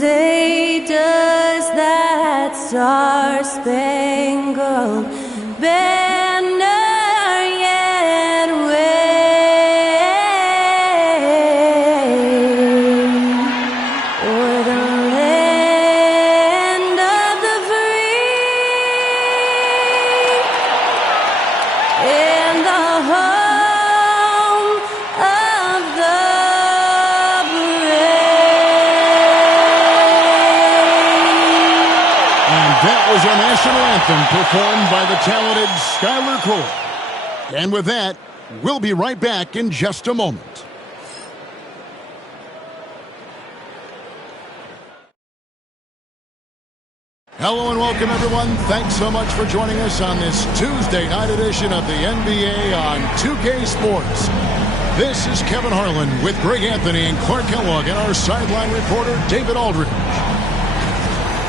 say, does that star-spangled banner yet wave o'er the land of the free and the home of the That was our national anthem performed by the talented Skylar Cole. And with that, we'll be right back in just a moment. Hello and welcome, everyone. Thanks so much for joining us on this Tuesday night edition of the NBA on 2K Sports. This is Kevin Harlan with Greg Anthony and Clark Kellogg and our sideline reporter, David Aldridge.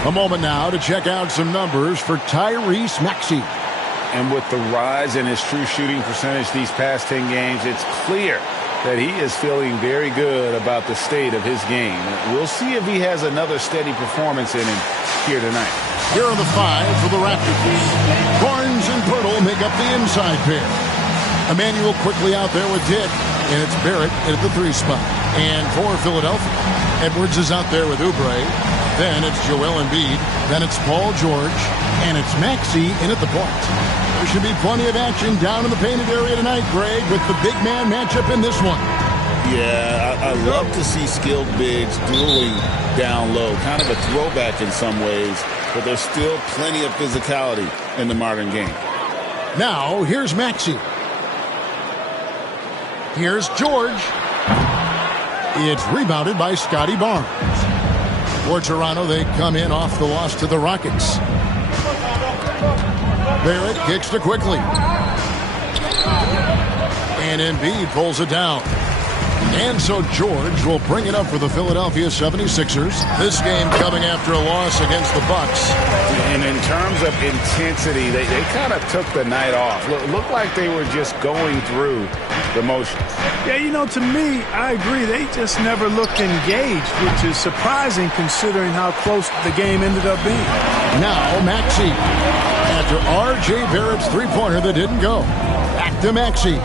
A moment now to check out some numbers for Tyrese Maxey. And with the rise in his true shooting percentage these past 10 games, it's clear that he is feeling very good about the state of his game. We'll see if he has another steady performance in him here tonight. Here are the five for the Raptors. Barnes and Pirtle make up the inside pair. Emmanuel quickly out there with Dick, and it's Barrett at the 3 spot. And for Philadelphia, Edwards is out there with Oubre. Then it's Joel Embiid. Then it's Paul George. And it's Maxey in at the point. There should be plenty of action down in the painted area tonight, Greg, with the big man matchup in this one. Yeah, I love to see skilled bigs dueling down low. Kind of a throwback in some ways, but there's still plenty of physicality in the modern game. Now, here's Maxey. Here's George. It's rebounded by Scotty Barnes. For Toronto, they come in off the loss to the Rockets. Barrett kicks to quickly. And Embiid pulls it down. And so George will bring it up for the Philadelphia 76ers. This game coming after a loss against the Bucks. And in terms of intensity, they kind of took the night off. Looked like they were just going through the motions. Yeah, you know, to me, I agree. They just never looked engaged, which is surprising considering how close the game ended up being. Now Maxey. After R.J. Barrett's three-pointer that didn't go. Back to Maxey.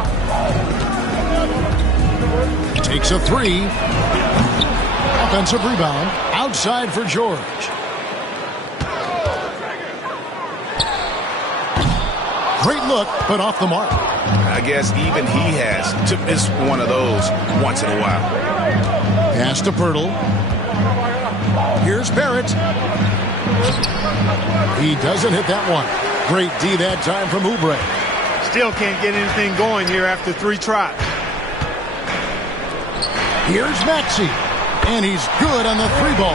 Takes a three. Offensive rebound. Outside for George. Great look, but off the mark. I guess even he has to miss one of those once in a while. Pass to Pirtle. Here's Barrett. He doesn't hit that one. Great D that time from Oubre. Still can't get anything going here after 3 tries. Here's Maxey. And he's good on the 3-ball.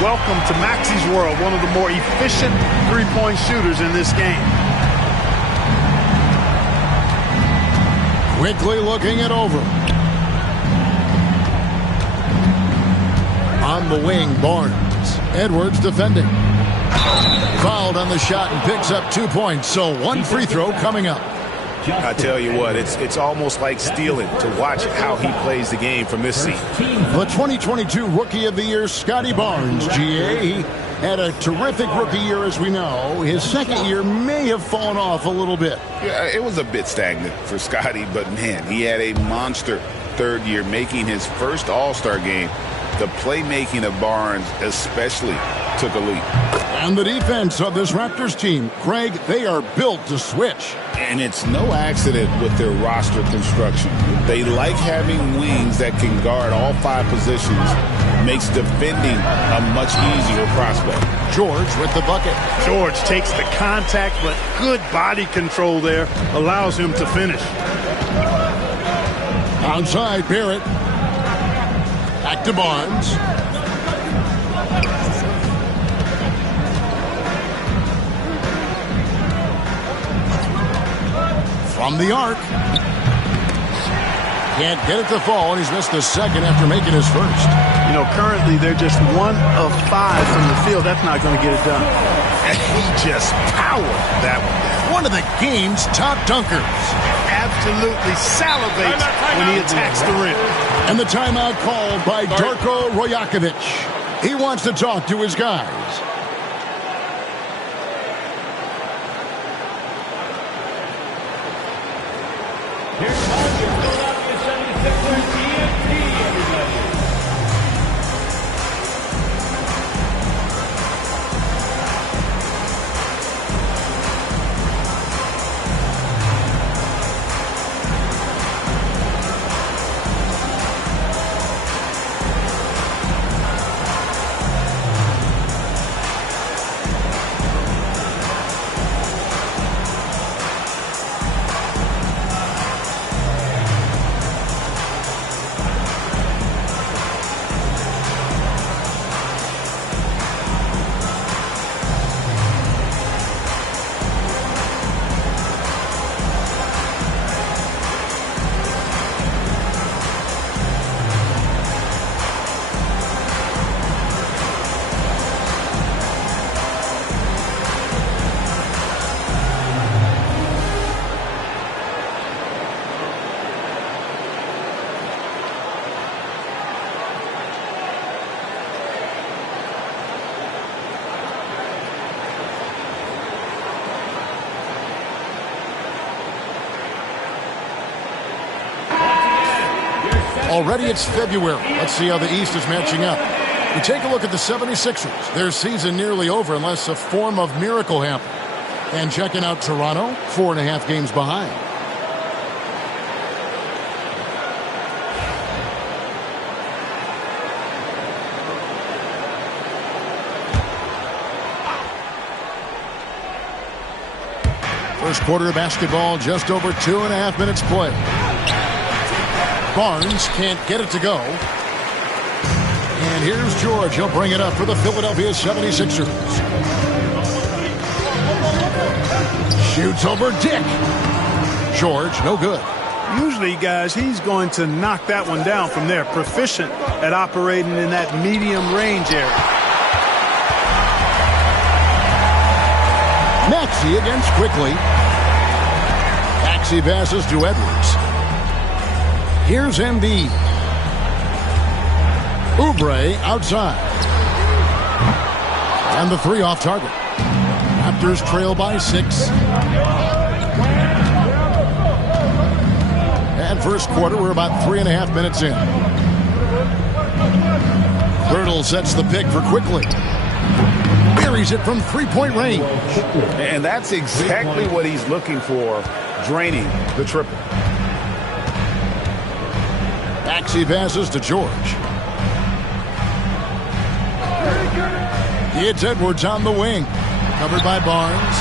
Welcome to Maxey's world, one of the more efficient three-point shooters in this game. Quickly looking it over. On the wing, Barnes. Edwards defending. Fouled on the shot and picks up 2 points. So 1 free throw coming up. I tell you what, it's almost like stealing to watch how he plays the game from this seat. The 2022 Rookie of the Year, Scotty Barnes, GA. He had a terrific rookie year, as we know. His second year may have fallen off a little bit. Yeah, it was a bit stagnant for Scotty, but man, he had a monster third year, making his first All-Star game. The playmaking of Barnes especially took a leap. And the defense of this Raptors team, Craig, they are built to switch. And it's no accident with their roster construction. They like having wings that can guard all 5 positions. Makes defending a much easier prospect. George with the bucket. George takes the contact, but good body control there allows him to finish. Outside, Barrett. Back to Barnes. From the arc. Can't get it to fall, and he's missed the second after making his first. You know, currently they're just 1 of 5 from the field. That's not going to get it done. And he just powered that one. One of the game's top dunkers. Absolutely salivates when he attacks the rim. And the timeout called by Darko Rojakovic. He wants to talk to his guys. Here comes your Philadelphia 76ers TNT, everybody. Already it's February. Let's see how the East is matching up. We take a look at the 76ers. Their season nearly over unless a form of miracle happens. And checking out Toronto, 4.5 games behind. First quarter of basketball, just over 2.5 minutes play. Barnes can't get it to go. And here's George. He'll bring it up for the Philadelphia 76ers. Shoots over Dick. George, no good. Usually, guys, he's going to knock that one down from there. Proficient at operating in that medium range area. Maxey against Quickly. Maxey passes to Edwards. Here's Embiid. Oubre outside. And the three off target. Raptors trail by 6. And first quarter, we're about 3.5 minutes in. Birtle sets the pick for Quickly. Buries it from three-point range. And that's exactly what he's looking for, draining the triple. Maxey passes to George. It's Edwards on the wing. Covered by Barnes.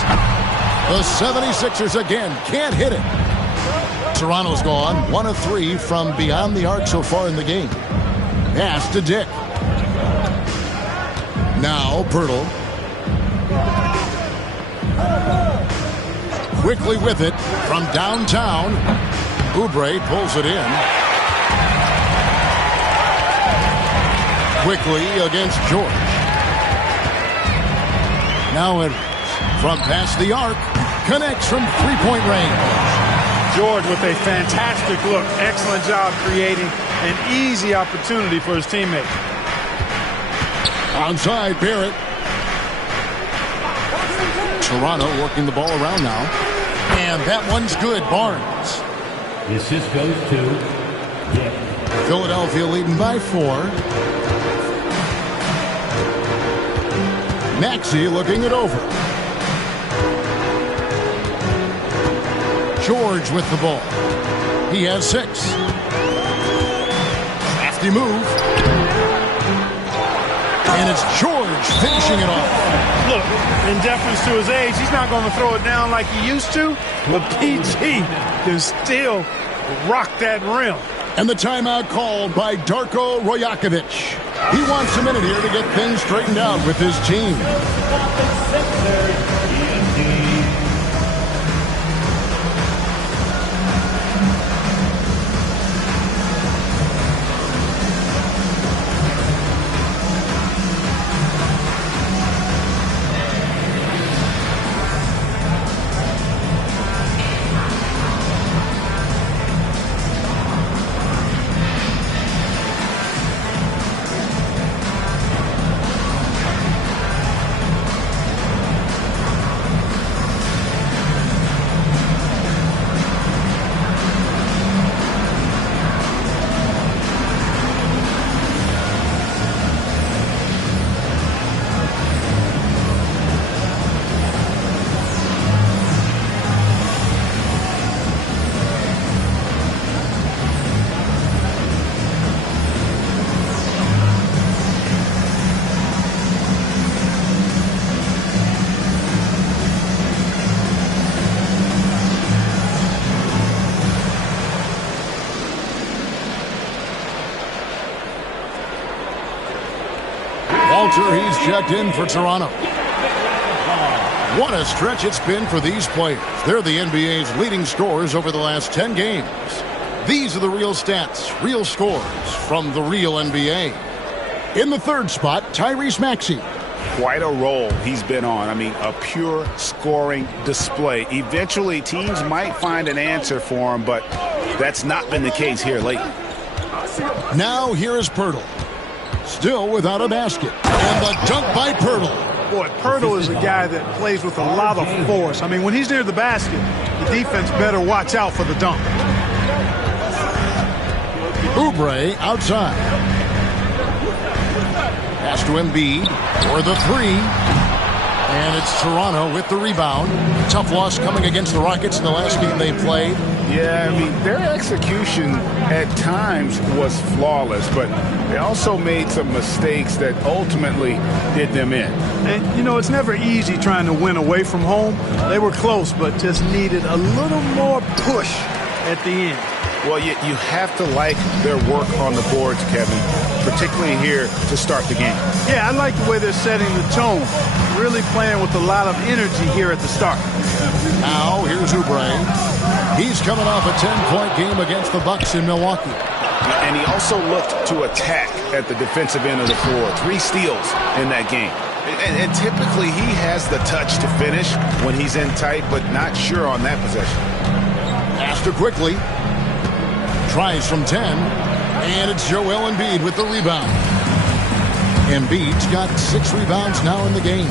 The 76ers again can't hit it. Toronto's gone 1 of 3 from beyond the arc so far in the game. Pass to Dick. Now Pirtle. Quickly with it from downtown. Oubre pulls it in. Quickly against George. Now Edwards from past the arc. Connects from three-point range. George with a fantastic look. Excellent job creating an easy opportunity for his teammate. Outside Barrett. Toronto working the ball around now. And that one's good. Barnes. The assist goes to Dick. Philadelphia leading by 4. Maxey looking it over. George with the ball. He has 6. Crafty move. And it's George finishing it off. Look, in deference to his age, he's not going to throw it down like he used to, but PG can still rock that rim. And the timeout called by Darko Rojakovic. He wants a minute here to get things straightened out with his team. Alter, he's checked in for Toronto. What a stretch it's been for these players. They're the NBA's leading scorers over the last 10 games. These are the real stats, real scores from the real NBA. In the third spot, Tyrese Maxey. Quite a role he's been on. I mean, a pure scoring display. Eventually, teams might find an answer for him, but that's not been the case here lately. Now here is Pirtle. Still without a basket. And the dunk by Pirtle. Boy, Pirtle is a guy that plays with a lot of force. I mean, when he's near the basket, the defense better watch out for the dunk. Oubre outside. Pass to Embiid for the three. And it's Toronto with the rebound. Tough loss coming against the Rockets in the last game they played. Yeah, I mean, their execution at times was flawless, but they also made some mistakes that ultimately did them in. And, you know, it's never easy trying to win away from home. They were close, but just needed a little more push at the end. Well, you have to like their work on the boards, Kevin, particularly here to start the game. Yeah, I like the way they're setting the tone. Really playing with a lot of energy here at the start. Now, here's Oubre. He's coming off a 10-point game against the Bucks in Milwaukee. And he also looked to attack at the defensive end of the floor. 3 steals in that game. And typically he has the touch to finish when he's in tight, but not sure on that possession. Master quickly. Tries from 10. And it's Joel Embiid with the rebound. Embiid's got 6 rebounds now in the game.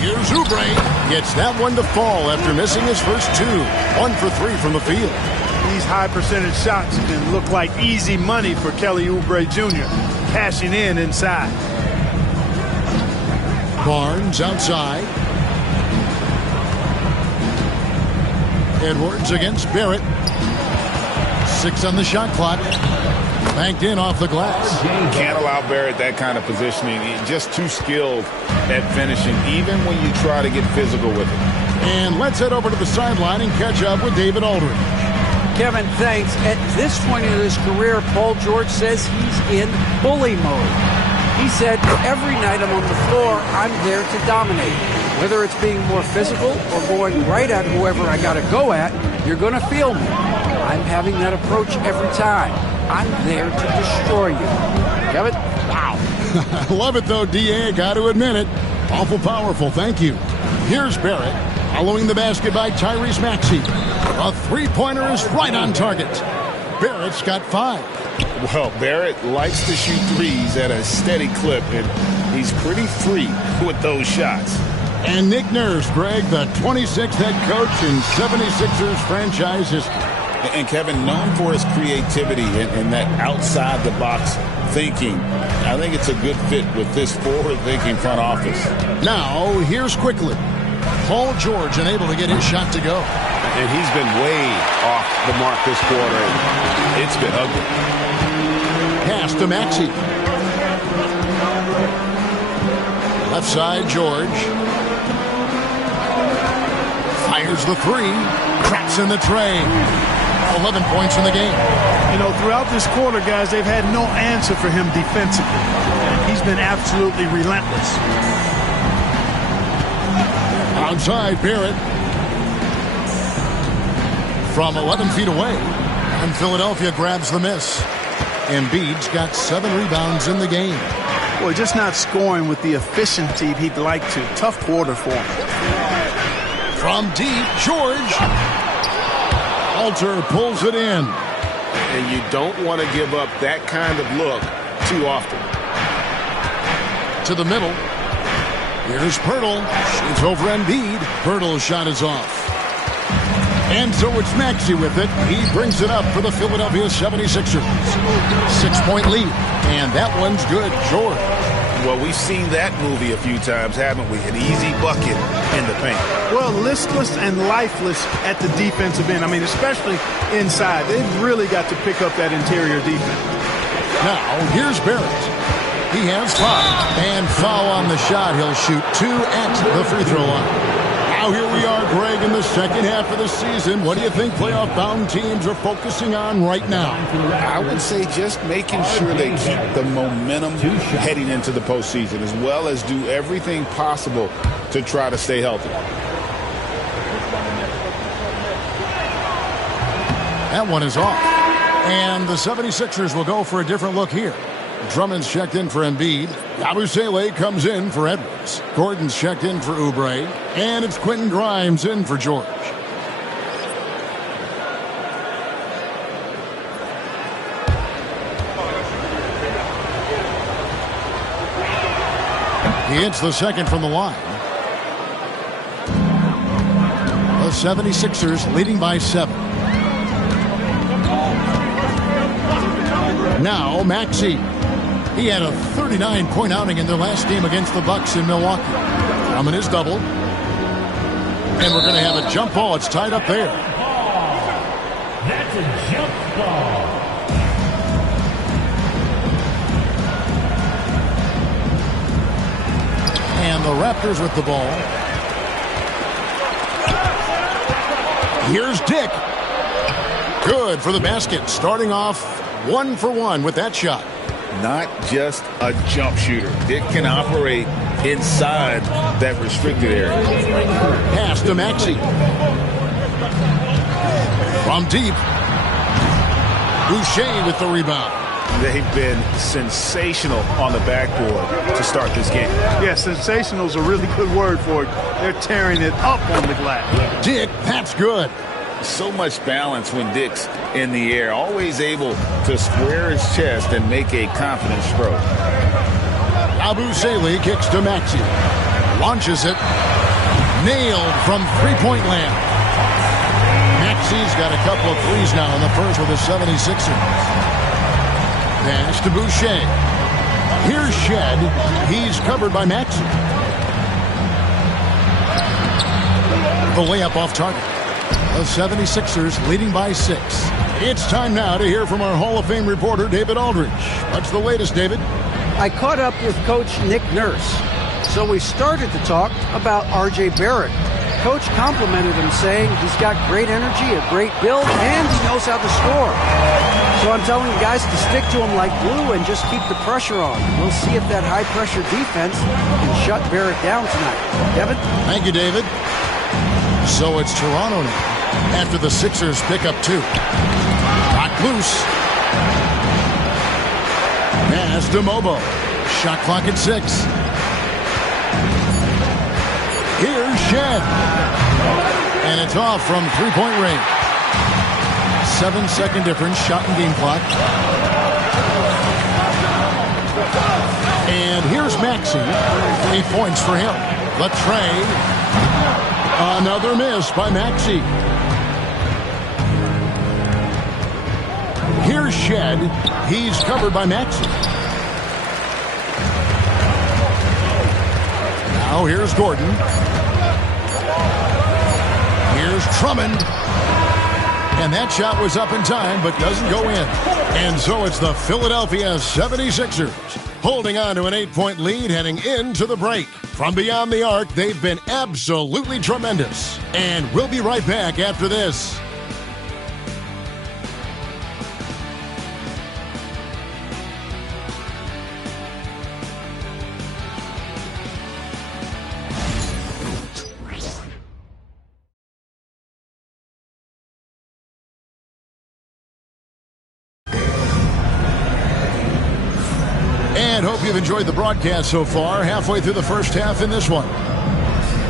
Here's Oubre. Gets that one to fall after missing his first 2. 1 for 3 from the field. These high percentage shots can look like easy money for Kelly Oubre Jr. Cashing in inside. Barnes outside. Edwards against Barrett. 6 on the shot clock. Banked in off the glass. Can't allow Barrett that kind of positioning. He's just too skilled at finishing, even when you try to get physical with him. And let's head over to the sideline and catch up with David Aldridge. Kevin, thanks. At this point in his career, Paul George says he's in bully mode. He said, every night I'm on the floor, I'm there to dominate. Whether it's being more physical or going right at whoever I got to go at, you're going to feel me. I'm having that approach every time. I'm there to destroy you. Kevin? Wow. I love it, though, D.A. Got to admit it. Awful powerful. Thank you. Here's Barrett. Following the basket by Tyrese Maxey. A three-pointer is right on target. Barrett's got 5. Well, Barrett likes to shoot threes at a steady clip, and he's pretty free with those shots. And Nick Nurse, Greg, the 26th head coach in 76ers franchise history. And Kevin, known for his creativity and that outside-the-box thinking, I think it's a good fit with this forward-thinking front office. Now, here's quickly. Paul George unable to get his shot to go. And he's been way off the mark this quarter. It's been ugly. Pass to Maxey. Left side, George. Fires the 3. Cracks in the tray. 11 points in the game. You know, throughout this quarter, guys, they've had no answer for him defensively. And he's been absolutely relentless. Outside, Barrett. From 11 feet away. And Philadelphia grabs the miss. Embiid's got 7 rebounds in the game. Boy, just not scoring with the efficiency he'd like to. Tough quarter for him. From deep, George. Alter pulls it in. And you don't want to give up that kind of look too often. To the middle. Here's Pirtle. Shoots over Embiid. Pirtle's shot is off. And so it's Maxey with it. He brings it up for the Philadelphia 76ers. 6-point lead. And that one's good. George. Well, we've seen that movie a few times, haven't we? An easy bucket in the paint. Well, listless and lifeless at the defensive end. I mean, especially inside. They've really got to pick up that interior defense. Now, here's Barrett. He has 5. And foul on the shot. He'll shoot 2 at the free throw line. Now here we are, Greg, in the second half of the season. What do you think playoff-bound teams are focusing on right now? I would say just making sure they keep the momentum heading into the postseason, as well as do everything possible to try to stay healthy. That one is off. And the 76ers will go for a different look here. Drummond's checked in for Embiid. Yabusele comes in for Edwards. Gordon's checked in for Oubre. And it's Quentin Grimes in for George. He hits the second from the line. The 76ers leading by 7. Now Maxey. He had a 39-point outing in their last game against the Bucks in Milwaukee. Drummond is doubled. And we're going to have a jump ball. It's tied up there. That's a jump ball. And the Raptors with the ball. Here's Dick. Good for the basket. Starting off 1 for 1 with that shot. Not just a jump shooter. Dick can operate inside that restricted area. Pass to Maxey. From deep. Boucher with the rebound. They've been sensational on the backboard to start this game. Yeah, sensational is a really good word for it. They're tearing it up on the glass. Dick, that's good. So much balance when Dick's in the air. Always able to square his chest and make a confident stroke. Yabusele kicks to Maxey. Launches it. Nailed from three-point land. Maxey's got a couple of threes now in the first with the 76ers. Pass to Boucher. Here's Shed. He's covered by Maxey. The layup off target. The 76ers leading by 6. It's time now to hear from our Hall of Fame reporter, David Aldridge. What's the latest, David? I caught up with Coach Nick Nurse. So we started to talk about R.J. Barrett. Coach complimented him, saying he's got great energy, a great build, and he knows how to score. So I'm telling you guys to stick to him like glue and just keep the pressure on. We'll see if that high-pressure defense can shut Barrett down tonight. Devin? Thank you, David. So it's Toronto now, after the Sixers pick up 2. Got loose. Pass to Mobo. Shot clock at 6. Here's Shed. And it's off from three-point range. 7-second difference, shot and game clock. And here's Maxey. 3 points for him. The tray. Another miss by Maxey. Here's Shed. He's covered by Maxey. Now here's Gordon. Here's Drummond. And that shot was up in time, but doesn't go in. And so it's the Philadelphia 76ers holding on to an 8-point lead heading into the break. From beyond the arc, they've been absolutely tremendous. And we'll be right back after this. And hope you've enjoyed the broadcast so far, halfway through the first half in this one.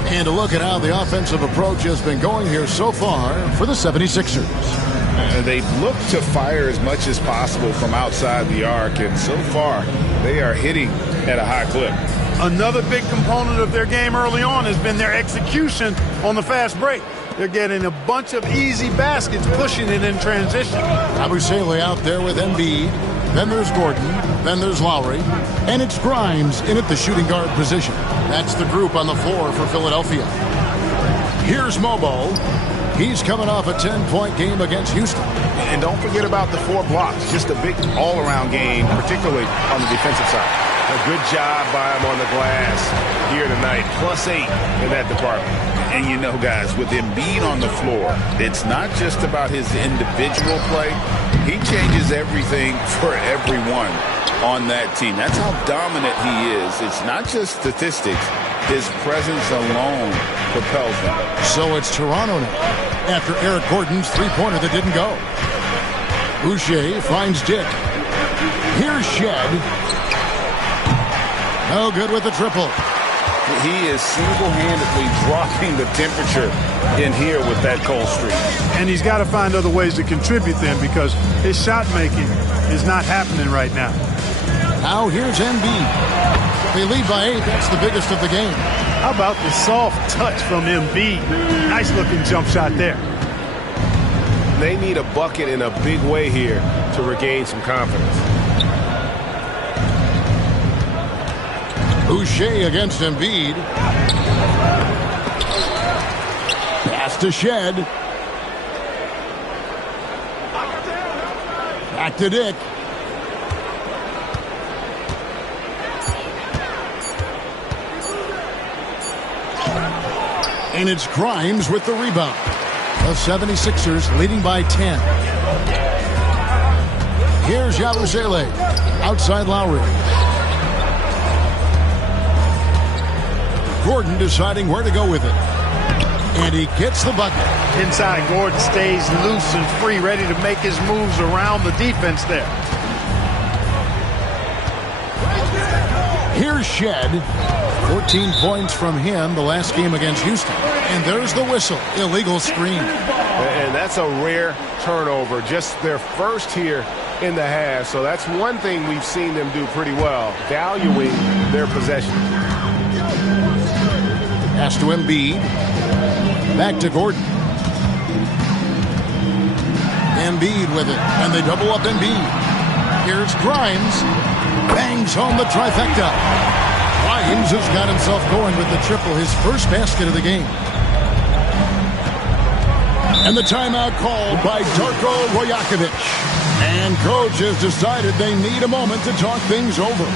And a look at how the offensive approach has been going here so far for the 76ers. They've looked to fire as much as possible from outside the arc, and so far they are hitting at a high clip. Another big component of their game early on has been their execution on the fast break. They're getting a bunch of easy baskets, pushing it in transition. Yabusele out there with Embiid. Then there's Gordon. Then there's Lowry. And it's Grimes in at the shooting guard position. That's the group on the floor for Philadelphia. Here's Mobo. He's coming off a 10-point game against Houston. And don't forget about the 4 blocks. Just a big all-around game, particularly on the defensive side. A good job by him on the glass here tonight. +8 in that department. And you know, guys, with Embiid on the floor, it's not just about his individual play. He changes everything for everyone on that team. That's how dominant he is. It's not just statistics. His presence alone propels them. So it's Toronto now, after Eric Gordon's three-pointer that didn't go. Boucher finds Dick. Here's Shed. No good with the triple. He is single-handedly dropping the temperature in here with that cold streak. And he's got to find other ways to contribute then, because his shot making is not happening right now. Now here's Embiid. They lead by 8. That's the biggest of the game. How about the soft touch from Embiid? Nice looking jump shot there. They need a bucket in a big way here to regain some confidence. Boucher against Embiid. Pass to Shed. Back to Dick. And it's Grimes with the rebound. The 76ers leading by 10. Here's Yabusele. Outside Lowry. Gordon deciding where to go with it. And he gets the bucket. Inside, Gordon stays loose and free, ready to make his moves around the defense there. Here's Shed. 14 points from him the last game against Houston. And there's the whistle. Illegal screen. And that's a rare turnover. Just their first here in the half. So that's one thing we've seen them do pretty well, valuing their possession. Pass to Embiid. Back to Gordon. Embiid with it. And they double up Embiid. Here's Grimes. Bangs home the trifecta. Grimes has got himself going with the triple, his first basket of the game. And the timeout called by Darko Rajakovic. And coach has decided they need a moment to talk things over.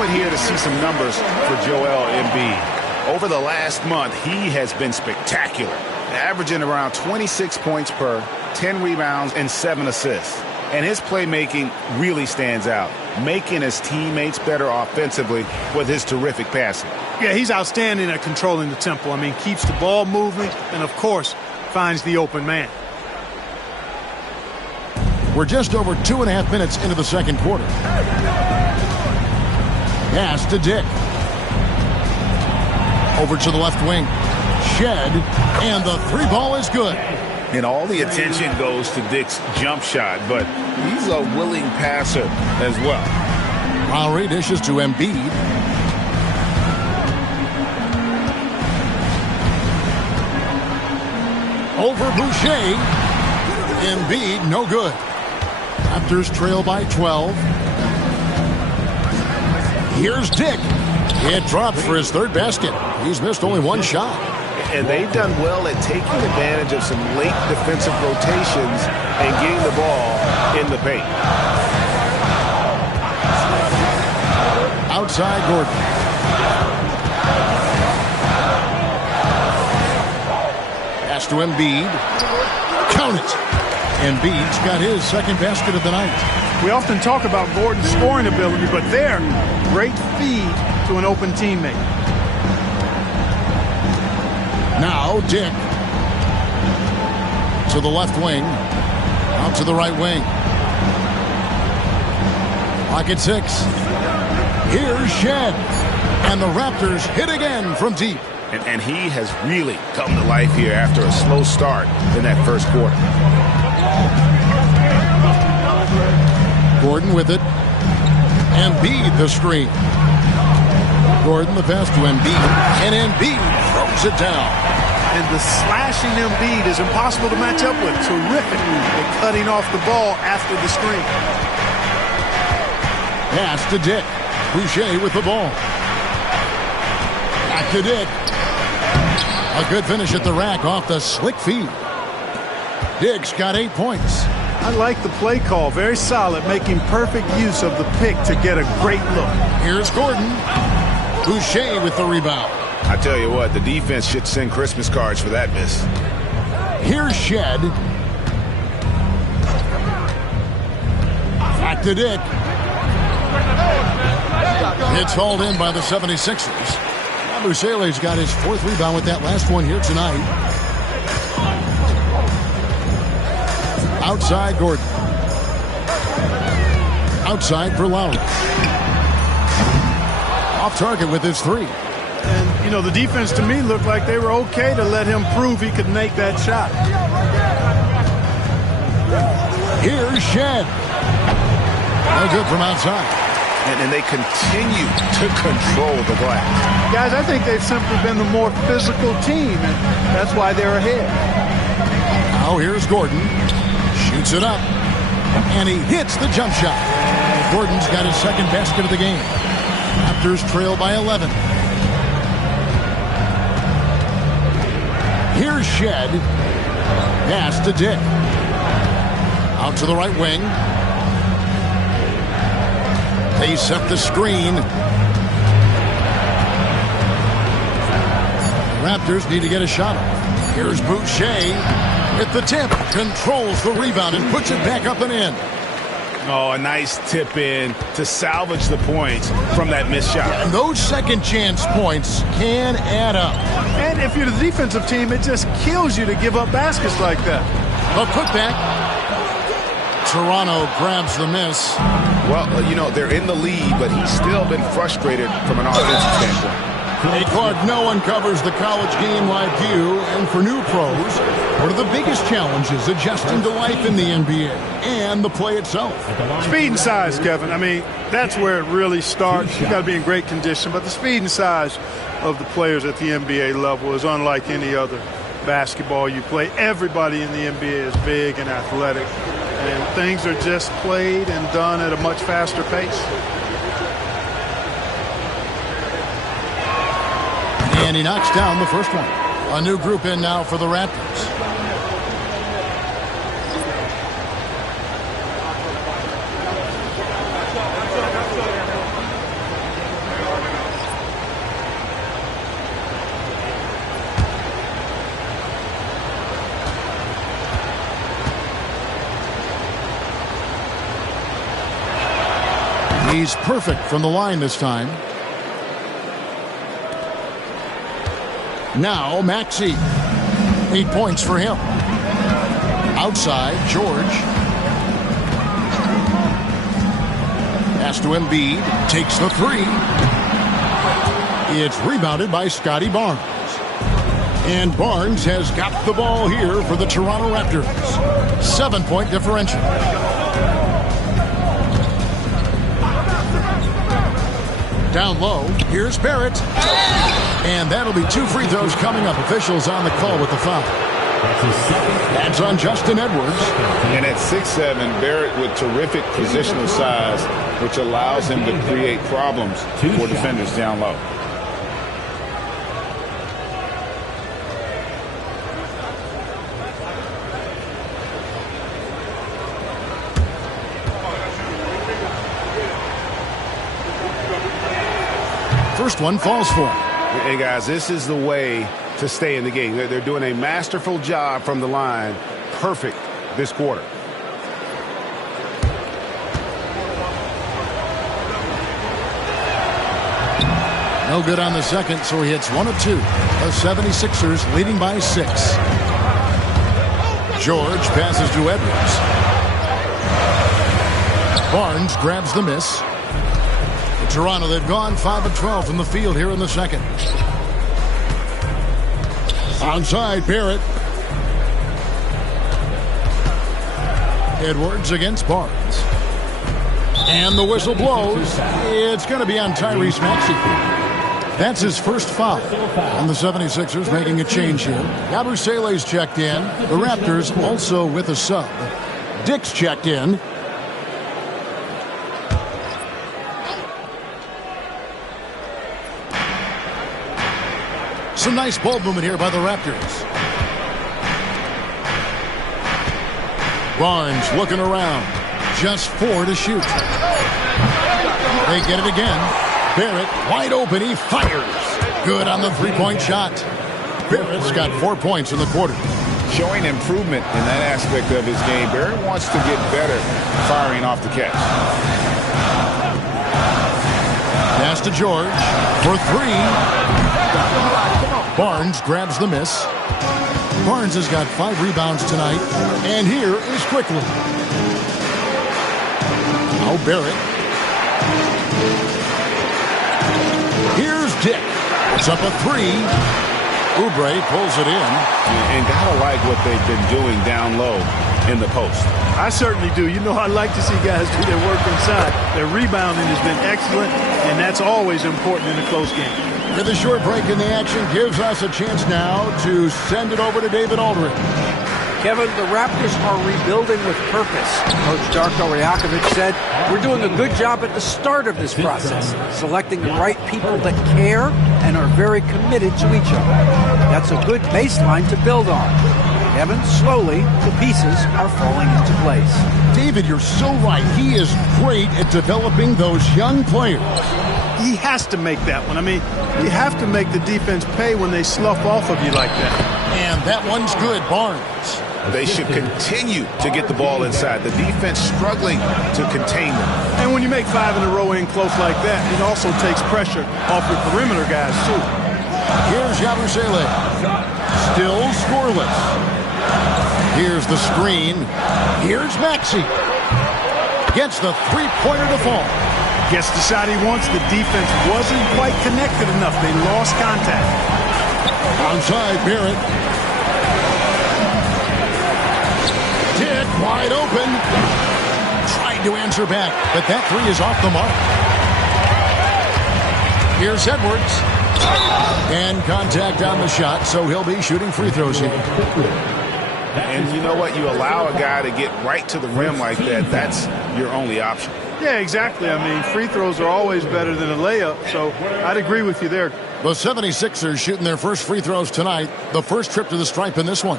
Here to see some numbers for Joel Embiid. Over the last month, he has been spectacular, averaging around 26 points per, 10 rebounds, and 7 assists. And his playmaking really stands out, making his teammates better offensively with his terrific passing. Yeah, he's outstanding at controlling the tempo. I mean, keeps the ball moving and, of course, finds the open man. We're just over 2.5 minutes into the second quarter. Pass to Dick. Over to the left wing. Shed. And the three ball is good. And all the attention goes to Dick's jump shot, but he's a willing passer as well. Lowry dishes to Embiid. Over Boucher. Embiid, no good. Raptors trail by 12. Here's Dick. It drops for his third basket. He's missed only one shot. And they've done well at taking advantage of some late defensive rotations and getting the ball in the paint. Outside Gordon. Pass to Embiid. Count it. Embiid's got his second basket of the night. We often talk about Gordon's scoring ability, but there, great feed to an open teammate. Now Dick to the left wing, out to the right wing. Pocket 6. Here's Shed, and the Raptors hit again from deep. And he has really come to life here after a slow start in that first quarter. Gordon with it. Embiid the screen. Gordon the pass to Embiid, and Embiid throws it down. And the slashing Embiid is impossible to match up with. Terrific at cutting off the ball after the screen. Pass to Dick. Boucher with the ball. Back to Dick. A good finish at the rack off the slick feed. Dick's got 8 points. I like the play call. Very solid, making perfect use of the pick to get a great look. Here's Gordon. Boucher with the rebound. I tell you what, the defense should send Christmas cards for that miss. Here's Shed. Back to Dick. It's hauled in by the 76ers. Busele's got his 4th rebound with that last one here tonight. Outside Gordon. Outside for Lowry. Off target with his 3. And, you know, the defense to me looked like they were okay to let him prove he could make that shot. Here's Shed. No good from outside. And they continue to control the glass. Guys, I think they've simply been the more physical team, and that's why they're ahead. Now here's Gordon. Shoots it up. And he hits the jump shot. Gordon's got his second basket of the game. Raptors trail by 11. Here's Shed. Pass to Dick. Out to the right wing. They set the screen. Raptors need to get a shot off. Here's Boucher with the tip. Controls the rebound and puts it back up and in. Oh, a nice tip in to salvage the points from that missed shot. And those second chance points can add up. And if you're the defensive team, it just kills you to give up baskets like that. A putback. Toronto grabs the miss. Well, you know, they're in the lead, but he's still been frustrated from an offensive standpoint. Hey, Clark, no one covers the college game like you. And for new pros, what are the biggest challenges adjusting to life in the NBA and the play itself? Speed and size, Kevin. I mean, that's where it really starts. You got to be in great condition. But the speed and size of the players at the NBA level is unlike any other basketball you play. Everybody in the NBA is big and athletic. And things are just played and done at a much faster pace. And he knocks down the first one. A new group in now for the Raptors. He's perfect from the line this time. Now Maxey. 8 points for him. Outside, George. Pass to Embiid. Takes the 3. It's rebounded by Scotty Barnes. And Barnes has got the ball here for the Toronto Raptors. 7-point differential. Down low, here's Barrett. And that'll be 2 free throws coming up. Officials on the call with the foul. That's on Justin Edwards. And at 6'7", Barrett with terrific positional size, which allows him to create problems for defenders down low. first one falls for him. Hey, guys, this is the way to stay in the game. They're doing a masterful job from the line. Perfect this quarter. No good on the second, so he hits 1 of 2. The 76ers leading by 6. George passes to Edwards. Barnes grabs the miss. Toronto, they've gone 5 of 12 from the field here in the second. Onside, Barrett. Edwards against Barnes. And the whistle blows. It's going to be on Tyrese Maxey. That's his first foul. And the 76ers making a change here. Yabusele's checked in. The Raptors also with a sub. Dick's checked in. Some nice ball movement here by the Raptors. Barnes looking around. Just 4 to shoot. They get it again. Barrett wide open. He fires. Good on the three-point shot. Barrett's got 4 points in the quarter. Showing improvement in that aspect of his game. Barrett wants to get better firing off the catch. Pass to George for 3. Barnes grabs the miss. Barnes has got 5 rebounds tonight. And here is Quickly. Now Barrett. Here's Dick. It's up a 3. Oubre pulls it in. And gotta like what they've been doing down low in the post. I certainly do. You know, I like to see guys do their work inside. Their rebounding has been excellent, and that's always important in a close game. With a short break in the action gives us a chance now to send it over to David Aldridge. Kevin, the Raptors are rebuilding with purpose. Coach Darko Rajakovic said, we're doing a good job at the start of this process, selecting the right people that care and are very committed to each other. That's a good baseline to build on. Kevin, slowly, the pieces are falling into place. David, you're so right. He is great at developing those young players. He has to make that one. I mean, you have to make the defense pay when they slough off of you like that. And that one's good, Barnes. They should continue to get the ball inside. The defense struggling to contain them. And when you make 5 in a row in close like that, it also takes pressure off your perimeter guys, too. Here's Yabusele. Still scoreless. Here's the screen. Here's Maxey. Gets the three-pointer to fall. Gets the shot he wants. The defense wasn't quite connected enough. They lost contact. Onside, Barrett. Dick wide open. Tried to answer back, but that 3 is off the mark. Here's Edwards. And contact on the shot, so he'll be shooting free throws here. And you know what? You allow a guy to get right to the rim like that. That's your only option. Yeah, exactly. I mean, free throws are always better than a layup, so I'd agree with you there. The 76ers shooting their first free throws tonight. The first trip to the stripe in this one.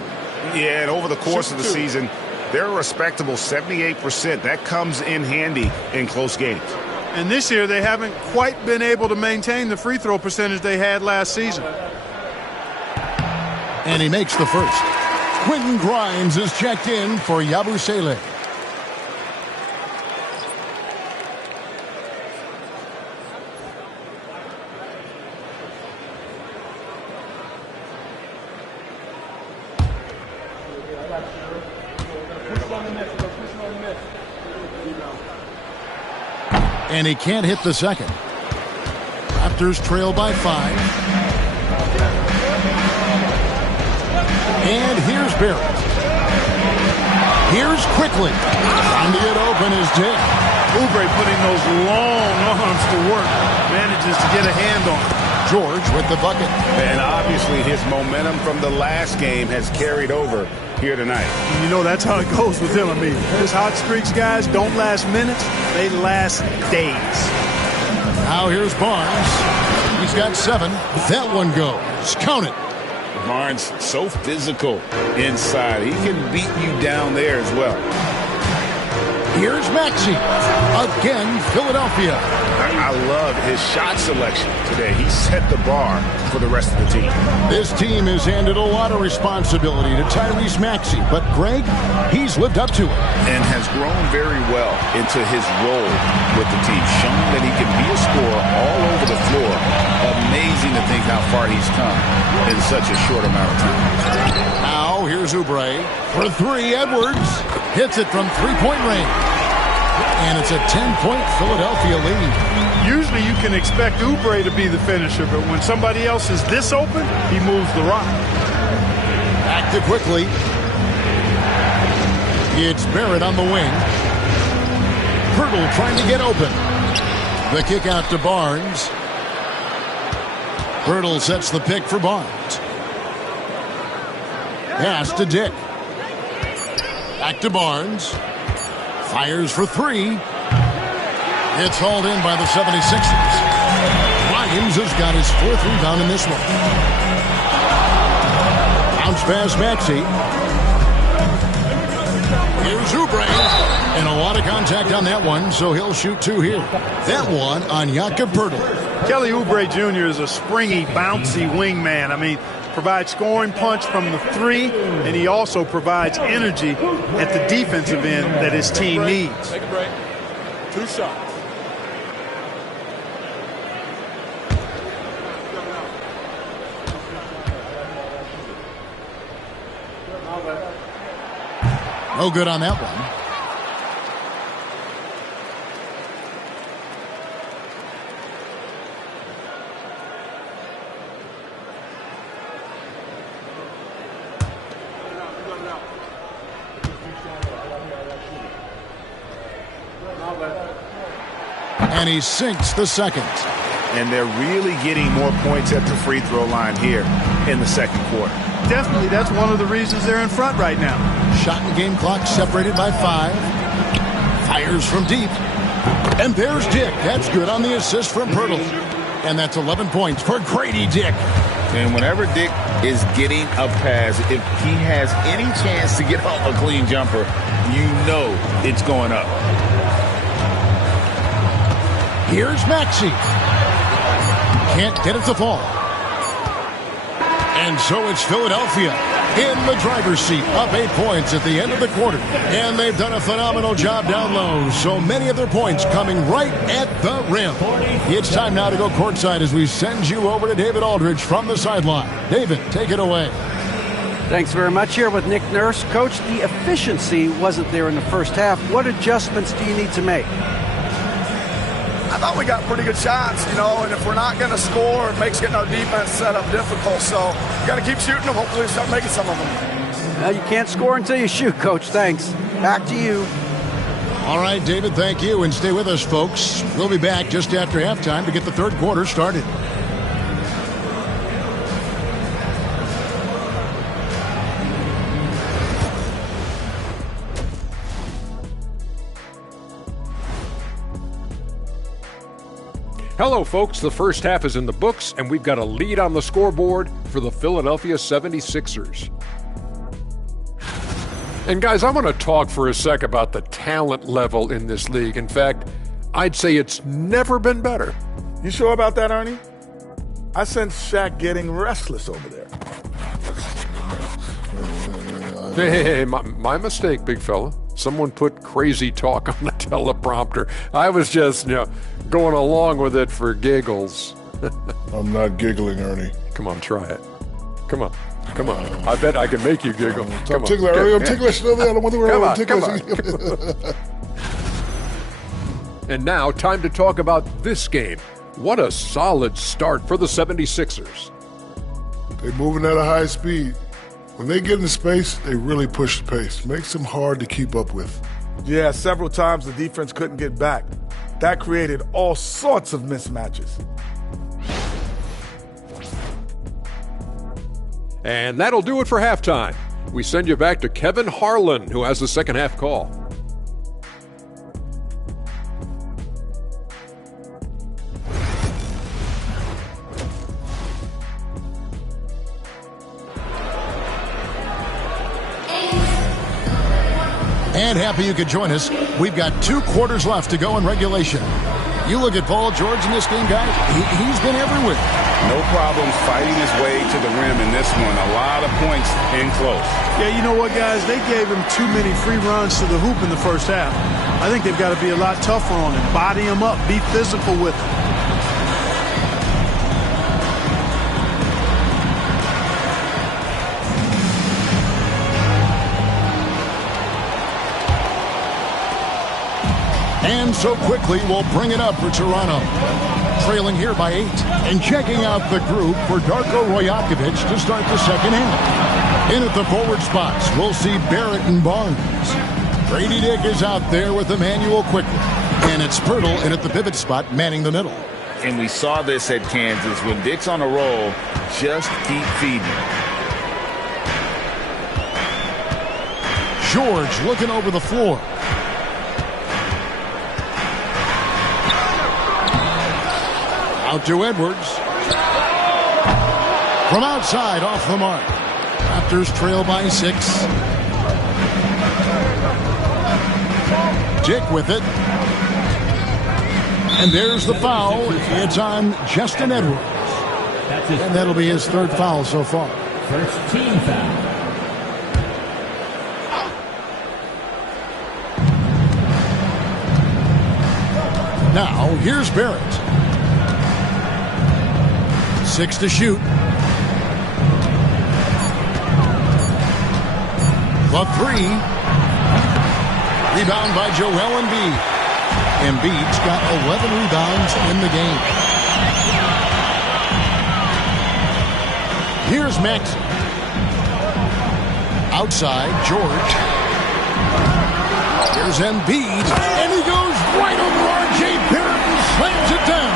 Yeah, and over the course of the season, they're a respectable 78%. That comes in handy in close games. And this year, they haven't quite been able to maintain the free throw percentage they had last season. And he makes the first. Quentin Grimes is checked in for Yabusele. And he can't hit the second. Raptors trail by 5. And here's Barrett. Here's Quickly. Finding it open is Dick. Oubre putting those long arms to work. Manages to get a hand on it. George with the bucket. And obviously his momentum from the last game has carried over here tonight. You know, that's how it goes with him. I mean, his hot streaks, guys, don't last minutes. They last days. Now here's Barnes. He's got 7. That one goes. Count it. Barnes, so physical inside. He can beat you down there as well. Here's Maxey. Again, Philadelphia. I love his shot selection today. He set the bar for the rest of the team. This team has handed a lot of responsibility to Tyrese Maxey, but Greg, he's lived up to it. And has grown very well into his role with the team, showing that he can be a scorer all over the floor. Amazing to think how far he's come in such a short amount of time. Now, here's Oubre. For three, Edwards hits it from three-point range. And it's a 10-point Philadelphia lead. Usually you can expect Oubre to be the finisher, but when somebody else is this open, he moves the rock. Back to quickly. It's Barrett on the wing. Pirtle trying to get open. The kick out to Barnes. Pirtle sets the pick for Barnes. Pass to Dick. Back to Barnes. Fires for three. It's hauled in by the 76ers. Williams has got his fourth rebound in this one. Bounce pass Maxey. Here's Oubre. And a lot of contact on that one, so he'll shoot two here. That one on Jakob Poeltl. Kelly Oubre Jr. is a springy, bouncy wingman. I mean, provides scoring punch from the three, and he also provides energy at the defensive end that his team needs. Take a break. 2 shots. No good on that one. And he sinks the second. And they're really getting more points at the free throw line here in the second quarter. Definitely, that's one of the reasons they're in front right now. Shot and game clock separated by 5. Fires from deep. And there's Dick. That's good on the assist from Poeltl. And that's 11 points for Grady Dick. And whenever Dick is getting a pass, if he has any chance to get off a clean jumper, you know it's going up. Here's Maxey. Can't get it to fall. And so it's Philadelphia in the driver's seat, up 8 points at the end of the quarter. And they've done a phenomenal job down low. So many of their points coming right at the rim. It's time now to go courtside as we send you over to David Aldridge from the sideline. David, take it away. Thanks very much. Here with Nick Nurse. Coach, the efficiency wasn't there in the first half. What adjustments do you need to make? I thought we got pretty good shots, and if we're not going to score, it makes getting our defense set up difficult. So you got to keep shooting them. Hopefully we start making some of them. Well, you can't score until you shoot, Coach. Thanks. Back to you. All right, David, thank you. And stay with us, folks. We'll be back just after halftime to get the third quarter started. Hello, folks. The first half is in the books, and we've got a lead on the scoreboard for the Philadelphia 76ers. And, guys, I want to talk for a sec about the talent level in this league. In fact, I'd say it's never been better. You sure about that, Ernie? I sense Shaq getting restless over there. Hey, my mistake, big fella. Someone put crazy talk on the teleprompter. I was just, going along with it for giggles. I'm not giggling, Ernie. Come on, try it. Come on. I bet I can make you giggle. I'm ticklish, Ernie. I'm ticklish. I don't want to Come on. And now, time to talk about this game. What a solid start for the 76ers. They're moving at a high speed. When they get in space, they really push the pace. Makes them hard to keep up with. Yeah, several times the defense couldn't get back. That created all sorts of mismatches. And that'll do it for halftime. We send you back to Kevin Harlan, who has the second half call. And happy you could join us. We've got 2 quarters left to go in regulation. You look at Paul George in this game, guys. He's been everywhere. No problems fighting his way to the rim in this one. A lot of points in close. Yeah, you know what, guys? They gave him too many free runs to the hoop in the first half. I think they've got to be a lot tougher on him. Body him up. Be physical with him. And so quickly, we'll bring it up for Toronto. Trailing here by 8. And checking out the group for Darko Rajakovic to start the second half. In at the forward spots, we'll see Barrett and Barnes. Grady Dick is out there with Emmanuel Quickly. And it's Pirtle in at the pivot spot, manning the middle. And we saw this at Kansas. When Dick's on a roll, just keep feeding. George looking over the floor. Out to Edwards. From outside, off the mark. Raptors trail by 6. Dick with it. And there's the foul. It's on Justin Edwards. And that'll be his 3rd foul so far. First team foul. Now, here's Barrett. 6 to shoot. The 3. Rebound by Joel Embiid. Embiid's got 11 rebounds in the game. Here's Max. Outside, George. Here's Embiid. And he goes right over R.J. Barrett and slams it down.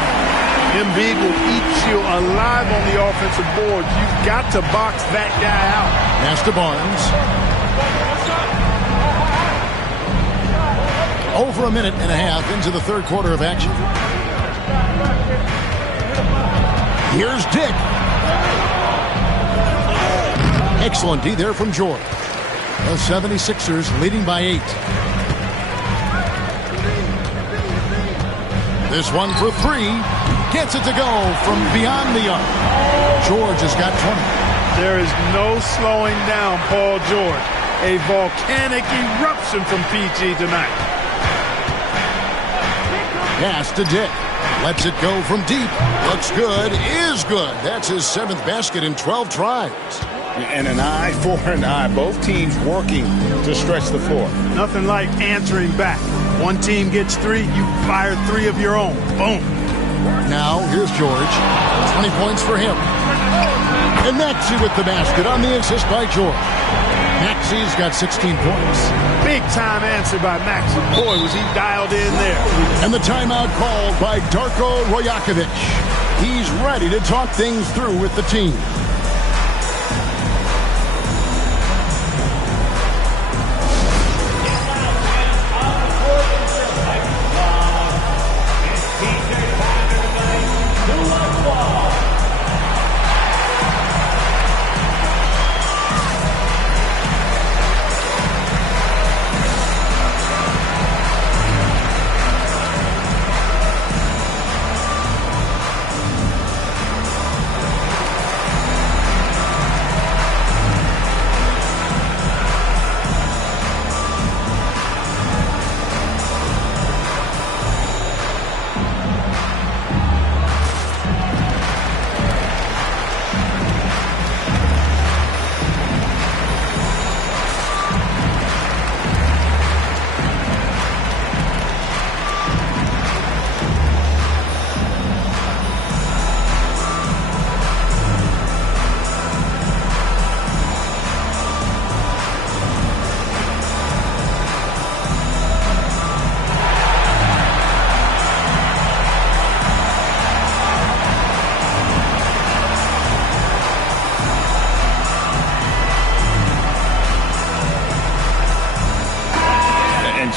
Embiid will eat you alive on the offensive board. You've got to box that guy out. Pass to Barnes. Over a minute and a half into the 3rd quarter of action. Here's Dick. Excellent D there from George. The 76ers leading by 8. This one for 3. Gets it to go from beyond the arc. George has got 20. There is no slowing down Paul George. A volcanic eruption from PG tonight. Pass to Dick. Lets it go from deep. Looks good. Is good. That's his 7th basket in 12 tries. And an eye for an eye. Both teams working to stretch the floor. Nothing like answering back. One team gets 3, you fire 3 of your own. Boom. Now, here's George. 20 points for him. And Maxey with the basket on the assist by George. Maxey's got 16 points. Big time answer by Maxey. Boy, was he dialed in there. And the timeout called by Darko Rajakovic. He's ready to talk things through with the team.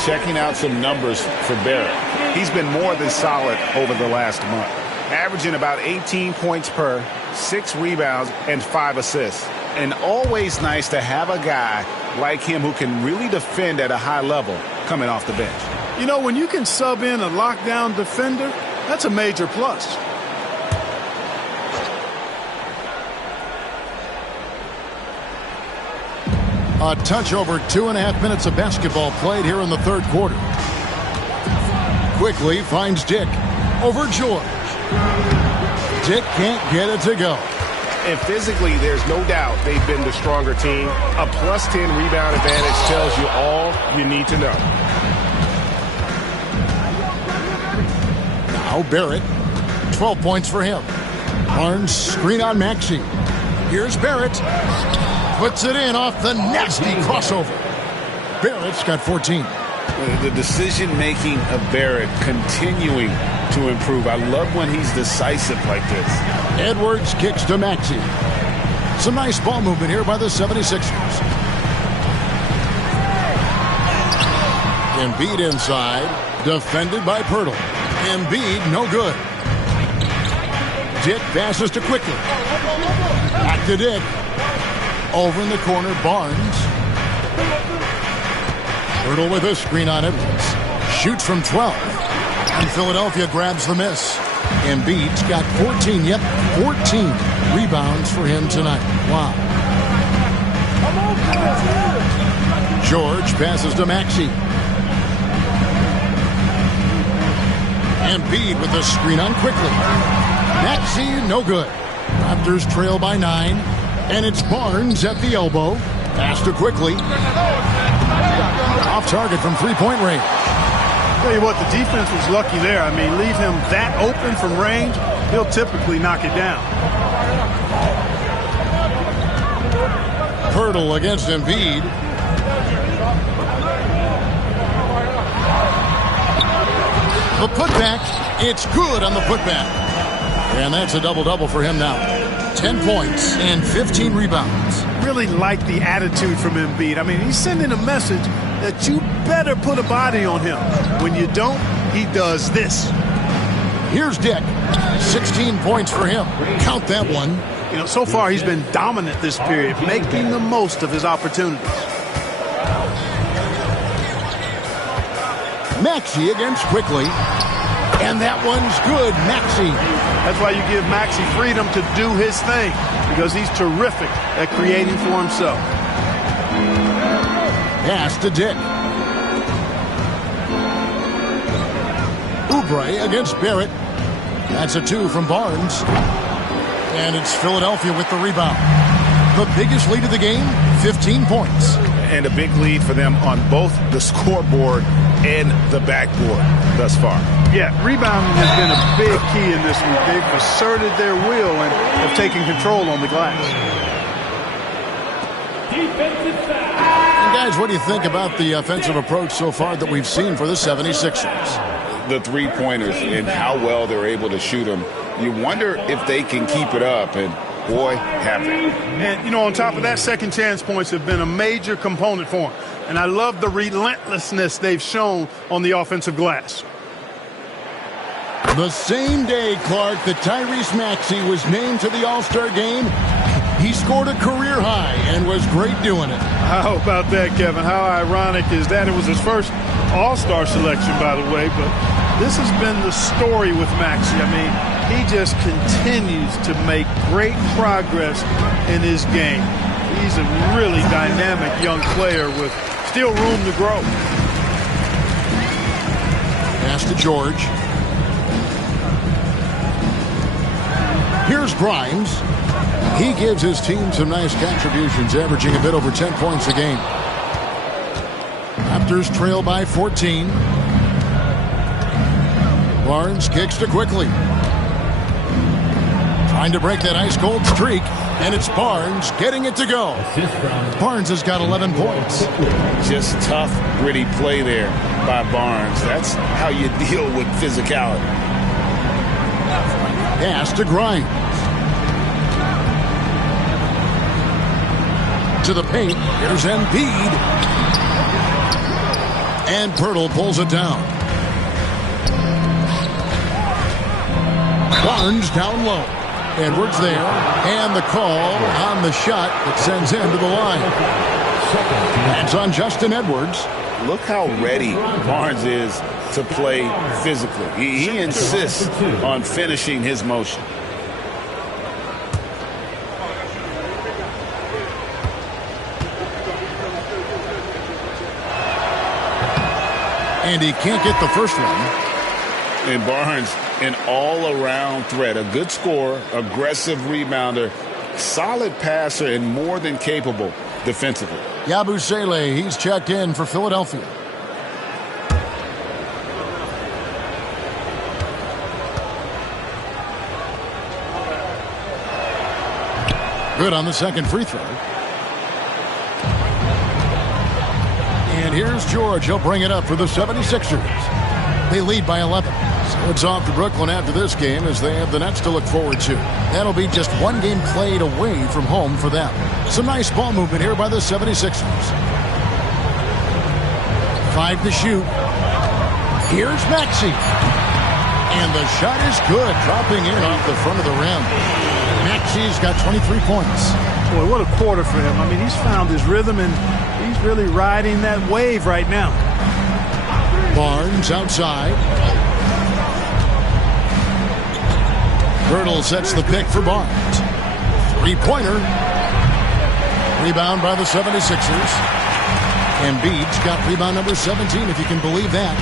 Checking out some numbers for Barrett. He's been more than solid over the last month, averaging about 18 points per, 6 rebounds, and 5 assists. And always nice to have a guy like him who can really defend at a high level coming off the bench. You know, when you can sub in a lockdown defender, that's a major plus. A touch over 2.5 minutes of basketball played here in the third quarter. Quickly finds Dick over George. Dick can't get it to go. And physically, there's no doubt they've been the stronger team. A plus 10 rebound advantage tells you all you need to know. Now Barrett, 12 points for him. Barnes screen on Maxey. Here's Barrett. Puts it in off the nasty crossover. Barrett's got 14. The decision-making of Barrett continuing to improve. I love when he's decisive like this. Edwards kicks to Maxey. Some nice ball movement here by the 76ers. Embiid inside. Defended by Pirtle. Embiid no good. Dick passes to Quickly. Back to Dick. Over in the corner, Barnes. Pirtle with a screen on Edwards. Shoots from 12. And Philadelphia grabs the miss. Embiid's got 14. Yep, 14 rebounds for him tonight. Wow. George passes to Maxey. Embiid with the screen on Quickly. Maxey, no good. Raptors trail by 9. And it's Barnes at the elbow. Pass to Quickly. Off target from three-point range. Tell you what, the defense was lucky there. I mean, leave him that open from range, he'll typically knock it down. Pirtle against Embiid. The putback, it's good on the putback. And that's a double-double for him now. 10 points and 15 rebounds. Really like the attitude from Embiid. I mean, he's sending a message that you better put a body on him. When you don't, he does this. Here's Dick. 16 points for him. Count that one. You know, so far he's been dominant this period, making the most of his opportunities. Maxey against Quickly. And that one's good. Maxey. That's why you give Maxey freedom to do his thing, because he's terrific at creating for himself. Pass to Dick. Oubre against Barrett. That's a 2 from Barnes. And it's Philadelphia with the rebound. The biggest lead of the game, 15 points. And a big lead for them on both the scoreboard and the backboard thus far. Yeah, rebounding has been a big key in this one. They've asserted their will and have taken control on the glass. And guys, what do you think about the offensive approach so far that we've seen for the 76ers? The three-pointers and how well they're able to shoot them. You wonder if they can keep it up, and boy, have they. And, you know, on top of that, second chance points have been a major component for them. And I love the relentlessness they've shown on the offensive glass. The same day, Clark, that Tyrese Maxey was named to the All-Star game, he scored a career high and was great doing it. How about that, Kevin? How ironic is that? It was his first All-Star selection, by the way, but this has been the story with Maxey. I mean, he just continues to make great progress in his game. He's a really dynamic young player with still room to grow. Pass to George. Here's Grimes. He gives his team some nice contributions, averaging a bit over 10 points a game. Raptors trail by 14. Barnes kicks to Quickly. Trying to break that ice-cold streak, and it's Barnes getting it to go. Barnes has got 11 points. Just tough, gritty play there by Barnes. That's how you deal with physicality. Pass to Grimes. To the paint. Here's Embiid. And Pirtle pulls it down. Barnes down low. Edwards there, and the call on the shot that sends him to the line. That's on Justin Edwards. Look how ready Barnes is to play physically. He insists on finishing his motion. And he can't get the first one. And Barnes, an all-around threat. A good scorer, aggressive rebounder, solid passer, and more than capable defensively. Yabusele, he's checked in for Philadelphia. Good on the second free throw. And here's George. He'll bring it up for the 76ers. They lead by 11. So it's off to Brooklyn after this game as they have the Nets to look forward to. That'll be just one game played away from home for them. Some nice ball movement here by the 76ers. 5 to shoot. Here's Maxey. And the shot is good, dropping in off the front of the rim. Maxey's got 23 points. Boy, what a quarter for him. I mean, he's found his rhythm, and he's really riding that wave right now. Barnes outside. Girdle sets the pick for Barnes. Three-pointer. Rebound by the 76ers. Embiid's got rebound number 17, if you can believe that.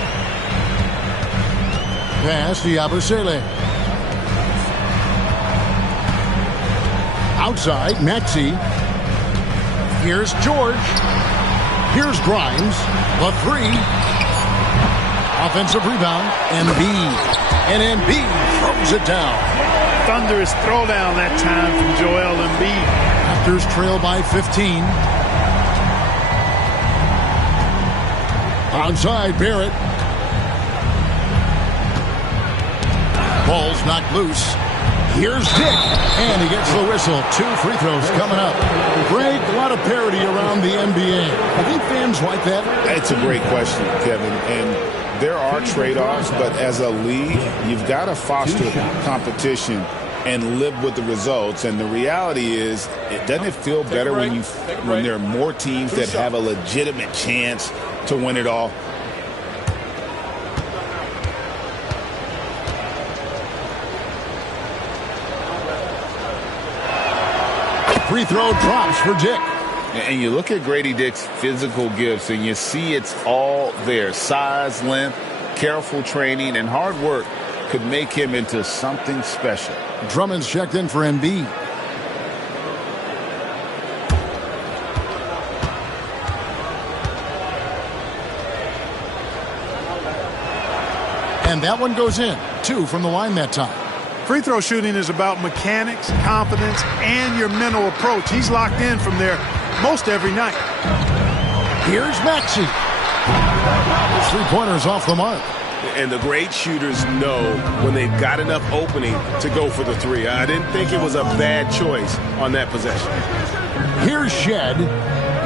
Pass to Yabusele. Outside, Maxey. Here's George. Here's Grimes. The three. Offensive rebound. Embiid. And Embiid throws it down. Thunderous throwdown that time from Joel Embiid. Raptors trail by 15. Onside, Barrett. Ball's knocked loose. Here's Dick, and he gets the whistle. 2 free throws coming up. Greg, a lot of parity around the NBA. I think fans like that. It's a great question, Kevin. And there are trade-offs, but as a league, you've got to foster competition and live with the results. And the reality is, doesn't it feel better when there are more teams that have a legitimate chance to win it all? Free throw drops for Dick. And you look at Grady Dick's physical gifts, and you see it's all there. Size, length, careful training, and hard work could make him into something special. Drummond's checked in for Embiid. And that one goes in. 2 from the line that time. Free throw shooting is about mechanics, confidence, and your mental approach. He's locked in from there most every night. Here's Maxey. His three-pointer's off the mark. And the great shooters know when they've got enough opening to go for the three. I didn't think it was a bad choice on that possession. Here's Shed.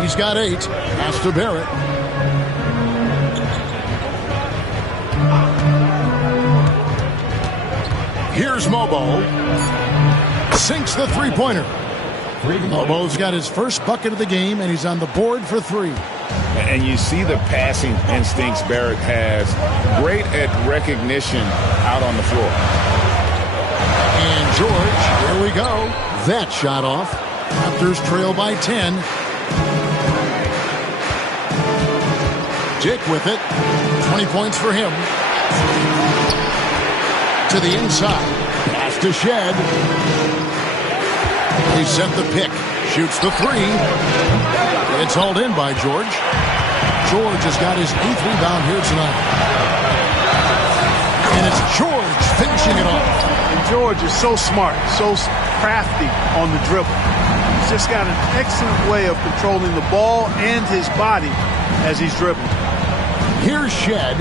He's got 8. Pass to Barrett. Here's Mobo. Sinks the three-pointer. Mobo's got his first bucket of the game, and he's on the board for 3. And you see the passing instincts Barrett has. Great at recognition out on the floor. And George, here we go. That shot off. Raptors trail by 10. Dick with it. 20 points for him. To the inside. Pass to Shed. He set the pick. Shoots the 3. It's hauled in by George. George has got his 8th rebound here tonight. And it's George finishing it off. And George is so smart, so crafty on the dribble. He's just got an excellent way of controlling the ball and his body as he's dribbling. Here's Shed.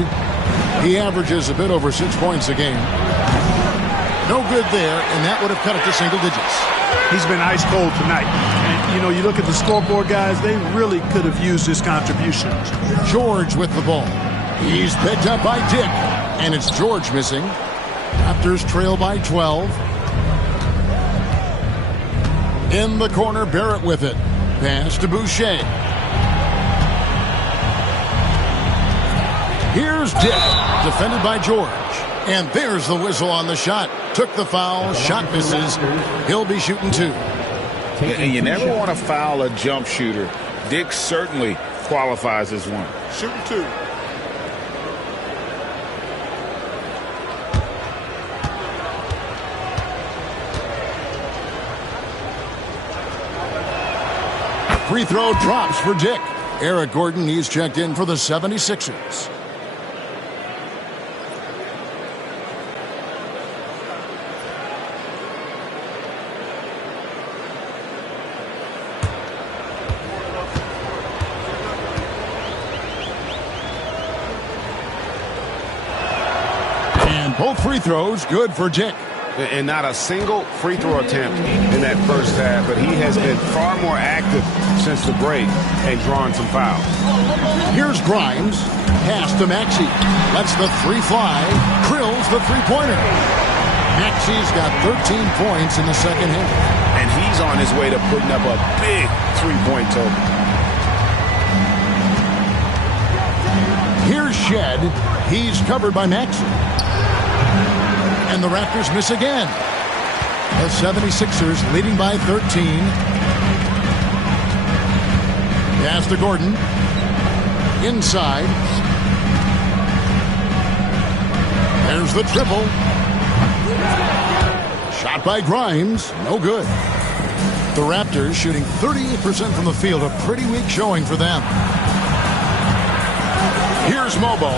He averages a bit over 6 points a game. No good there, and that would have cut it to single digits. He's been ice cold tonight. And, you know, you look at the scoreboard, guys, they really could have used his contribution. George with the ball. He's picked up by Dick, and it's George missing. Raptors trail by 12. In the corner, Barrett with it. Pass to Boucher. Here's Dick, defended by George. And there's the whistle on the shot. Took the foul, shot misses. He'll be shooting 2. And you never want to foul a jump shooter. Dick certainly qualifies as one. Shooting 2. Free throw drops for Dick. Eric Gordon, he's checked in for the 76ers. And both free throws good for Dick. And not a single free throw attempt in that first half, but he has been far more active since the break and drawn some fouls. Here's Grimes. Pass to Maxey. Lets the 3 fly. Krills the three-pointer. Maxey's got 13 points in the second half. And he's on his way to putting up a big three-point total. Here's Shed. He's covered by Maxey. And the Raptors miss again. The 76ers leading by 13. Pass to Gordon. Inside. There's the triple. Shot by Grimes. No good. The Raptors shooting 38% from the field. A pretty weak showing for them. Here's Mobo.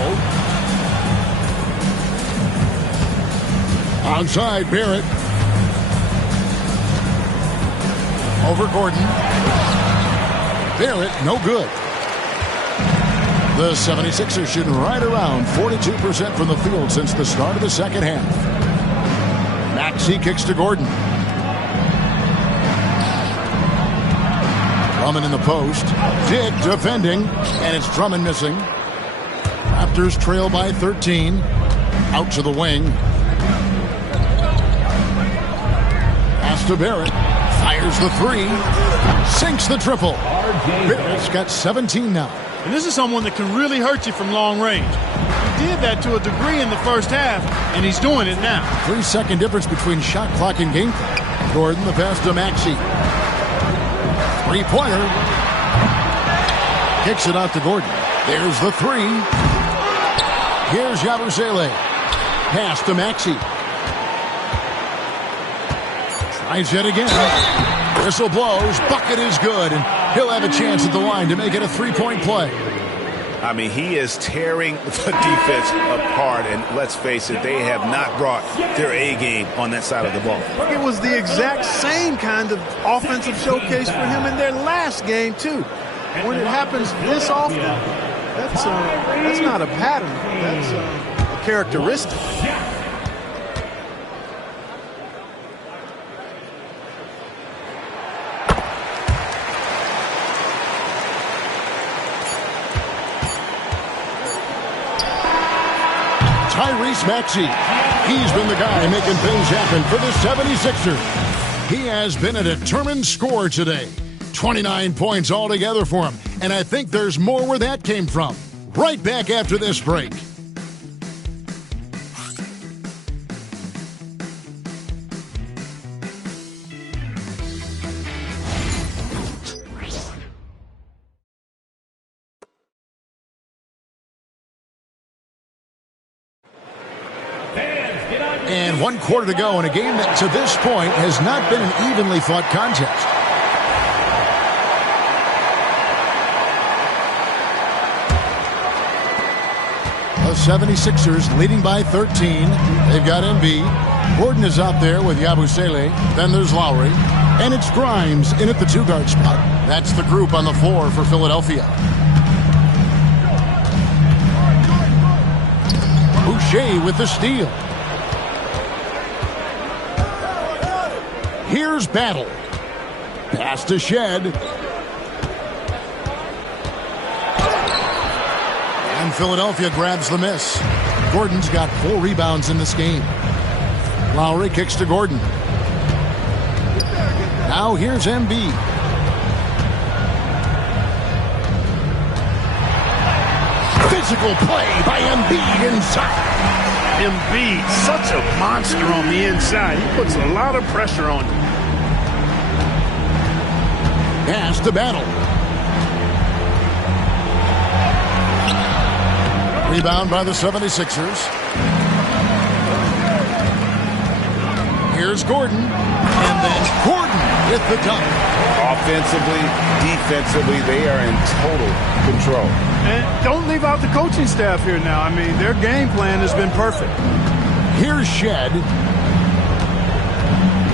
Outside, Barrett. Over Gordon. Barrett, no good. The 76ers shooting right around 42% from the field since the start of the second half. Maxey kicks to Gordon. Drummond in the post. Dick defending, and it's Drummond missing. Raptors trail by 13. Out to the wing. To Barrett, fires the 3, sinks the triple. Barrett's got 17 now. And this is someone that can really hurt you from long range. He did that to a degree in the first half, and he's doing it now. 3-second difference between shot clock and game clock. Gordon, the pass to Maxey. Three-pointer. Kicks it out to Gordon. There's the 3. Here's Yabusele. Pass to Maxey. Tries yet again. Whistle blows. Bucket is good. And he'll have a chance at the line to make it a 3-point play. I mean, he is tearing the defense apart. And let's face it, they have not brought their A game on that side of the ball. It was the exact same kind of offensive showcase for him in their last game, too. When it happens this often, that's not a pattern. That's a characteristic. Tyrese Maxey. He's been the guy making things happen for the 76ers. He has been a determined scorer today. 29 points altogether for him. And I think there's more where that came from. Right back after this break. And 1 quarter to go in a game that to this point has not been an evenly fought contest. The 76ers leading by 13. They've got Embiid. Gordon is out there with Yabusele. Then there's Lowry. And it's Grimes in at the 2-guard spot. That's the group on the floor for Philadelphia. Boucher with the steal. Here's Battle. Pass to Shed. And Philadelphia grabs the miss. Gordon's got 4 rebounds in this game. Lowry kicks to Gordon. Now here's Embiid. Physical play by Embiid inside. Embiid, such a monster on the inside. He puts a lot of pressure on you. Pass to Battle. Rebound by the 76ers. Here's Gordon. And then Gordon with the dunk. Offensively, defensively, they are in total control. And don't leave out the coaching staff here now. I mean, their game plan has been perfect. Here's Shed.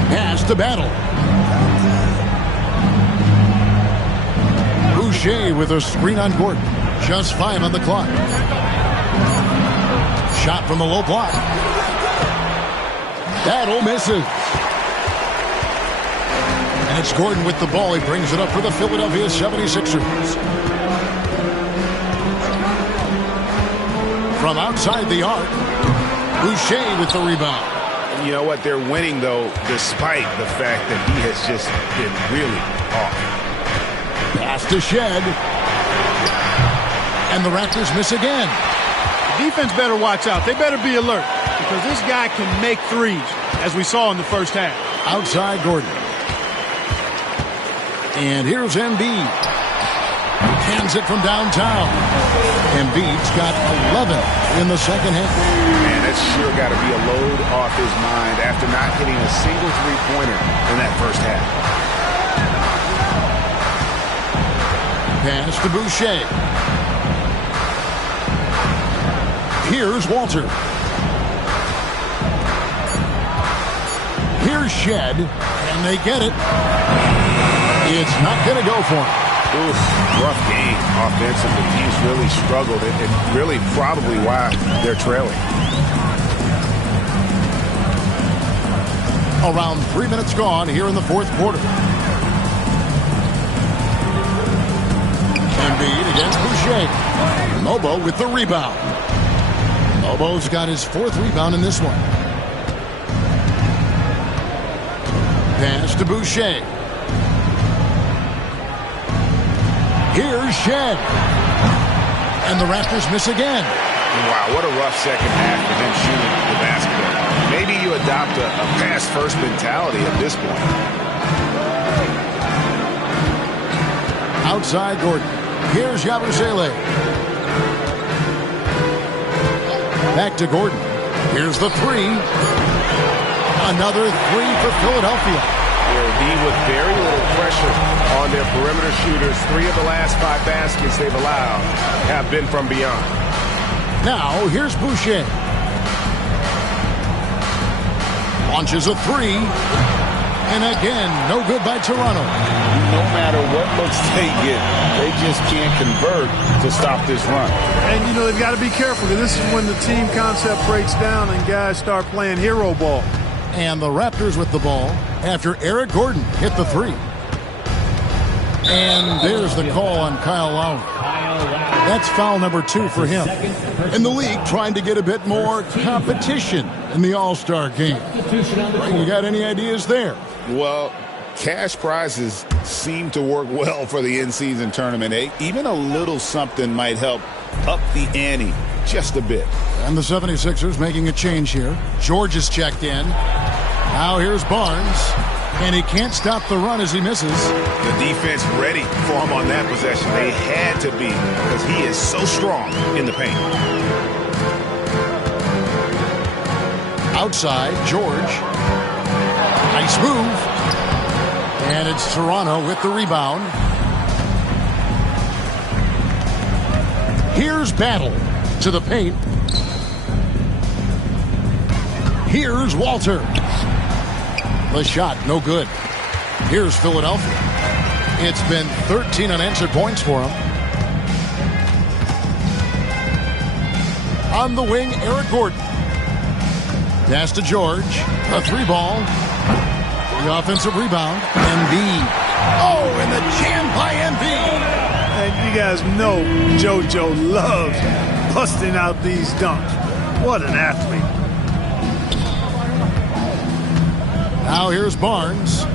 Pass to Battle. Boucher with a screen on Gordon. Just 5 on the clock. Shot from the low block. Battle misses. And it's Gordon with the ball. He brings it up for the Philadelphia 76ers. From outside the arc, Boucher with the rebound. You know what? They're winning, though, despite the fact that he has just been really off. Pass to Shed. And the Raptors miss again. Defense better watch out. They better be alert because this guy can make threes, as we saw in the first half. Outside Gordon. And here's Embiid. Hands it from downtown. Embiid's got 11 in the second half. Man, that's sure got to be a load off his mind after not hitting a single three-pointer in that first half. Pass to Boucher. Here's Walter. Here's Shed. And they get it. It's not going to go for him. Oof, rough game offensively. Teams really struggled. And really probably why they're trailing. Around 3 minutes gone here in the fourth quarter. Embiid against Boucher. Mobo with the rebound. Mobo's got his 4th rebound in this one. Pass to Boucher. Here's Shed. And the Raptors miss again. Wow, what a rough second half for him shooting the basketball. Maybe you adopt a pass-first mentality at this point. Outside Gordon. Here's Yabusele. Back to Gordon. Here's the 3. Another 3 for Philadelphia. He with very little pressure on their perimeter shooters. 3 of the last 5 baskets they've allowed have been from beyond. Now, here's Boucher. Launches a 3. And again, no good by Toronto. No matter what looks they get, they just can't convert to stop this run. And, you know, they've got to be careful because this is when the team concept breaks down and guys start playing hero ball. And the Raptors with the ball after Eric Gordon hit the 3. And there's the call on Kyle Lowry. That's foul number 2 for him. And the league trying to get a bit more competition in the All-Star game. You got any ideas there? Well, cash prizes seem to work well for the in-season tournament. Even a little something might help up the ante just a bit. And the 76ers making a change here. George is checked in. Now here's Barnes. And he can't stop the run as he misses. The defense ready for him on that possession. They had to be because he is so strong in the paint. Outside, George. Nice move. And it's Toronto with the rebound. Here's Battle to the paint. Here's Walter. The shot, no good. Here's Philadelphia. It's been 13 unanswered points for him. On the wing, Eric Gordon. Pass to George. A 3-ball. The offensive rebound. Embiid. Oh, and the jam by Embiid. And you guys know JoJo loves busting out these dunks. What an athlete. Now here's Barnes.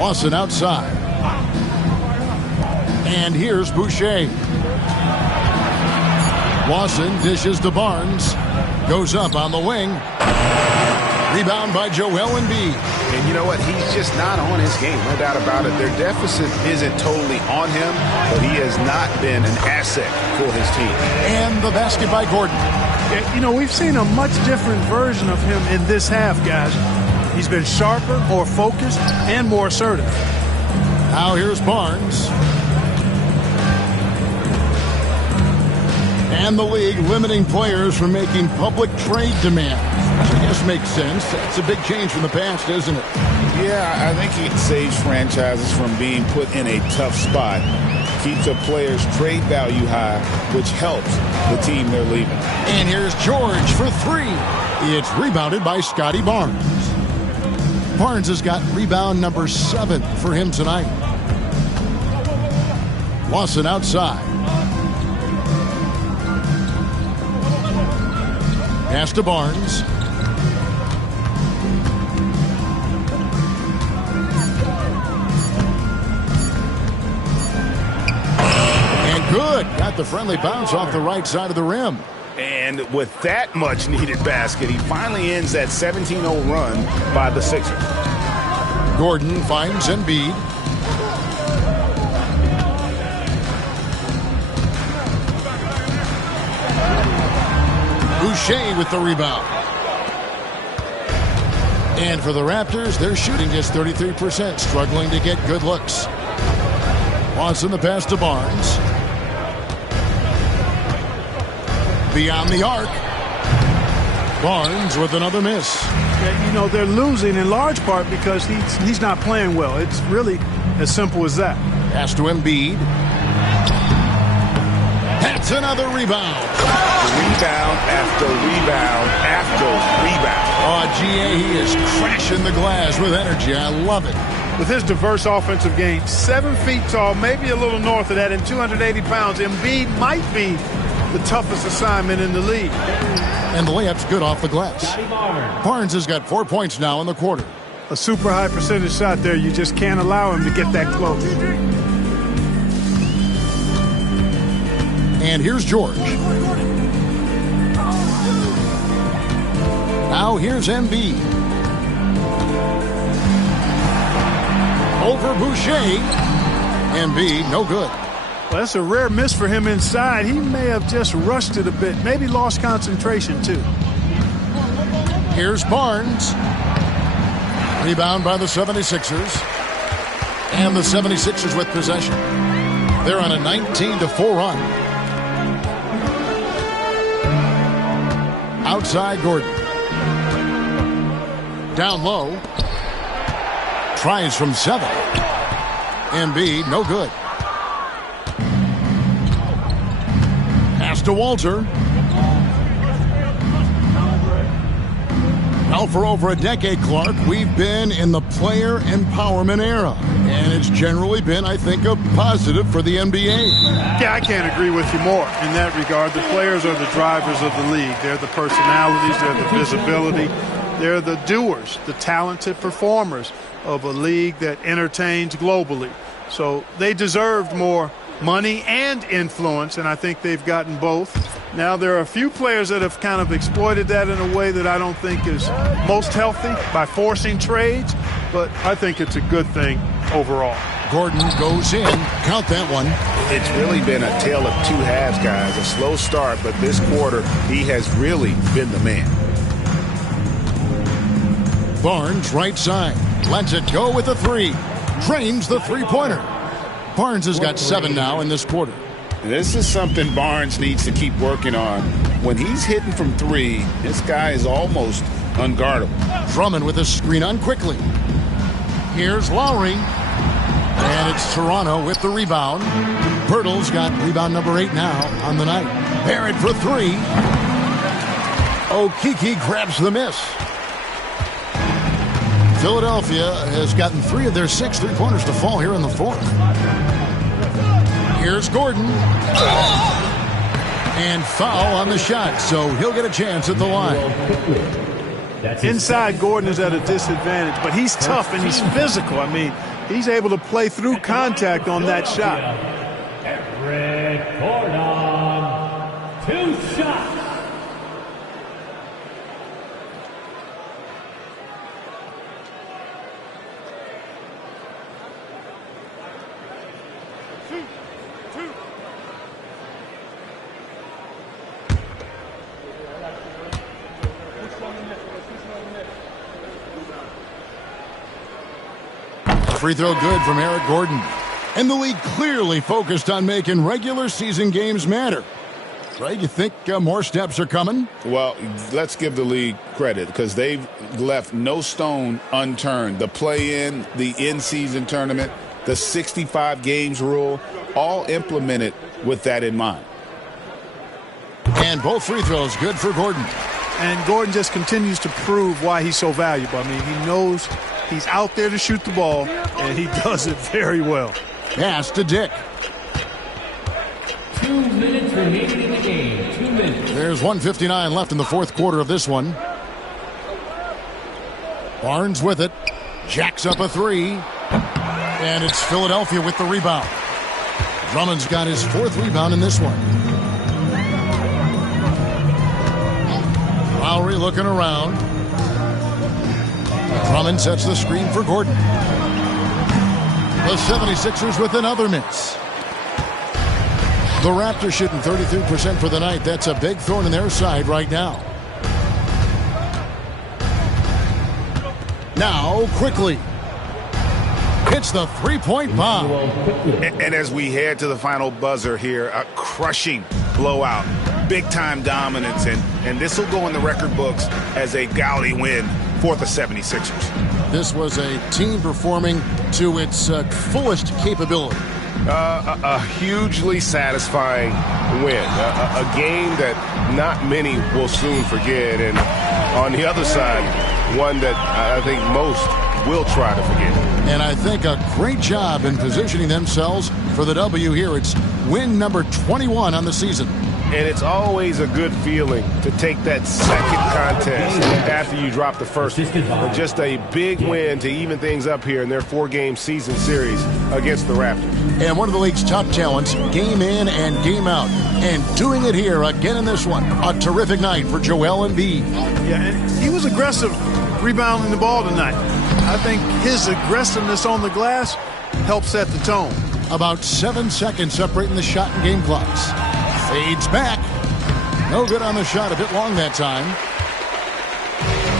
Lawson outside. And here's Boucher. Lawson dishes to Barnes. Goes up on the wing. Rebound by Joel Embiid. And you know what? He's just not on his game, no doubt about it. Their deficit isn't totally on him, but he has not been an asset for his team. And the basket by Gordon. You know, we've seen a much different version of him in this half, guys. He's been sharper, more focused, and more assertive. Now here's Barnes. And the league limiting players from making public trade demands. Which I guess makes sense. It's a big change from the past, isn't it? Yeah, I think it saves franchises from being put in a tough spot. Keeps a player's trade value high, which helps the team they're leaving. And here's George for three. It's rebounded by Scotty Barnes. Barnes has got rebound number 7 for him tonight. Lawson outside. Pass to Barnes. And good. Got the friendly bounce off the right side of the rim. And with that much needed basket, he finally ends that 17-0 run by the Sixers. Gordon finds Embiid. Boucher with the rebound. And for the Raptors, they're shooting just 33%, struggling to get good looks. Lawson the pass to Barnes. Beyond the arc. Barnes with another miss. Yeah, you know, they're losing in large part because he's not playing well. It's really as simple as that. Pass to Embiid. That's another rebound. Rebound after rebound after rebound. Oh, GA, he is crashing the glass with energy. I love it. With his diverse offensive game, 7 feet tall, maybe a little north of that, and 280 pounds, Embiid might be the toughest assignment in the league. And the layup's good off the glass. Barnes has got 4 points now in the quarter. A super high percentage shot there. You just can't allow him to get that close. And here's George. Now here's Embiid. Over Boucher. Embiid, no good. Well, that's a rare miss for him inside. He may have just rushed it a bit. Maybe lost concentration, too. Here's Barnes. Rebound by the 76ers. And the 76ers with possession. They're on a 19-4 run. Outside Gordon. Down low. Tries from 7. Embiid, no good. Pass to Walter. Now for over a decade, Clark, we've been in the player empowerment era. And it's generally been, I think, a positive for the NBA. Yeah, I can't agree with you more in that regard. The players are the drivers of the league. They're the personalities. They're the visibility. They're the doers, the talented performers of a league that entertains globally. So they deserved more money and influence, and I think they've gotten both. Now, there are a few players that have kind of exploited that in a way that I don't think is most healthy by forcing trades, but I think it's a good thing overall. Gordon goes in. Count that one. It's really been a tale of two halves, guys. A slow start, but this quarter, he has really been the man. Barnes, right side. Lets it go with a 3. Drains the three-pointer. Barnes has got 7 now in this quarter. This is something Barnes needs to keep working on. When he's hitting from 3, this guy is almost unguardable. Drummond with a screen on quickly. Here's Lowry. And it's Toronto with the rebound. Pirtle's got rebound number 8 now on the night. Barrett for 3. Okeke grabs the miss. Philadelphia has gotten 3 of their 6 three-pointers to fall here in the 4th. Here's Gordon. And foul on the shot, so he'll get a chance at the line. Inside, Gordon is at a disadvantage, but he's tough and he's physical. I mean, he's able to play through contact on that shot. Eric Gordon, 2 shots. Free throw good from Eric Gordon. And the league clearly focused on making regular season games matter. Right? You think more steps are coming? Well, let's give the league credit because they've left no stone unturned. The play-in, the in-season tournament, the 65 games rule, all implemented with that in mind. And both free throws good for Gordon. And Gordon just continues to prove why he's so valuable. I mean, he knows he's out there to shoot the ball, and he does it very well. Pass to Dick. 2 minutes remaining in the game. 2 minutes. There's 1:59 left in the fourth quarter of this one. Barnes with it. Jacks up a three. And it's Philadelphia with the rebound. Drummond's got his 4th rebound in this one. Lowry looking around. Drummond sets the screen for Gordon. The 76ers with another miss. The Raptors shooting 33% for the night. That's a big thorn in their side right now. Now, quickly. Hits the three-point bomb. And as we head to the final buzzer here, a crushing blowout. Big-time dominance. And this will go in the record books as a gaudy win for the 76ers. This was a team performing to its fullest capability. A hugely satisfying win. A game that not many will soon forget. And on the other side, one that I think most will try to forget. And I think a great job in positioning themselves for the W here. It's win number 21 on the season. And it's always a good feeling to take that second contest after you drop the first one. But just a big win to even things up here in their 4-game season series against the Raptors. And one of the league's top talents, game in and game out. And doing it here again in this one. A terrific night for Joel Embiid. Yeah, and he was aggressive rebounding the ball tonight. I think his aggressiveness on the glass helped set the tone. About 7 seconds separating the shot and game clocks. Fades back. No good on the shot. A bit long that time.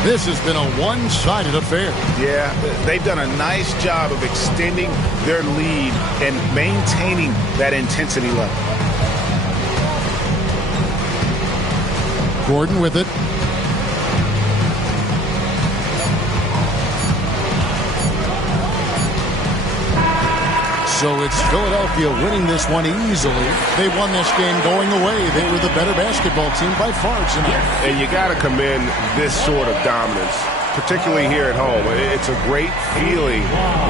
This has been a one-sided affair. Yeah, they've done a nice job of extending their lead and maintaining that intensity level. Gordon with it. So it's Philadelphia winning this one easily. They won this game going away. They were the better basketball team by far tonight. And you got to commend this sort of dominance, particularly here at home. It's a great feeling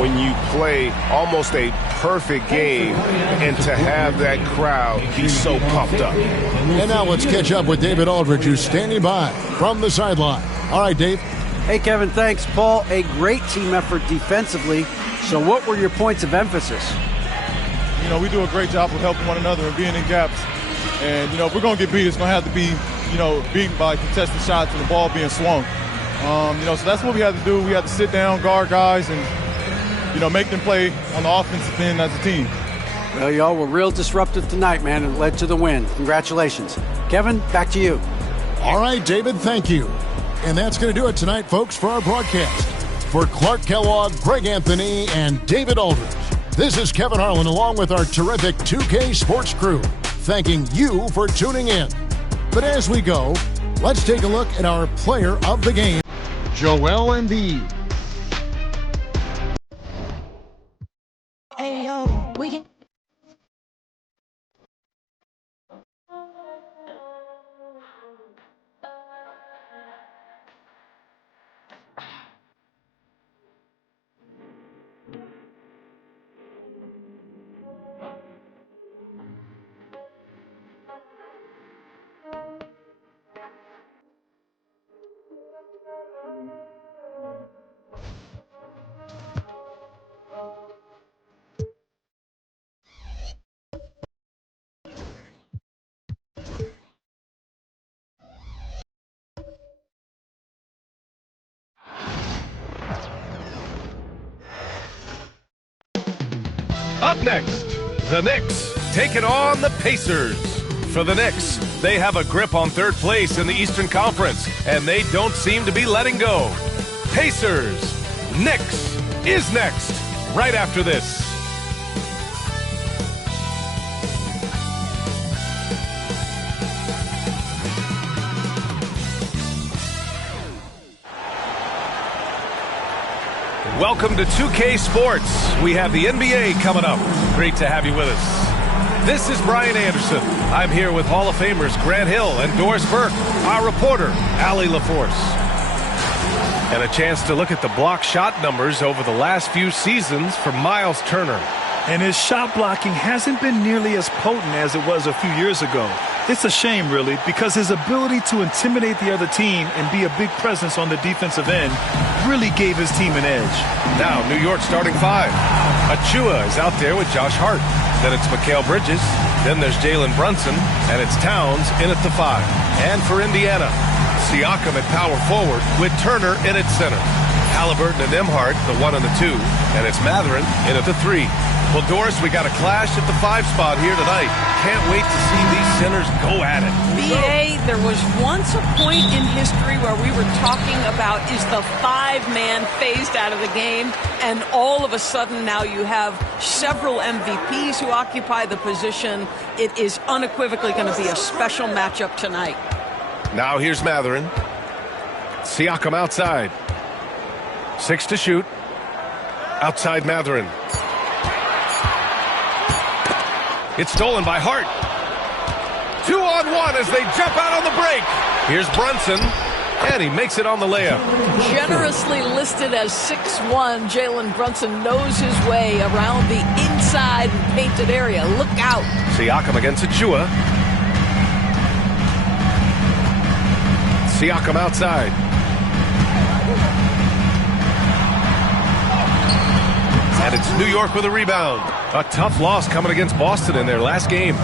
when you play almost a perfect game and to have that crowd be so pumped up. And now let's catch up with David Aldridge, who's standing by from the sideline. All right, Dave. Hey, Kevin, thanks. Paul, a great team effort defensively. So what were your points of emphasis? You know, we do a great job of helping one another and being in gaps. And, you know, if we're going to get beat, it's going to have to be, you know, beaten by contested shots and the ball being swung. You know, so that's what we had to do. We had to sit down, guard guys, and, you know, make them play on the offensive end as a team. Well, y'all were real disruptive tonight, man, and led to the win. Congratulations. Kevin, back to you. All right, David, thank you. And that's going to do it tonight, folks, for our broadcast. For Clark Kellogg, Greg Anthony, and David Aldridge, this is Kevin Harlan along with our terrific 2K Sports crew, thanking you for tuning in. But as we go, let's take a look at our player of the game, Joel Embiid. Hey, yo, we can. Up next, the Knicks taking on the Pacers. For the Knicks, they have a grip on third place in the Eastern Conference, and they don't seem to be letting go. Pacers, Knicks is next, right after this. Welcome to 2K Sports. We have the NBA coming up. Great to have you with us. This is Brian Anderson. I'm here with Hall of Famers Grant Hill and Doris Burke, our reporter, Allie LaForce. And a chance to look at the block shot numbers over the last few seasons for Miles Turner. And his shot blocking hasn't been nearly as potent as it was a few years ago. It's a shame, really, because his ability to intimidate the other team and be a big presence on the defensive end really gave his team an edge. Now, New York starting five. Achua is out there with Josh Hart. Then it's Mikal Bridges. Then there's Jalen Brunson. And it's Towns in at the five. And for Indiana, Siakam at power forward with Turner in at center. Halliburton and Nembhard, the 1 and the 2. And it's Mathurin in at the 3. Well, Doris, we got a clash at the 5 spot here tonight. Can't wait to see these centers go at it. B.A., there was once a point in history where we were talking about, is the 5-man phased out of the game? And all of a sudden now you have several MVPs who occupy the position. It is unequivocally going to be a special matchup tonight. Now here's Mathurin. Siakam outside. 6 to shoot. Outside Mathurin. It's stolen by Hart. 2-on-1 as they jump out on the break. Here's Brunson, and he makes it on the layup. Generously listed as 6'1", Jalen Brunson knows his way around the inside painted area. Look out. Siakam against Achua. Siakam outside. And it's New York with a rebound. A tough loss coming against Boston in their last game.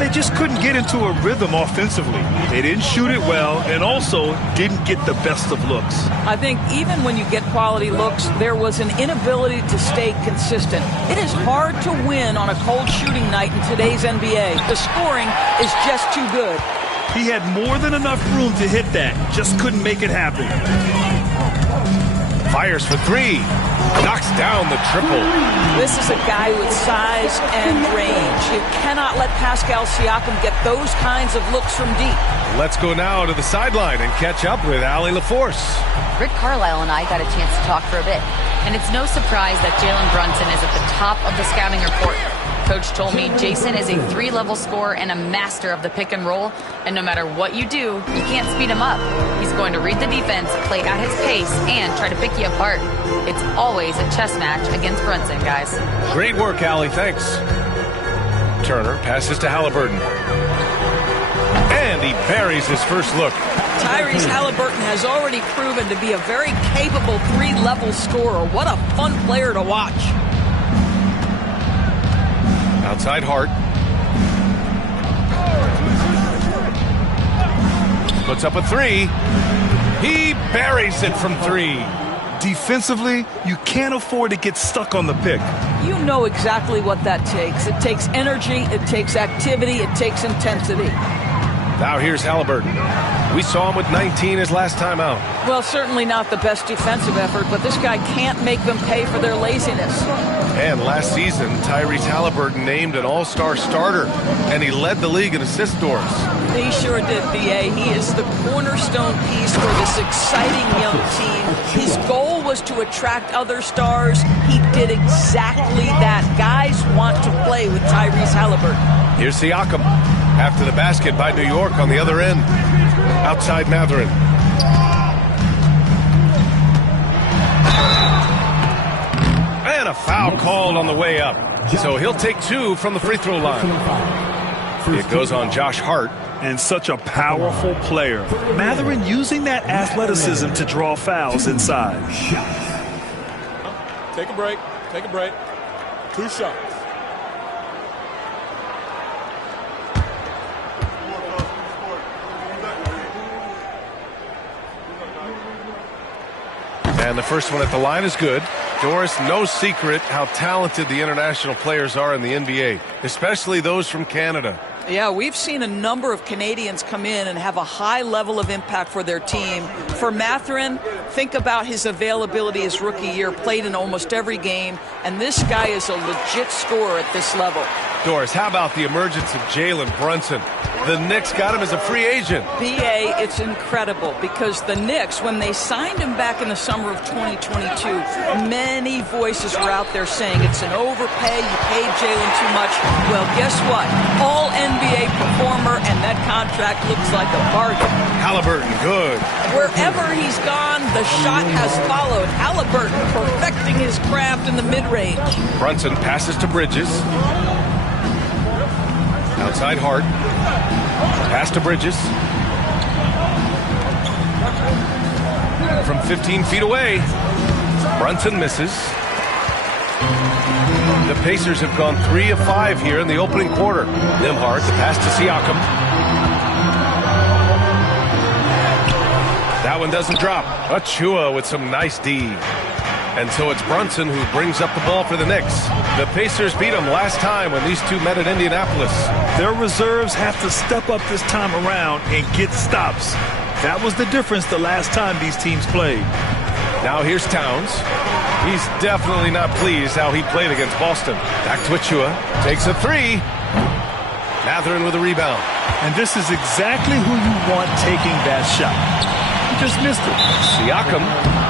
They just couldn't get into a rhythm offensively. They didn't shoot it well and also didn't get the best of looks. I think even when you get quality looks, there was an inability to stay consistent. It is hard to win on a cold shooting night in today's NBA. The scoring is just too good. He had more than enough room to hit that, just couldn't make it happen. Fires for 3. Knocks down the triple. This is a guy with size and range. You cannot let Pascal Siakam get those kinds of looks from deep. Let's go now to the sideline and catch up with Allie LaForce. Rick Carlisle and I got a chance to talk for a bit, and it's no surprise that Jalen Brunson is at the top of the scouting report. Coach told me Jason is a 3-level scorer and a master of the pick and roll, and no matter what you do, you can't speed him up. He's going to read the defense, play at his pace, and try to pick you apart. It's always a chess match against Brunson, guys. Great work, Allie. Thanks. Turner passes to Halliburton. And he buries his first look. Tyrese Halliburton has already proven to be a very capable 3-level scorer. What a fun player to watch. Outside Hart. Puts up a 3. He buries it from 3. Defensively, you can't afford to get stuck on the pick. You know exactly what that takes. It takes energy, it takes activity, it takes intensity. Now here's Halliburton. We saw him with 19 his last time out. Well, certainly not the best defensive effort, but this guy can't make them pay for their laziness. And last season, Tyrese Halliburton named an all-star starter, and he led the league in assist, Doris. He sure did, B.A. He is the cornerstone piece for this exciting young team. His goal was to attract other stars. He did exactly that. Guys want to play with Tyrese Halliburton. Here's Siakam. After the basket by New York on the other end. Outside Mathurin. And a foul called on the way up. So he'll take 2 from the free throw line. It goes on Josh Hart. And such a powerful player. Mathurin using that athleticism to draw fouls inside. Take a break. Take a break. 2 shots. And the first one at the line is good. Doris, no secret how talented the international players are in the NBA, especially those from Canada. Yeah, we've seen a number of Canadians come in and have a high level of impact for their team. For Mathurin, think about his availability his rookie year, played in almost every game, and this guy is a legit scorer at this level. Doris, how about the emergence of Jalen Brunson? The Knicks got him as a free agent. B.A., it's incredible because the Knicks, when they signed him back in the summer of 2022, many voices were out there saying it's an overpay, you paid Jalen too much. Well, guess what? All NBA performer, and that contract looks like a bargain. Halliburton, good. Wherever he's gone, the shot has followed. Halliburton perfecting his craft in the mid-range. Brunson passes to Bridges. Outside Hart. Pass to Bridges. From 15 feet away. Brunson misses. The Pacers have gone 3 of 5 here in the opening quarter. Nembhard, the pass to Siakam. That one doesn't drop. Achua with some nice D. And so it's Brunson who brings up the ball for the Knicks. The Pacers beat them last time when these two met at Indianapolis. Their reserves have to step up this time around and get stops. That was the difference the last time these teams played. Now here's Towns. He's definitely not pleased how he played against Boston. Back to Achua. Takes a 3. Mathurin with a rebound. And this is exactly who you want taking that shot. You just missed it. Siakam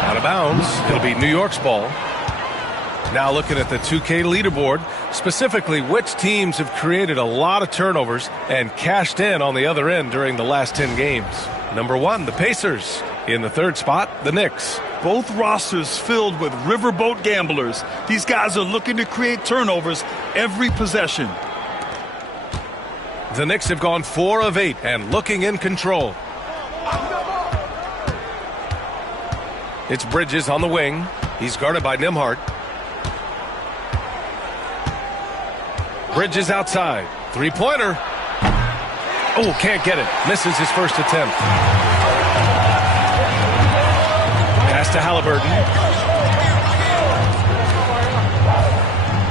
out of bounds. It'll be New York's ball. Now looking at the 2K leaderboard, specifically which teams have created a lot of turnovers and cashed in on the other end during the last 10 games. Number 1, the Pacers. In the 3rd spot, the Knicks. Both rosters filled with riverboat gamblers. These guys are looking to create turnovers every possession. The Knicks have gone 4 of 8 and looking in control. It's Bridges on the wing. He's guarded by Nembhard. Bridges outside. 3-pointer. Oh, can't get it. Misses his first attempt. Pass to Halliburton.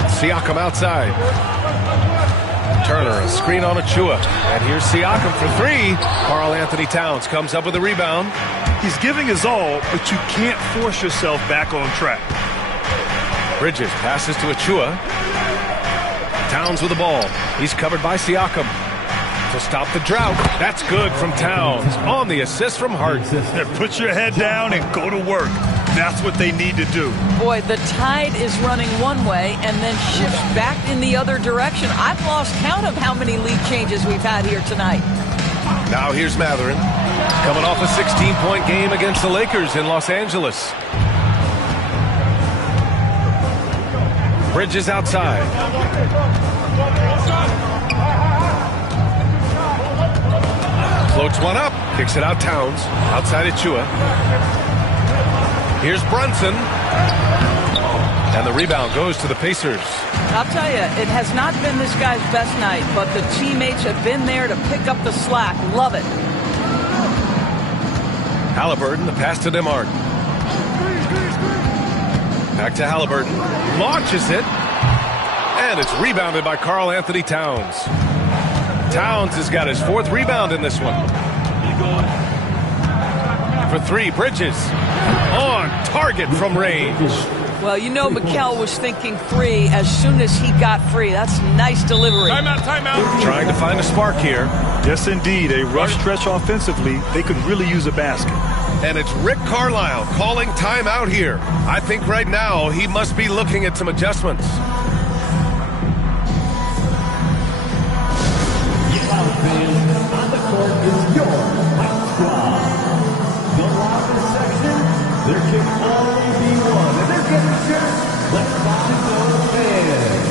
Siakam outside. Turner, a screen on Achua. And here's Siakam for 3. Karl Anthony Towns comes up with a rebound. He's giving his all, but you can't force yourself back on track. Bridges passes to Achua. Towns with the ball. He's covered by Siakam. To stop the drought. That's good from Towns. On the assist from Hart. Put your head down and go to work. That's what they need to do. Boy, the tide is running one way and then shifts back in the other direction. I've lost count of how many lead changes we've had here tonight. Now here's Mathurin. Coming off a 16-point game against the Lakers in Los Angeles. Bridges outside. Floats one up. Kicks it out Towns. Outside Achua. Here's Brunson. And the rebound goes to the Pacers. I'll tell you, it has not been this guy's best night, but the teammates have been there to pick up the slack. Love it. Halliburton, the pass to Nembhard. Back to Halliburton. Launches it. And it's rebounded by Karl Anthony Towns. Towns has got his 4th rebound in this one. For 3, Bridges. On target from range. Well, you know Mikal was thinking 3 as soon as he got free. That's nice delivery. Timeout. Trying to find a spark here. Yes, indeed. A rough stretch offensively. They could really use a basket. And it's Rick Carlisle calling timeout here. I think right now he must be looking at some adjustments. On the court is your Mike Squad. The longest section, there can only be one. And they're getting set. Let's find those fans.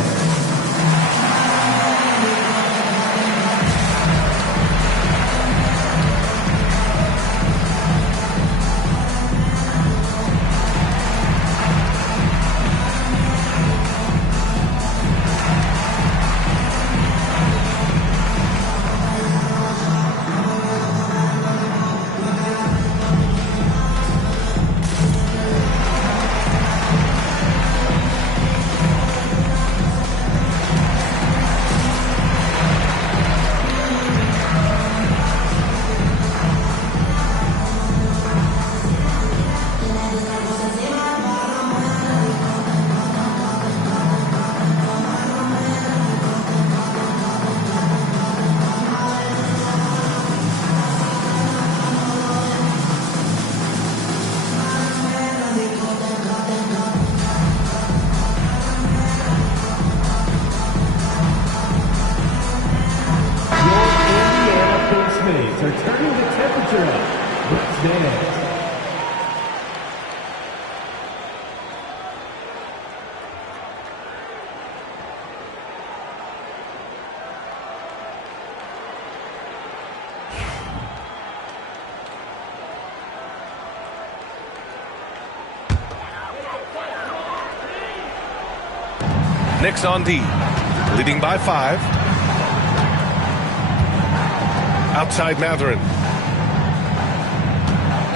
Knicks on D, leading by 5. Outside Mathurin.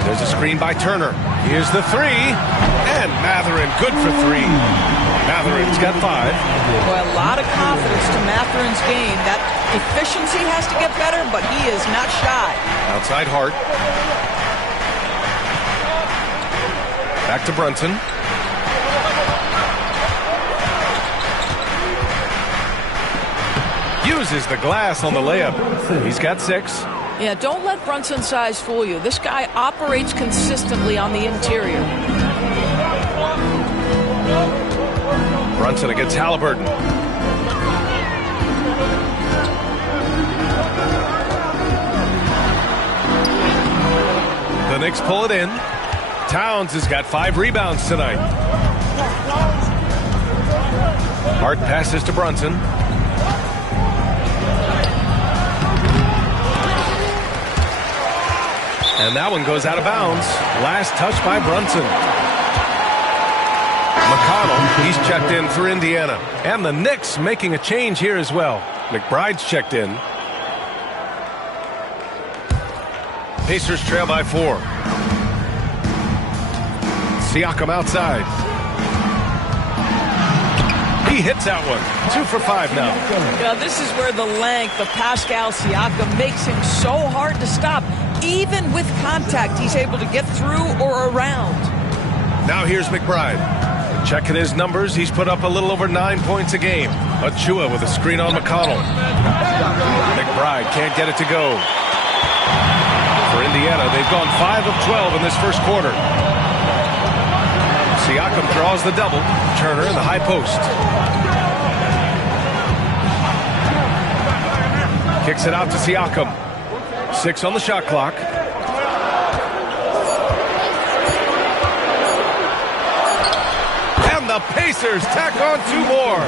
There's a screen by Turner. Here's the 3. And Mathurin, good for 3. Mathurin's got 5. Boy, a lot of confidence to Mathurin's game. That efficiency has to get better, but he is not shy. Outside Hart. Back to Brunson. Uses the glass on the layup. He's got 6. Yeah, don't let Brunson's size fool you. This guy operates consistently on the interior. Brunson against Halliburton. The Knicks pull it in. Towns has got 5 rebounds tonight. Hart passes to Brunson. And that one goes out of bounds. Last touch by Brunson. McConnell, he's checked in for Indiana. And the Knicks making a change here as well. McBride's checked in. Pacers trail by 4. Siakam outside. He hits that one. 2 for 5 now. Yeah, this is where the length of Pascal Siakam makes him so hard to stop. Even with contact, he's able to get through or around. Now here's McBride. Checking his numbers, he's put up a little over 9 points a game. Achua with a screen on McConnell. McBride can't get it to go. For Indiana, they've gone 5 of 12 in this first quarter. Siakam draws the double. Turner in the high post. Kicks it out to Siakam. 6 on the shot clock. And the Pacers tack on 2 more.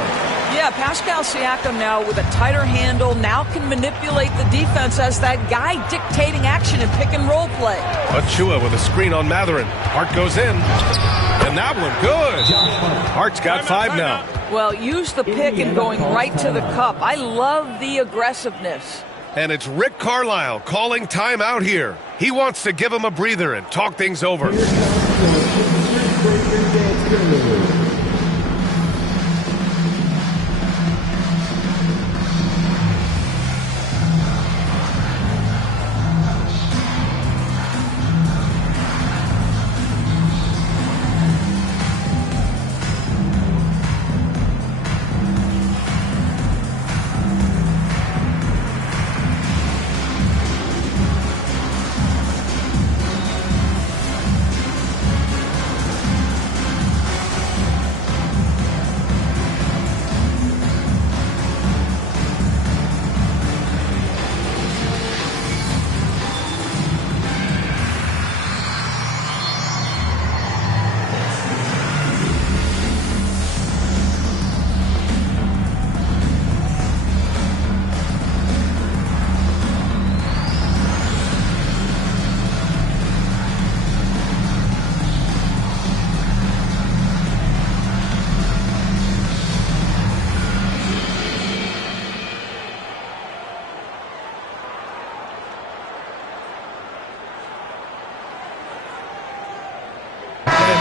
Yeah, Pascal Siakam now with a tighter handle now can manipulate the defense as that guy dictating action in pick and roll play. Achua with a screen on Mathurin. Hart goes in. And that one good. Hart's got 5 now. Well, use the pick and going right to the cup. I love the aggressiveness. And it's Rick Carlisle calling timeout here. He wants to give him a breather and talk things over.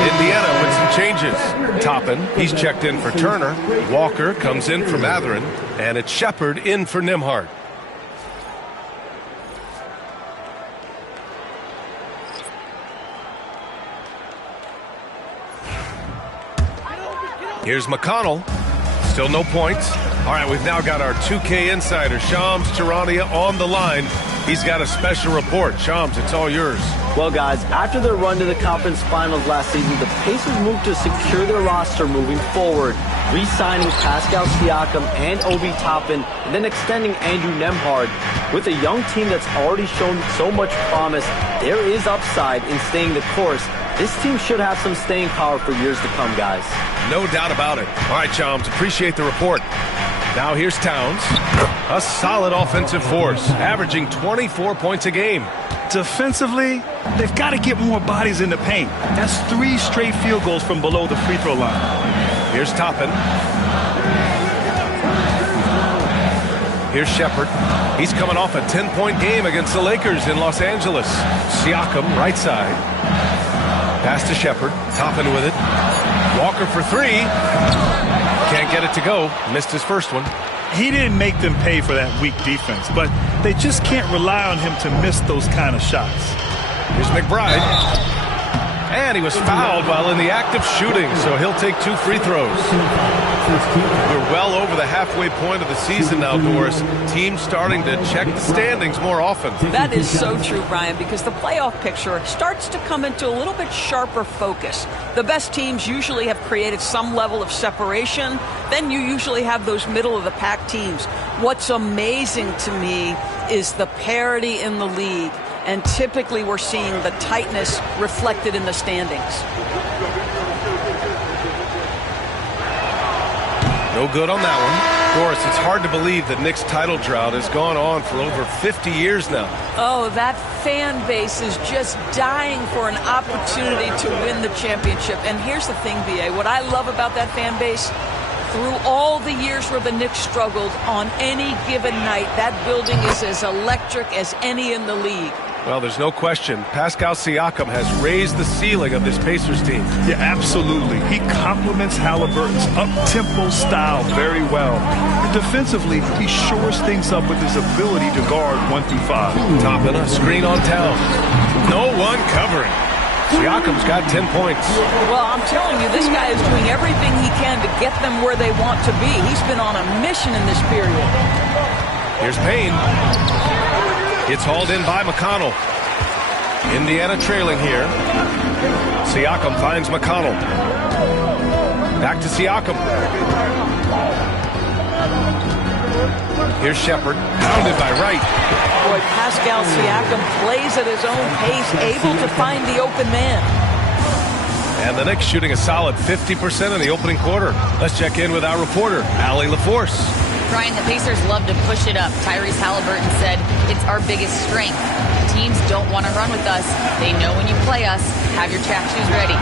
Indiana with some changes. Toppin, he's checked in for Turner. Walker comes in for Mathurin. And it's Shepard in for Nembhard. Here's McConnell. Still no points. All right, we've now got our 2K insider, Shams Charania, on the line. He's got a special report. Shams, it's all yours. Well, guys, after their run to the conference finals last season, the Pacers moved to secure their roster moving forward, re-signing Pascal Siakam and Obi Toppin, and then extending Andrew Nembhard. With a young team that's already shown so much promise, there is upside in staying the course. This team should have some staying power for years to come, guys. No doubt about it. All right, Shams, appreciate the report. Now here's Towns. A solid offensive force, averaging 24 points a game. Defensively, they've got to get more bodies in the paint. That's 3 straight field goals from below the free throw line. Here's Toppin. Here's Shepherd. He's coming off a 10-point game against the Lakers in Los Angeles. Siakam, right side. Pass to Shepherd. Toppin with it. Walker for three. Can't get it to go. Missed his first one. He didn't make them pay for that weak defense, but they just can't rely on him to miss those kind of shots. Here's McBride. And he was fouled while in the act of shooting, so he'll take 2 free throws. We're well over the halfway point of the season now, Doris. Teams starting to check the standings more often. That is so true, Brian, because the playoff picture starts to come into a little bit sharper focus. The best teams usually have created some level of separation. Then you usually have those middle-of-the-pack teams. What's amazing to me is the parity in the league. And typically we're seeing the tightness reflected in the standings. No good on that one. Doris, it's hard to believe the Knicks title drought has gone on for over 50 years now. Oh, that fan base is just dying for an opportunity to win the championship. And here's the thing, B.A., what I love about that fan base, through all the years where the Knicks struggled, on any given night, that building is as electric as any in the league. Well, there's no question. Pascal Siakam has raised the ceiling of this Pacers team. Yeah, absolutely. He complements Halliburton's up-tempo style very well. And defensively, he shores things up with his ability to guard 1 through 5. Toppin, a screen on Towns. No one covering. Siakam's got 10 points. Well, I'm telling you, this guy is doing everything he can to get them where they want to be. He's been on a mission in this period. Here's Payne. It's hauled in by McConnell. Indiana trailing here. Siakam finds McConnell. Back to Siakam. Here's Shepherd, pounded by Wright. Boy, Pascal Siakam plays at his own pace, able to find the open man. And the Knicks shooting a solid 50% in the opening quarter. Let's check in with our reporter, Allie LaForce. Brian, the Pacers love to push it up. Tyrese Halliburton said, it's our biggest strength. Teams don't want to run with us. They know when you play us, have your track shoes ready.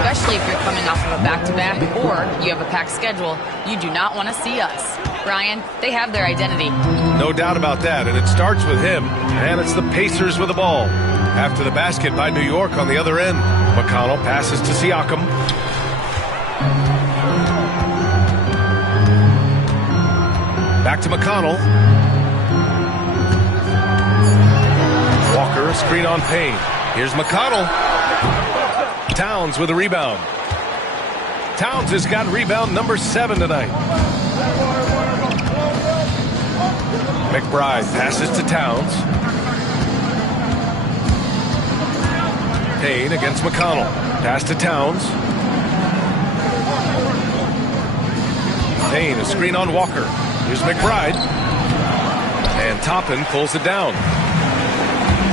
Especially if you're coming off of a back-to-back or you have a packed schedule. You do not want to see us. Brian, they have their identity. No doubt about that, and it starts with him, and it's the Pacers with the ball. After the basket by New York on the other end. McConnell passes to Siakam. Back to McConnell. Walker, a screen on Payne. Here's McConnell. Towns with a rebound. Towns has got rebound number 7 tonight. McBride passes to Towns. Payne against McConnell. Pass to Towns. Payne, a screen on Walker. Here's McBride. And Toppin pulls it down.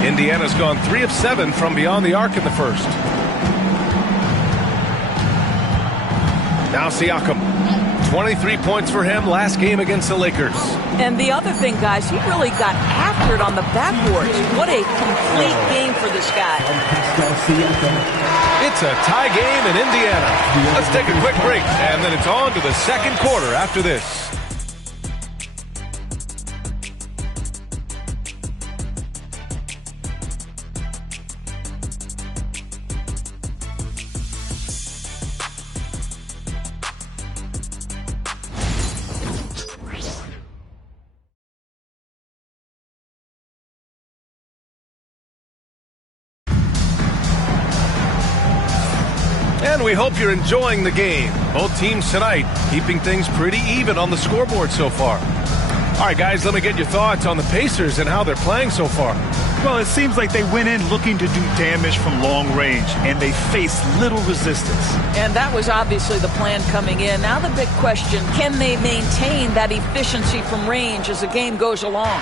Indiana's gone 3 of 7 from beyond the arc in the first. Now Siakam. 23 points for him last game against the Lakers. And the other thing, guys, he really got after it on the backboards. What a complete game for this guy. It's a tie game in Indiana. Let's take a quick break, and then it's on to the second quarter after this. And we hope you're enjoying the game. Both teams tonight keeping things pretty even on the scoreboard so far. All right, guys, let me get your thoughts on the Pacers and how they're playing so far. Well, it seems like they went in looking to do damage from long range, and they faced little resistance. And that was obviously the plan coming in. Now the big question, can they maintain that efficiency from range as the game goes along?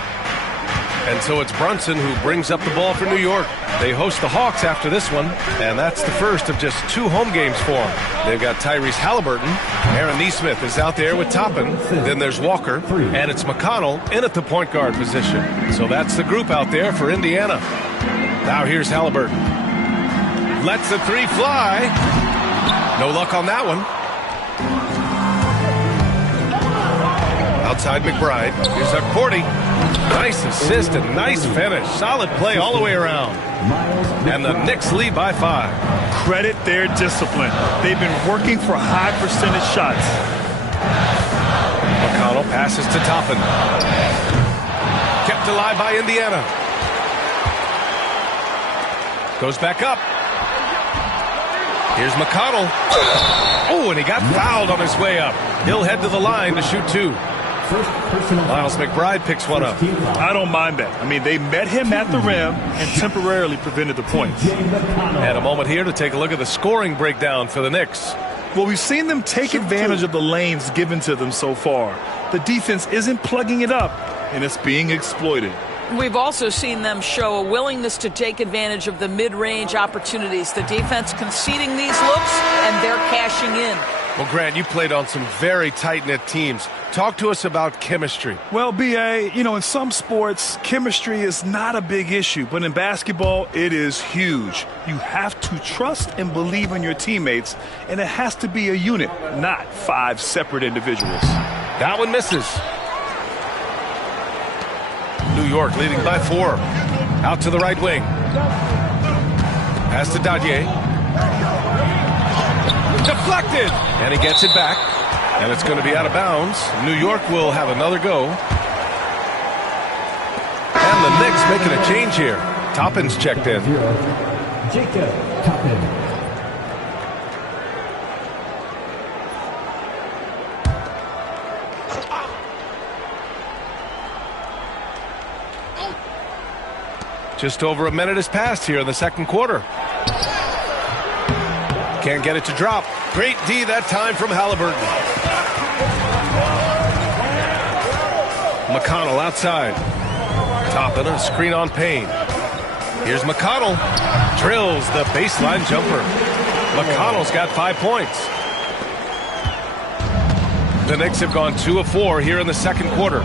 And so it's Brunson who brings up the ball for New York. They host the Hawks after this one, and that's the first of just 2 home games for them. They've got Tyrese Halliburton. Aaron Nesmith is out there with Toppin. Then there's Walker, and it's McConnell in at the point guard position. So that's the group out there for Indiana. Now here's Halliburton. Lets the 3 fly. No luck on that one. Outside McBride. Here's Cordy. Nice assist and nice finish. Solid play all the way around. And the Knicks lead by 5. Credit their discipline. They've been working for high percentage shots. McConnell passes to Toppin. Kept alive by Indiana. Goes back up. Here's McConnell. Oh, and he got fouled on his way up. He'll head to the line to shoot 2. Miles McBride picks one up. I don't mind that. I mean, they met him at the rim and temporarily prevented the points. And a moment here to take a look at the scoring breakdown for the Knicks. Well, we've seen them take advantage of the lanes given to them so far. The defense isn't plugging it up, and it's being exploited. We've also seen them show a willingness to take advantage of the mid-range opportunities. The defense conceding these looks, and they're cashing in. Well, Grant, you played on some very tight-knit teams. Talk to us about chemistry. Well, B.A., in some sports, chemistry is not a big issue, but in basketball, it is huge. You have to trust and believe in your teammates, and it has to be a unit, not 5 separate individuals. That one misses. New York leading by 4. Out to the right wing. Pass to Dadier. Deflected! And he gets it back. And it's going to be out of bounds. New York will have another go. And the Knicks making a change here. Toppin's checked in. Jacob Toppin. Just over a minute has passed here in the second quarter. Can't get it to drop. Great D that time from Halliburton. McConnell outside. Toppin, a screen on Payne. Here's McConnell. Drills the baseline jumper. McConnell's got 5 points. The Knicks have gone 2 of 4 here in the second quarter.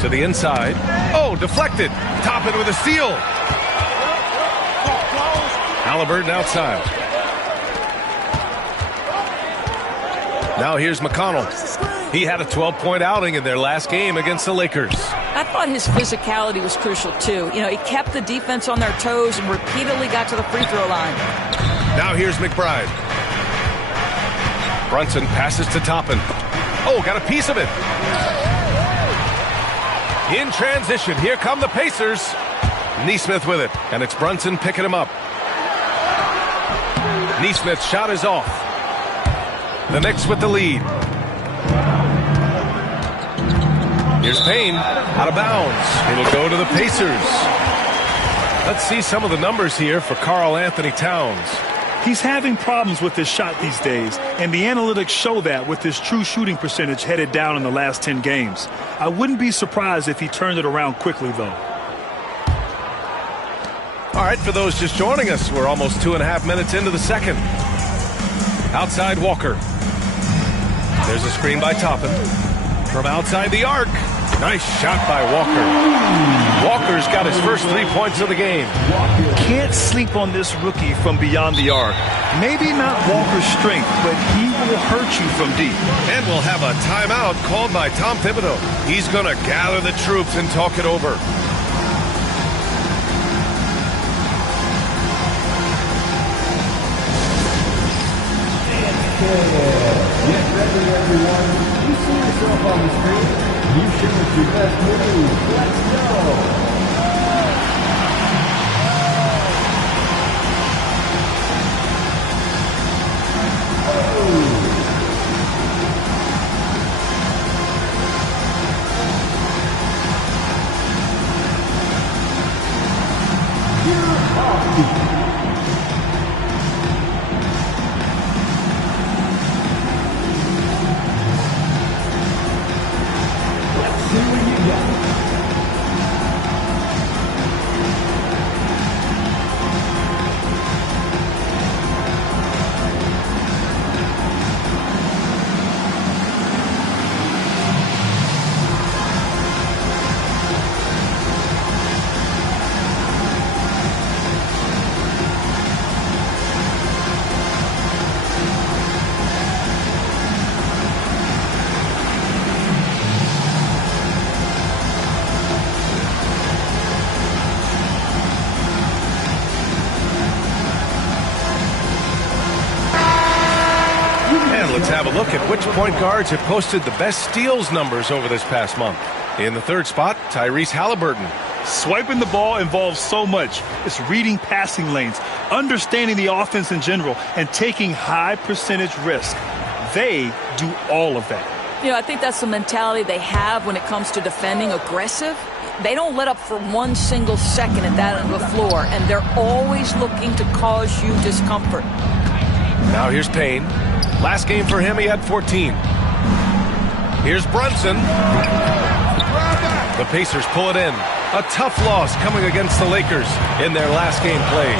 To the inside. Oh, deflected. Toppin with a steal. Halliburton outside. Now here's McConnell. He had a 12-point outing in their last game against the Lakers. I thought his physicality was crucial, too. He kept the defense on their toes and repeatedly got to the free throw line. Now here's McBride. Brunson passes to Toppin. Oh, got a piece of it. In transition, here come the Pacers. Nesmith with it, and it's Brunson picking him up. Nesmith's shot is off. The Knicks with the lead. Here's Payne, out of bounds. It'll go to the Pacers. Let's see some of the numbers here for Karl Anthony Towns. He's having problems with his shot these days, and the analytics show that with his true shooting percentage headed down in the last 10 games. I wouldn't be surprised if he turned it around quickly, though. All right, for those just joining us, we're almost 2.5 minutes into the second. Outside Walker. There's a screen by Toppin. From outside the arc. Nice shot by Walker. Walker's got his first 3 points of the game. Can't sleep on this rookie from beyond the arc. Maybe not Walker's strength, but he will hurt you from deep. And we'll have a timeout called by Tom Thibodeau. He's going to gather the troops and talk it over. Get ready, everyone. You see yourself on the screen. You show us your best move. Let's go. And let's have a look at which point guards have posted the best steals numbers over this past month. In the third spot, Tyrese Halliburton. Swiping the ball involves so much. It's reading passing lanes, understanding the offense in general, and taking high percentage risk. They do all of that. You know, I think that's the mentality they have when it comes to defending, aggressive. They don't let up for one single second at that end of the floor, and they're always looking to cause you discomfort. Now here's Payne. Last game for him, he had 14. Here's Brunson. The Pacers pull it in. A tough loss coming against the Lakers in their last game played.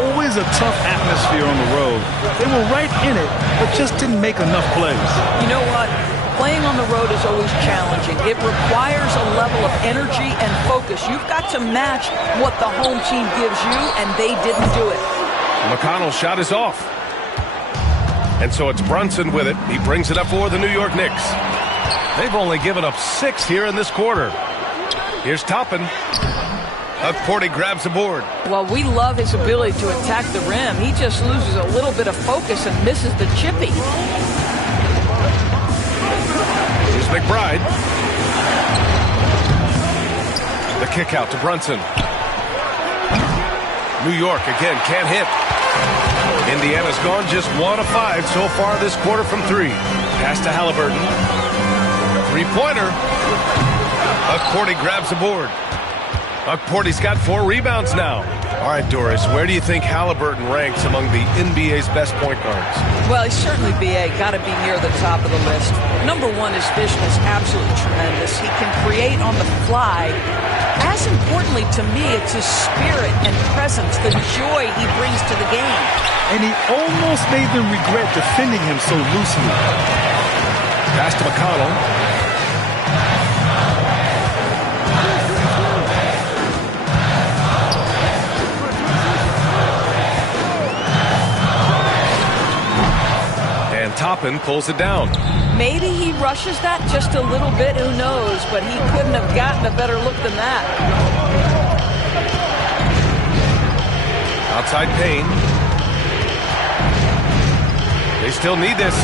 Always a tough atmosphere on the road. They were right in it, but just didn't make enough plays. You know what? Playing on the road is always challenging. It requires a level of energy and focus. You've got to match what the home team gives you, and they didn't do it. McConnell's shot is off. And so it's Brunson with it. He brings it up for the New York Knicks. They've only given up 6 here in this quarter. Here's Toppin. Porty grabs the board. Well, we love his ability to attack the rim. He just loses a little bit of focus and misses the chippy. Here's McBride. The kick out to Brunson. New York again can't hit. Indiana's gone just 1 of 5 so far this quarter from 3. Pass to Halliburton. Three-pointer. Porty grabs the board. Porty's got 4 rebounds now. All right, Doris, where do you think Halliburton ranks among the NBA's best point guards? Well, he's certainly, B.A., got to be near the top of the list. Number 1, his vision is absolutely tremendous. He can create on the fly. As importantly to me, it's his spirit and presence, the joy he brings to the game. And he almost made them regret defending him so loosely. Pass to McConnell. Toppin pulls it down. Maybe he rushes that just a little bit, who knows, but he couldn't have gotten a better look than that. Outside Payne. They still need this.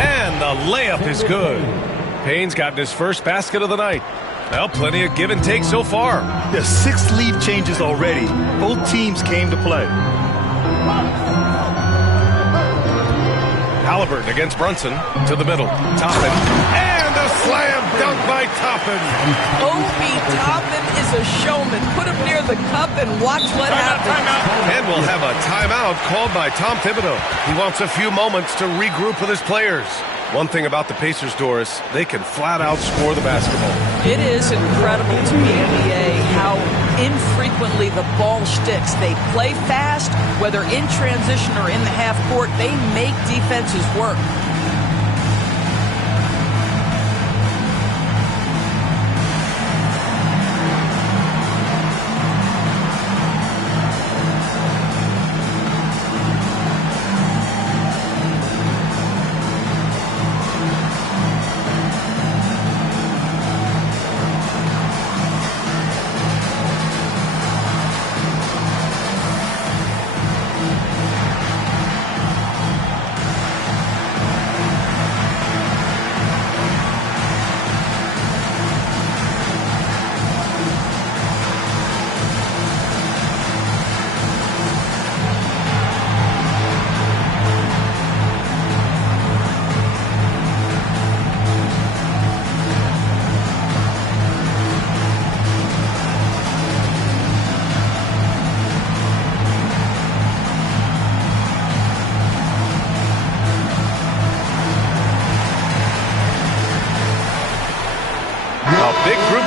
And the layup is good. Payne's gotten his first basket of the night. Well, plenty of give and take so far. There's 6 lead changes already. Both teams came to play. Halliburton against Brunson to the middle. Toppin. And a slam dunk by Toppin. Obi Toppin is a showman. Put him near the cup and watch what happens. And we'll have a timeout called by Tom Thibodeau. He wants a few moments to regroup with his players. One thing about the Pacers, Doris, they can flat out score the basketball. It is incredible to me, NBA, how infrequently the ball sticks. They play fast, whether in transition or in the half court. They make defenses work.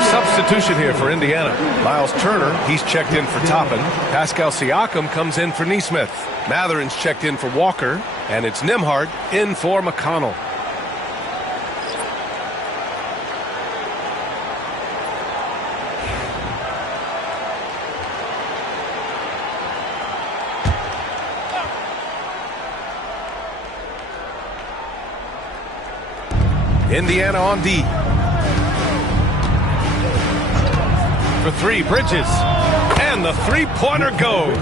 Substitution here for Indiana. Miles Turner, he's checked in for Toppin. Pascal Siakam comes in for Nesmith. Matherin's checked in for Walker. And it's Nembhard in for McConnell. Indiana on D. For 3, Bridges. And the three-pointer goes.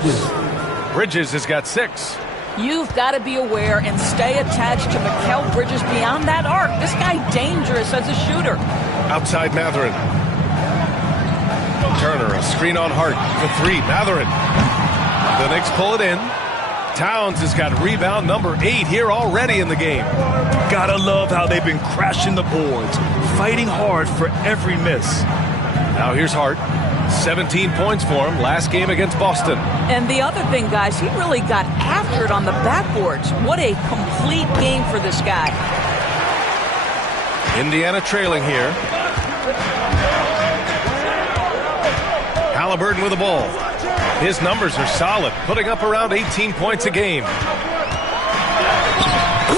Bridges has got 6. You've got to be aware and stay attached to Mikal Bridges beyond that arc. This guy dangerous as a shooter. Outside Matherin. Turner, a screen on Hart. The three, Matherin. The Knicks pull it in. Towns has got rebound number 8 here already in the game. Gotta love how they've been crashing the boards, fighting hard for every miss. Now here's Hart. 17 points for him last game against Boston. And the other thing, guys, he really got after it on the backboards. What a complete game for this guy. Indiana trailing here. Halliburton with the ball. His numbers are solid, putting up around 18 points a game.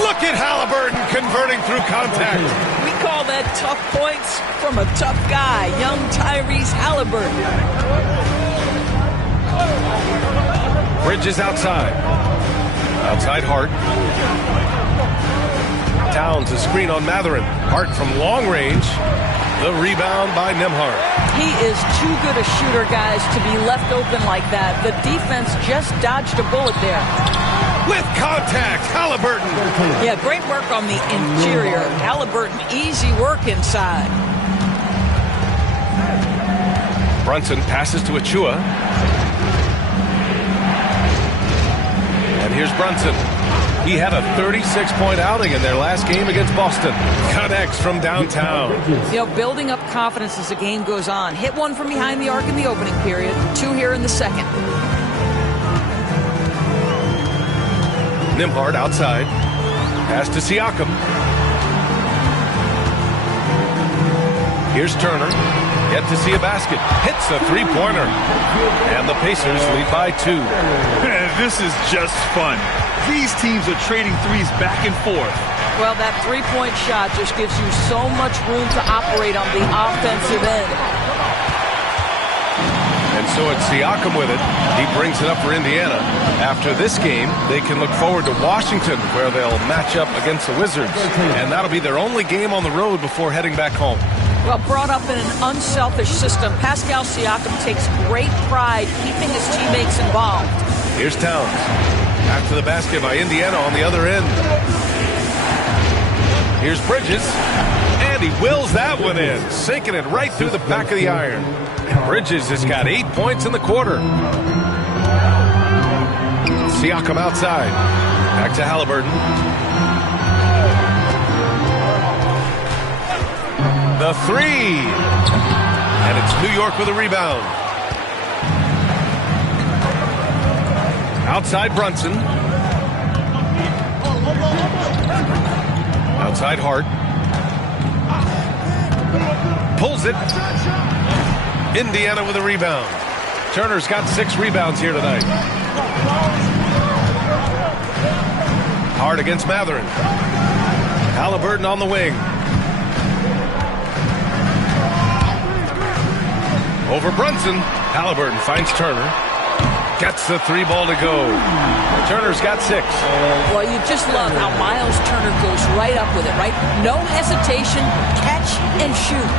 Look at Halliburton converting through contact. We call that tough points from a tough guy, young Tyrese Halliburton. Bridges outside. Outside Hart. Towns a screen on Matherin. Hart from long range. The rebound by Nembhard. He is too good a shooter, guys, to be left open like that. The defense just dodged a bullet there. With contact, Halliburton. Yeah, great work on the interior. Halliburton, easy work inside. Brunson passes to Achua. And here's Brunson. He had a 36-point outing in their last game against Boston. Connects from downtown. You know, building up confidence as the game goes on. Hit one from behind the arc in the opening period. 2 here in the second. Nembhard outside. Pass to Siakam. Here's Turner. Yet to see a basket. Hits a three-pointer. And the Pacers lead by 2. This is just fun. These teams are trading threes back and forth. Well, that three-point shot just gives you so much room to operate on the offensive end. And so it's Siakam with it. He brings it up for Indiana. After this game, they can look forward to Washington, where they'll match up against the Wizards. And that'll be their only game on the road before heading back home. Well, brought up in an unselfish system, Pascal Siakam takes great pride keeping his teammates involved. Here's Towns. After the basket by Indiana on the other end. Here's Bridges. And he wills that one in, sinking it right through the back of the iron. Bridges has got 8 points in the quarter. Siakam outside. Back to Halliburton. The three. And it's New York with a rebound. Outside Brunson. Outside Hart. Pulls it. Indiana with a rebound. Turner's got 6 rebounds here tonight. Hart against Matherin. Halliburton on the wing. Over Brunson. Halliburton finds Turner. Gets the 3 ball to go. Turner's got 6. Well, you just love how Miles Turner goes right up with it, right? No hesitation, catch and shoot.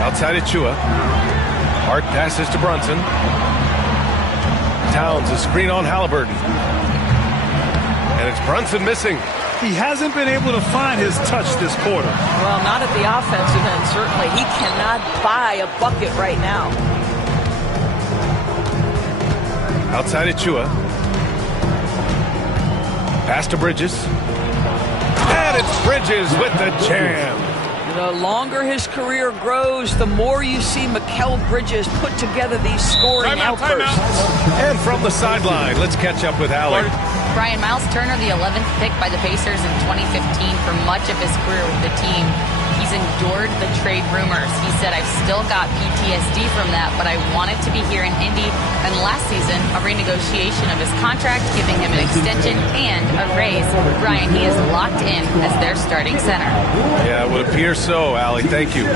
Outside Achua. Hart passes to Brunson. Towns a screen on Halliburton. And it's Brunson missing. He hasn't been able to find his touch this quarter. Well, not at the offensive end, certainly. He cannot buy a bucket right now. Outside Achua. Pass to Bridges. And it's Bridges with the jam. The longer his career grows, the more you see Mikal Bridges put together these scoring outbursts. And from the sideline, let's catch up with Allie. Brian, Miles Turner, the 11th pick by the Pacers in 2015 for much of his career with the team. He's endured the trade rumors. He said, I've still got PTSD from that, but I wanted to be here in Indy. And last season, a renegotiation of his contract, giving him an extension and a raise. Brian, he is locked in as their starting center. Yeah, it would appear so, Allie. Thank you.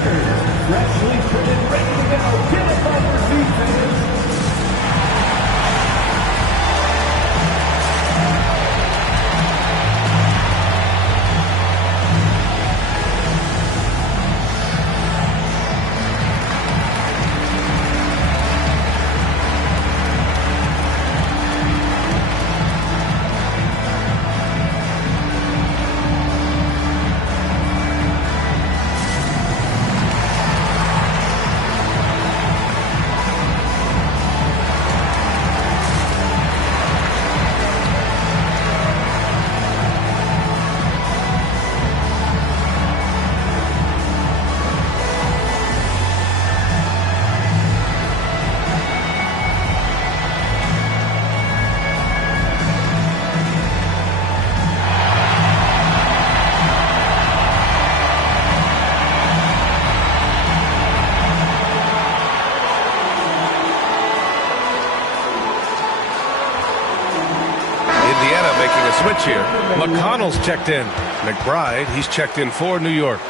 McConnell's checked in. McBride, he's checked in for New York.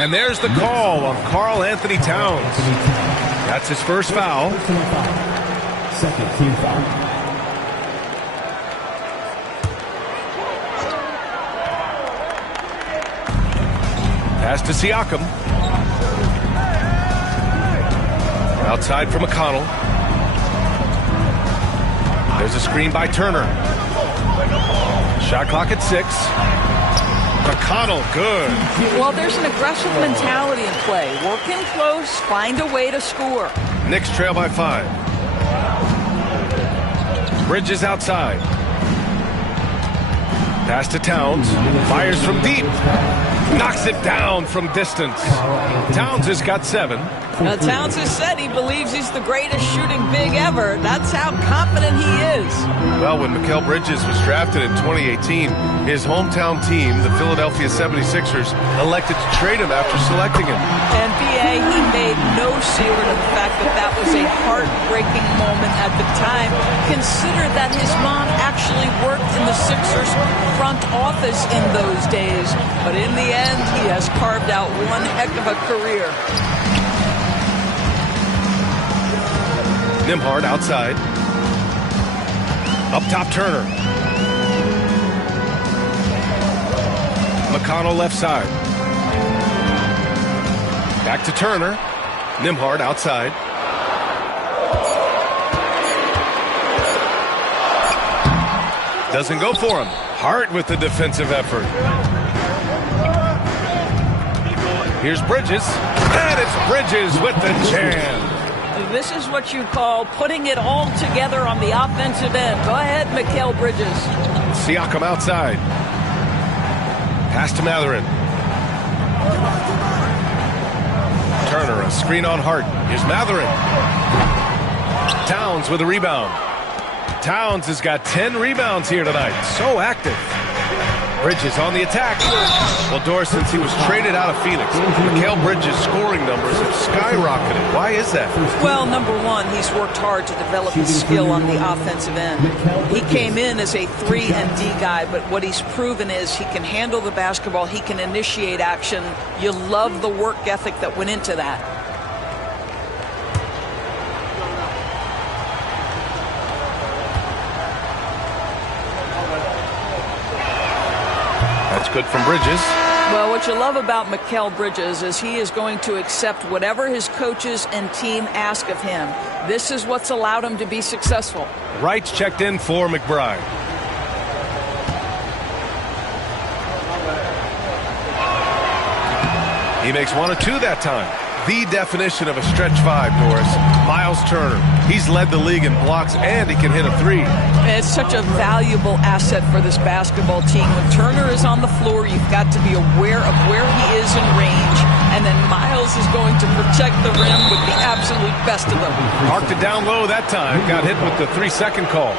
And there's the call on Karl Anthony Towns. That's his first foul. Second team foul. Pass to Siakam. Outside for McConnell. There's a screen by Turner. Shot clock at 6. McConnell, good. Well, there's an aggressive mentality in play. Work in close, find a way to score. Knicks trail by 5. Bridges outside. Pass to Towns. Fires from deep. Knocks it down from distance. Towns has got 7. Now, Towns has said he believes he's the greatest shooting big ever. That's how confident he is. Well, when Mikal Bridges was drafted in 2018, his hometown team, the Philadelphia 76ers, elected to trade him after selecting him. NBA, he made no secret of the fact that that was a heartbreaking moment at the time. Consider that his mom actually worked in the Sixers front office in those days. But in the end, he has carved out one heck of a career. Nembhard outside. Up top, Turner. McConnell left side. Back to Turner. Nembhard outside. Doesn't go for him. Hart with the defensive effort. Here's Bridges. And it's Bridges with the jam. This is what you call putting it all together on the offensive end. Go ahead, Mikal Bridges. Siakam outside. Pass to Mathurin. Turner, a screen on Hart. Here's Mathurin. Towns with a rebound. Towns has got 10 rebounds here tonight. So active. Bridges on the attack. Well, Doris, since he was traded out of Phoenix, Mikal Bridges' scoring numbers have skyrocketed. Why is that? Well, number one, he's worked hard to develop his skill on the offensive end. He came in as a 3-and-D guy, but what he's proven is he can handle the basketball, he can initiate action. You love the work ethic that went into that. That's good from Bridges. Well, what you love about Mikal Bridges is he is going to accept whatever his coaches and team ask of him. This is what's allowed him to be successful. Wright's checked in for McBride. He makes 1 of 2 that time. The definition of a stretch 5, Doris. Miles Turner. He's led the league in blocks, and he can hit a 3. It's such a valuable asset for this basketball team. When Turner is on the floor, you've got to be aware of where he is in range, and then Miles is going to protect the rim with the absolute best of them. Marked it down low that time. Got hit with the 3-second call.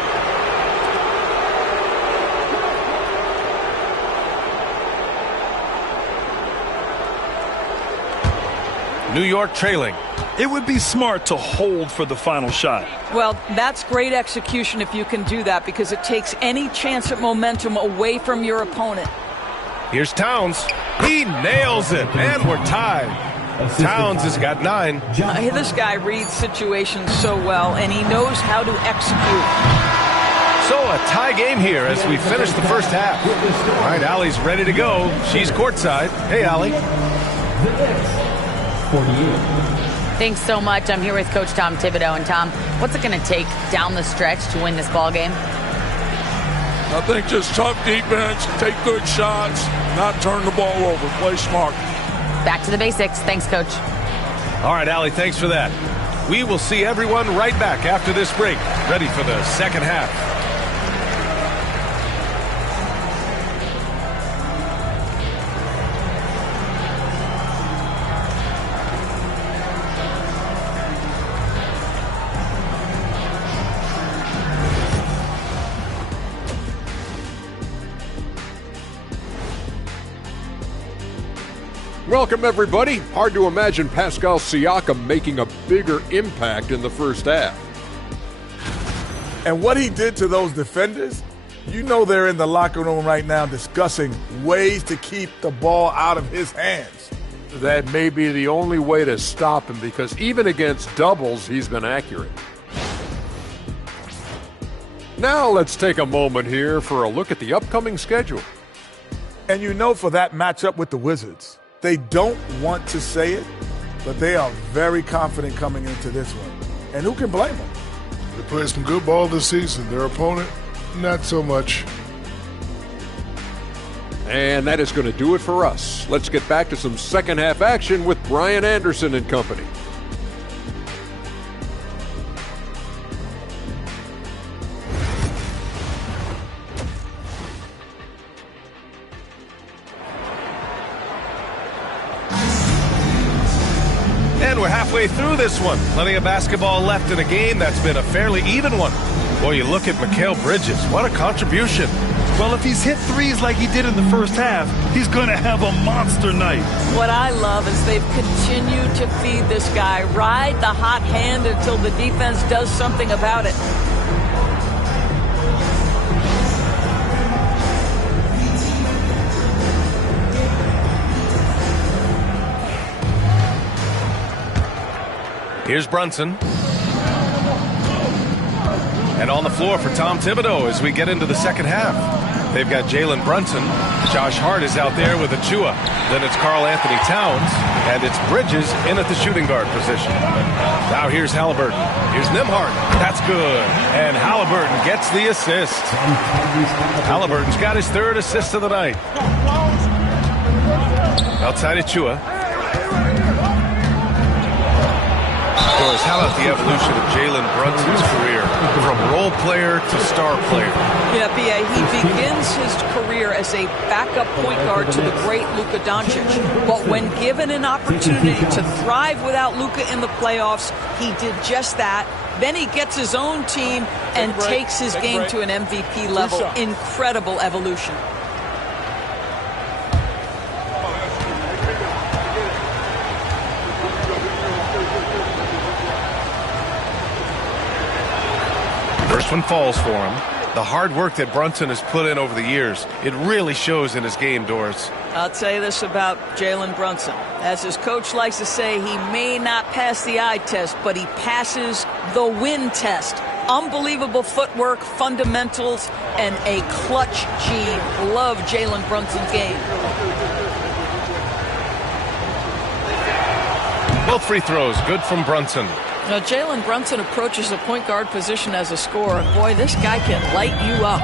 New York trailing. It would be smart to hold for the final shot. Well, that's great execution if you can do that, because it takes any chance at momentum away from your opponent. Here's Towns. He nails it, and we're tied. Towns has got 9. This guy reads situations so well, and he knows how to execute. So a tie game here as we finish the first half. All right, Allie's ready to go. She's courtside. Hey, Allie. Thanks so much. I'm here with Coach Tom Thibodeau. And Tom, what's it going to take down the stretch to win this ball game? I think just tough defense, take good shots, not turn the ball over, play smart. Back to the basics. Thanks, Coach. All right, Allie, thanks for that. We will see everyone right back after this break, ready for the second half. Welcome, everybody. Hard to imagine Pascal Siakam making a bigger impact in the first half. And what he did to those defenders, you know they're in the locker room right now discussing ways to keep the ball out of his hands. That may be the only way to stop him, because even against doubles, he's been accurate. Now let's take a moment here for a look at the upcoming schedule. And you know, for that matchup with the Wizards, they don't want to say it, but they are very confident coming into this one. And who can blame them? They played some good ball this season. Their opponent, not so much. And that is going to do it for us. Let's get back to some second half action with Brian Anderson and company. And we're halfway through this one. Plenty of basketball left in a game that's been a fairly even one. Boy, you look at Mikal Bridges. What a contribution. Well, if he's hit threes like he did in the first half, he's going to have a monster night. What I love is they've continued to feed this guy. Ride the hot hand until the defense does something about it. Here's Brunson. And on the floor for Tom Thibodeau as we get into the second half. They've got Jalen Brunson. Josh Hart is out there with Achua. Then it's Karl Anthony Towns. And it's Bridges in at the shooting guard position. Now here's Halliburton. Here's Nembhard. That's good. And Halliburton gets the assist. Halliburton's got his third assist of the night. Outside Achua. How about the evolution of Jalen Brunson's career from role player to star player? Yeah, B.A., he begins his career as a backup point guard to the great Luka Doncic. But when given an opportunity to thrive without Luka in the playoffs, he did just that. Then he gets his own team and takes his game to an MVP level. Incredible evolution. First one falls for him. The hard work that Brunson has put in over the years, it really shows in his game, Doris. I'll tell you this about Jalen Brunson. As his coach likes to say, he may not pass the eye test, but he passes the win test. Unbelievable footwork, fundamentals, and a clutch gene. Love Jalen Brunson's game. Both free throws, good from Brunson. Now, Jalen Brunson approaches the point guard position as a scorer. Boy, this guy can light you up.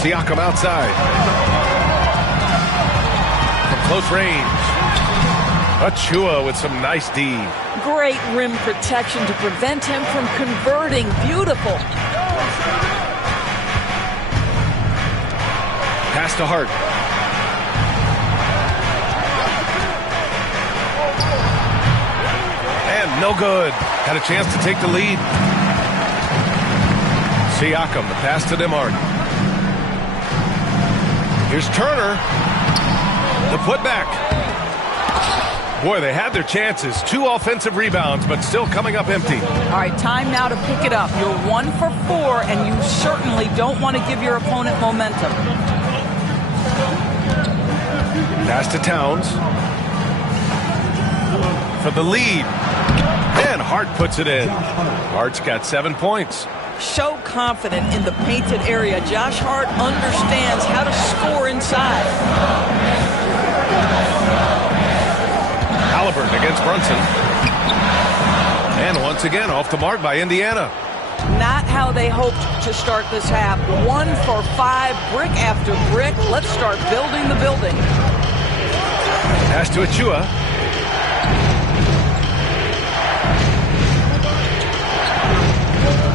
Siakam outside. From close range. Achua with some nice D. Great rim protection to prevent him from converting. Beautiful. Pass to Hart. No good. Had a chance to take the lead. Siakam, the pass to Nembhard. Here's Turner. The putback. Boy, they had their chances. 2 offensive rebounds, but still coming up empty. All right, time now to pick it up. You're 1 for 4, and you certainly don't want to give your opponent momentum. Pass to Towns. For the lead. And Hart puts it in. Hart's got 7 points. So confident in the painted area. Josh Hart understands how to score inside. Halliburton against Brunson. And once again, off the mark by Indiana. Not how they hoped to start this half. 1 for 5, brick after brick. Let's start building the building. Pass to Achua.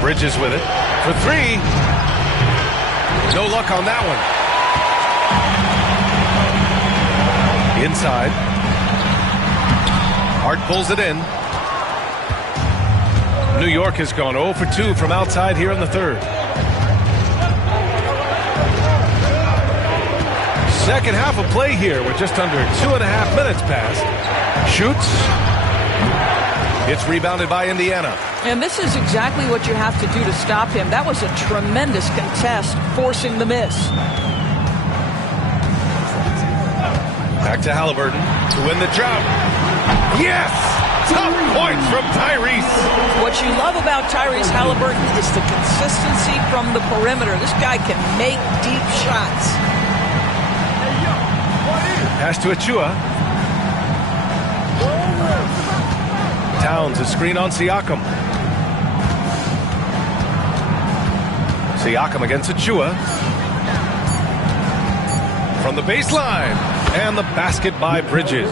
Bridges with it for 3. No luck on that one. Inside. Hart pulls it in. New York has gone 0 for 2 from outside here in the third. Second half of play here with just under 2.5 minutes passed. Shoots. It's rebounded by Indiana. And this is exactly what you have to do to stop him. That was a tremendous contest, forcing the miss. Back to Halliburton to win the drought. Yes! Top points from Tyrese. What you love about Tyrese Halliburton is the consistency from the perimeter. This guy can make deep shots. Pass to Achua. Towns a screen on Siakam. Siakam against Achua. From the baseline. And the basket by Bridges.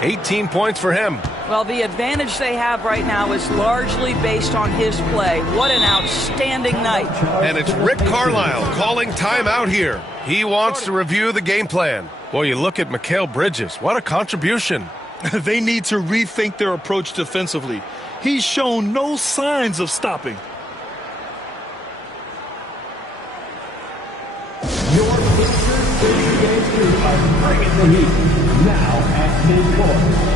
18 points for him. Well, the advantage they have right now is largely based on his play. What an outstanding night. And it's Rick Carlisle calling timeout here. He wants to review the game plan. Boy, you look at Mikal Bridges. What a contribution. They need to rethink their approach defensively. He's shown no signs of stopping. Your Pistons are bringing the heat. Now at midcourt.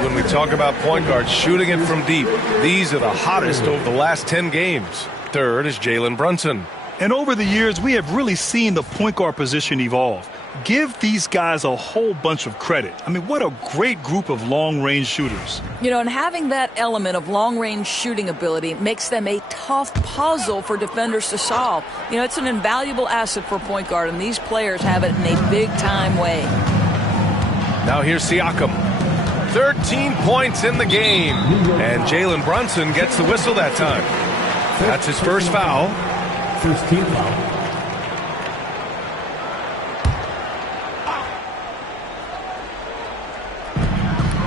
When we talk about point guards shooting it from deep, these are the hottest over the last 10 games. Third is Jalen Brunson. And over the years, we have really seen the point guard position evolve. Give these guys a whole bunch of credit. I mean, what a great group of long-range shooters. You know, and having that element of long-range shooting ability makes them a tough puzzle for defenders to solve. You know, it's an invaluable asset for point guard, and these players have it in a big-time way. Now here's Siakam. 13 points in the game. And Jalen Brunson gets the whistle that time. That's his first foul. First team foul.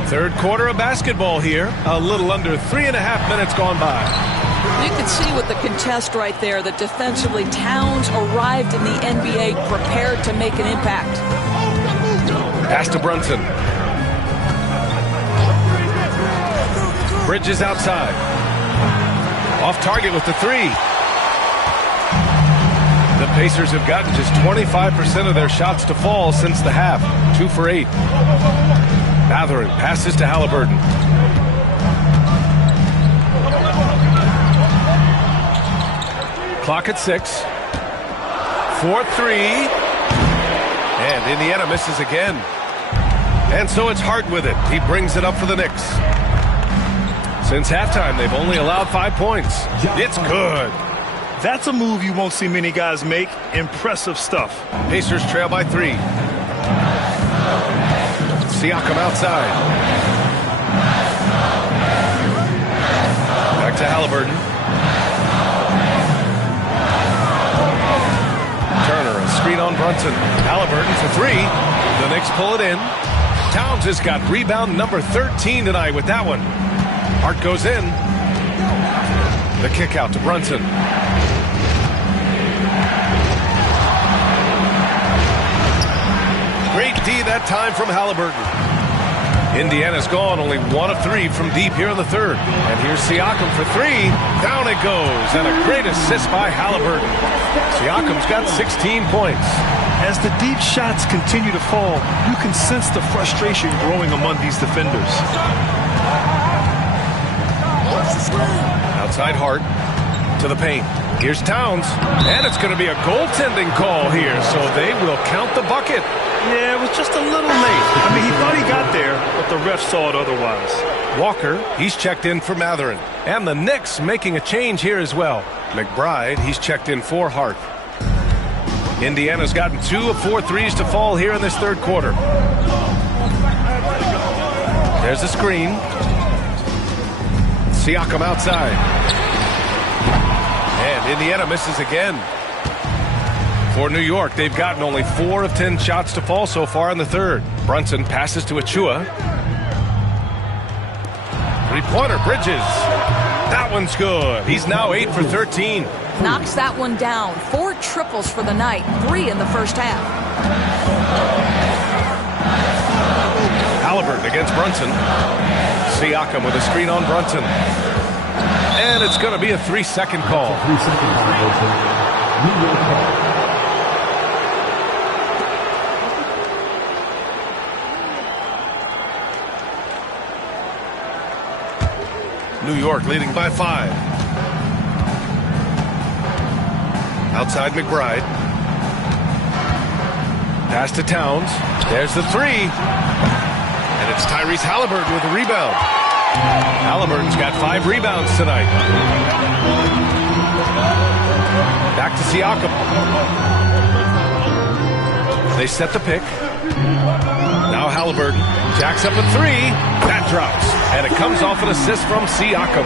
Third quarter of basketball here. A little under 3.5 minutes gone by. You can see with the contest right there that defensively Towns arrived in the NBA prepared to make an impact. Pass to Brunson. Bridges outside. Off target with the three. The Pacers have gotten just 25% of their shots to fall since the half. 2 for 8. Mathurin passes to Halliburton. Clock at 6. 4-3. And Indiana misses again. And so it's Hart with it. He brings it up for the Knicks. Since halftime, they've only allowed 5 points. It's good. That's a move you won't see many guys make. Impressive stuff. Pacers trail by 3. Siakam outside. Back to Halliburton. Turner, a screen on Brunson. Halliburton for 3. The Knicks pull it in. Towns has got rebound number 13 tonight with that one. Hart goes in. The kick out to Brunson. Great D that time from Halliburton. Indiana's gone only 1 of 3 from deep here in the third. And here's Siakam for 3. Down it goes. And a great assist by Halliburton. Siakam's got 16 points. As the deep shots continue to fall, you can sense the frustration growing among these defenders. Outside Hart to the paint. Here's Towns, and it's going to be a goaltending call here, so they will count the bucket. Yeah, it was just a little late. I mean, he thought he got there, but the ref saw it otherwise. Walker, he's checked in for Matherin. And the Knicks making a change here as well. McBride, he's checked in for Hart. Indiana's gotten 2 of 4 threes to fall here in this third quarter. There's a screen. Siakam outside. And Indiana misses again. For New York, they've gotten only 4 of 10 shots to fall so far in the third. Brunson passes to Achua. Three-pointer, Bridges. That one's good. He's now 8 for 13. Knocks that one down. 4 triples for the night, 3 in the first half. Halliburton against Brunson. Siakam with a screen on Brunson. And it's going to be a 3-second call. 3-second violation. New York foul. New York leading by 5. Outside McBride. Pass to Towns. There's the 3. And it's Tyrese Halliburton with a rebound. Halliburton's got 5 rebounds tonight. Back to Siakam. They set the pick. Now Halliburton jacks up a 3. That drops. And it comes off an assist from Siakam.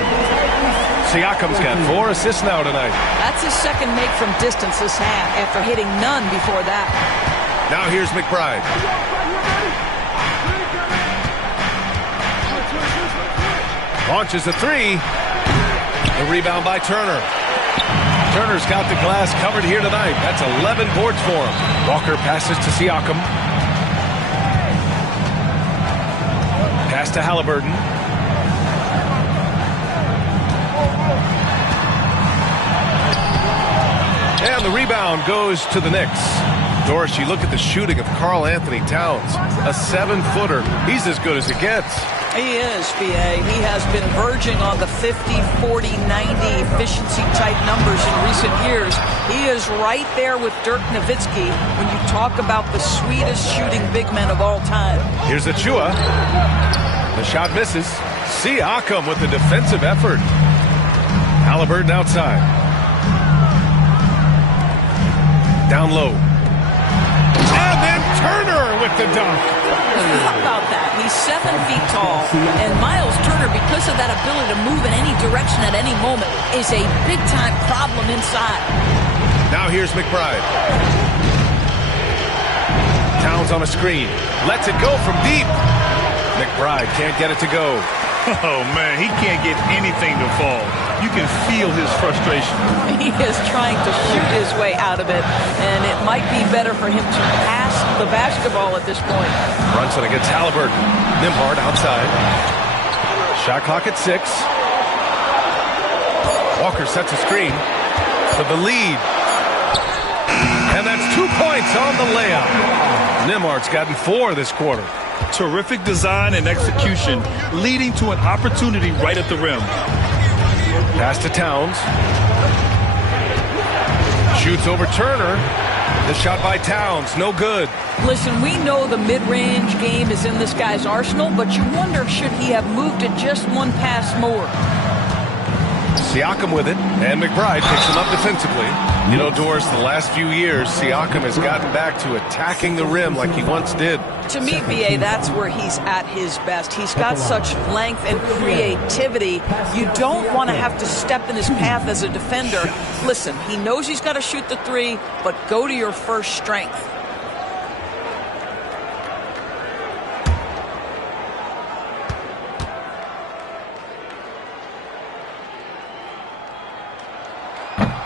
Siakam's got 4 assists now tonight. That's his second make from distance this half after hitting none before that. Now here's McBride. Launches a 3. The rebound by Turner. Turner's got the glass covered here tonight. That's 11 boards for him. Walker passes to Siakam. Pass to Halliburton. And the rebound goes to the Knicks. Doris, you look at the shooting of Karl Anthony Towns. A 7-footer. He's as good as it gets. He is, B.A. He has been verging on the 50, 40, 90 efficiency type numbers in recent years. He is right there with Dirk Nowitzki when you talk about the sweetest shooting big men of all time. Here's Achua. The shot misses. Siakam with the defensive effort. Halliburton outside. Down low. And then Turner with the dunk. How about that? He's 7 feet tall, and Miles Turner, because of that ability to move in any direction at any moment, is a big-time problem inside. Now here's McBride. Towns on a screen. Lets it go from deep. McBride can't get it to go. Oh, man, he can't get anything to fall. You can feel his frustration. He is trying to shoot his way out of it, and it might be better for him to pass the basketball at this point. Brunson against Halliburton. Nembhard outside. Shot clock at 6. Walker sets a screen for the lead. And that's 2 points on the layup. Nembhard's gotten 4 this quarter. Terrific design and execution, leading to an opportunity right at the rim. Pass to Towns. Shoots over Turner. The shot by Towns, no good. Listen, we know the mid-range game is in this guy's arsenal, but you wonder, should he have moved it just one pass more? Siakam with it, and McBride picks him up defensively. You know, Doris, the last few years, Siakam has gotten back to attacking the rim like he once did. To me, B.A., that's where he's at his best. He's got such length and creativity. You don't want to have to step in his path as a defender. Listen, he knows he's got to shoot the 3, but go to your first strength.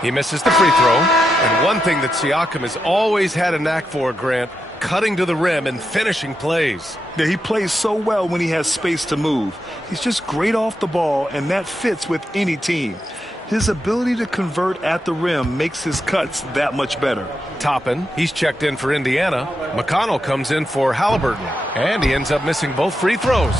He misses the free throw. And one thing that Siakam has always had a knack for, Grant, cutting to the rim and finishing plays. Yeah, he plays so well when he has space to move. He's just great off the ball, and that fits with any team. his ability to convert at the rim makes his cuts that much better. Toppin, he's checked in for Indiana. McConnell comes in for Halliburton, and he ends up missing both free throws.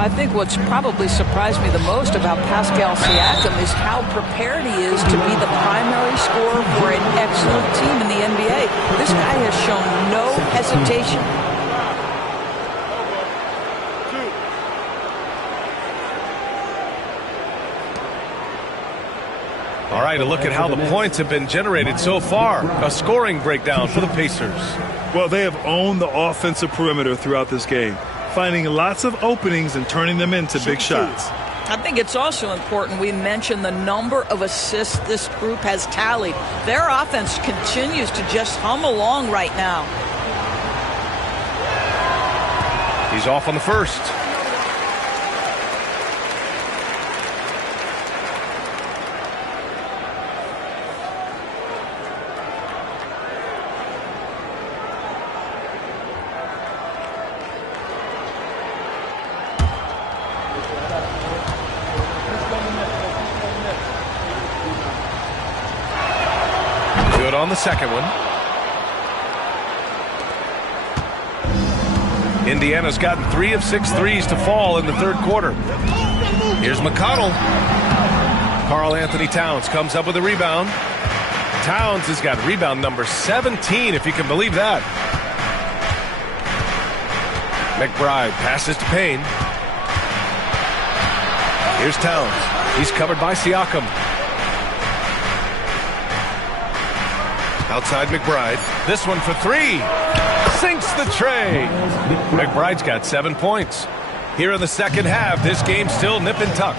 I think what's probably surprised me the most about Pascal Siakam is how prepared he is to be the primary scorer for an excellent team in the NBA. This guy has shown no hesitation. All right, a look at how the points have been generated so far. A scoring breakdown for the Pacers. Well, they have owned the offensive perimeter throughout this game, finding lots of openings and turning them into big shots. I think it's also important we mention the number of assists this group has tallied. Their offense continues to just hum along right now. He's off on the first. On the second one. Indiana's gotten 3 of 6 threes to fall in the third quarter. Here's McConnell. Karl Anthony Towns comes up with a rebound. Towns has got rebound number 17, if you can believe that. McBride passes to Payne. Here's Towns. He's covered by Siakam. Outside McBride. This one for 3. Sinks the tray. McBride's got 7 points. Here in the second half, this game's still nip and tuck.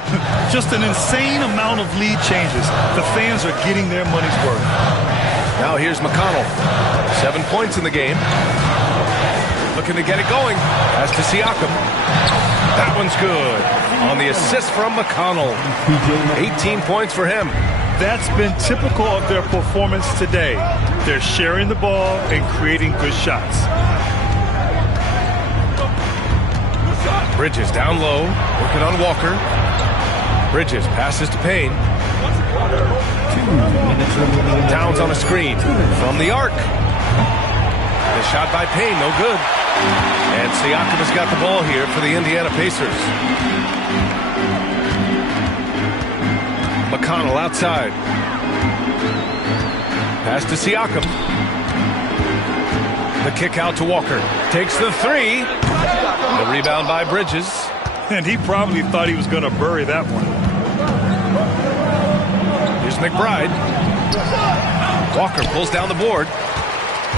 Just an insane amount of lead changes. The fans are getting their money's worth. Now here's McConnell. 7 points in the game. Looking to get it going. Pass to Siakam. That one's good. On the assist from McConnell. 18 points for him. That's been typical of their performance today. They're sharing the ball and creating good shots. Bridges down low, working on Walker. Bridges passes to Payne. Towns on a screen from the arc. The shot by Payne, no good. And Siakam has got the ball here for the Indiana Pacers. McConnell outside. Pass to Siakam. The kick out to Walker. Takes the 3. The rebound by Bridges. And he probably thought he was going to bury that one. Here's McBride. Walker pulls down the board.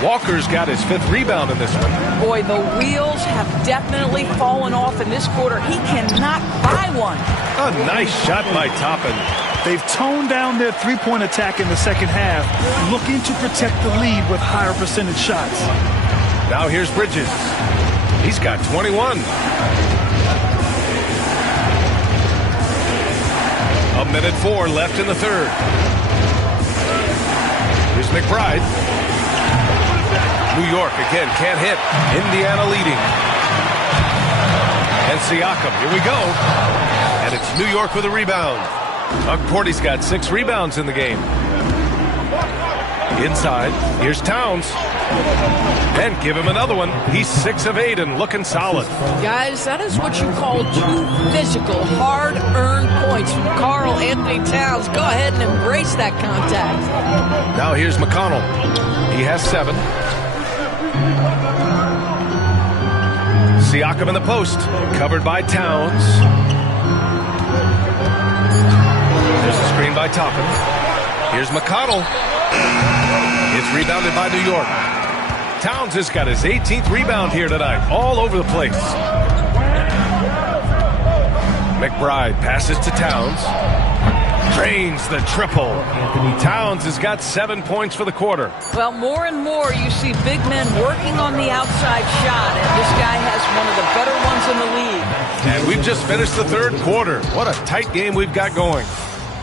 Walker's got his 5th rebound in this one. Boy, the wheels have definitely fallen off in this quarter. He cannot buy one. A nice shot by Toppin. They've toned down their three-point attack in the second half, looking to protect the lead with higher percentage shots. Now here's Bridges. He's got 21. A minute 4 left in the third. Here's McBride. New York again can't hit. Indiana leading. And Siakam, here we go. And it's New York with a rebound. Porty's got 6 rebounds in the game. Inside, here's Towns. And give him another one. He's 6 of 8 and looking solid. Guys, that is what you call 2 physical, hard-earned points from Karl Anthony Towns. Go ahead and embrace that contact. Now here's McConnell. He has 7. Siakam in the post. Covered by Towns. There's a screen by Toppin. Here's McConnell. It's rebounded by New York. Towns has got his 18th rebound here tonight. All over the place. McBride passes to Towns. Drains the triple. Towns has got 7 points for the quarter. Well, more and more you see big men working on the outside shot, and this guy has one of the better ones in the league. And we've just finished the third quarter. What a tight game we've got going.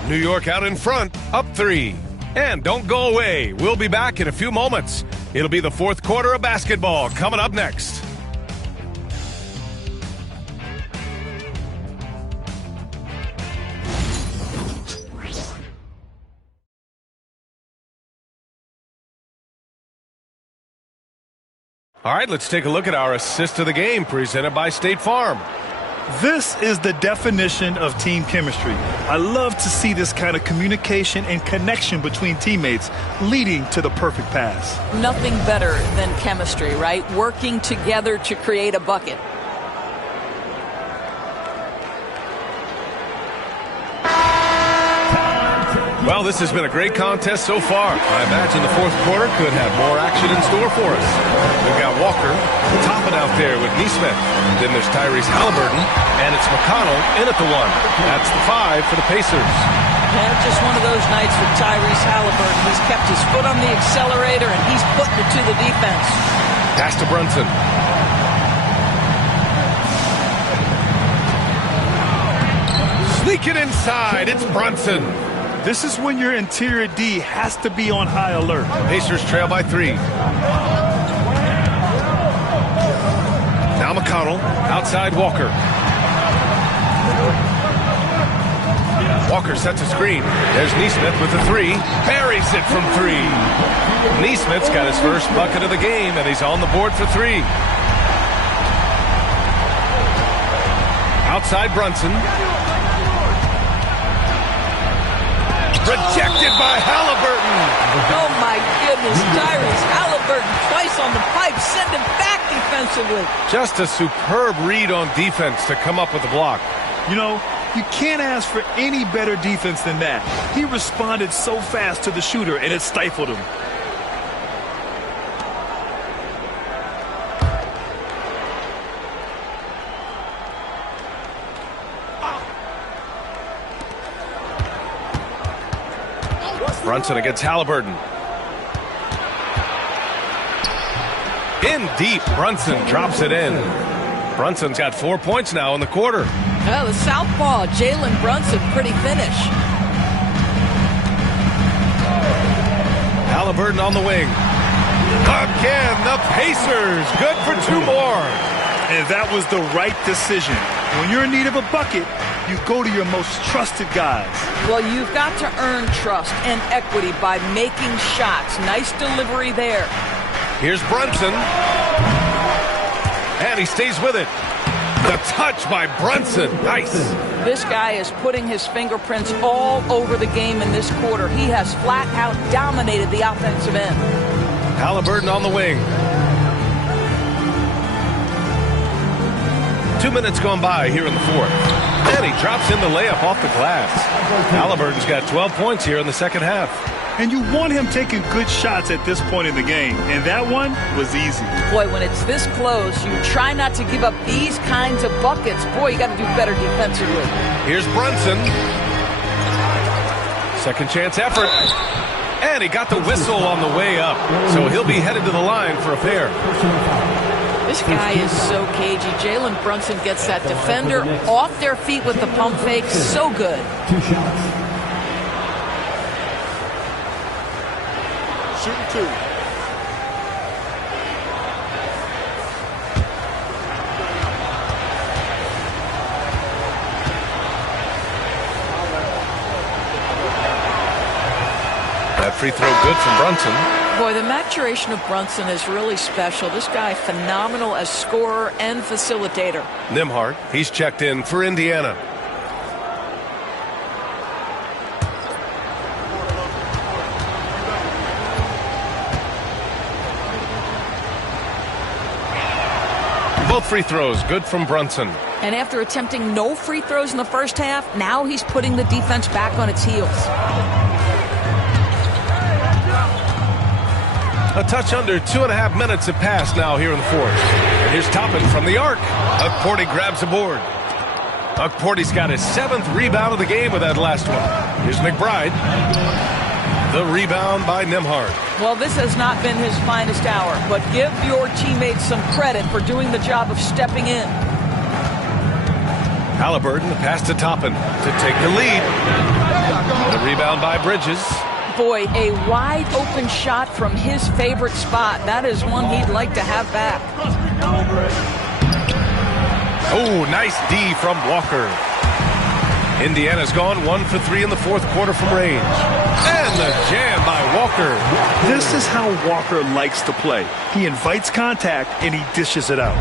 New York out in front, up 3. And don't go away. We'll be back in a few moments. It'll be the fourth quarter of basketball coming up next. All right, let's take a look at our assist of the game presented by State Farm. This is the definition of team chemistry. I love to see this kind of communication and connection between teammates leading to the perfect pass. Nothing better than chemistry, right? Working together to create a bucket. Well, this has been a great contest so far. I imagine the fourth quarter could have more action in store for us. We've got Walker topping out there with Neesmith. Then there's Tyrese Halliburton, and it's McConnell in at the 1. That's the 5 for the Pacers. And just one of those nights for Tyrese Halliburton. He's kept his foot on the accelerator, and he's putting it to the defense. Pass to Brunson. Sneak it inside. It's Brunson. This is when your interior D has to be on high alert. Pacers trail by 3. Now McConnell, outside Walker. Walker sets a screen. There's Neesmith with the 3. Buries it from 3. Neesmith's got his first bucket of the game, and he's on the board for 3. Outside Brunson. Rejected by Halliburton. Oh, my goodness. Tyrese Halliburton twice on the pipe. Send him back defensively. Just a superb read on defense to come up with the block. You know, you can't ask for any better defense than that. He responded so fast to the shooter, and it stifled him. Brunson against Halliburton. In deep, Brunson drops it in. Brunson's got 4 points now in the quarter. Well, the southpaw, Jalen Brunson, pretty finish. Halliburton on the wing. Again, the Pacers. Good for 2 more. And that was the right decision. When you're in need of a bucket, you go to your most trusted guys. Well, you've got to earn trust and equity by making shots. Nice delivery there. Here's Brunson. And he stays with it. The touch by Brunson. Nice. This guy is putting his fingerprints all over the game in this quarter. He has flat out dominated the offensive end. Halliburton on the wing. 2 minutes gone by here in the fourth. And he drops in the layup off the glass. Halliburton's got 12 points here in the second half. And you want him taking good shots at this point in the game. And that one was easy. Boy, when it's this close, you try not to give up these kinds of buckets. Boy, you got to do better defensively. Here's Brunson. Second chance effort. And he got the whistle on the way up. So he'll be headed to the line for a pair. This guy is so cagey. Jalen Brunson gets that defender off their feet with the pump fake. So good. 2 shots. Shooting 2. That free throw good from Brunson. Boy, the maturation of Brunson is really special. This guy, phenomenal as scorer and facilitator. Nembhard, he's checked in for Indiana. Both free throws good from Brunson. And after attempting no free throws in the first half, now he's putting the defense back on its heels. A touch under 2.5 minutes have passed now here in the fourth. And here's Toppin from the arc. Okporti grabs the board. Okporti's got his 7th rebound of the game with that last one. Here's McBride. The rebound by Nembhard. Well, this has not been his finest hour, but give your teammates some credit for doing the job of stepping in. Halliburton, the pass to Toppin to take the lead. The rebound by Bridges. Boy, a wide open shot from his favorite spot. That is one he'd like to have back. Oh, nice D from Walker. Indiana's gone 1 for 3 in the fourth quarter from range. And the jam by Walker. This is how Walker likes to play. He invites contact and he dishes it out.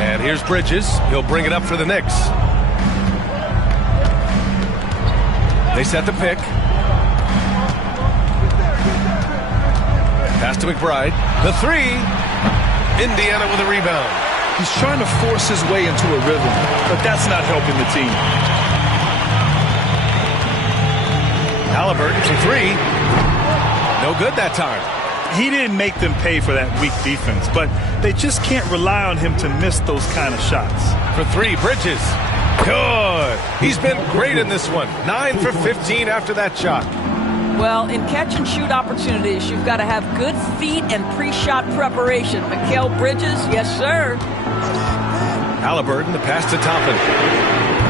And here's Bridges. He'll bring it up for the Knicks. They set the pick. Pass to McBride. The three. Indiana with a rebound. He's trying to force his way into a rhythm, but that's not helping the team. Halliburton for three. No good that time. He didn't make them pay for that weak defense, but they just can't rely on him to miss those kind of shots. For three, Bridges. Good. He's been great in this one. 9 for 15 after that shot. Well, in catch-and-shoot opportunities, you've got to have good feet and pre-shot preparation. Mikal Bridges, yes, sir. Halliburton, the pass to Toppin.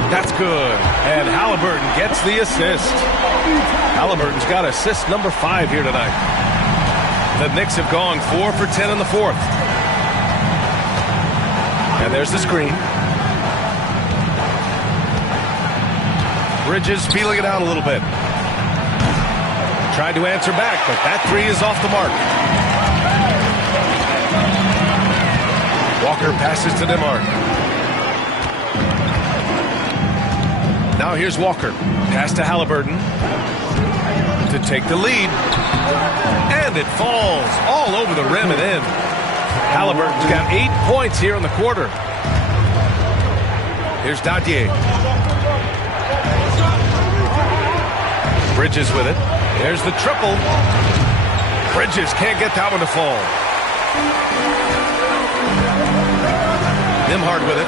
That's good. And Halliburton gets the assist. Halliburton's got assist number 5 here tonight. The Knicks have gone 4 for 10 in the fourth. And there's the screen. Bridges feeling it out a little bit. Tried to answer back, but that three is off the mark. Walker passes to DeMar. Now here's Walker. Pass to Halliburton to take the lead. And it falls all over the rim and in. Halliburton's got 8 points here in the quarter. Here's Dadier. Bridges with it. There's the triple. Bridges can't get that one to fall. Nimhard with it.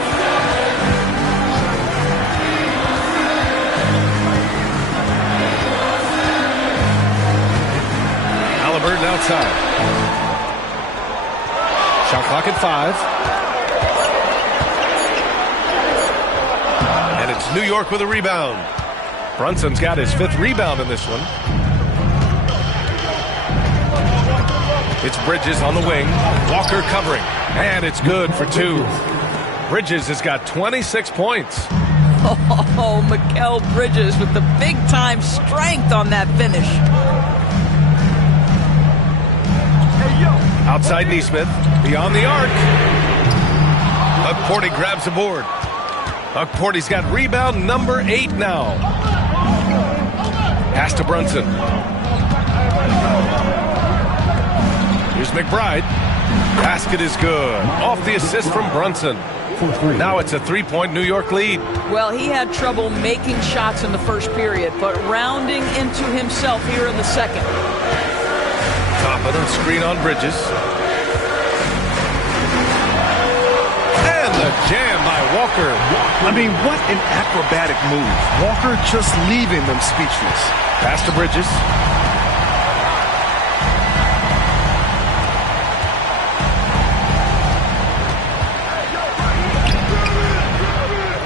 Halliburton outside. Shot clock at 5. And it's New York with a rebound. Brunson's got his 5th rebound in this one. It's Bridges on the wing. Walker covering. And it's good for 2. Bridges has got 26 points. Oh, Mikal Bridges with the big-time strength on that finish. Outside Neesmith. Beyond the arc. Porty grabs the board. Porty's got rebound number 8 now. Pass to Brunson. Here's McBride. Basket is good. Off the assist from Brunson. Now it's a 3-point New York lead. Well, he had trouble making shots in the first period, but rounding into himself here in the second. Top of the screen on Bridges. And the jam by Walker. I mean, what an acrobatic move. Walker just leaving them speechless. Pass to Bridges.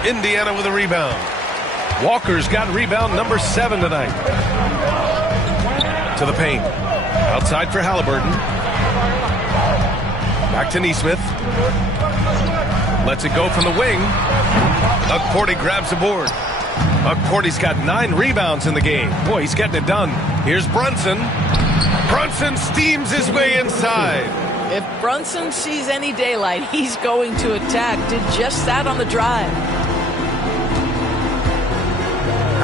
Indiana with a rebound. Walker's got rebound number 7 tonight. To the paint. Outside for Halliburton. Back to Neesmith. Lets it go from the wing. Porty grabs the board. Porty's got 9 rebounds in the game. Boy, he's getting it done. Here's Brunson. Brunson steams his way inside. If Brunson sees any daylight, he's going to attack. Did just that on the drive.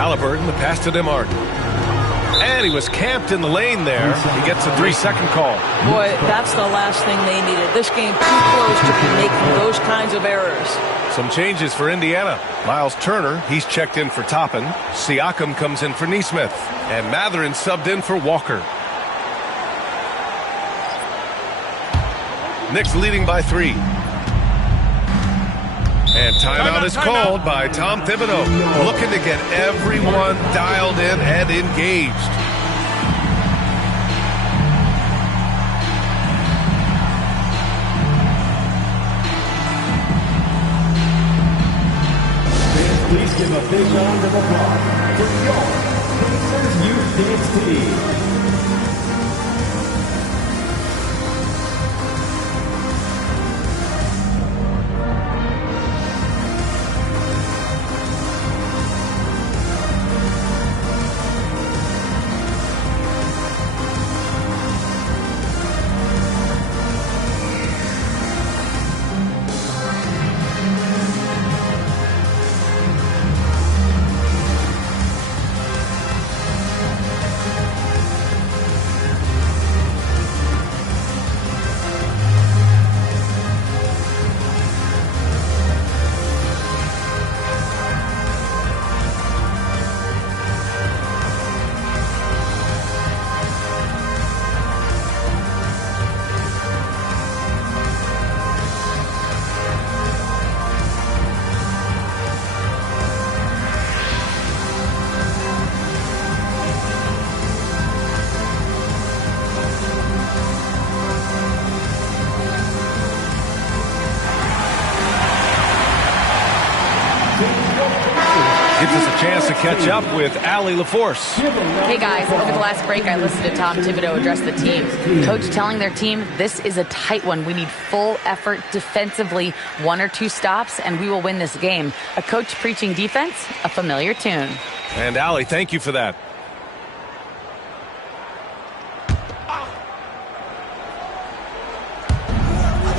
Halliburton, the pass to DeMar. And he was camped in the lane there. He gets a 3-second call. Boy, that's the last thing they needed. This game too close to be making those kinds of errors. Some changes for Indiana. Miles Turner, he's checked in for Toppin. Siakam comes in for Neesmith. And Mathurin subbed in for Walker. Knicks leading by 3. And timeout is called by Tom Thibodeau, looking to get everyone dialed in and engaged. Please give a big round of applause for your Pacers Youth Dance Team. catch up with Allie LaForce. Hey guys, over the last break I listened to Tom Thibodeau address the team. Coach telling their team, this is a tight one. We need full effort defensively, 1 or 2 stops, and we will win this game. A coach preaching defense, a familiar tune. And Allie, thank you for that.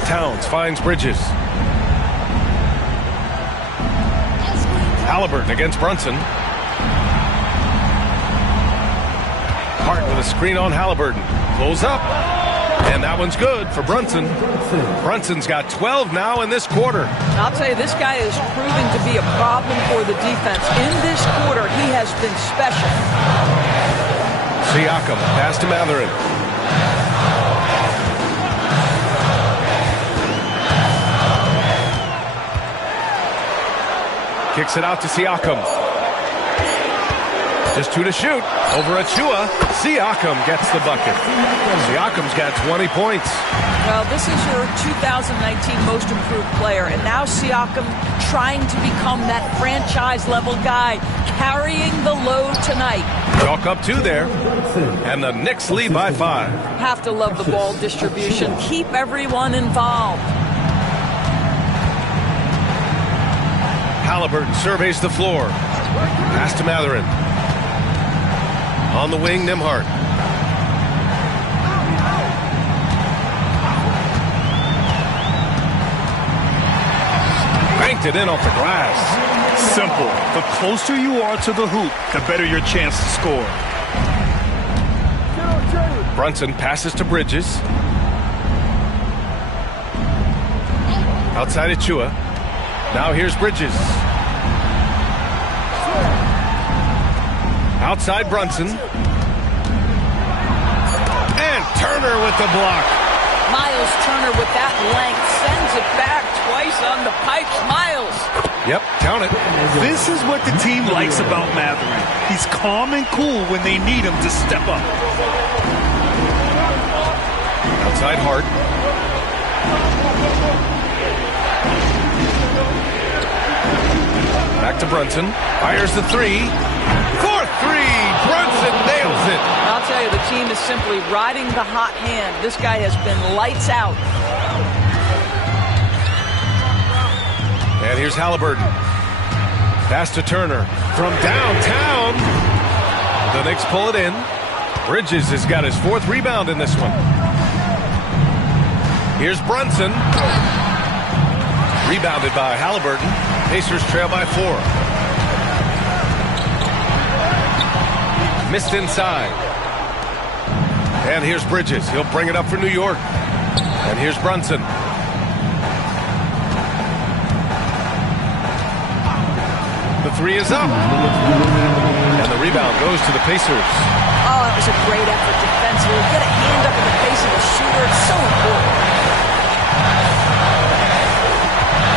Towns finds Bridges. Halliburton against Brunson. Hart with a screen on Halliburton. Close up. And that one's good for Brunson. Brunson's got 12 now in this quarter. I'll tell you, this guy is proving to be a problem for the defense. In this quarter, he has been special. Siakam, pass to Mathurin. Kicks it out to Siakam. Just 2 to shoot. Over Achua. Siakam gets the bucket. Siakam's got 20 points. Well, this is your 2019 most improved player. And now Siakam trying to become that franchise-level guy, carrying the load tonight. Chalk up 2 there. And the Knicks lead by 5. Have to love the ball distribution. Keep everyone involved. Halliburton surveys the floor. Pass to Mathurin. On the wing, Nembhard. Banked it in off the glass. Simple. The closer you are to the hoop, the better your chance to score. Brunson passes to Bridges. Outside Achua. Now here's Bridges. Outside Brunson. And Turner with the block. Miles Turner with that length sends it back twice on the pipes. Miles. Yep, count it. This is what the team likes about Mathurin. He's calm and cool when they need him to step up. Outside Hart. Back to Brunson. Fires the 3. 4-3. Brunson nails it. I'll tell you, the team is simply riding the hot hand. This guy has been lights out. And here's Halliburton. Pass to Turner. From downtown. The Knicks pull it in. Bridges has got his 4th rebound in this one. Here's Brunson. Rebounded by Halliburton. Pacers trail by 4. Missed inside. And here's Bridges. He'll bring it up for New York. And here's Brunson. The 3 is up. And the rebound goes to the Pacers. Oh, it was a great effort defensively. Get a hand up in the face of the shooter. It's so important.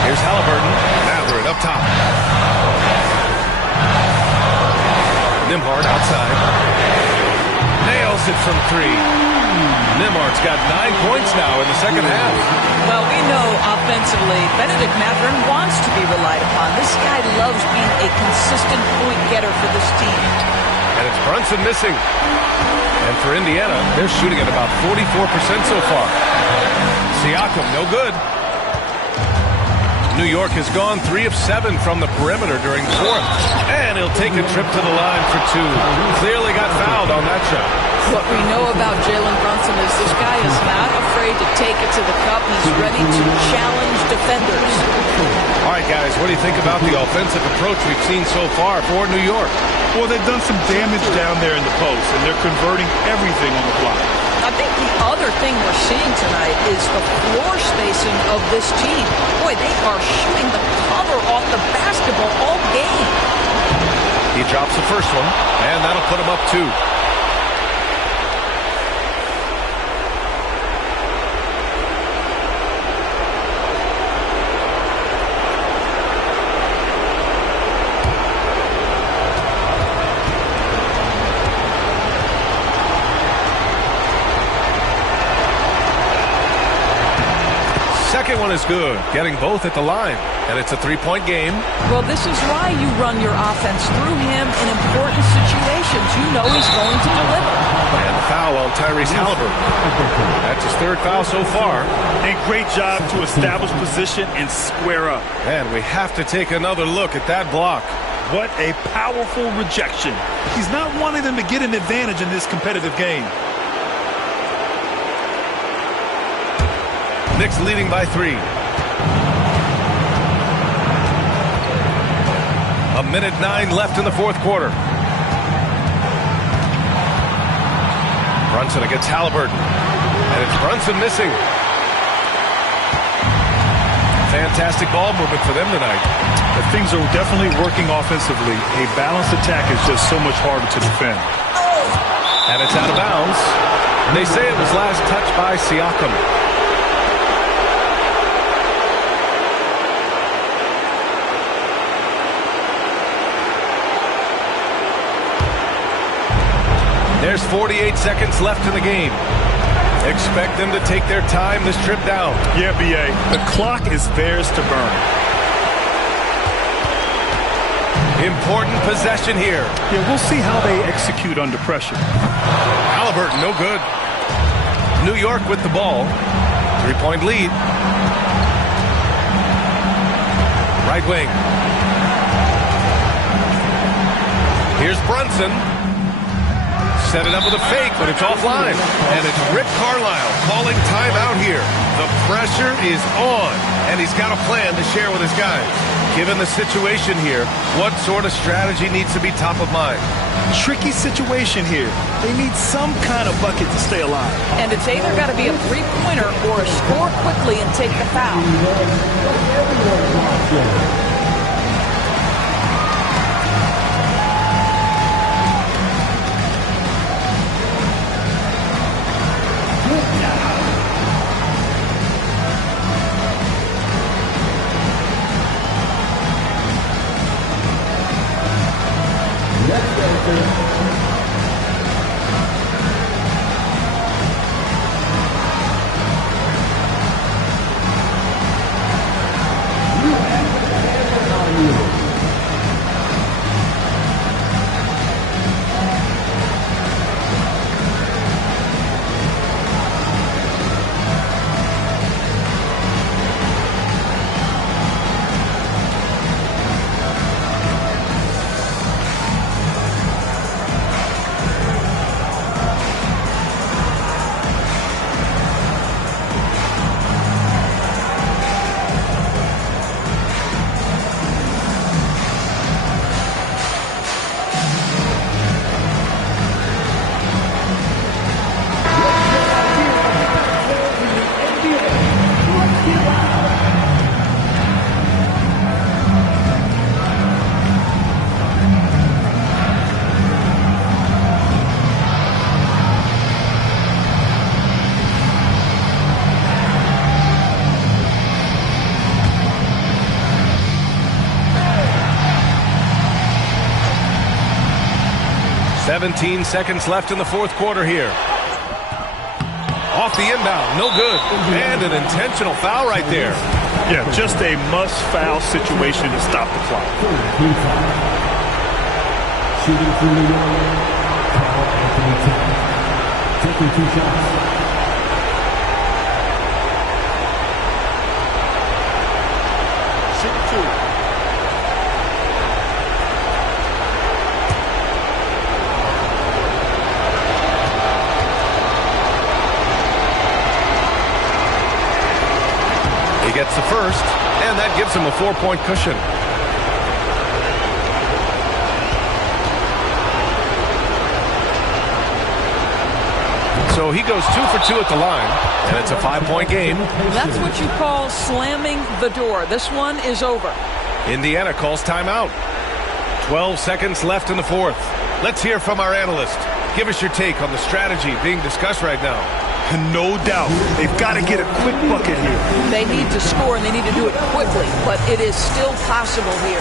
Here's Halliburton. Mathurin up top. Nembhard outside. Nails it from 3. Nembhard's got 9 points now in the second half. Well, we know offensively, Benedict Mathurin wants to be relied upon. This guy loves being a consistent point getter for this team. And it's Brunson missing. And for Indiana, they're shooting at about 44% so far. Siakam, no good. New York has gone 3 of 7 from the perimeter during the 4th. And he'll take a trip to the line for 2. Clearly got fouled on that shot. What we know about Jalen Brunson is this guy is not afraid to take it to the cup. He's ready to challenge defenders. All right, guys, what do you think about the offensive approach we've seen so far for New York? Well, they've done some damage down there in the post, and they're converting everything on the block. I think the other thing we're seeing tonight is the floor spacing of this team. Boy, they are shooting the cover off the basketball all game. He drops the first one, and that'll put him up 2. second one is good, getting both at the line. And it's a three-point game. Well, this is why you run your offense through him in important situations. You know he's going to deliver. And the foul on Tyrese Halliburton. That's his third foul so far. A great job to establish position and square up. And we have to take another look at that block. What a powerful rejection. He's not wanting them to get an advantage in this competitive game. Knicks leading by 3. A minute 9 left in the fourth quarter. Brunson against Halliburton. And it's Brunson missing. Fantastic ball movement for them tonight. But things are definitely working offensively. A balanced attack is just so much harder to defend. And it's out of bounds. They say it was last touched by Siakam. There's 48 seconds left in the game. Expect them to take their time this trip down. Yeah, B.A. The clock is theirs to burn. Important possession here. Yeah, we'll see how they execute under pressure. Halliburton, no good. New York with the ball. 3-point lead. Right wing. Here's Brunson. Set it up with a fake, but it's offline. And it's Rick Carlisle calling timeout here. The pressure is on, and he's got a plan to share with his guys. Given the situation here, what sort of strategy needs to be top of mind? Tricky situation here. They need some kind of bucket to stay alive. And it's either got to be a three-pointer or score quickly and take the foul. .17 seconds left in the fourth quarter here. Off the inbound, no good. And an intentional foul right there. Yeah, just a must-foul situation to stop the clock. Shooting through New York, Carl Anthony Towns. Taking 2 shots. Shoot 2. Gets the first, and that gives him a 4-point cushion. So he goes 2 for 2 at the line, and it's a 5-point game. That's what you call slamming the door. This one is over. Indiana calls timeout. 12 seconds left in the fourth. Let's hear from our analyst. Give us your take on the strategy being discussed right now. No doubt. They've got to get a quick bucket here. They need to score, and they need to do it quickly, but it is still possible here.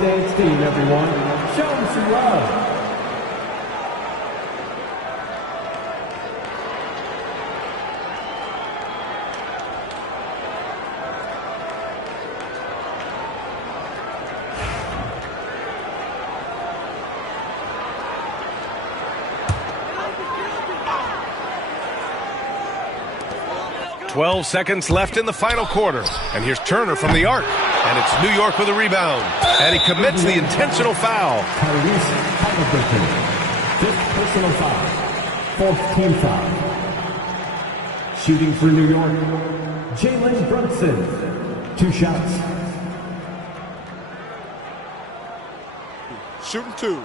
Dance team, everyone. Show them some love. "12 seconds left in the final quarter. And here's Turner from the arc. And it's New York with a rebound. And he commits the intentional foul. Fifth personal foul. Fourth team foul. Shooting for New York, Jalen Brunson. 2 shots. Shooting 2.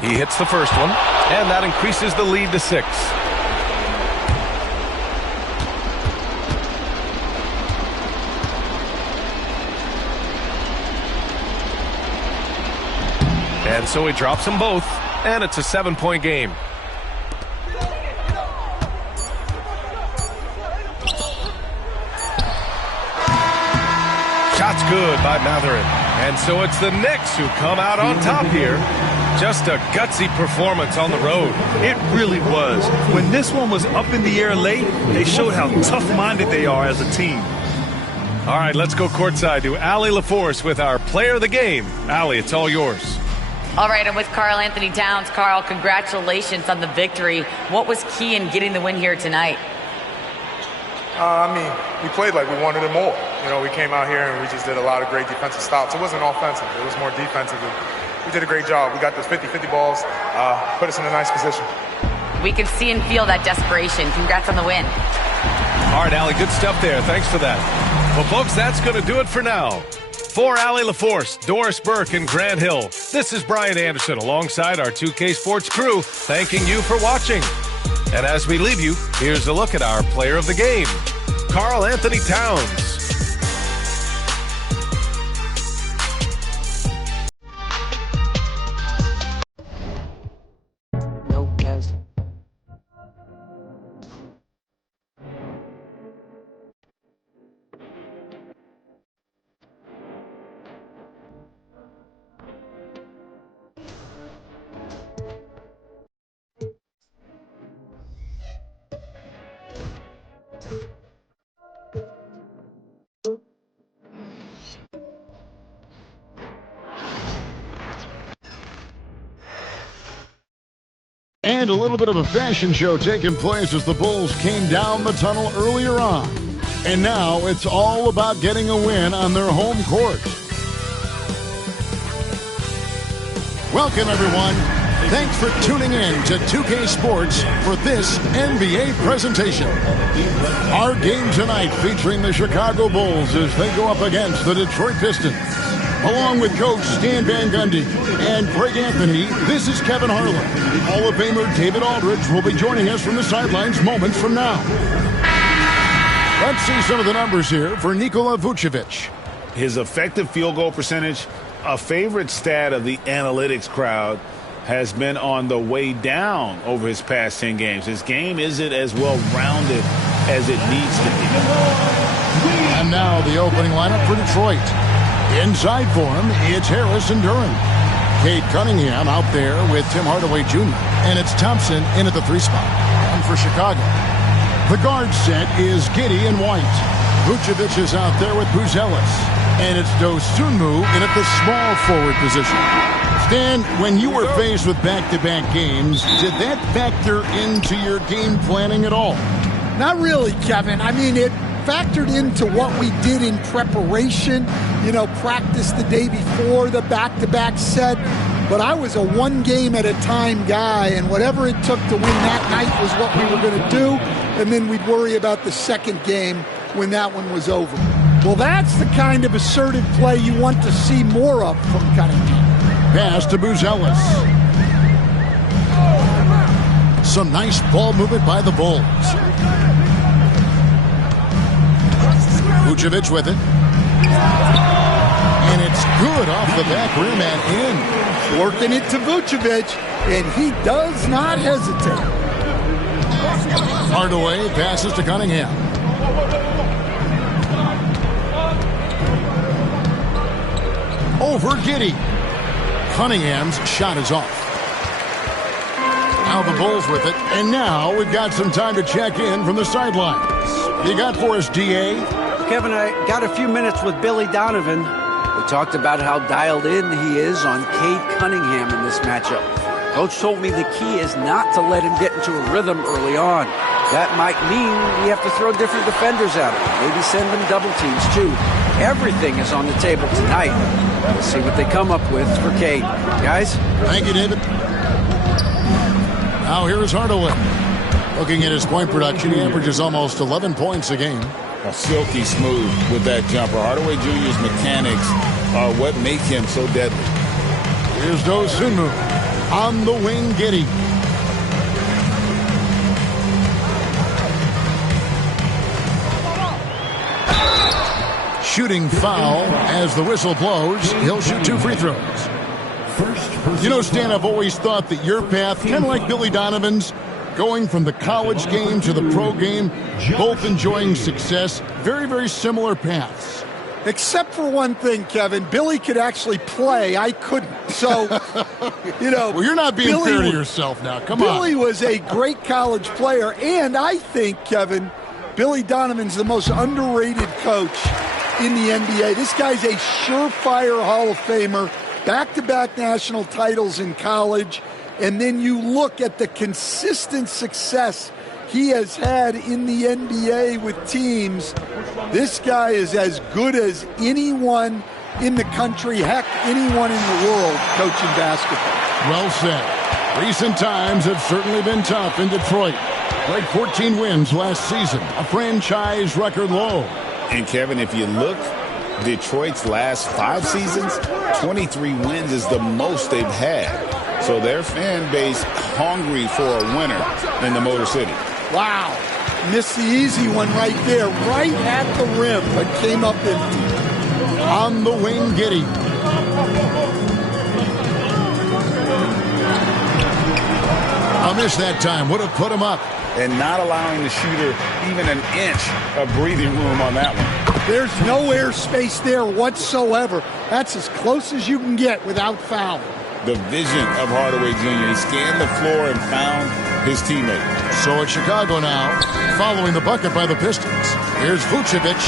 He hits the first one, and that increases the lead to 6. And so he drops them both, and it's a 7-point game. Shot's good by Matherin. And so it's the Knicks who come out on top here. Just a gutsy performance on the road. It really was. When this one was up in the air late, they showed how tough-minded they are as a team. All right, let's go courtside to Allie LaForce with our player of the game. Allie, it's all yours. All right, I'm with Karl Anthony Towns. Karl, congratulations on the victory. What was key in getting the win here tonight? We played like we wanted it more. We came out here and we just did a lot of great defensive stops. It wasn't offensive. It was more defensive. We did a great job. We got those 50-50 balls, put us in a nice position. We could see and feel that desperation. Congrats on the win. All right, Allie, good stuff there. Thanks for that. Well, folks, that's going to do it for now. For Allie LaForce, Doris Burke, and Grant Hill, this is Brian Anderson alongside our 2K Sports crew, thanking you for watching. And as we leave you, here's a look at our player of the game, Karl Anthony Towns. And a little bit of a fashion show taking place as the Bulls came down the tunnel earlier on. And now it's all about getting a win on their home court. Welcome, everyone. Thanks for tuning in to 2K Sports for this NBA presentation. Our game tonight featuring the Chicago Bulls as they go up against the Detroit Pistons. Along with Coach Stan Van Gundy and Greg Anthony, this is Kevin Harlan. Hall of Famer David Aldridge will be joining us from the sidelines moments from now. Let's see some of the numbers here for Nikola Vucevic. His effective field goal percentage, a favorite stat of the analytics crowd, has been on the way down over his past 10 games. His game isn't as well-rounded as it needs to be. And now the opening lineup for Detroit. Inside for him, it's Harris and Durham. Cade Cunningham out there with Tim Hardaway Jr. And it's Thompson in at the 3 spot. And for Chicago, the guard set is Giddey and White. Vucevic is out there with Buzelis. And it's Dosunmu in at the small forward position. Stan, when you were faced with back-to-back games, did that factor into your game planning at all? Not really, Kevin. It factored into what we did in preparation, practice the day before the back-to-back set. But I was a one-game-at-a-time guy, and whatever it took to win that night was what we were going to do, and then we'd worry about the second game when that one was over. Well, that's the kind of assertive play you want to see more of from Cunningham. Pass to Buzelis. Some nice ball movement by the Bulls. Vucevic with it. And it's good off the back rim and in. Working it to Vucevic, and he does not hesitate. Hardaway passes to Cunningham. Over Giddey. Cunningham's shot is off. Now the Bulls with it, and now we've got some time to check in from the sidelines. You got for us, D.A.? Kevin, I got a few minutes with Billy Donovan. We talked about how dialed in he is on Cade Cunningham in this matchup. Coach told me the key is not to let him get into a rhythm early on. That might mean we have to throw different defenders at him, maybe send them double teams too. Everything is on the table tonight. We'll see what they come up with for Cade. Guys? Thank you, David. Now here is Hardaway. Looking at his point production, he averages almost 11 points a game. Silky smooth with that jumper. Hardaway Jr.'s mechanics are what make him so deadly. Here's Dosunmu. On the wing, Giddey. Shooting foul as the whistle blows. He'll shoot 2 free throws. You know, Stan, I've always thought that your path, kind of like Billy Donovan's, going from the college game to the pro game, both enjoying success, very, very similar paths. Except for one thing, Kevin. Billy could actually play. I couldn't. So, you know. Well, you're not being fair to yourself now. Come on. Billy was a great college player. And I think, Kevin, Billy Donovan's the most underrated coach in the NBA. This guy's a surefire Hall of Famer. Back-to-back national titles in college. And then you look at the consistent success he has had in the NBA with teams. This guy is as good as anyone in the country, heck, anyone in the world coaching basketball. Well said. Recent times have certainly been tough in Detroit. Like 14 wins last season, a franchise record low. And Kevin, if you look, Detroit's last 5 seasons, 23 wins is the most they've had. So their fan base hungry for a winner in the Motor City. Wow. Missed the easy one right there, right at the rim, but came up empty. On the wing, Giddey. A miss that time. Would have put him up. And not allowing the shooter even an inch of breathing room on that one. There's no air space there whatsoever. That's as close as you can get without foul. The vision of Hardaway Jr. He scanned the floor and found his teammate. So it's Chicago now, following the bucket by the Pistons. Here's Vucevic.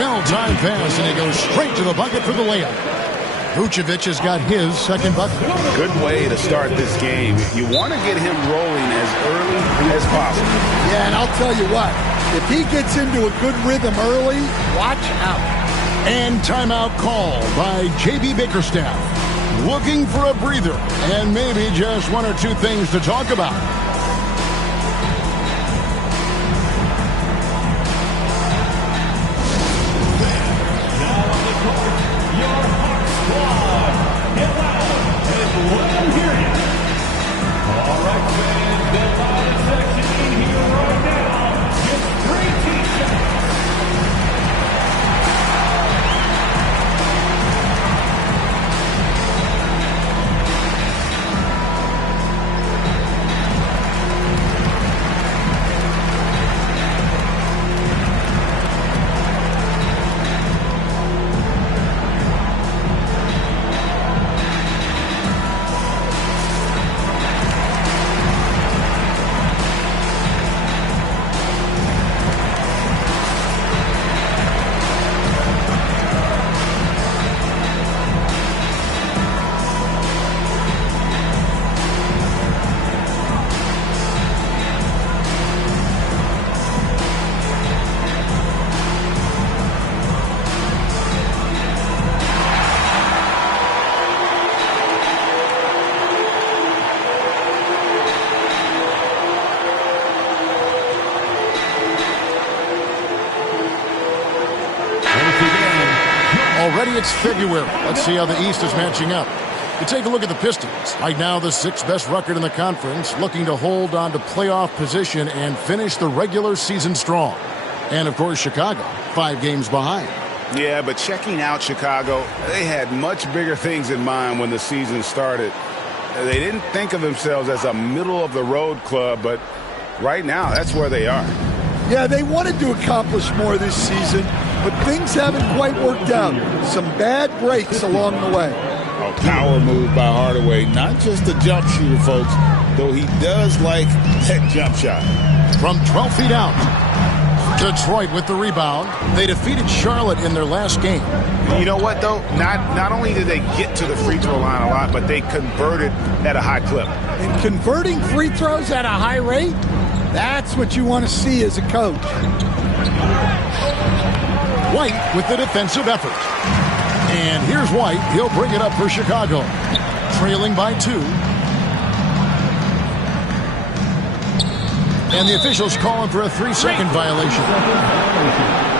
Well-timed pass, and he goes straight to the bucket for the layup. Vucevic has got his second bucket. Good way to start this game. You want to get him rolling as early as possible. Yeah, and I'll tell you what. If he gets into a good rhythm early, watch out. And timeout call by J.B. Bickerstaff. Looking for a breather and maybe just 1 or 2 things to talk about. Already it's February. Let's see how the East is matching up. You take a look at the Pistons. Right now, the 6th best record in the conference, looking to hold on to playoff position and finish the regular season strong. And, of course, Chicago, 5 games behind. Yeah, but checking out Chicago, they had much bigger things in mind when the season started. They didn't think of themselves as a middle-of-the-road club, but right now, that's where they are. Yeah, they wanted to accomplish more this season, but things haven't quite worked out. Some bad breaks along the way. A power move by Hardaway, not just a jump shooter, folks, though he does like that jump shot. From 12 feet out, Detroit with the rebound. They defeated Charlotte in their last game. You know what, though? Not only did they get to the free throw line a lot, but they converted at a high clip. And converting free throws at a high rate, that's what you want to see as a coach. White with the defensive effort. And here's White. He'll bring it up for Chicago. Trailing by 2. And the officials calling for a 3-second violation.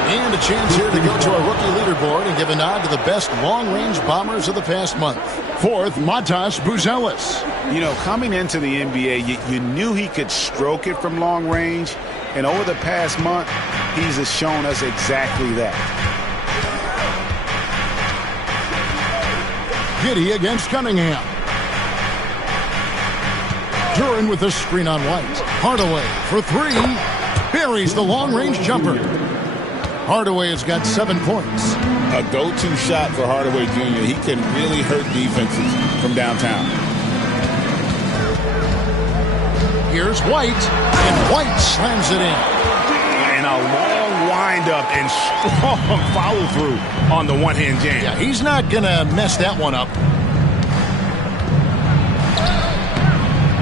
And a chance here to go to a rookie leaderboard and give a nod to the best long-range bombers of the past month. Fourth, Matas Buzelis. You know, coming into the NBA, you knew he could stroke it from long range. And over the past month, he's shown us exactly that. Giddey against Cunningham. Duran with the screen on White. Hardaway for 3. Buries the long-range jumper. Hardaway has got 7 points. A go-to shot for Hardaway Jr. He can really hurt defenses from downtown. Here's White, and White slams it in. And a long wind-up and strong follow-through on the one-hand jam. Yeah, he's not going to mess that one up.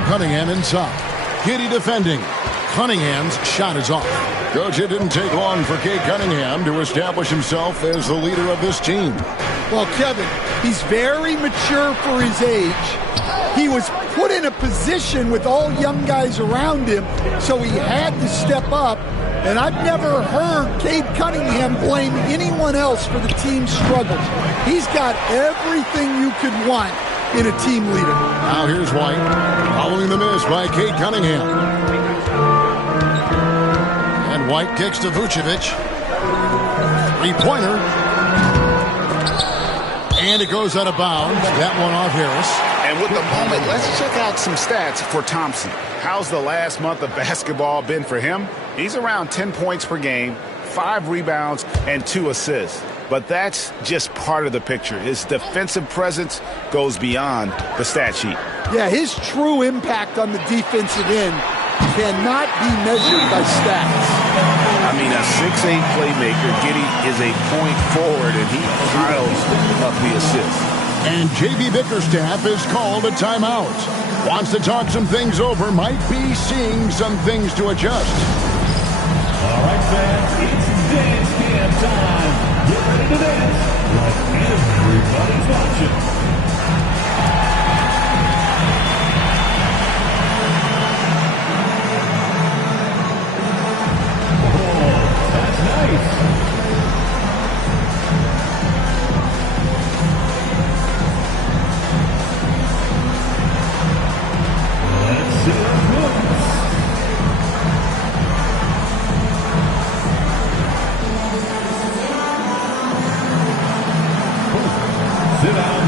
Cunningham inside. Giddey defending. Cunningham's shot is off. Coach, it didn't take long for Cade Cunningham to establish himself as the leader of this team. Well, Kevin, he's very mature for his age. He was put in a position with all young guys around him, so he had to step up. And I've never heard Cade Cunningham blame anyone else for the team's struggles. He's got everything you could want in a team leader. Now here's White, following the miss by Cade Cunningham. And White kicks to Vucevic. 3-pointer. And it goes out of bounds. That one off Harris. And with the moment, let's check out some stats for Thompson. How's the last month of basketball been for him? He's around 10 points per game, 5 rebounds, and 2 assists. But that's just part of the picture. His defensive presence goes beyond the stat sheet. Yeah, his true impact on the defensive end cannot be measured by stats. I mean, a 6'8 playmaker. Giddey is a point forward, and he piles up the assists. And J.B. Bickerstaff is called a timeout. Wants to talk some things over, might be seeing some things to adjust. All right, fans, it's dance camp time. Get ready to dance like everybody's watching. Oh, that's nice. Let's see it moves. Sit down.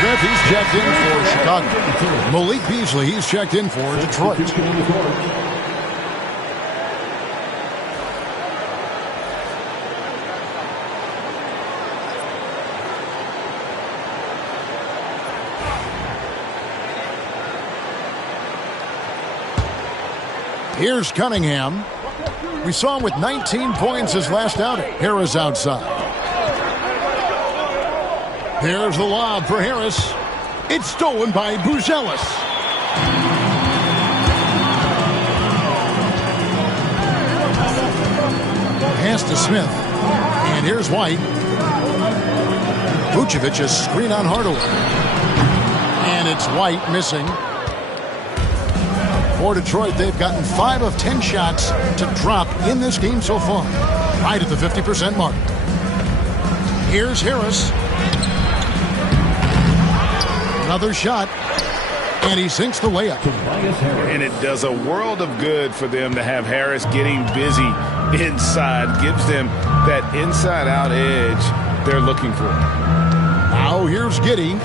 Smith, he's checked in for Chicago. Malik Beasley, he's checked in for Detroit. Here's Cunningham. We saw him with 19 points his last outing. Harris outside. There's the lob for Harris. It's stolen by Buzelis. Pass to Smith. And here's White. Vucevic, a screen on Hardaway. And it's White missing. For Detroit, they've gotten 5 of 10 shots to drop in this game so far. Right at the 50% mark. Here's Harris. Another shot. And he sinks the layup. And it does a world of good for them to have Harris getting busy inside. Gives them that inside-out edge they're looking for. Now here's Giddey.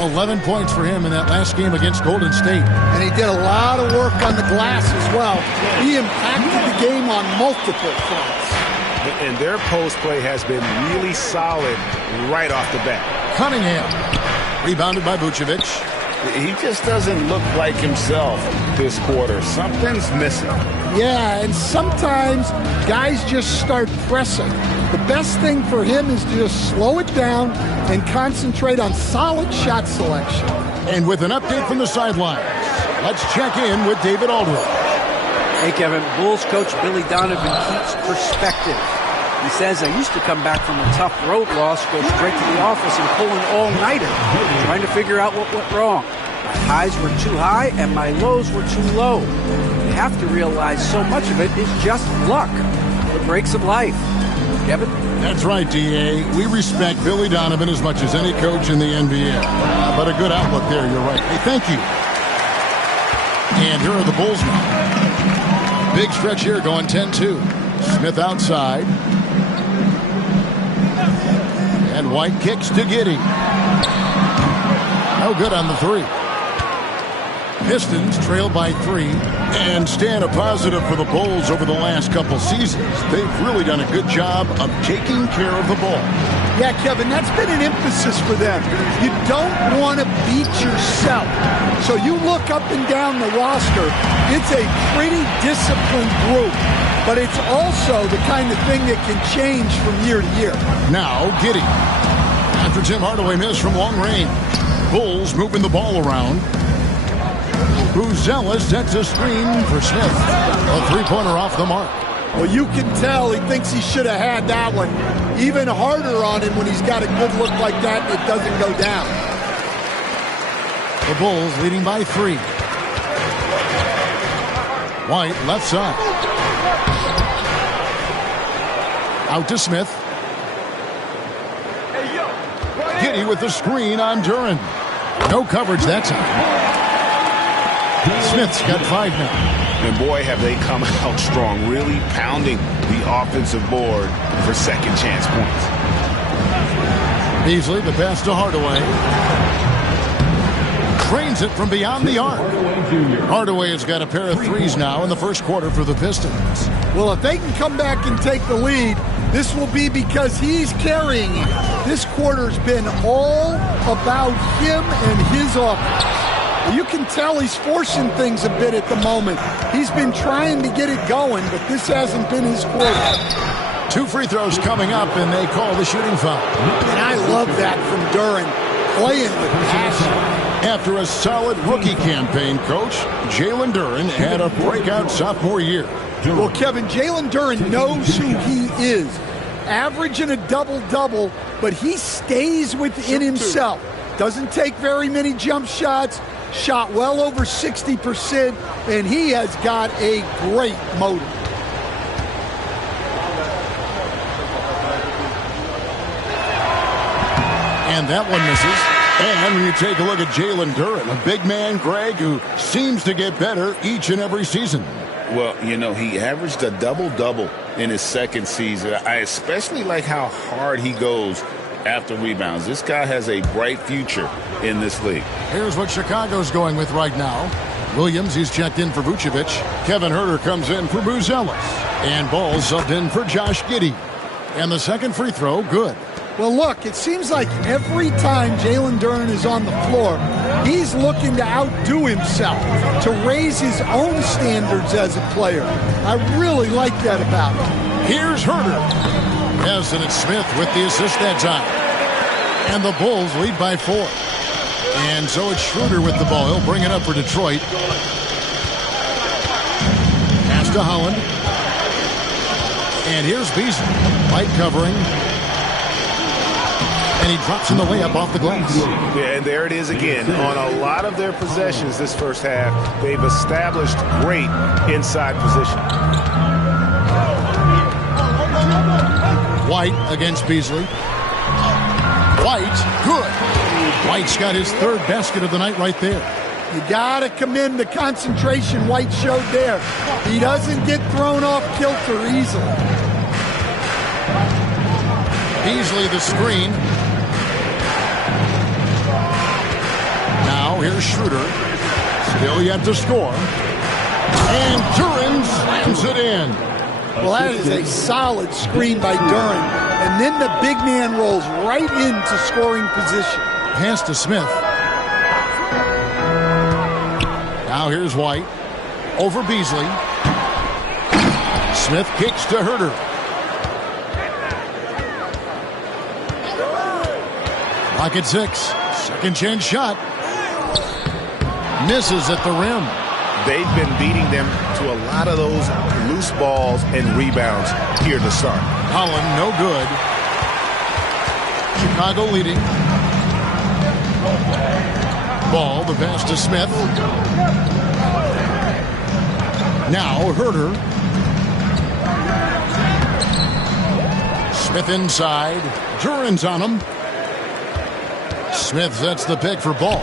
11 points for him in that last game against Golden State. And he did a lot of work on the glass as well. He impacted the game on multiple fronts. And their post play has been really solid right off the bat. Cunningham. Rebounded by Vucevic. He just doesn't look like himself this quarter. Something's missing. Yeah, and sometimes guys just start pressing. The best thing for him is to just slow it down and concentrate on solid shot selection. And with an update from the sidelines, let's check in with David Aldridge. Hey, Kevin, Bulls coach Billy Donovan keeps perspective. He says, I used to come back from a tough road loss, go straight to the office and pull an all-nighter, trying to figure out what went wrong. My highs were too high and my lows were too low. You have to realize so much of it is just luck, the breaks of life. Kevin? That's right, D.A. We respect Billy Donovan as much as any coach in the NBA. But a good outlook there, you're right. Hey, thank you. And here are the Bulls now. Big stretch here going 10-2. Smith outside. And White kicks to Giddey. No good on the three. Pistons trail by 3 and staying a positive for the Bulls over the last couple seasons. They've really done a good job of taking care of the ball. Yeah, Kevin, that's been an emphasis for them. You don't want to beat yourself. So you look up and down the roster, it's a pretty disciplined group. But it's also the kind of thing that can change from year to year. Now, Giddey. After Tim Hardaway missed from long range. Bulls moving the ball around. Buzella sets a screen for Smith. A three-pointer off the mark. Well, you can tell he thinks he should have had that one. Even harder on him when he's got a good look like that and it doesn't go down. The Bulls leading by 3. White left side. Out to Smith. Giddey with the screen on Duren. No coverage that time. Smith's got 5 now. And boy, have they come out strong, really pounding the offensive board for second chance points. Beasley, the pass to Hardaway. Trains it from beyond the arc. Hardaway has got a pair of threes now in the first quarter for the Pistons. Well, if they can come back and take the lead, this will be because he's carrying it. This quarter's been all about him and his offense. You can tell he's forcing things a bit at the moment. He's been trying to get it going, but this hasn't been his quarter. 2 free throws coming up, and they call the shooting foul. And I love that from Duren, playing with passion. After a solid rookie campaign, Coach, Jalen Duren had a breakout sophomore year. Well, Kevin, Jalen Duren knows who he is. Averaging a double-double, but he stays within himself. Doesn't take very many jump shots. Shot well over 60%, and he has got a great motor. And that one misses. And when you take a look at Jalen Duren, a big man, Greg, who seems to get better each and every season. Well, you know, he averaged a double-double in his second season. I especially like how hard he goes after rebounds. This guy has a bright future in this league. Here's what Chicago's going with right now. Williams, he's checked in for Vucevic. Kevin Huerter comes in for Buzella. And Ball subbed in for Josh Giddey. And the second free throw, good. Well, look, it seems like every time Jalen Duren is on the floor, he's looking to outdo himself, to raise his own standards as a player. I really like that about him. Here's Huerter. Yes, and it's Smith with the assist that time. And the Bulls lead by 4. And so it's Schroeder with the ball. He'll bring it up for Detroit. Pass to Holland. And here's Beasley. White covering. And he drops in the layup off the glass. Yeah, and there it is again. On a lot of their possessions this first half, they've established great inside position. White against Beasley. White, good. White's got his third basket of the night right there. You got to commend the concentration White showed there. He doesn't get thrown off kilter easily. Beasley the screen. Now here's Schroeder. Still yet to score. And Duren slams it in. Well, that is a solid screen by Duren. And then the big man rolls right into scoring position. Pass to Smith. Now here's White. Over Beasley. Smith kicks to Herter. Clock at 6. Second chance shot. Misses at the rim. They've been beating them to a lot of those loose balls and rebounds here to start. Holland, no good. Chicago leading. Ball, the pass to Smith. Now Herter. Smith inside. Duren's on him. Smith sets the pick for Ball.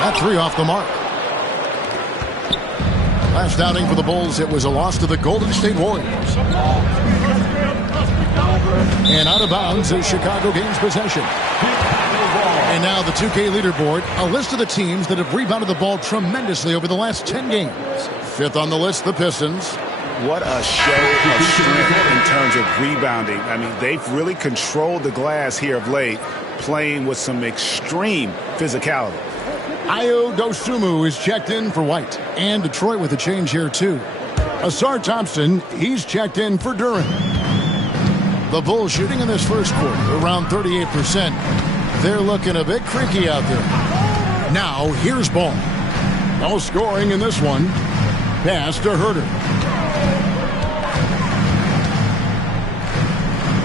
That three off the mark. Last outing for the Bulls, it was a loss to the Golden State Warriors. And out of bounds is Chicago Games possession. And now the 2K leaderboard, a list of the teams that have rebounded the ball tremendously over the last 10 games. Fifth on the list, the Pistons. What a show of strength in terms of rebounding. I mean, they've really controlled the glass here of late, playing with some extreme physicality. Ayo Dosunmu is checked in for White. And Detroit with a change here, too. Asar Thompson, he's checked in for Duren. The Bulls shooting in this first quarter, around 38%. They're looking a bit creaky out there. Now, here's Ball. No scoring in this one. Pass to Herter.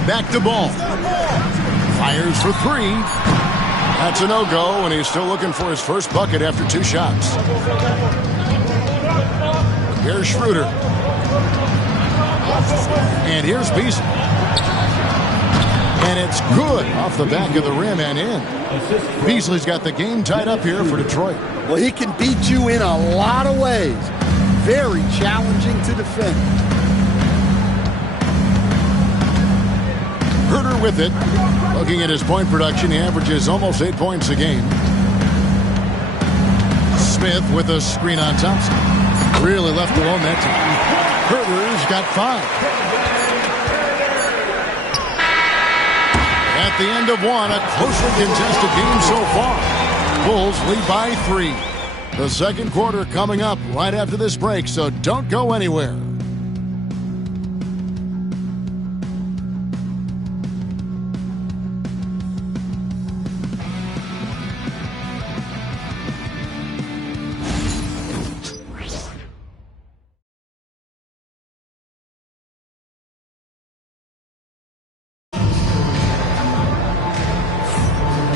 Back to Ball. Fires for three. That's a no-go, and he's still looking for his first bucket after 2 shots. Here's Schroeder. And here's Beasley. And it's good off the back of the rim and in. Beasley's got the game tied up here for Detroit. Well, he can beat you in a lot of ways. Very challenging to defend. Herter with it. Looking at his point production, he averages almost 8 points a game. Smith with a screen on Thompson. Really left alone that time. Herter's got 5. At the end of one, a closely contested game so far. Bulls lead by 3. The second quarter coming up right after this break, so don't go anywhere.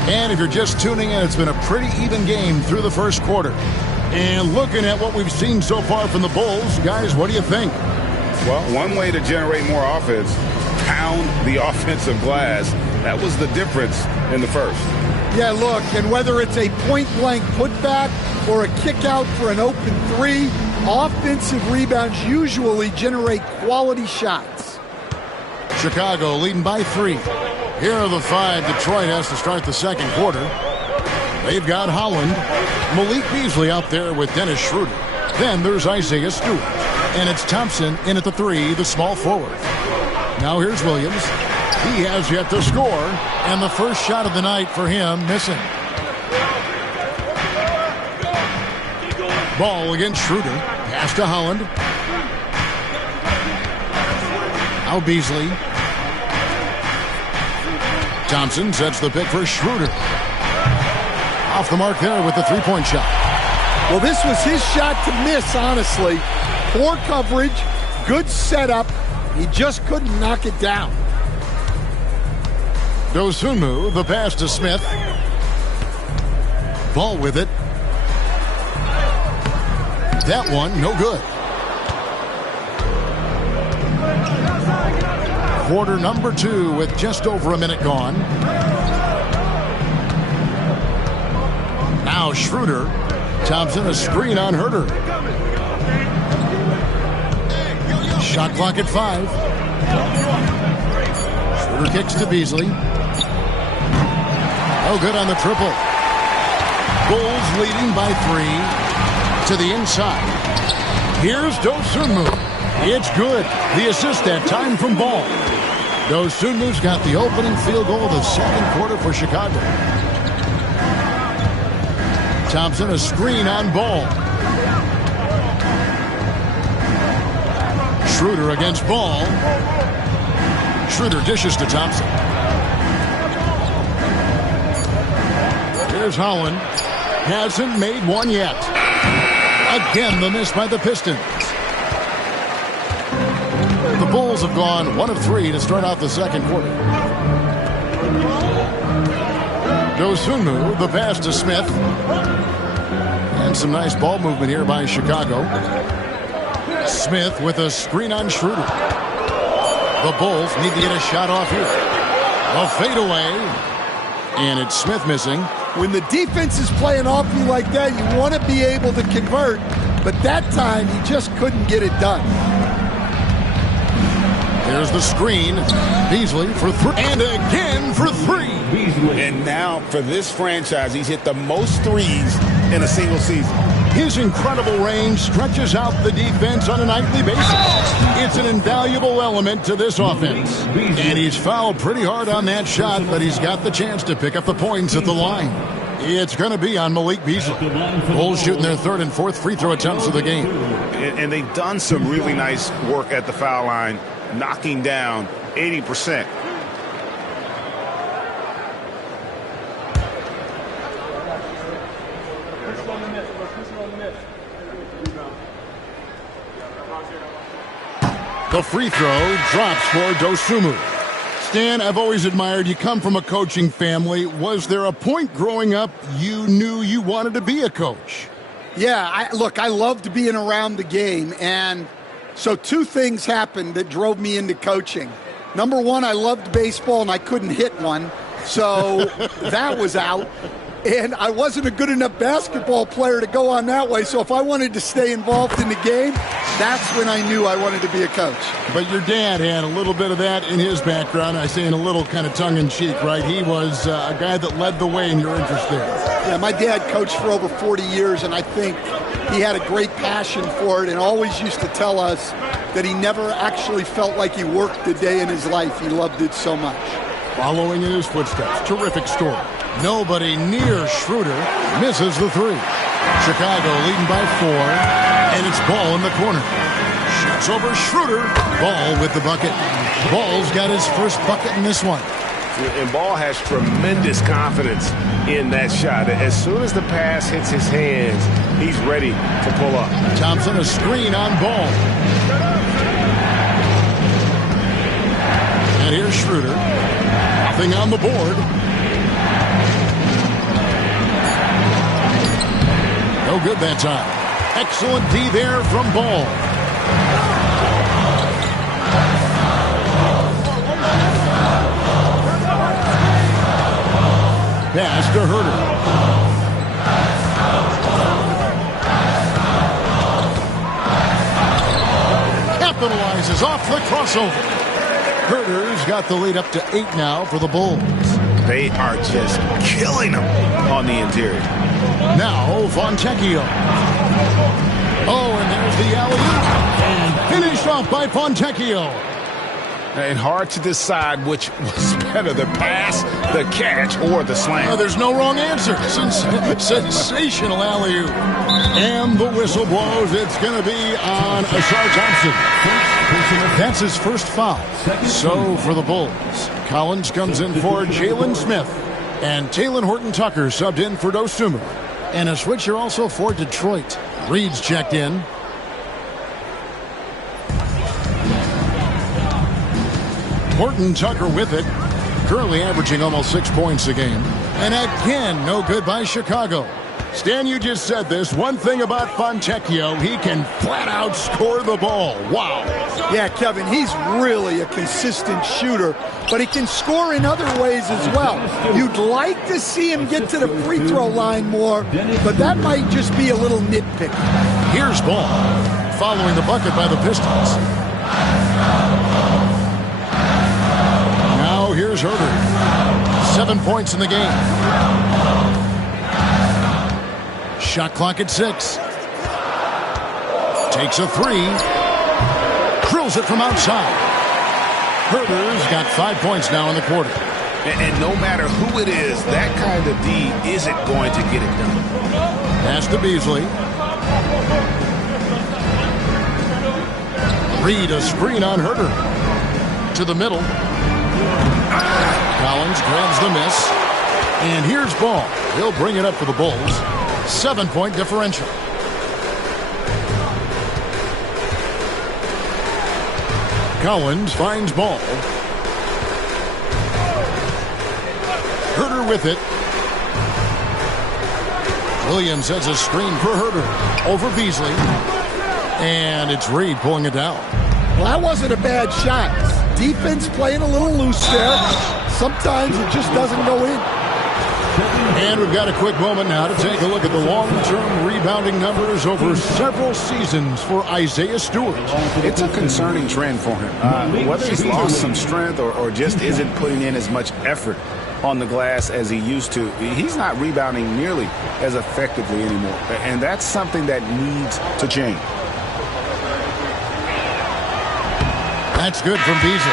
And if you're just tuning in, it's been a pretty even game through the first quarter. And looking at what we've seen so far from the Bulls, guys, what do you think? Well, one way to generate more offense, pound the offensive glass. That was the difference in the first. Yeah, look, and whether it's a point-blank putback or a kick-out for an open 3, offensive rebounds usually generate quality shots. Chicago leading by 3. Here are the 5 Detroit has to start the second quarter. They've got Holland, Malik Beasley out there with Dennis Schroeder. Then there's Isaiah Stewart. And it's Thompson in at the 3, the small forward. Now here's Williams. He has yet to score. And the first shot of the night for him missing. Ball against Schroeder. Pass to Holland. Now Beasley. Thompson sets the pick for Schroeder. Off the mark there with the 3-point shot. Well, this was his shot to miss, honestly. Poor coverage, good setup, He just couldn't knock it down. Dosunmu, the pass to Smith. Ball with it. That one, no good. Quarter number 2 with just over a minute gone. Now Schroeder. Thompson, a screen on Herter. Shot clock at 5. Schroeder kicks to Beasley. Oh, good on the triple. Bulls leading by 3 to the inside. Here's Dosunmu. It's good. The assist that time from Ball. Dosunmu's got the opening field goal of the second quarter for Chicago. Thompson, a screen on Ball. Schroeder against Ball. Schroeder dishes to Thompson. Here's Holland. Hasn't made one yet. Again, the miss by the Pistons. The Bulls have gone 1 of 3 to start out the second quarter. Dosunmu, the pass to Smith. And some nice ball movement here by Chicago. Smith with a screen on Schroeder. The Bulls need to get a shot off here. A fadeaway. And it's Smith missing. When the defense is playing off you like that, you want to be able to convert. But that time, he just couldn't get it done. There's the screen. Beasley for 3. And again for 3. And now for this franchise, he's hit the most threes in a single season. His incredible range stretches out the defense on a nightly basis. It's an invaluable element to this offense. And he's fouled pretty hard on that shot, but he's got the chance to pick up the points at the line. It's going to be on Malik Beasley. Bulls shooting their 3rd and 4th free throw attempts of the game. And they've done some really nice work at the foul line, knocking down 80%. The free throw drops for Dosunmu. Stan, I've always admired you come from a coaching family. Was there a point growing up you knew you wanted to be a coach? Yeah, I loved being around the game. And so 2 things happened that drove me into coaching. Number 1, I loved baseball and I couldn't hit one. So that was out. And I wasn't a good enough basketball player to go on that way. So if I wanted to stay involved in the game, that's when I knew I wanted to be a coach. But your dad had a little bit of that in his background. I say in a little kind of tongue-in-cheek, right? He was a guy that led the way in your interest there. Yeah, my dad coached for over 40 years, and I think he had a great passion for it and always used to tell us that he never actually felt like he worked a day in his life. He loved it so much. Following in his footsteps. Terrific story. Nobody near Schroeder. Misses the 3. Chicago leading by 4. And it's Ball in the corner. Shots over Schroeder. Ball with the bucket. Ball's got his first bucket in this one. And Ball has tremendous confidence in that shot. As soon as the pass hits his hands, he's ready to pull up. Thompson, a screen on Ball. And here's Schroeder. Nothing on the board. No good that time. Excellent D there from Ball. Pass to Herter. Capitalizes off the crossover. Herter's got the lead up to 8 now for the Bulls. They are just killing them on the interior. Now Fontecchio. Oh, and there's the alley-oop. And finished off by Fontecchio. And hard to decide which was better, the pass, the catch, or the slam. There's no wrong answer. Sensational alley-oop. And the whistle blows. It's going to be on Ashar Thompson. That's his first foul. So for the Bulls, Collins comes in for Jalen Smith. And Taylor Horton-Tucker subbed in for Dosunmu. And a switcher also for Detroit. Reed's checked in. Horton Tucker with it. Currently averaging almost 6 points a game. And again, no good by Chicago. Stan, you just said this. One thing about Fontecchio, he can flat out score the ball. Wow. Yeah, Kevin, he's really a consistent shooter, but he can score in other ways as well. You'd like to see him get to the free throw line more, but that might just be a little nitpick. Here's Ball, following the bucket by the Pistons. Now here's Herter. 7 points in the game. Shot clock at 6. Takes a 3. Drills it from outside. Herter's got 5 points now in the quarter. And no matter who it is, that kind of D isn't going to get it done. Pass to Beasley. Reed a screen on Herter. To the middle. Collins grabs the miss. And here's Ball. He'll bring it up for the Bulls. 7-point differential. Collins finds Ball. Herter with it. Williams sets a screen for Herter. Over Beasley. And it's Reed pulling it down. Well, that wasn't a bad shot. Defense playing a little loose there. Sometimes it just doesn't go in. And we've got a quick moment now to take a look at the long-term rebounding numbers over several seasons for Isaiah Stewart. It's a concerning trend for him. Whether he's lost some strength or just isn't putting in as much effort on the glass as he used to, he's not rebounding nearly as effectively anymore. And that's something that needs to change. That's good from Beasley.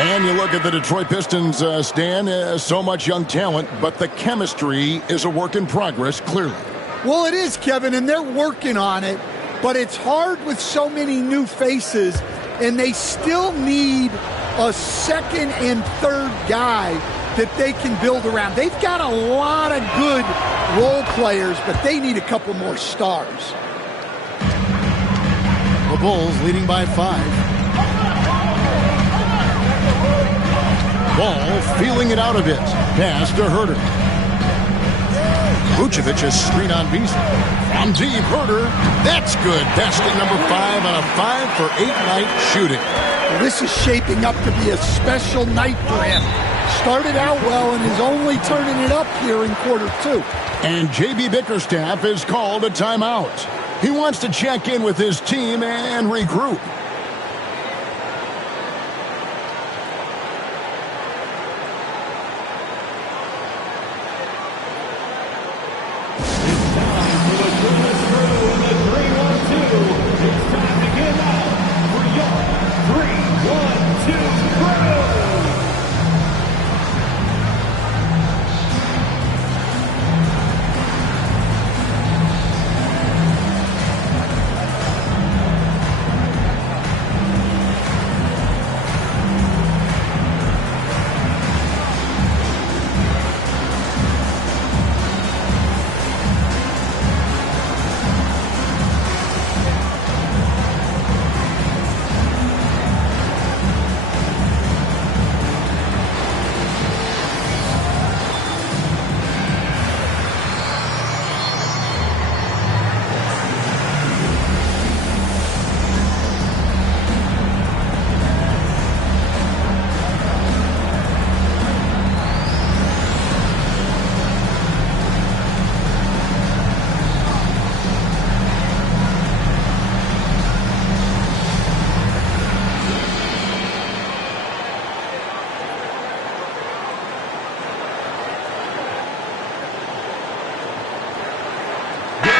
And you look at the Detroit Pistons, Stan, so much young talent, but the chemistry is a work in progress, clearly. Well, it is, Kevin, and they're working on it, but it's hard with so many new faces, and they still need a second and third guy that they can build around. They've got a lot of good role players, but they need a couple more stars. The Bulls leading by 5. Ball feeling it out a bit. Pass to Herter. Vucevic a screen on Beasley. From deep, Herter. That's good. Basket number 5 on a 5-for-8 night shooting. Well, this is shaping up to be a special night for him. Started out well and is only turning it up here in quarter 2. And J.B. Bickerstaff is called a timeout. He wants to check in with his team and regroup.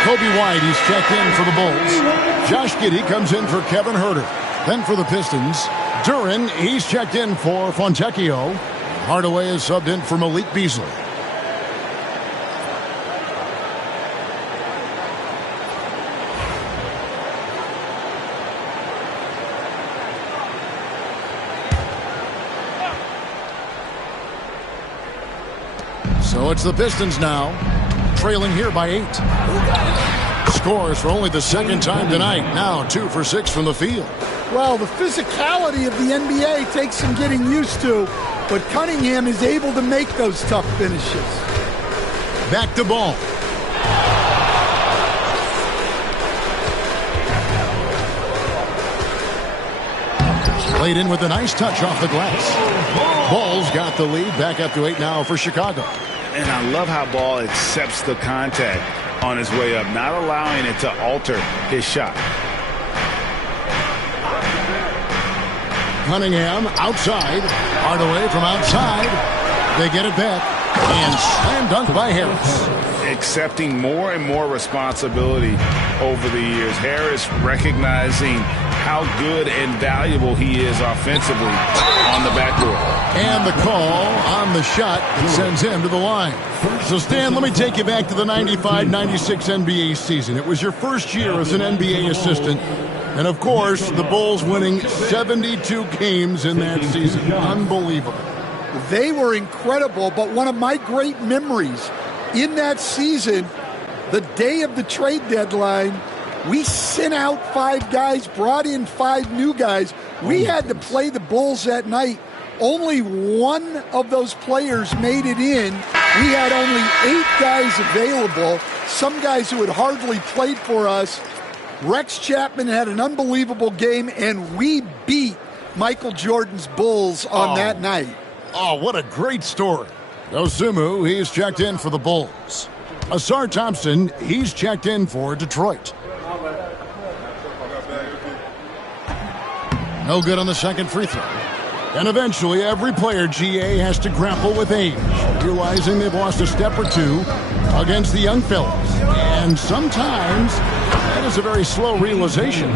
Kobe White, he's checked in for the Bulls. Josh Giddey comes in for Kevin Herter. Then for the Pistons, Duren, he's checked in for Fontecchio. Hardaway is subbed in for Malik Beasley. So it's the Pistons now, trailing here by 8. Scores for only the second time tonight. Now 2 for 6 from the field. Well, the physicality of the NBA takes some getting used to, but Cunningham is able to make those tough finishes. Back to Ball. Played in with a nice touch off the glass. Ball's got the lead. Back up to 8 now for Chicago. And I love how Ball accepts the contact on his way up, not allowing it to alter his shot. Cunningham outside. Hardaway from outside. They get it back. And slam dunk by Harris. Accepting more and more responsibility over the years. Harris recognizing how good and valuable he is offensively on the backboard. And the call on the shot sends him to the line. So, Stan, let me take you back to the 95-96 NBA season. It was your first year as an NBA assistant. And, of course, the Bulls winning 72 games in that season. Unbelievable. They were incredible, but one of my great memories in that season, the day of the trade deadline, we sent out 5 guys, brought in 5 new guys. We had to play the Bulls that night. Only one of those players made it in. We had only 8 guys available, some guys who had hardly played for us. Rex Chapman had an unbelievable game, and we beat Michael Jordan's Bulls on that night. Oh, what a great story. Dosunmu, he's checked in for the Bulls. Asar Thompson, he's checked in for Detroit. No good on the second free throw. And eventually, every player, GA, has to grapple with age, realizing they've lost a step or two against the young fellas. And sometimes, that is a very slow realization.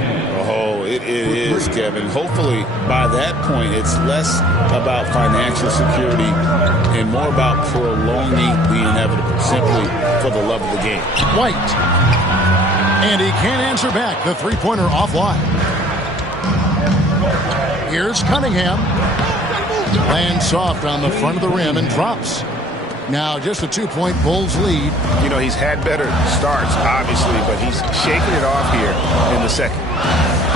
Oh, it is, Kevin. Hopefully, by that point, it's less about financial security and more about prolonging the inevitable, simply for the love of the game. White. And he can't answer back. The three-pointer offline. Here's Cunningham. Lands soft on the front of the rim and drops. Now just a 2-point Bulls lead. You know, he's had better starts, obviously, but he's shaking it off here in the second.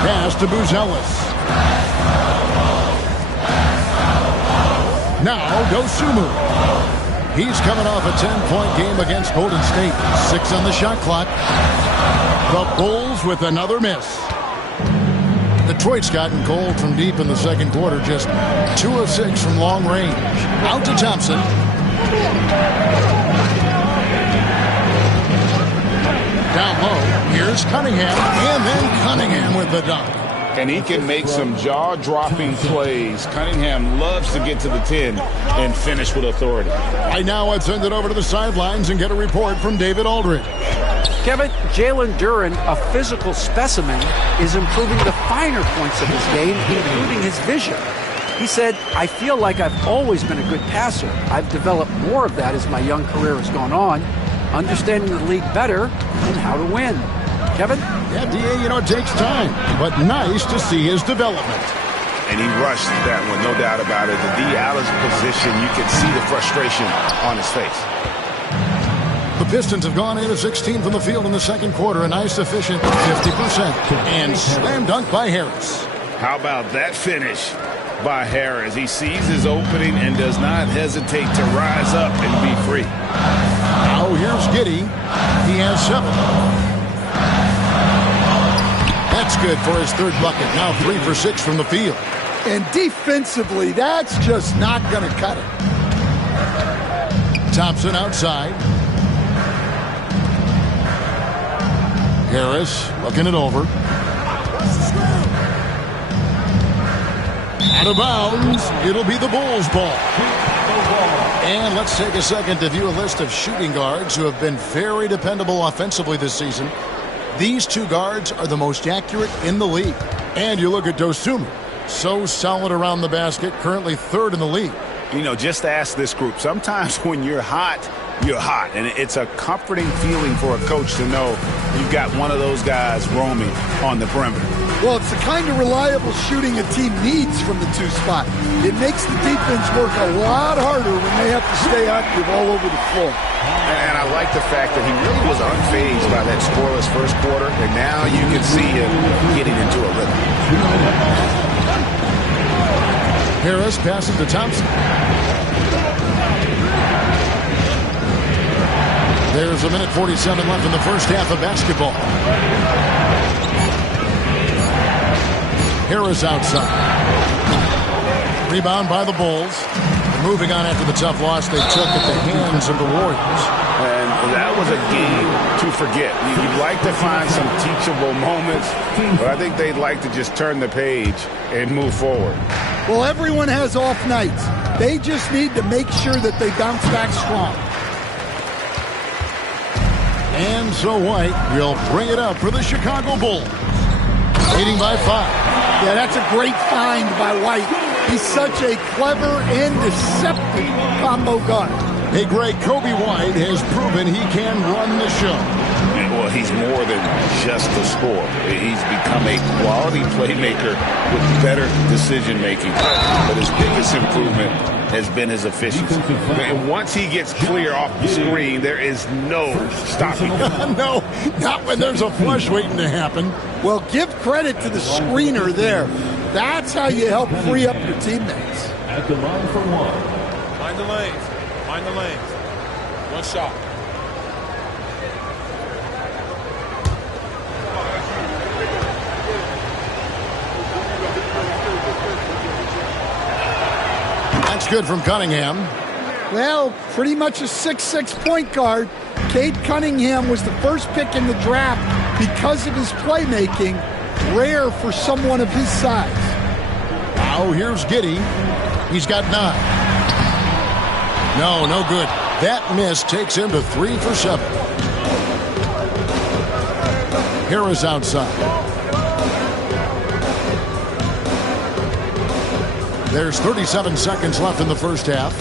Pass to Buzelis. Now Dosunmu. He's coming off a 10-point game against Golden State. 6 on the shot clock. The Bulls with another miss. Detroit's gotten cold from deep in the second quarter. Just 2 of 6 from long range. Out to Thompson. Down low. Here's Cunningham. And then Cunningham with the dunk. And he can make some jaw-dropping plays. Cunningham loves to get to the 10 and finish with authority. Right now, I'd send it over to the sidelines and get a report from David Aldridge. Kevin, Jalen Duren, a physical specimen, is improving the finer points of his game, including his vision. He said, I feel like I've always been a good passer. I've developed more of that as my young career has gone on, understanding the league better and how to win. Kevin? Yeah, D.A., you know, it takes time, but nice to see his development. And he rushed that one, no doubt about it. The D. Allen's position, you can see the frustration on his face. The Pistons have gone 8 of 16 from the field in the second quarter, a nice efficient 50%. And slam dunk by Harris. How about that finish by Harris? He sees his opening and does not hesitate to rise up and be free. Now here's Giddey. He has 7. That's good for his third bucket. Now 3 for 6 from the field. And defensively, that's just not going to cut it. Thompson outside. Harris looking it over. Out of bounds. It'll be the Bulls' ball. And let's take a second to view a list of shooting guards who have been very dependable offensively this season. These 2 guards are the most accurate in the league. And you look at Dosunmu. So solid around the basket, currently 3rd in the league. You know, just ask this group. Sometimes when you're hot, you're hot. And it's a comforting feeling for a coach to know you've got one of those guys roaming on the perimeter. Well, it's the kind of reliable shooting a team needs from the 2 spot. It makes the defense work a lot harder when they have to stay active all over the floor. And I like the fact that he really was unfazed by that scoreless first quarter, and now you can see him getting into a rhythm. Harris passes to Thompson. There's a minute 47 left in the first half of basketball. Harris outside. Rebound by the Bulls. Moving on after the tough loss they took at the hands of the Warriors. And that was a game to forget. You'd like to find some teachable moments, but I think they'd like to just turn the page and move forward. Well, everyone has off nights. They just need to make sure that they bounce back strong. And so White will bring it up for the Chicago Bulls. Leading by 5. Yeah, that's a great find by White. He's such a clever and deceptive combo guard. Hey, Greg, Kobe White has proven he can run the show. Well, he's more than just a scorer. He's become a quality playmaker with better decision-making. But his biggest improvement has been his efficiency. And once he gets clear off the screen, there is no stopping him. No, not when there's a flush waiting to happen. Well, give credit to the screener there. That's how you help free up your teammates. At the line for 1. Mind the lanes. Mind the lanes. One shot. That's good from Cunningham. Well, pretty much a 6'6" point guard. Cade Cunningham was the first pick in the draft because of his playmaking. Rare for someone of his size. Now here's Giddey. He's got 9. No good. That miss takes him to 3 for 7. Harris outside. There's 37 seconds left in the first half.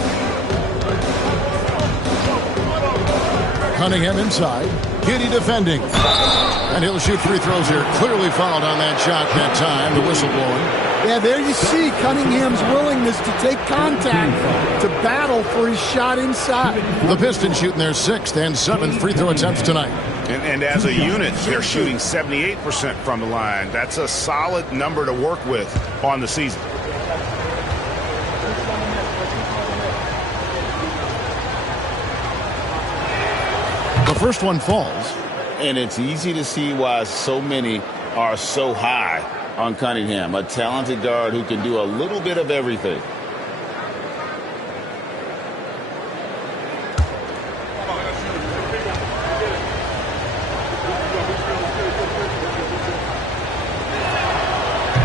Cunningham inside. Giddey defending. And he'll shoot free throws here. Clearly fouled on that shot that time. The whistle blowing. Yeah, there you see Cunningham's willingness to take contact, to battle for his shot inside. The Pistons shooting their 6th and 7th free throw attempts tonight. And as a unit, they're shooting 78% from the line. That's a solid number to work with on the season. The first one falls. And it's easy to see why so many are so high on Cunningham, a talented guard who can do a little bit of everything.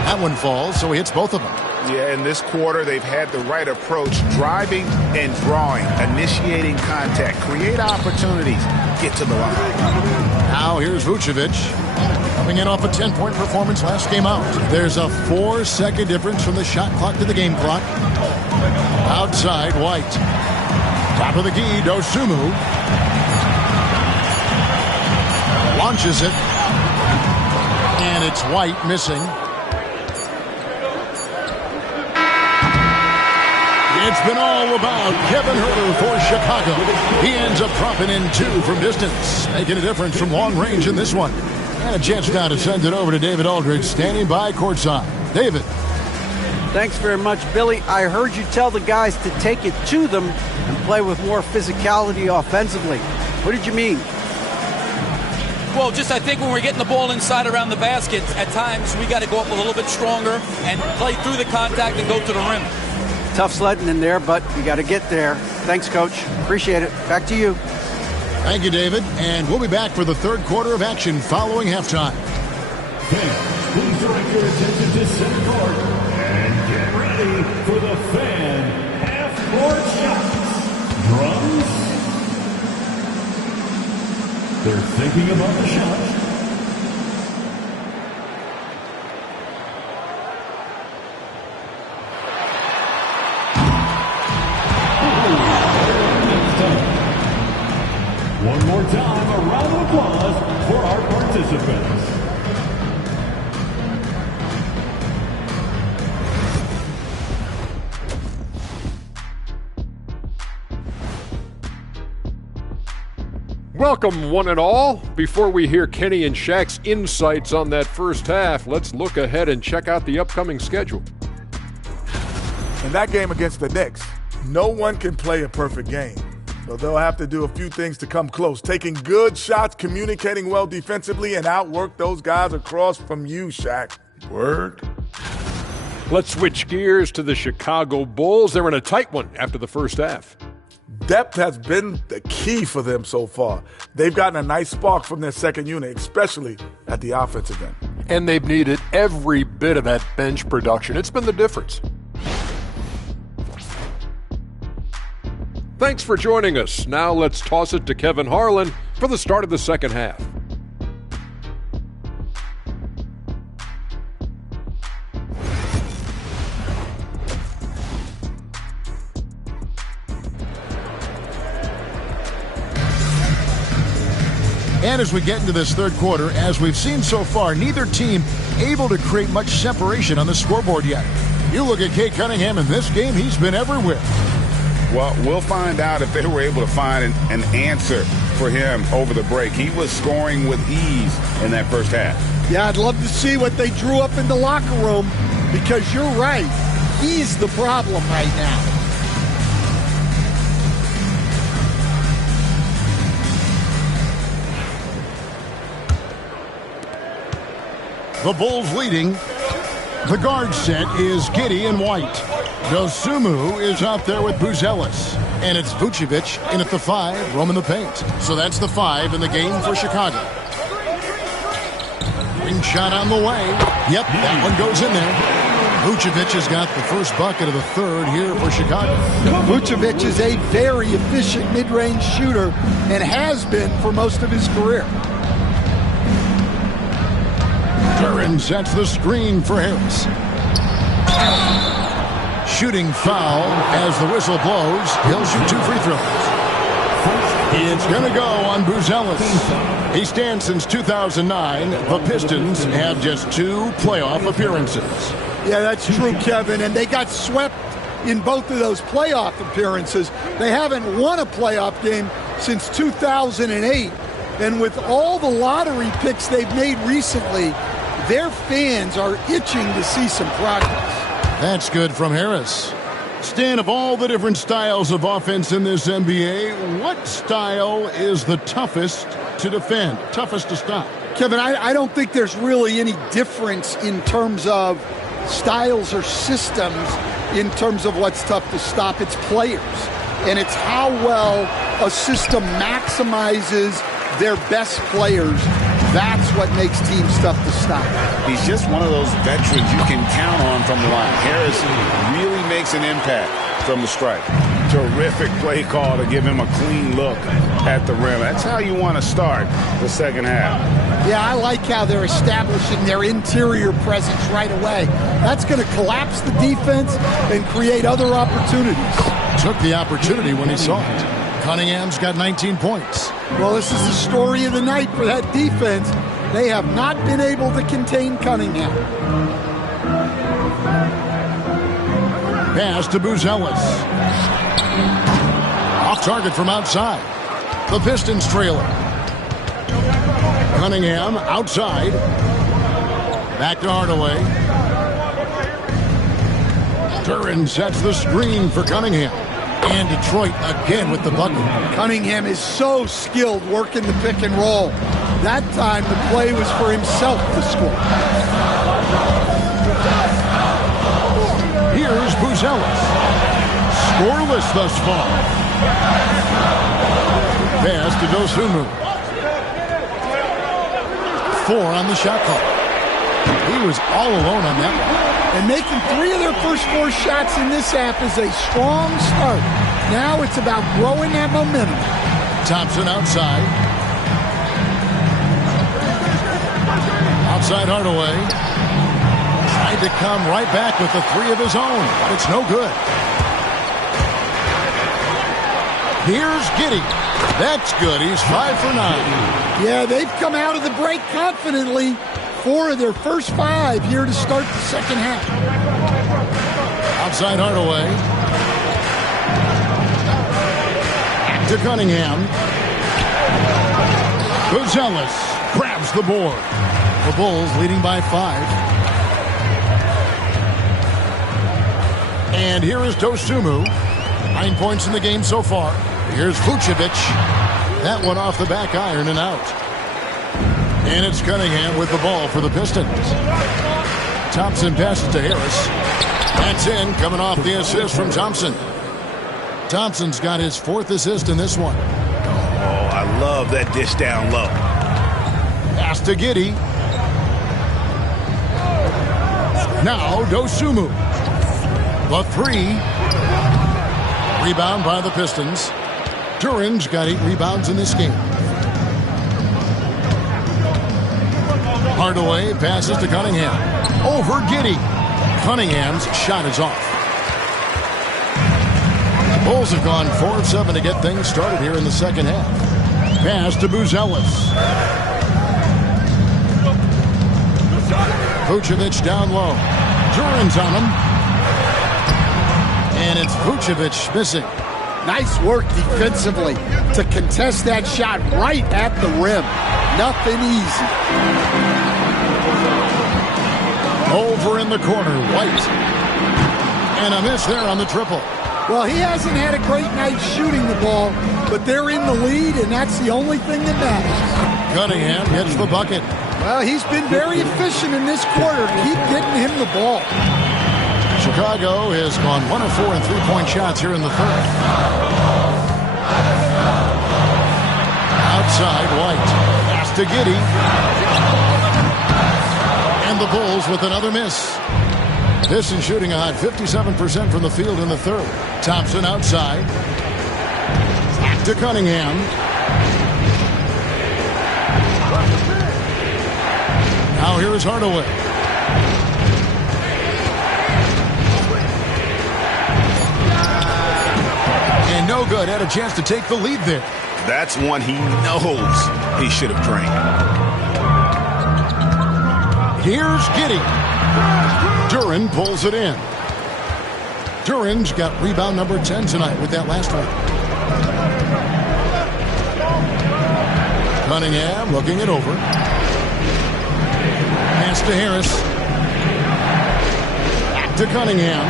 That one falls, so he hits both of them. Yeah, in this quarter, they've had the right approach, driving and drawing, initiating contact, create opportunities, get to the line. Now here's Vucevic, coming in off a 10-point performance last game out. There's a 4-second difference from the shot clock to the game clock. Outside, White. Top of the key, Dosunmu. Launches it. And it's White missing. It's been all about Kevin Huerter for Chicago. He ends up dropping in 2 from distance, making a difference from long range in this one. And a chance now to send it over to David Aldridge, standing by courtside. David. Thanks very much, Billy. I heard you tell the guys to take it to them and play with more physicality offensively. What did you mean? Well, just I think when we're getting the ball inside around the basket, at times we got to go up a little bit stronger and play through the contact and go to the rim. Tough sledding in there, but you got to get there. Thanks, Coach. Appreciate it. Back to you. Thank you, David. And we'll be back for the third quarter of action following halftime. Fans, please direct your attention to center court and get ready for the fan half-court shots. Drums. They're thinking about the shot. One more time, a round of applause for our participants. Welcome, one and all. Before we hear Kenny and Shaq's insights on that first half, let's look ahead and check out the upcoming schedule. In that game against the Knicks, no one can play a perfect game. So they'll have to do a few things to come close. Taking good shots, communicating well defensively, and outwork those guys across from you, Shaq. Word. Let's switch gears to the Chicago Bulls. They're in a tight one after the first half. Depth has been the key for them so far. They've gotten a nice spark from their second unit, especially at the offensive end. And they've needed every bit of that bench production. It's been the difference. Thanks for joining us. Now let's toss it to Kevin Harlan for the start of the second half. And as we get into this third quarter, as we've seen so far, neither team able to create much separation on the scoreboard yet. You look at Cade Cunningham in this game, he's been everywhere. Well, we'll find out if they were able to find an answer for him over the break. He was scoring with ease in that first half. Yeah, I'd love to see what they drew up in the locker room, because you're right. He's the problem right now. The Bulls leading. The guard set is Giddey and White. Dosunmu is out there with Buzelis. And it's Vucevic in at the 5, roaming the paint. So that's the 5 in the game for Chicago. Ring shot on the way. Yep, that one goes in there. Vucevic has got the first bucket of the third here for Chicago. Vucevic is a very efficient mid-range shooter and has been for most of his career. Duran sets the screen for Harris. Shooting foul as the whistle blows. He'll shoot 2 free throws. It's going to go on Buzelis. He stands since 2009. The Pistons have just 2 playoff appearances. Yeah, that's true, Kevin. And they got swept in both of those playoff appearances. They haven't won a playoff game since 2008. And with all the lottery picks they've made recently, their fans are itching to see some progress. That's good from Harris. Stan, of all the different styles of offense in this NBA, what style is the toughest to defend, toughest to stop? Kevin, I don't think there's really any difference in terms of styles or systems in terms of what's tough to stop. It's players. And it's how well a system maximizes their best players. That's what makes teams tough to stop. He's just one of those veterans you can count on from the line. Harris really makes an impact from the stripe. Terrific play call to give him a clean look at the rim. That's how you want to start the second half. Yeah, I like how they're establishing their interior presence right away. That's going to collapse the defense and create other opportunities. Took the opportunity when he saw it. Cunningham's got 19 points. Well, this is the story of the night for that defense. They have not been able to contain Cunningham. Pass to Buzelis. Off target from outside. The Pistons trailer. Cunningham outside. Back to Hardaway. Duran sets the screen for Cunningham. And Detroit again with the bucket. Cunningham is so skilled working the pick and roll. That time the play was for himself to score. Here's Buzelis. Scoreless thus far. Pass to Dosunmu. 4 on the shot clock. He was all alone on that one. And making 3 of their first 4 shots in this half is a strong start. Now it's about growing that momentum. Thompson outside. Outside Hardaway. Tried to come right back with the 3 of his own, but it's no good. Here's Giddey. That's good. He's 5 for 9. Yeah, they've come out of the break confidently. 4 of their first 5 here to start the second half. Outside Hardaway. To Cunningham. Buzelis grabs the board. The Bulls leading by 5. And here is Dosunmu. 9 points in the game so far. Here's Vucevic. That one off the back iron and out. And it's Cunningham with the ball for the Pistons. Thompson passes to Harris. That's in, coming off the assist from Thompson. Thompson's got his 4th assist in this one. Oh, I love that dish down low. Pass to Giddey. Now Dosunmu. The 3. Rebound by the Pistons. Duran's got 8 rebounds in this game. Hardaway passes to Cunningham. Over Giddey. Cunningham's shot is off. Bulls have gone 4 of 7 to get things started here in the second half. Pass to Buzelis. Vucevic down low. Duran's on him. And it's Vucevic missing. Nice work defensively to contest that shot right at the rim. Nothing easy. Over in the corner, White. And a miss there on the triple. Well, he hasn't had a great night shooting the ball, but they're in the lead, and that's the only thing that matters. Cunningham gets the bucket. Well, he's been very efficient in this quarter. Keep getting him the ball. Chicago has gone 1 of 4 in 3-point shots here in the third. Outside, White. Pass to Giddey. And the Bulls with another miss. Pistons shooting a hot 57% from the field in the third. Thompson outside. Back to Cunningham. Now here is Hardaway. And no good. Had a chance to take the lead there. That's one he knows he should have drained. Here's Giddey. Duran pulls it in. Duran's got rebound number 10 tonight with that last one. Cunningham looking it over. Pass to Harris. Back to Cunningham.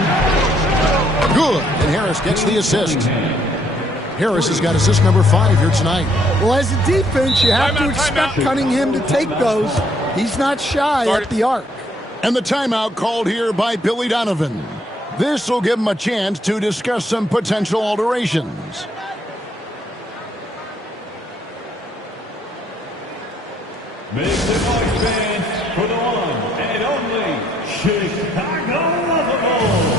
Good. And Harris gets the assist. Harris has got assist number 5 here tonight. Well, as a defense, you have to expect Cunningham to take those. He's not shy at the arc. And the timeout called here by Billy Donovan. This will give him a chance to discuss some potential alterations. Make the noise fans for the one and only Chicago Bulls.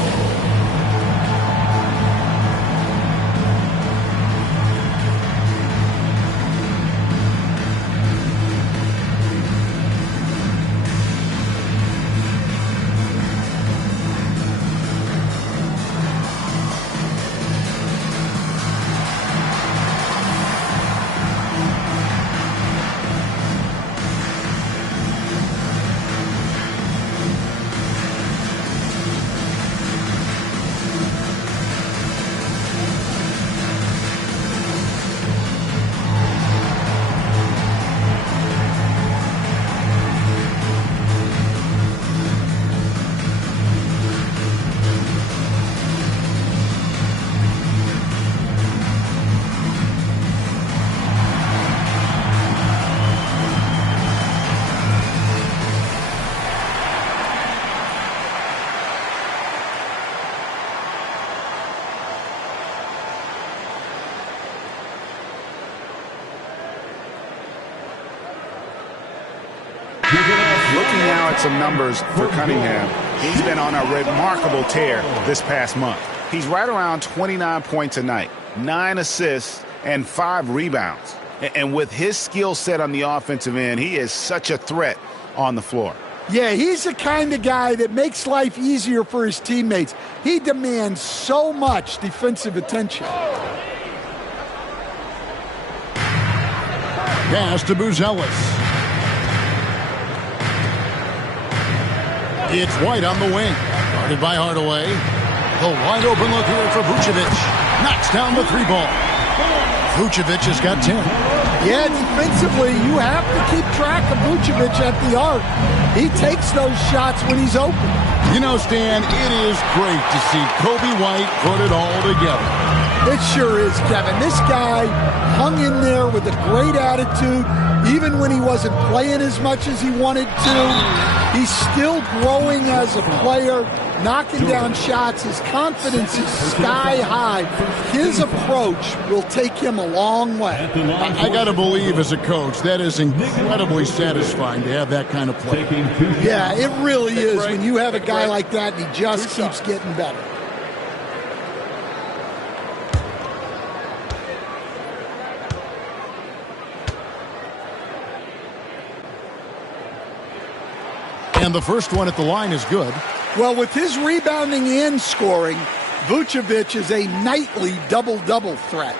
Looking now at some numbers for Cunningham, he's been on a remarkable tear this past month. He's right around 29 points a night, 9 assists, and 5 rebounds. And with his skill set on the offensive end, he is such a threat on the floor. Yeah, he's the kind of guy that makes life easier for his teammates. He demands so much defensive attention. Pass to Buzelis. It's White on the wing. Guarded by Hardaway. The wide open look here for Vucevic. Knocks down the 3 ball. Vucevic has got 10. Yeah, defensively, you have to keep track of Vucevic at the arc. He takes those shots when he's open. You know, Stan, it is great to see Kobe White put it all together. It sure is, Kevin. This guy hung in there with a great attitude, even when he wasn't playing as much as he wanted to. He's still growing as a player, knocking down shots. His confidence is sky high. His approach will take him a long way. I got to believe, as a coach, that is incredibly satisfying to have that kind of play. Yeah, it really is when you have a guy like that and he just keeps getting better. And the first one at the line is good. Well, with his rebounding and scoring, Vucevic is a nightly double-double threat.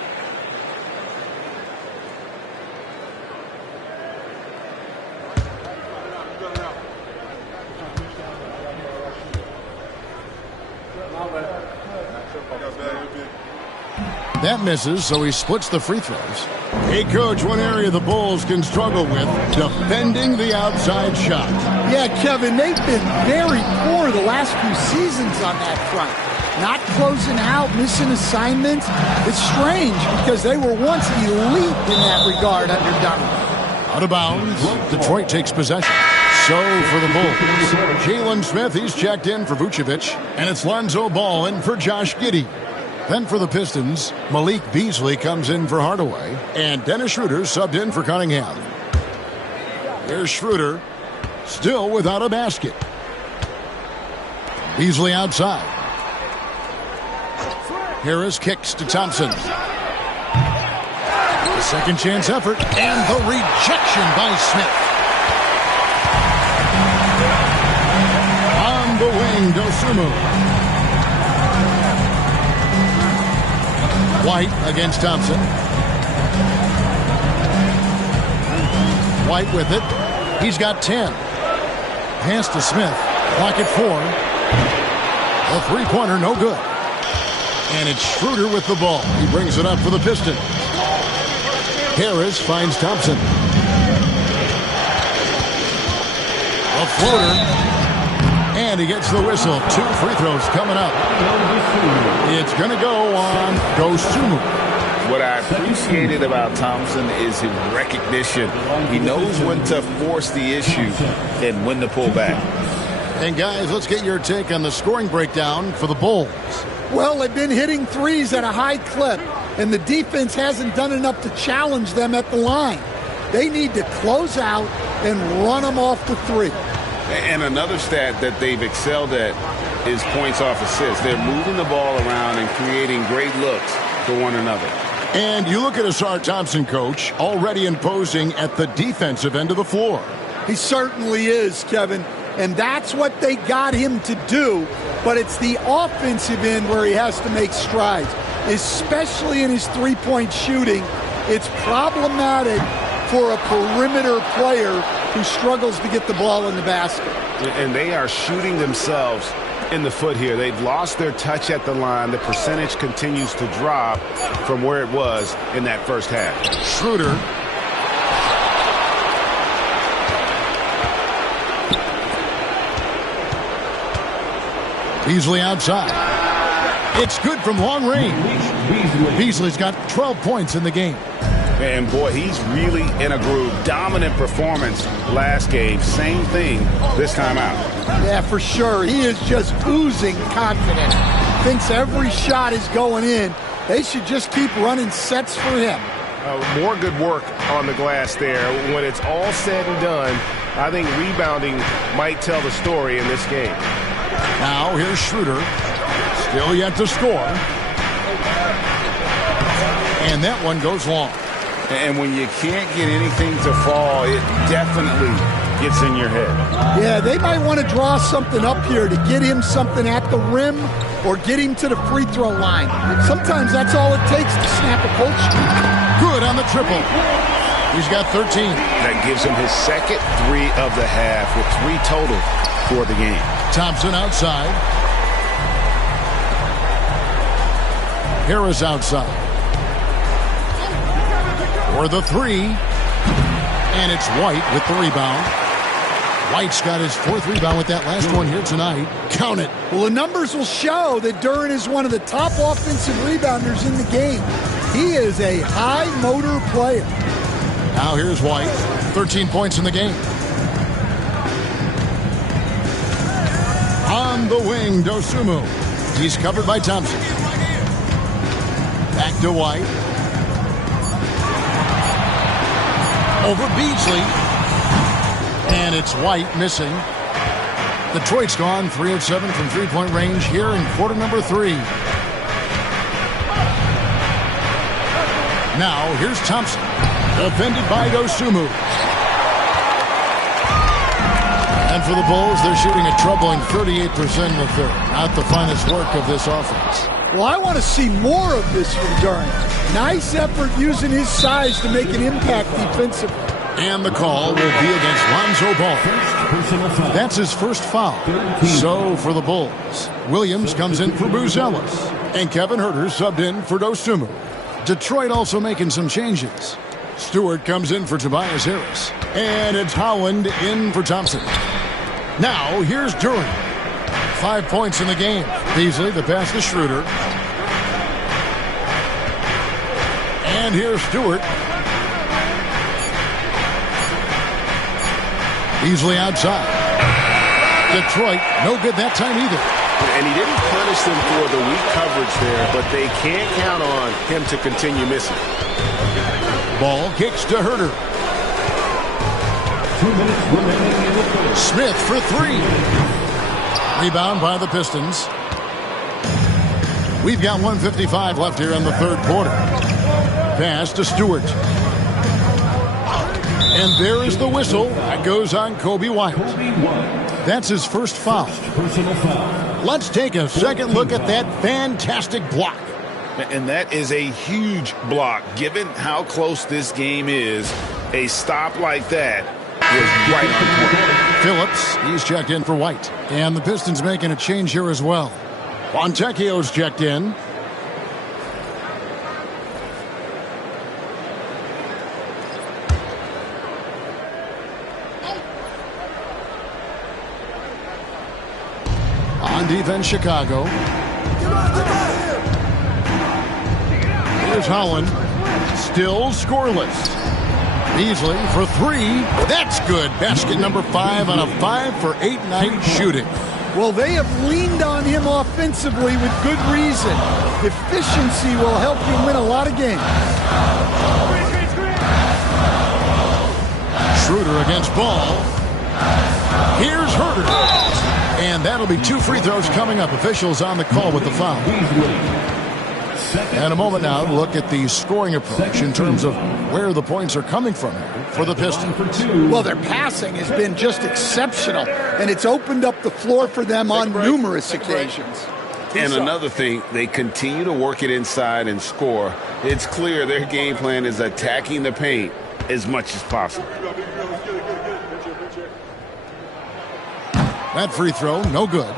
That misses, so he splits the free throws. Hey, Coach, one area the Bulls can struggle with, defending the outside shot. Yeah, Kevin, they've been very poor the last few seasons on that front. Not closing out, missing assignments. It's strange because they were once elite in that regard under Dunn. Out of bounds, Detroit takes possession. So for the Bulls, Jalen Smith, he's checked in for Vucevic, and it's Lonzo Ball in for Josh Giddey. Then for the Pistons, Malik Beasley comes in for Hardaway, and Dennis Schroeder subbed in for Cunningham. Here's Schroeder, still without a basket. Beasley outside. Harris kicks to Thompson. A second chance effort, and the rejection by Smith. On the wing, Dosunmu. White against Thompson. White with it. He's got 10. Pass to Smith. Clock at 4. A three-pointer, no good. And it's Schroeder with the ball. He brings it up for the Pistons. Harris finds Thompson. A floater. And he gets the whistle. 2 free throws coming up. It's going to go on Dosunmu. What I appreciated about Thompson is his recognition. He knows when to force the issue and when to pull back. And guys, let's get your take on the scoring breakdown for the Bulls. Well, they've been hitting threes at a high clip, and the defense hasn't done enough to challenge them at the line. They need to close out and run them off the three. And another stat that they've excelled at is points off assists. They're moving the ball around and creating great looks for one another. And you look at Asar Thompson, Coach, already imposing at the defensive end of the floor. He certainly is, Kevin. And that's what they got him to do. But it's the offensive end where he has to make strides, especially in his three-point shooting. It's problematic for a perimeter player who struggles to get the ball in the basket. And they are shooting themselves in the foot here. They've lost their touch at the line. The percentage continues to drop from where it was in that first half. Schroeder. Beasley outside. It's good from long range. Beasley's got 12 points in the game. And boy, he's really in a groove. Dominant performance last game. Same thing this time out. Yeah, for sure. He is just oozing confidence. Thinks every shot is going in. They should just keep running sets for him. More good work on the glass there. When it's all said and done, I think rebounding might tell the story in this game. Now here's Schroeder. Still yet to score. And that one goes long. And when you can't get anything to fall, it definitely gets in your head. Yeah, they might want to draw something up here to get him something at the rim or get him to the free throw line. Sometimes that's all it takes to snap a cold streak. Good on the triple. He's got 13. That gives him his second 3 of the half with 3 total for the game. Thompson outside. Harris outside. For the three. And it's White with the rebound. White's got his 4th rebound with that last one here tonight. Count it. Well, the numbers will show that Duren is one of the top offensive rebounders in the game. He is a high-motor player. Now here's White. 13 points in the game. On the wing, Dosunmu. He's covered by Thompson. Back to White. Over Beasley. And it's White missing. Detroit's gone 3 of 7 from three-point range here in quarter number 3. Now here's Thompson. Defended by Dosunmu. And for the Bulls, they're shooting a troubling 38% in the third. Not the finest work of this offense. Well, I want to see more of this from Duren. Nice effort using his size to make an impact defensively. And the call will be against Lonzo Ball. That's his first foul. So for the Bulls, Williams comes in for Buzelis. And Kevin Huerter subbed in for Dosunmu. Detroit also making some changes. Stewart comes in for Tobias Harris. And it's Howland in for Thompson. Now here's Duren. 5 points in the game. Beasley, the pass to Schroeder. And here's Stewart. Beasley outside. Detroit, no good that time either. And he didn't punish them for the weak coverage there, but they can't count on him to continue missing. Ball kicks to Huerter. 2 minutes remaining in the third. Smith for 3. Rebound by the Pistons. We've got 1:55 left here in the third quarter. Pass to Stewart. And there is the whistle. That goes on Kobe White. That's his first foul. Personal foul. Let's take a second look at that fantastic block. And that is a huge block. Given how close this game is, a stop like that was right on point. Phillips, he's checked in for White. And the Pistons making a change here as well. Fontecchio's checked in. On defense, Chicago. Here's Howland. Still scoreless. Beasley for 3. That's good. Basket number 5 on a 5 for 8 night shooting. Well, they have leaned on him offensively with good reason. Efficiency will help you win a lot of games. Schroeder against Ball. Here's Huerter. And that'll be 2 free throws coming up. Officials on the call with the foul. And a moment now to look at the scoring approach in terms of where the points are coming from here for the Pistons. Well, their passing has been just exceptional, and it's opened up the floor for them on numerous occasions. And another thing, they continue to work it inside and score. It's clear their game plan is attacking the paint as much as possible. That free throw, no good.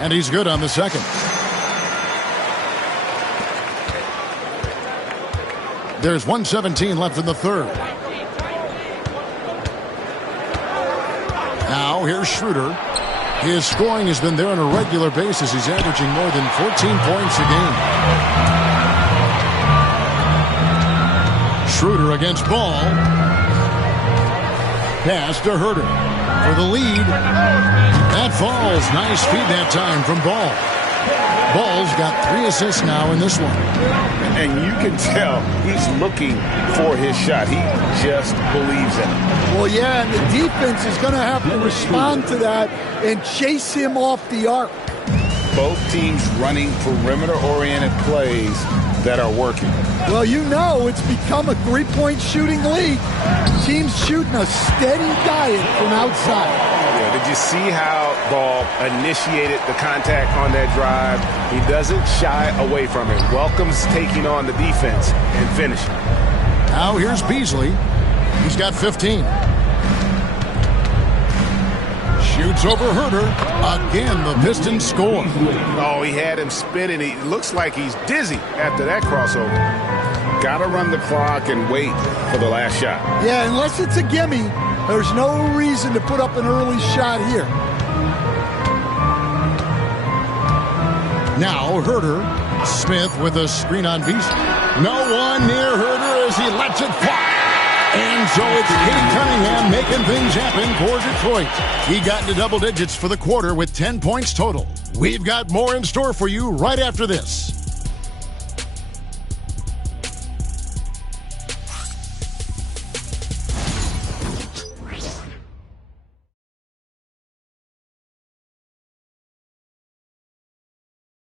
And he's good on the second. There's 1:17 left in the third. Now here's Schroeder. His scoring has been there on a regular basis. He's averaging more than 14 points a game. Schroeder against Ball. Pass to Huerter for the lead. That falls. Nice feed that time from Ball. Ball's got 3 assists now in this one. And you can tell he's looking for his shot. He just believes in it. Well, yeah, and the defense is going to have to respond to that and chase him off the arc. Both teams running perimeter-oriented plays that are working. Well, you know it's become a three-point shooting league. Teams shooting a steady diet from outside. Yeah, the Did you see how Ball initiated the contact on that drive? He doesn't shy away from it. Welcomes taking on the defense and finishing. Now here's Beasley. He's got 15. Shoots over Herter. Again, the Pistons score. Oh, he had him spinning. He looks like he's dizzy after that crossover. Got to run the clock and wait for the last shot. Yeah, unless it's a gimme, there's no reason to put up an early shot here. Now Herter. Smith with a screen on Beasley. No one near Herter as he lets it fly. And so it's Kate Cunningham making things happen for Detroit. He got into double digits for the quarter with 10 points total. We've got more in store for you right after this.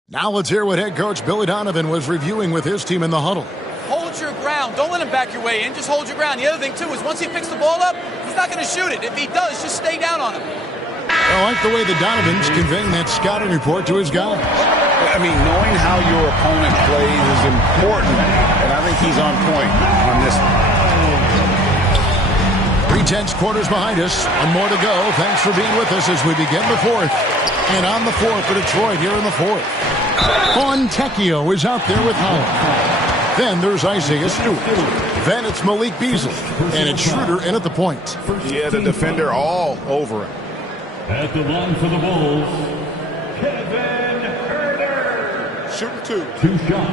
Now let's hear what head coach Billy Donovan was reviewing with his team in the huddle. Hold your ground. Don't let him back your way in. Just hold your ground. The other thing, too, is once he picks the ball up, he's not going to shoot it. If he does, just stay down on him. I like the way the Donovan's conveying that scouting report to his guys. I mean, knowing how your opponent plays is important, and I think he's on point on this one. 3/10 quarters behind us. One more to go. Thanks for being with us as we begin the fourth. And on the floor for Detroit here in the fourth. Fontecchio is out there with Howard. Then there's Isaiah Stewart. Then it's Malik Beasley. And it's Schroeder in at the point. Yeah, the defender all over him. At the line for the Bulls, Kevin Herter. Shooting two. 2 shots.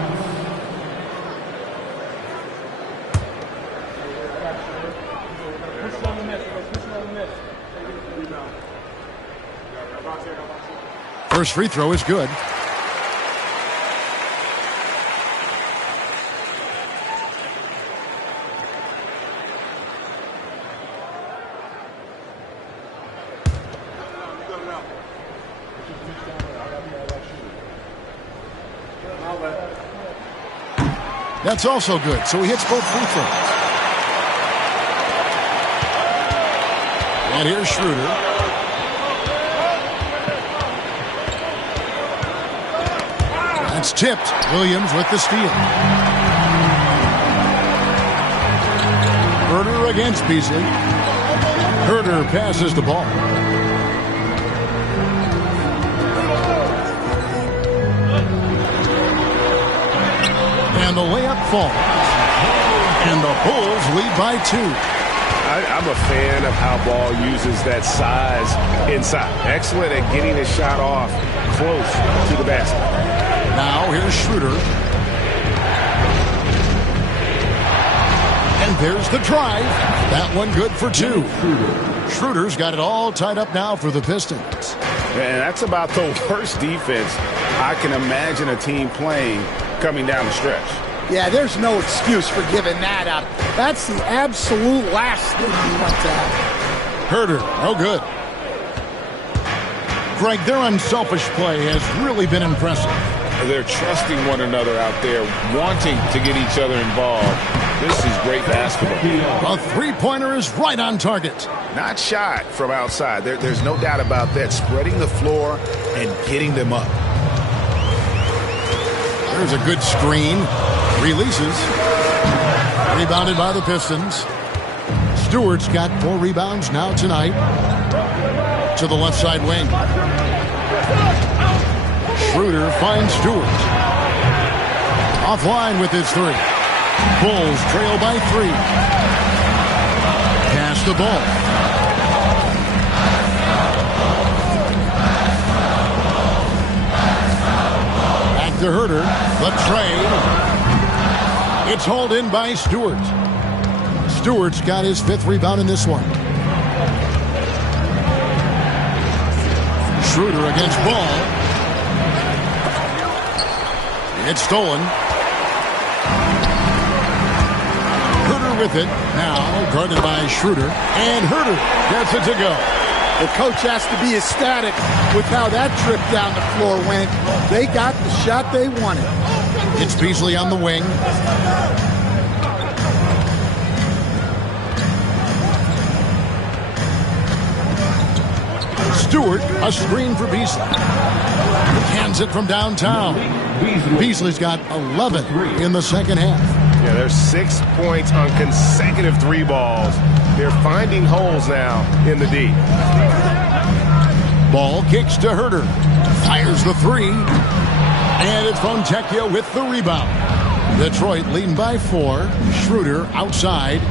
First free throw is good. That's also good. So he hits both free throws. And here's Schroeder. That's tipped. Williams with the steal. Herter against Beasley. Herter passes the ball. And the layup falls. And the Bulls lead by 2. I'm a fan of how Ball uses that size inside. Excellent at getting his shot off close to the basket. Now here's Schroeder. And there's the drive. That one good for 2. Schroeder's got it all tied up now for the Pistons. And that's about the worst defense I can imagine a team playing coming down the stretch. Yeah, there's no excuse for giving that up. That's the absolute last thing you want to have. Herter, no good. Greg, their unselfish play has really been impressive. They're trusting one another out there, wanting to get each other involved. This is great basketball. A three-pointer is right on target. Not shot from outside. There's no doubt about that. Spreading the floor and getting them up. There's a good screen. Releases. Rebounded by the Pistons. Stewart's got 4 rebounds now tonight. To the left side wing. Schroeder finds Stewart. Offline with his 3. Bulls trail by 3. Pass the ball. Back to Herter. The trade. It's hauled in by Stewart. Stewart's got his 5th rebound in this one. Schroeder against Ball. It's stolen. Herter with it. Now guarded by Schroeder. And Herter gets it to go. The coach has to be ecstatic with how that trip down the floor went. They got the shot they wanted. It's Beasley on the wing. Stewart, a screen for Beasley. Hands it from downtown. Beasley's got 11 in the second half. Yeah, there's 6 points on consecutive 3 balls. They're finding holes now in the D. Ball kicks to Herter. Fires the 3. And it's Fontecchio with the rebound. Detroit leading by 4. Schroeder outside.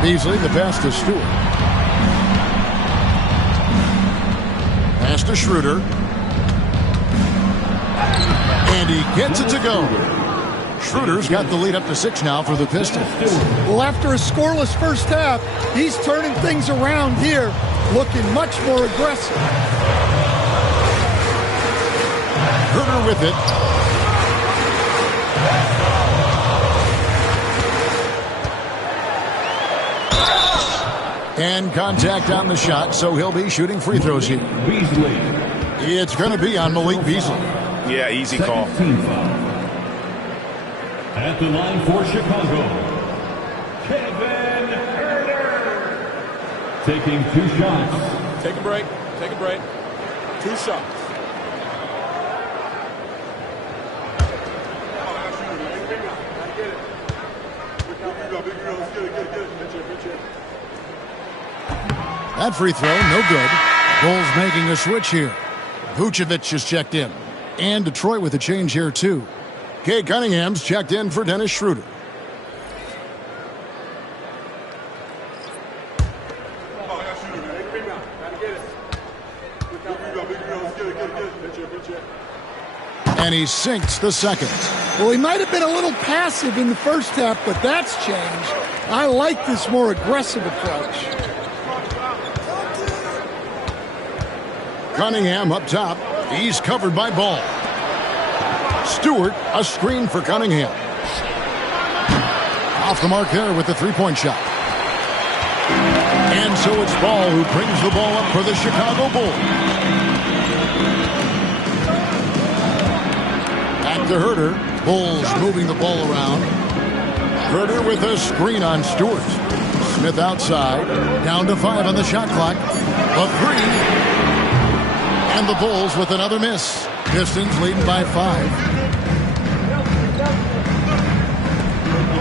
Beasley, the pass to Stewart. Pass to Schroeder. And he gets it to go. Schroeder's got the lead up to 6 now for the Pistons. Well, after a scoreless first half, he's turning things around here, looking much more aggressive. Herter with it. And contact on the shot, so he'll be shooting free throws here. Beasley. It's going to be on Malik Beasley. Yeah, easy call. At the line for Chicago, Kevin Herter. Taking 2 shots. Take a break. Take a break. 2 shots. That free throw, no good. Bulls making a switch here. Vucevic is checked in. And Detroit with a change here, too. Kay Cunningham's checked in for Dennis Schroeder. And he sinks the second. Well, he might have been a little passive in the first half, but that's changed. I like this more aggressive approach. Cunningham up top. He's covered by Ball. Stewart, a screen for Cunningham. Off the mark there with the three-point shot. And so it's Ball who brings the ball up for the Chicago Bulls. Back to Herter. Bulls moving the ball around. Herter with a screen on Stewart. Smith outside. Down to 5 on the shot clock. A 3. And the Bulls with another miss. Pistons leading by 5.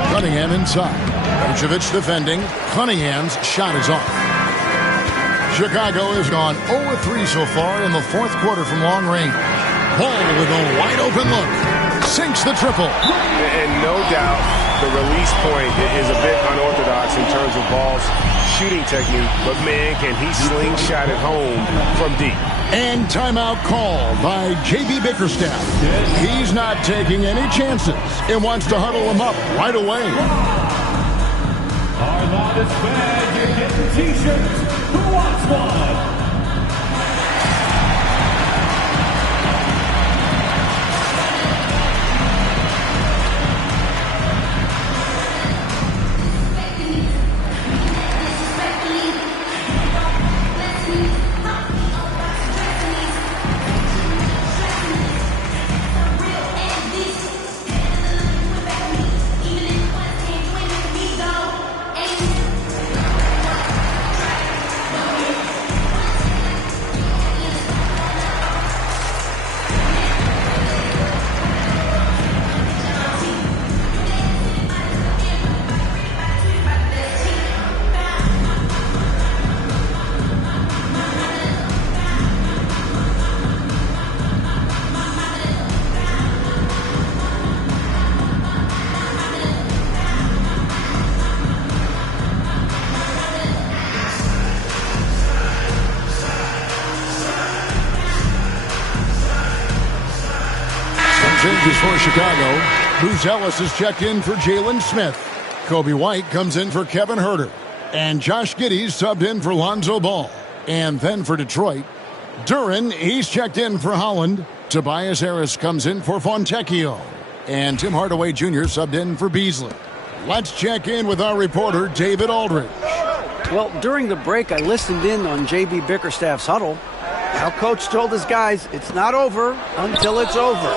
Cunningham inside. Vucevic defending. Cunningham's shot is off. Chicago has gone 0-3 so far in the fourth quarter from long range. Ball with a wide open look. Sinks the triple. And no doubt the release point is a bit unorthodox in terms of Ball's shooting technique. But man, can he slingshot it home from deep. And timeout call by J.B. Bickerstaff. He's not taking any chances and wants to huddle him up right away. Our loudest fan, you're getting t-shirts. Who wants one? Changes for Chicago. Bruce Ellis is checked in for Jalen Smith. Kobe White comes in for Kevin Herter. And Josh Giddey's subbed in for Lonzo Ball. And then for Detroit, Duren, he's checked in for Holland. Tobias Harris comes in for Fontecchio. And Tim Hardaway Jr. subbed in for Beasley. Let's check in with our reporter, David Aldridge. Well, during the break, I listened in on J.B. Bickerstaff's huddle. Our coach told his guys it's not over until it's over.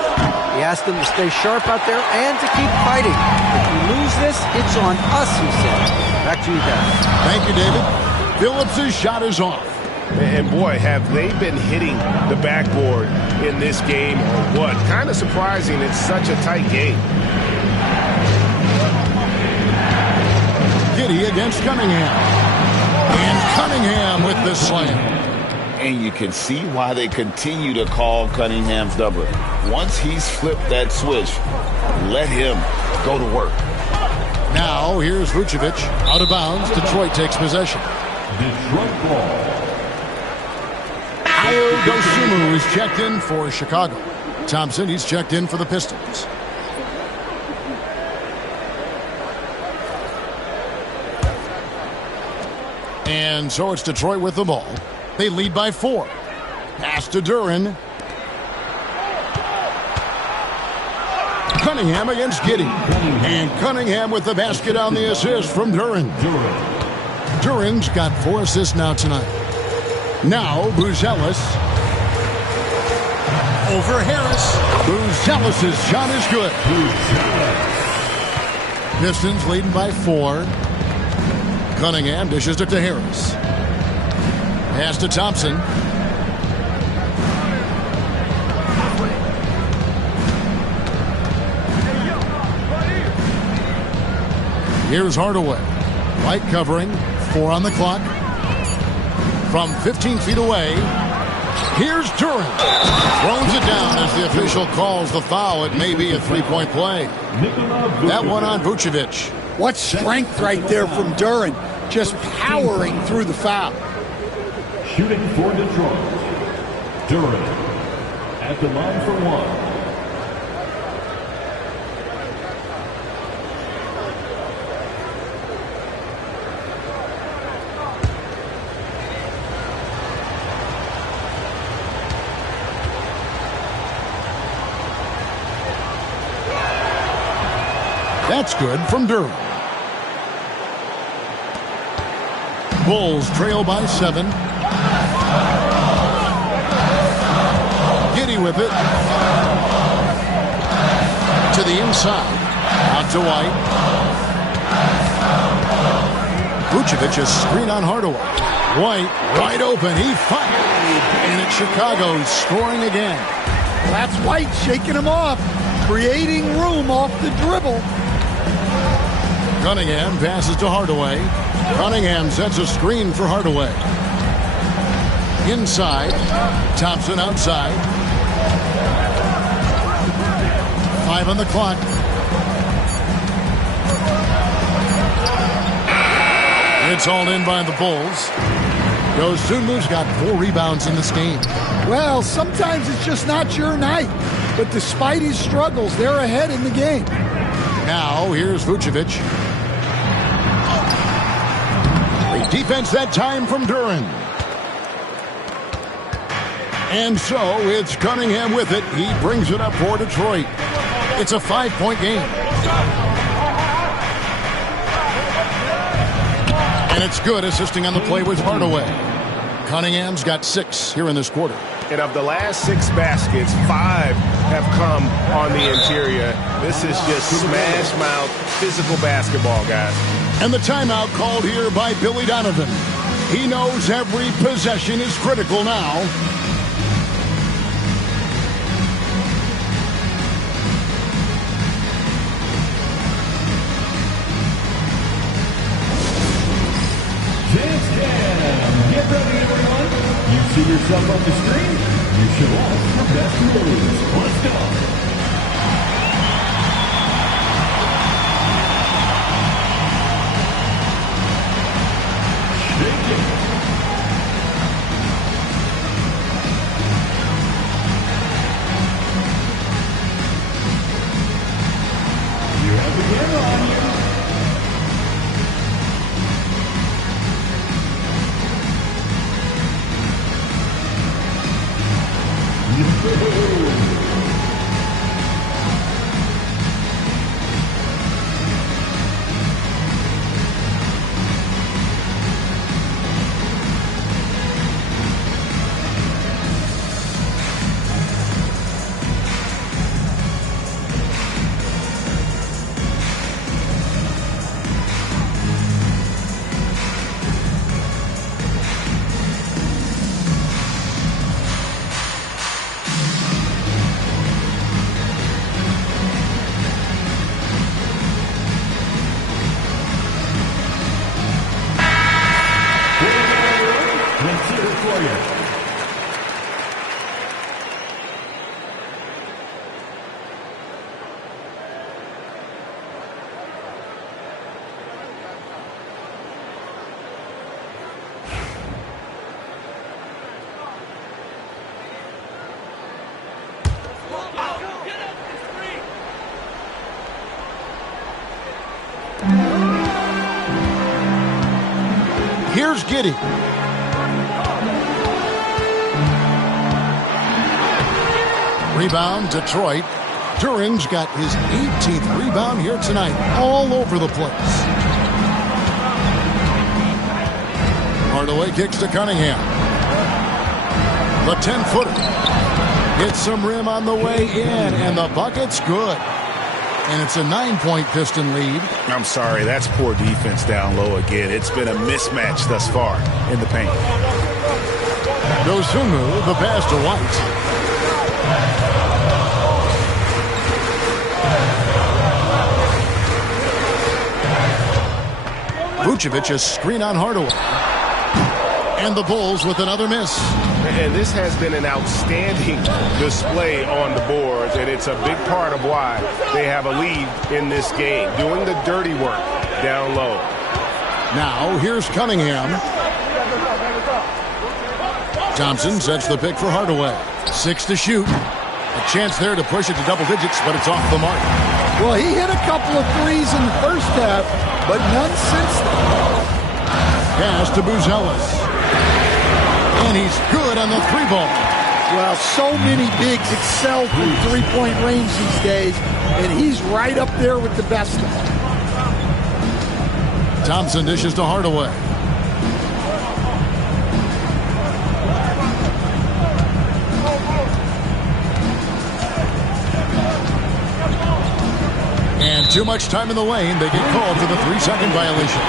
He asked them to stay sharp out there and to keep fighting. If we lose this, it's on us, he said. Back to you guys. Thank you, David. Phillips' shot is off. And boy, have they been hitting the backboard in this game or what? Kind of surprising. It's such a tight game. Giddey against Cunningham. And Cunningham with the slam. And you can see why they continue to call Cunningham's number. Once he's flipped that switch, let him go to work. Now, here's Vucevic. Out of bounds. Detroit takes possession. Detroit ball. Ayo Dosunmu is checked in for Chicago. Thompson, he's checked in for the Pistons. And so it's Detroit with the ball. They lead by 4. Pass to Duren. Cunningham against Giddey. And Cunningham with the basket on the assist from Duren. Duren's got 4 assists now tonight. Now, Buzelis. Over Harris. Buzelis' shot is good. Pistons leading by 4. Cunningham dishes it to Harris. Pass to Thompson. Here's Hardaway. White covering. 4 on the clock. From 15 feet away, here's Duren. Throws it down as the official calls the foul. It may be a 3-point play. That one on Vucevic. What strength right there from Duren. Just powering through the foul. Shooting for Detroit. Duren at the line for 1. That's good from Duren. Bulls trail by 7. Giddey with it. To the inside. Out to White. Vucevic is screen on Hardaway. White wide open. He fired. And it's Chicago scoring again. Well, that's White shaking him off. Creating room off the dribble. Cunningham passes to Hardaway. Cunningham sets a screen for Hardaway. Inside. Thompson outside. 5 on the clock. It's hauled in by the Bulls. Dosunmu's got 4 rebounds in this game. Well, sometimes it's just not your night. But despite his struggles, they're ahead in the game. Now, here's Vucevic. Great defense that time from Duren. And so it's Cunningham with it. He brings it up for Detroit. It's a 5-point game. And it's good, assisting on the play with Hardaway. Cunningham's got 6 here in this quarter. And of the last 6 baskets, 5 have come on the interior. This is just smash mouth physical basketball, guys. And the timeout called here by Billy Donovan. He knows every possession is critical now. James Cam, get ready everyone. You see yourself on the screen? You show off your best moves. Let's go. failure. Here's Giddey. Rebound, Detroit. Duran's got his 18th rebound here tonight, all over the place. Hardaway kicks to Cunningham. The 10-footer. Hits some rim on the way in, and the bucket's good. And it's a 9-point Piston lead. I'm sorry, that's poor defense down low again. It's been a mismatch thus far in the paint. Dosunmu, the pass to White. Vucevic a screen on Hardaway. And the Bulls with another miss. And this has been an outstanding display on the boards, and it's a big part of why they have a lead in this game, doing the dirty work down low. Now, here's Cunningham. Thompson sets the pick for Hardaway. 6 to shoot. A chance there to push it to double digits, but it's off the mark. Well, he hit a couple of threes in the first half, but none since then. Pass to Buzelis. And he's good on the 3-ball. Well, so many bigs excel from three-point range these days, and he's right up there with the best of them. Thompson dishes to Hardaway. And too much time in the lane. They get called for the 3-second violation.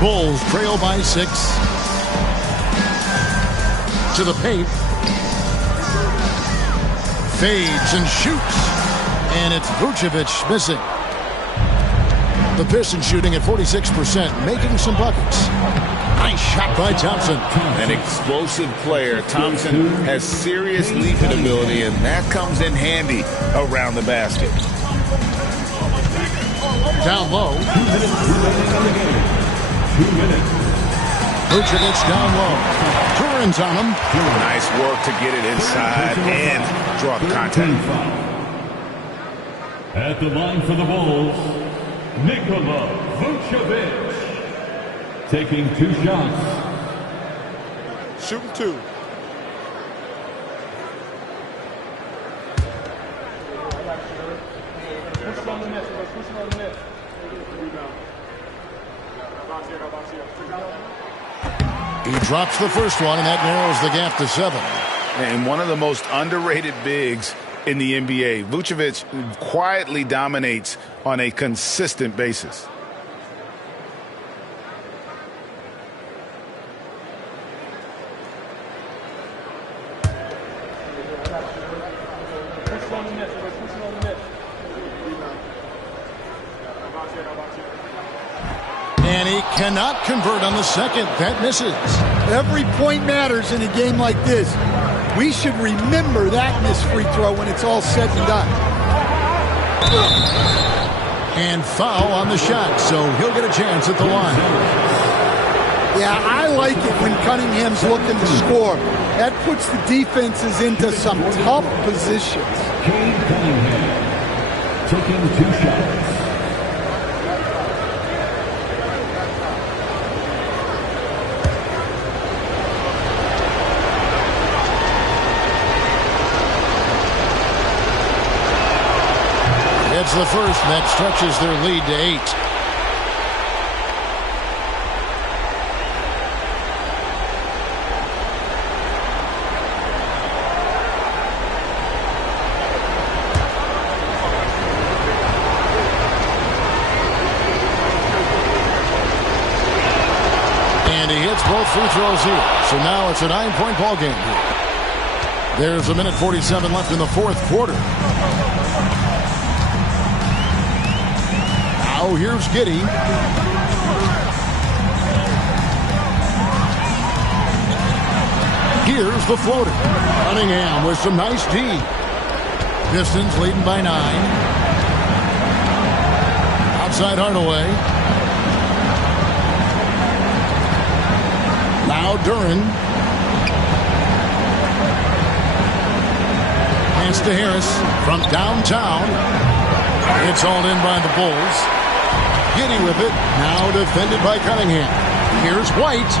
Bulls trail by 6. To the paint. Fades and shoots. And it's Vucevic missing. The Pistons shooting at 46%, making some buckets. Nice shot by Thompson. An explosive player. Thompson has serious leaping ability, and that comes in handy around the basket. Down low. 2 minutes remaining on the game. 2 minutes. Vucevic down low. Turin's on him. Nice work to get it inside and draw the contact. At the line for the Bulls, Nikola Vucevic. Taking 2 shots. Shooting 2. He drops the first one, and that narrows the gap to 7. And one of the most underrated bigs in the NBA. Vucevic quietly dominates on a consistent basis. And he cannot convert on the second. That misses. Every point matters in a game like this. We should remember that missed free throw when it's all said and done. And foul on the shot, so he'll get a chance at the line. Yeah, I like it when Cunningham's looking to score. That puts the defenses into some tough positions. Cade Cunningham taking 2 shots. It's the first, and that stretches their lead to 8. And he hits both free throws here. So now it's a 9-point ball game here. There's a minute 47 left in the fourth quarter. Now here's Giddey. Here's the floater. Cunningham with some nice D. Pistons leading by 9. Outside Hardaway. Now Duren. Pass to Harris from downtown. It's hauled in by the Bulls. Giddey with it. Now defended by Cunningham. Here's White.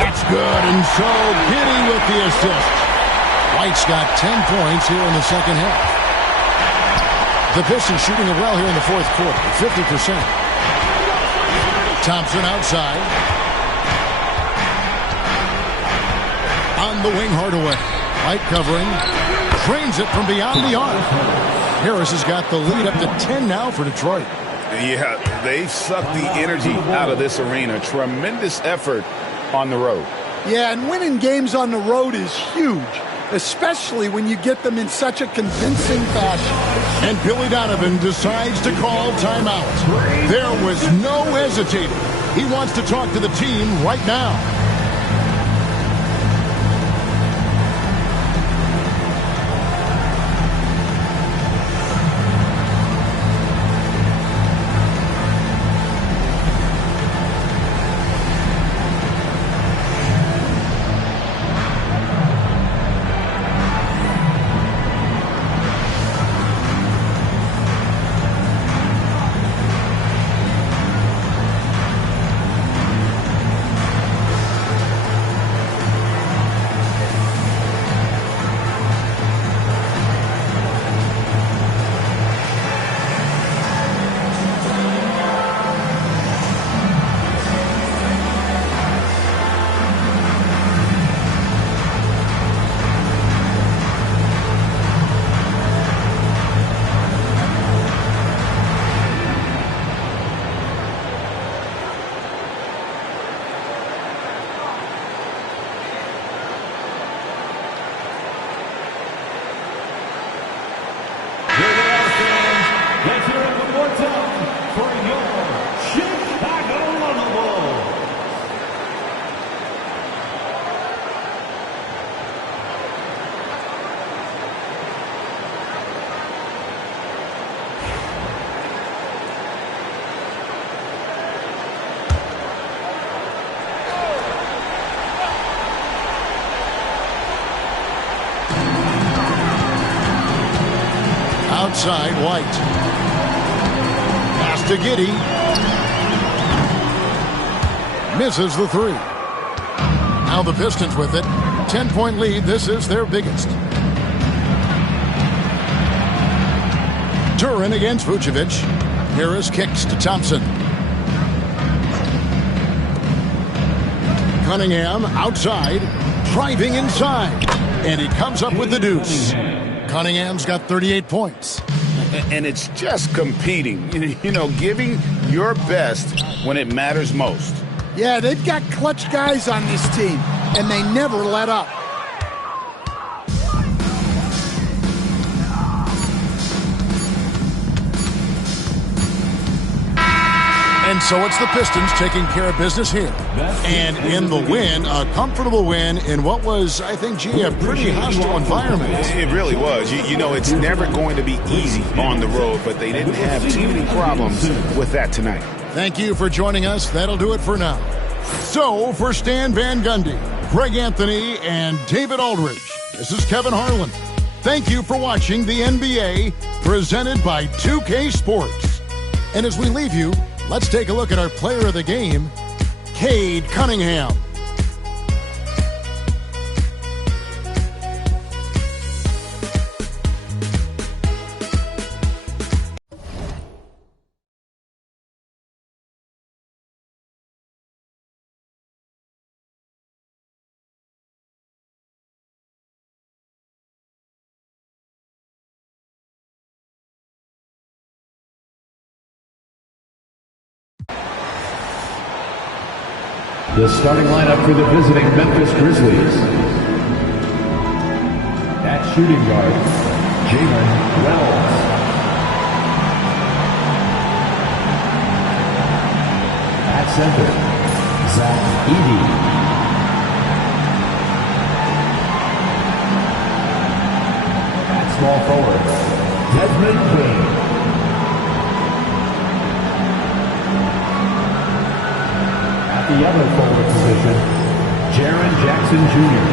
That's good, and so Giddey with the assist. White's got 10 points here in the second half. The Pistons shooting it well here in the fourth quarter, 50%. Thompson outside. On the wing, Hardaway. White covering. Trains it from beyond the arc. Harris has got the lead up to 10 now for Detroit. Yeah, they've sucked the energy out of this arena. Tremendous effort on the road. Yeah, and winning games on the road is huge, especially when you get them in such a convincing fashion. And Billy Donovan decides to call timeout. There was no hesitating. He wants to talk to the team right now. Outside, White. Pass to Giddey. Misses the three. Now the Pistons with it. 10-point lead. This is their biggest. Duren against Vucevic. Harris kicks to Thompson. Cunningham outside. Driving inside. And he comes up with the deuce. Cunningham's got 38 points. And it's just competing, you know, giving your best when it matters most. Yeah, they've got clutch guys on this team, and they never let up. And so it's the Pistons taking care of business here. And in the win, a comfortable win in what was, I think, a pretty hostile environment. It really was. You know, it's never going to be easy on the road, but they didn't have too many problems with that tonight. Thank you for joining us. That'll do it for now. So, for Stan Van Gundy, Greg Anthony, and David Aldridge, this is Kevin Harlan. Thank you for watching the NBA, presented by 2K Sports. And as we leave you, let's take a look at our player of the game, Cade Cunningham. The starting lineup for the visiting Memphis Grizzlies. At shooting guard, Jalen Wells. center, Zach Edey. At small forward, Desmond King. At the other forward position, Jaren Jackson Jr.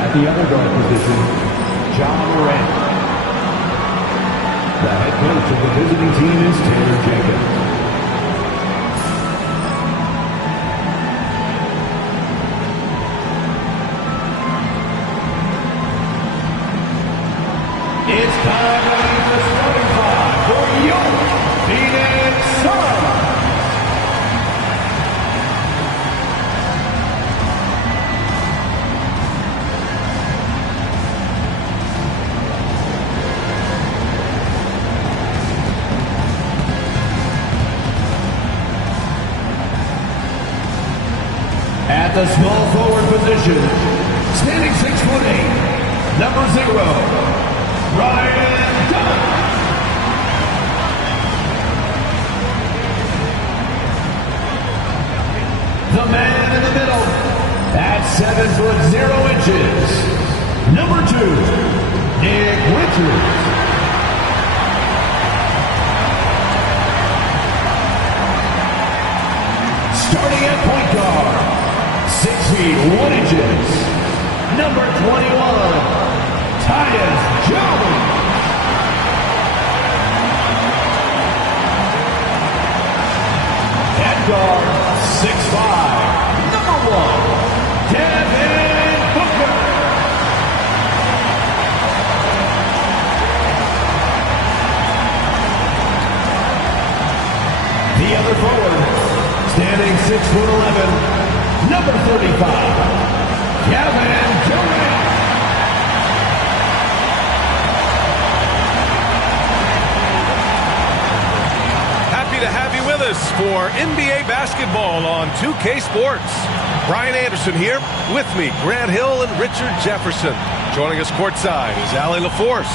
At the other guard position, John Morant. The head coach of the visiting team is Taylor Jenkins. It's time to meet the starting five for your Phoenix Suns. At the small forward position, standing 6'8", number 0, Ryan Dunn. The man in the middle, at 7'0", number 2, Nick Richards. Starting at point guard, 6 feet 1 inches, number 21, Tyus Jones. At guard, 6'5", number 1, Devin Booker. The other forward, standing 6'11", number 35, Kevin Durant. Happy to have you with us for NBA basketball on 2K Sports. Brian Anderson here, with me, Grant Hill and Richard Jefferson. Joining us courtside is Allie LaForce.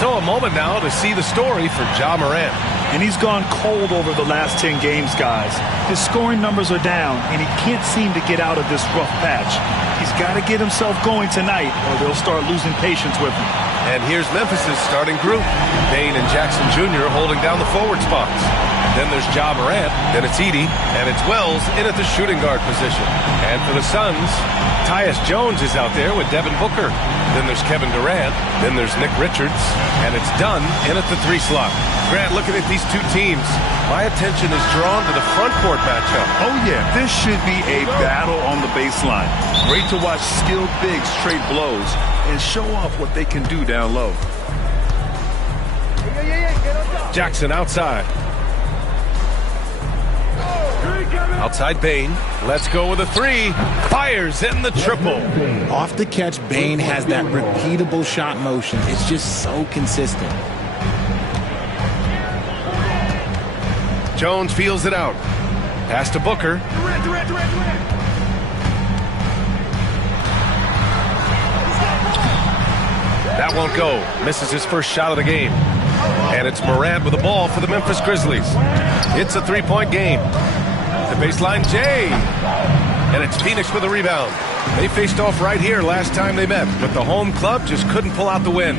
So a moment now to see the story for Ja Morant. And he's gone cold over the last 10 games, guys. His scoring numbers are down, and he can't seem to get out of this rough patch. He's got to get himself going tonight, or they'll start losing patience with him. And here's Memphis' starting group. Bane and Jackson Jr. holding down the forward spots. Then there's Ja Morant, then it's Edey, and it's Wells in at the shooting guard position. And for the Suns, Tyus Jones is out there with Devin Booker. Then there's Kevin Durant, then there's Nick Richards, and it's Dunn in at the 3 slot. Grant, looking at these two teams, my attention is drawn to the front court matchup. Oh, yeah, this should be a battle on the baseline. Great to watch skilled bigs trade blows and show off what they can do down low. Jackson outside. Outside Bane. Let's go with a 3. Fires in the triple. Off the catch, Bane has that repeatable shot motion. It's just so consistent. Jones feels it out. Pass to Booker. That won't go. Misses his first shot of the game. And it's Morant with the ball for the Memphis Grizzlies. It's a 3-point game. The baseline, Jay. And it's Phoenix with a rebound. They faced off right here last time they met, but the home club just couldn't pull out the win.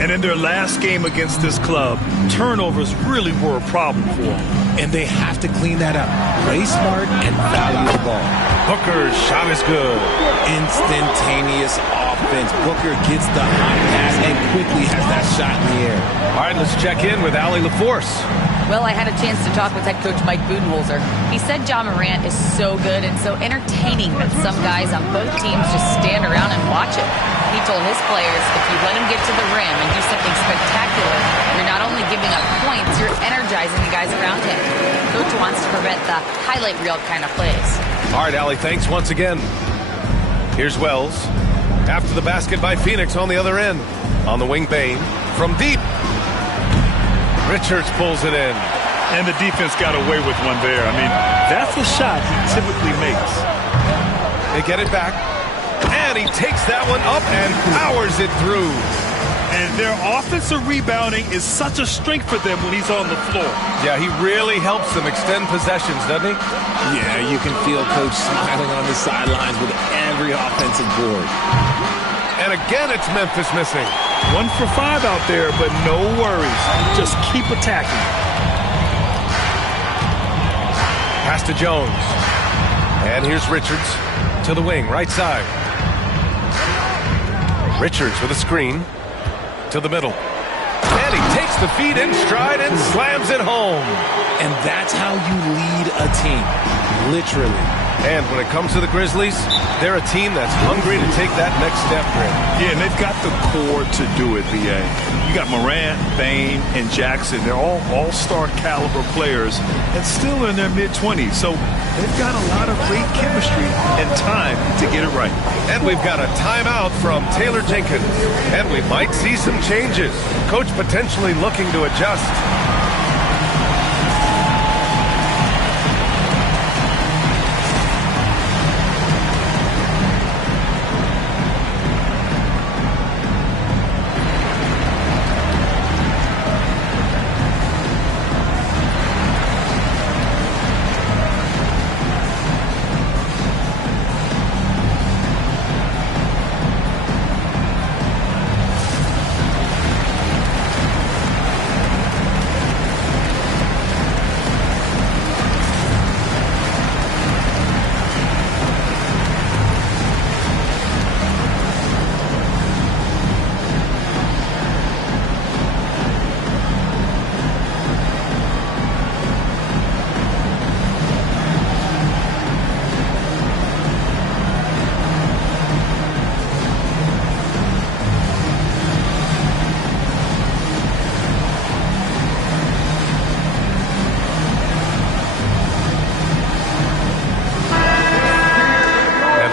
And in their last game against this club, turnovers really were a problem for them. And they have to clean that up. Play smart and value the ball. Booker's shot is good. Instantaneous offense. Booker gets the hot pass and quickly has that shot in the air. All right, let's check in with Allie LaForce. Well, I had a chance to talk with head coach Mike Budenholzer. He said Ja Morant is so good and so entertaining that some guys on both teams just stand around and watch it. He told his players, if you let him get to the rim and do something spectacular, you're not only giving up points, you're energizing the guys around him. Coach wants to prevent the highlight reel kind of plays. All right, Allie, thanks once again. Here's Wells. After the basket by Phoenix on the other end. On the wing, Bane. From deep. Richards pulls it in. And the defense got away with one there. I mean, that's a shot he typically makes. They get it back. And he takes that one up and powers it through. And their offensive rebounding is such a strength for them when he's on the floor. Yeah, he really helps them extend possessions, doesn't he? Yeah, you can feel Coach smiling on the sidelines with every offensive board. And again, it's Memphis missing. 1 for 5 out there, but no worries. Just keep attacking. Pass to Jones. And here's Richards to the wing, right side. Richards with a screen to the middle. And he takes the feed in stride and slams it home. And that's how you lead a team, literally. And when it comes to the Grizzlies, they're a team that's hungry to take that next step, Greg. Yeah, and they've got the core to do it, B.A. You got Morant, Bane, and Jackson. They're all all-star caliber players and still in their mid-20s. So they've got a lot of great chemistry and time to get it right. And we've got a timeout from Taylor Jenkins. And we might see some changes. Coach potentially looking to adjust.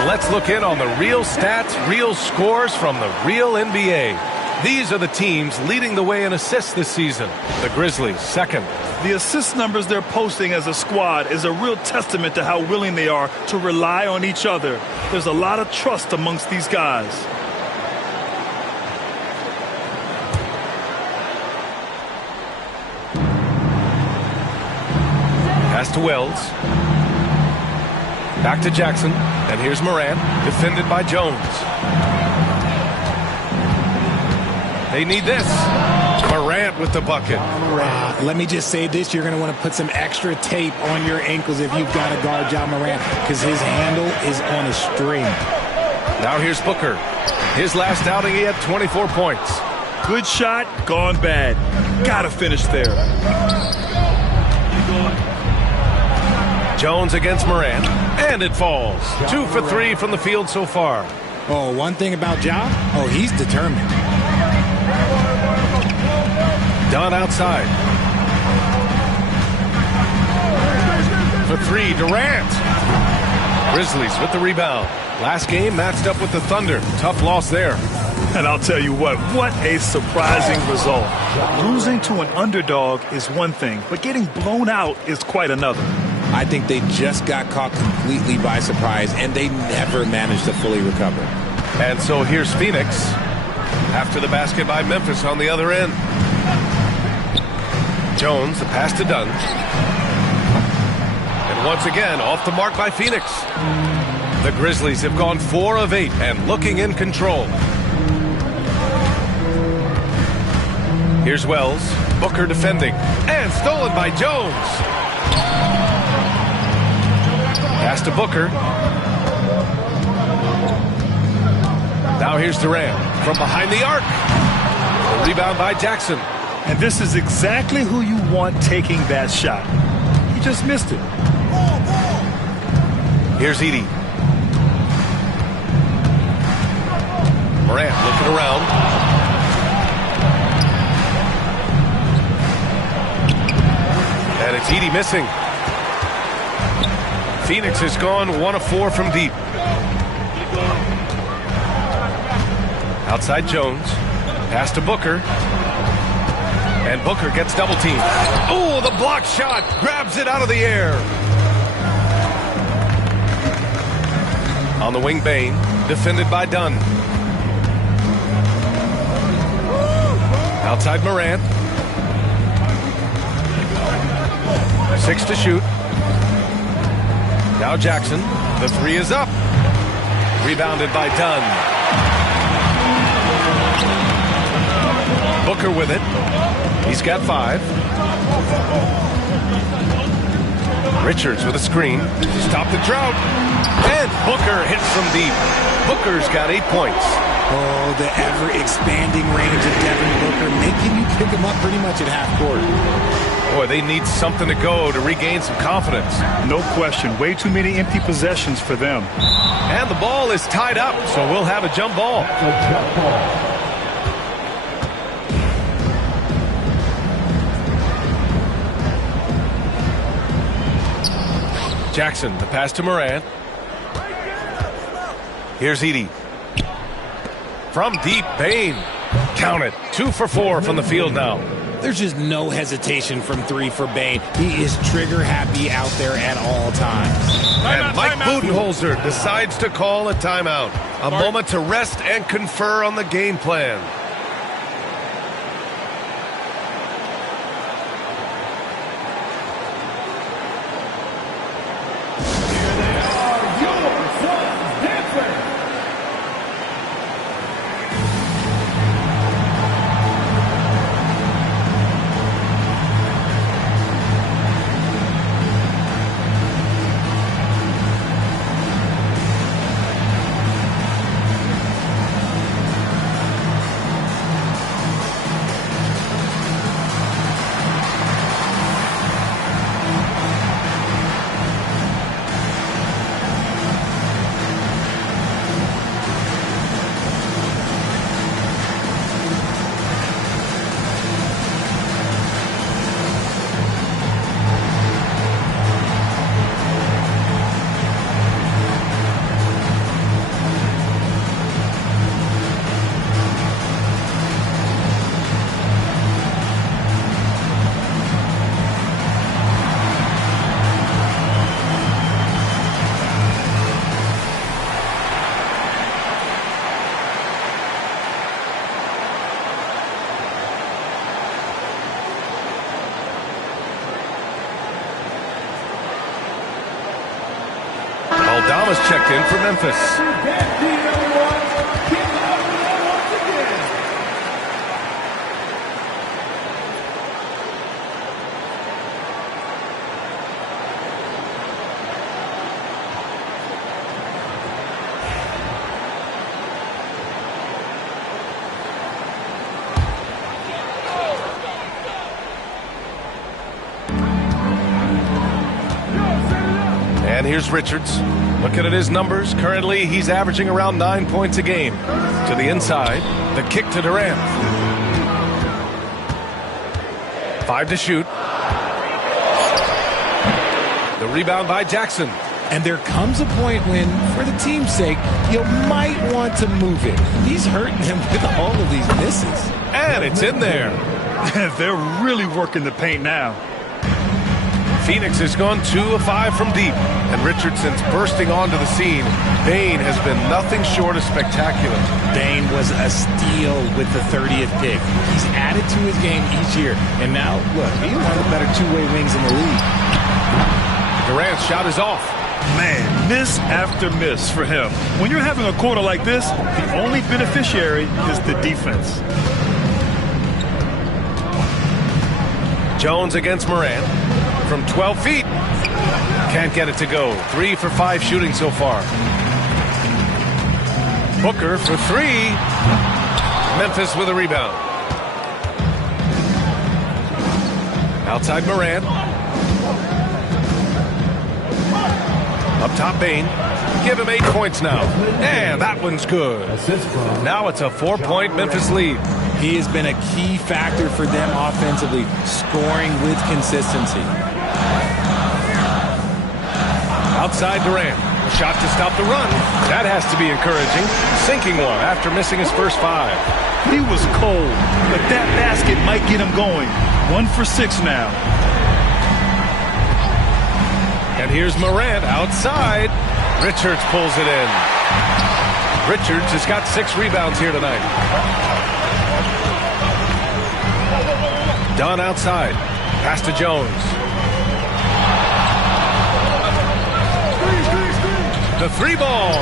Let's look in on the real stats, real scores from the real NBA. These are the teams leading the way in assists this season. The Grizzlies, second. The assist numbers they're posting as a squad is a real testament to how willing they are to rely on each other. There's a lot of trust amongst these guys. Pass to Wells. Back to Jackson. And here's Morant, defended by Jones. They need this. Morant with the bucket. Let me just say this. You're going to want to put some extra tape on your ankles if you've got to guard Ja Morant, because his handle is on a string. Now here's Booker. His last outing, he had 24 points. Good shot, gone bad. Gotta finish there. Jones against Morant, and it falls. 2 for 3 from the field so far. Oh, one thing about Ja, he's determined. Dunn outside. For 3, Durant. Grizzlies with the rebound. Last game matched up with the Thunder. Tough loss there. And I'll tell you what a surprising result. Losing to an underdog is one thing, but getting blown out is quite another. I think they just got caught completely by surprise, and they never managed to fully recover. And so here's Phoenix. After the basket by Memphis on the other end. Jones, the pass to Dunn. And once again, off the mark by Phoenix. The Grizzlies have gone 4 of 8 and looking in control. Here's Wells. Booker defending. And stolen by Jones. Pass to Booker. Now here's Durant from behind the arc. The rebound by Jackson. And this is exactly who you want taking that shot. He just missed it. Here's Edey. Morant looking around. And it's Edey missing. Phoenix has gone 1 of 4 from deep. Outside Jones. Pass to Booker. And Booker gets double teamed. Oh, the block shot. Grabs it out of the air. On the wing, Bane. Defended by Dunn. Outside Morant. 6 to shoot. Now Jackson. The 3 is up. Rebounded by Dunn. Booker with it. He's got 5. Richards with a screen. Stop the drought. And Booker hits from deep. Booker's got 8 points. Oh, the ever-expanding range of Devin Booker, making you pick him up pretty much at half court. Boy, they need something to go to regain some confidence. No question. Way too many empty possessions for them. And the ball is tied up, so we'll have a jump ball. Jackson, the pass to Morant. Here's Edey. From deep, Bane. Count it. 2 for 4 from the field now. There's just no hesitation from 3 for Bane. He is trigger happy out there at all times. And Mike Budenholzer decides to call a timeout. A moment to rest and confer on the game plan. Aldama's checked in for Memphis. And here's Richards. Looking at his numbers, currently he's averaging around 9 points a game. To the inside, the kick to Durant. 5 to shoot. The rebound by Jackson. And there comes a point when, for the team's sake, you might want to move it. He's hurting him with all of these misses. And it's in there. They're really working the paint now. Phoenix has gone 2 of 5 from deep, and Richardson's bursting onto the scene. Bane has been nothing short of spectacular. Bane was a steal with the 30th pick. He's added to his game each year, and now, look, he's one of the better two-way wings in the league. Durant's shot is off. Man, miss after miss for him. When you're having a quarter like this, the only beneficiary is the defense. Jones against Morant. From 12 feet. Can't get it to go. 3 for 5 shooting so far. Booker for 3. Memphis with a rebound. Outside Morant. Up top Bane. Give him 8 points now. And that one's good. Now it's a 4-point Memphis lead. He has been a key factor for them offensively, scoring with consistency. Outside Durant. A shot to stop the run. That has to be encouraging. Sinking one after missing his first 5. He was cold, but that basket might get him going. 1 for 6 now. And here's Morant outside. Richards pulls it in. Richards has got 6 rebounds here tonight. Dunn outside. Pass to Jones. The 3-ball.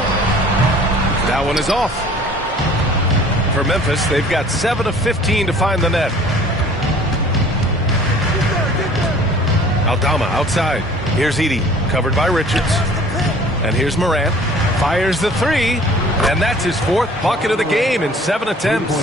That one is off. For Memphis, they've got 7 of 15 to find the net. Aldama outside. Here's Edey, covered by Richards. And here's Morant. Fires the 3, and that's his 4th bucket of the game in 7 attempts.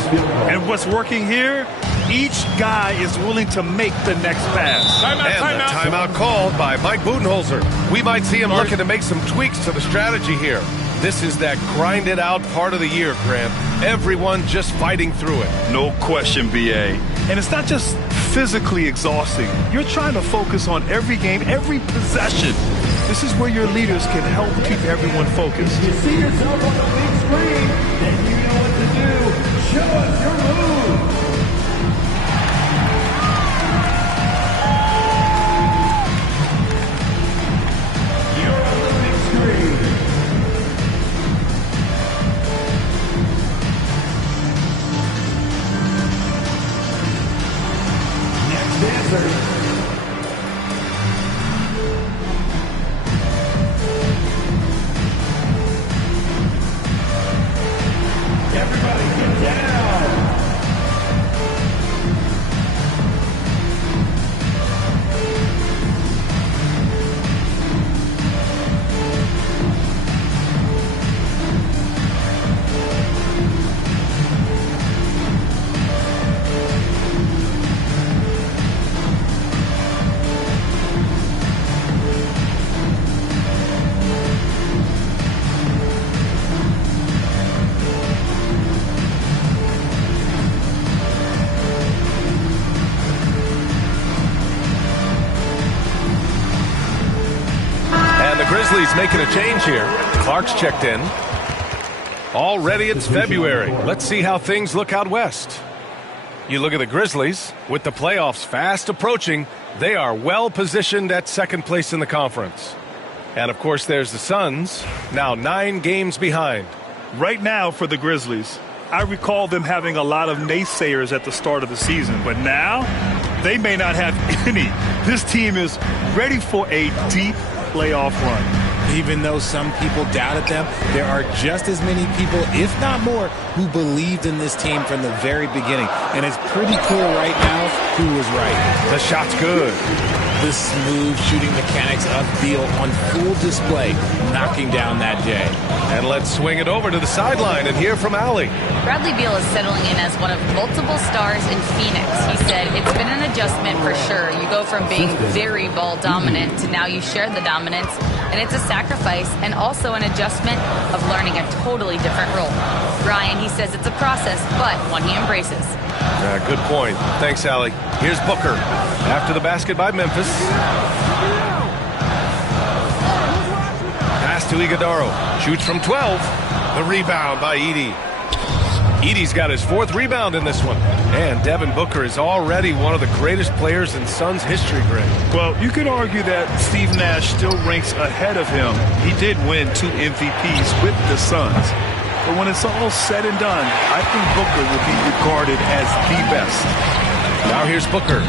And what's working here? Each guy is willing to make the next pass. And the timeout called by Mike Budenholzer. We might see him looking to make some tweaks to the strategy here. This is that grind-it-out part of the year, Grant. Everyone just fighting through it. No question, B.A. And it's not just physically exhausting. You're trying to focus on every game, every possession. This is where your leaders can help keep everyone focused. You see yourself on the big screen, then you know what to do. Show us your move. You're on the big screen. Next dancer. Everybody get down! Grizzlies making a change here. Clark's checked in. Already it's February. Let's see how things look out west. You look at the Grizzlies. With the playoffs fast approaching, they are well positioned at second place in the conference. And, of course, there's the Suns, now 9 games behind. Right now for the Grizzlies, I recall them having a lot of naysayers at the start of the season, but now they may not have any. This team is ready for a deep playoff run. Even though some people doubted them, there are just as many people, if not more, who believed in this team from the very beginning. And it's pretty clear right now who was right. The shot's good. The smooth shooting mechanics of Beal on full display, knocking down that J. And let's swing it over to the sideline and hear from Allie. Bradley Beal is settling in as one of multiple stars in Phoenix. He said, it's been an adjustment for sure. You go from being very ball dominant to now you share the dominance. And it's a sacrifice and also an adjustment of learning a totally different role. Brian, he says it's a process, but one he embraces. Good point. Thanks, Allie. Here's Booker. After the basket by Memphis. Pass to Iguodaro. Shoots from 12. The rebound by Edey. Edey's got his 4th rebound in this one. And Devin Booker is already one of the greatest players in Suns history, Greg. Well, you could argue that Steve Nash still ranks ahead of him. He did win 2 MVPs with the Suns. But when it's all said and done, I think Booker will be regarded as the best. Now here's Booker.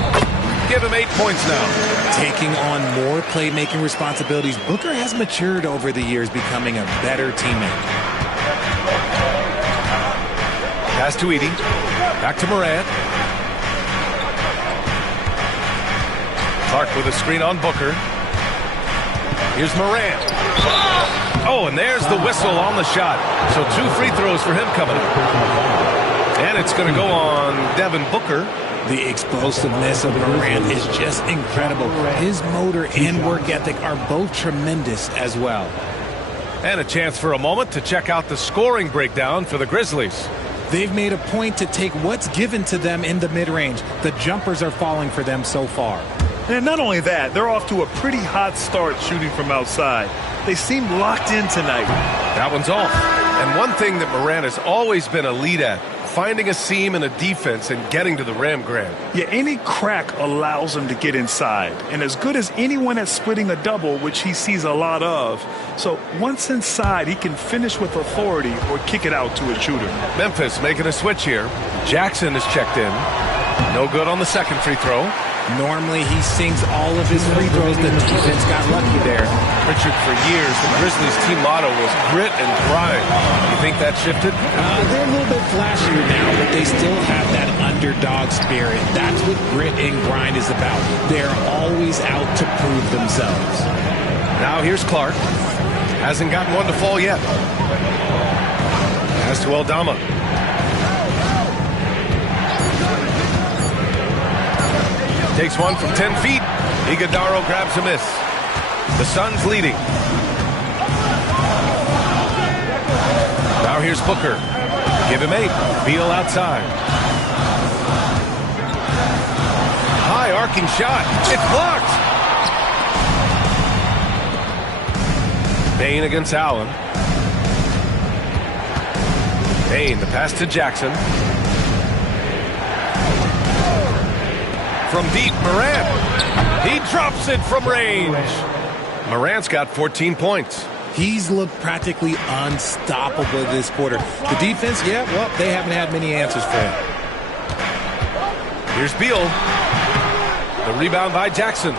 Give him 8 points now. Taking on more playmaking responsibilities, Booker has matured over the years, becoming a better teammate. Pass to Edey. Back to Morant. Clark with a screen on Booker. Here's Morant. Oh, and there's the whistle on the shot. So 2 free throws for him coming up. And it's going to go on Devin Booker. The explosiveness of Morant is just incredible. His motor and work ethic are both tremendous as well. And a chance for a moment to check out the scoring breakdown for the Grizzlies. They've made a point to take what's given to them in the mid-range. The jumpers are falling for them so far. And not only that, they're off to a pretty hot start shooting from outside. They seem locked in tonight. That one's off. And one thing that Morant has always been a lead at, finding a seam in a defense and getting to the rim, Grant. Yeah, any crack allows him to get inside. And as good as anyone at splitting a double, which he sees a lot of. So once inside, he can finish with authority or kick it out to a shooter. Memphis making a switch here. Jackson is checked in. No good on the second free throw. Normally, he sinks all of his free throws. The defense got lucky there. Richard, for years, the Grizzlies' team motto was grit and grind. You think that shifted? They're a little bit flashier now, but they still have that underdog spirit. That's what grit and grind is about. They're always out to prove themselves. Now here's Clark. Hasn't gotten one to fall yet. Pass to Aldama. Takes one from 10 feet. Iguodaro grabs a miss. The Suns leading. Now here's Booker. Give him 8. Beal outside. High arcing shot. It's blocked. Bain against Allen. Bain, the pass to Jackson. From deep, Morant. He drops it from range. Morant's got 14 points. He's looked practically unstoppable this quarter. The defense, yeah, well, they haven't had many answers for him. Here's Beal. The rebound by Jackson.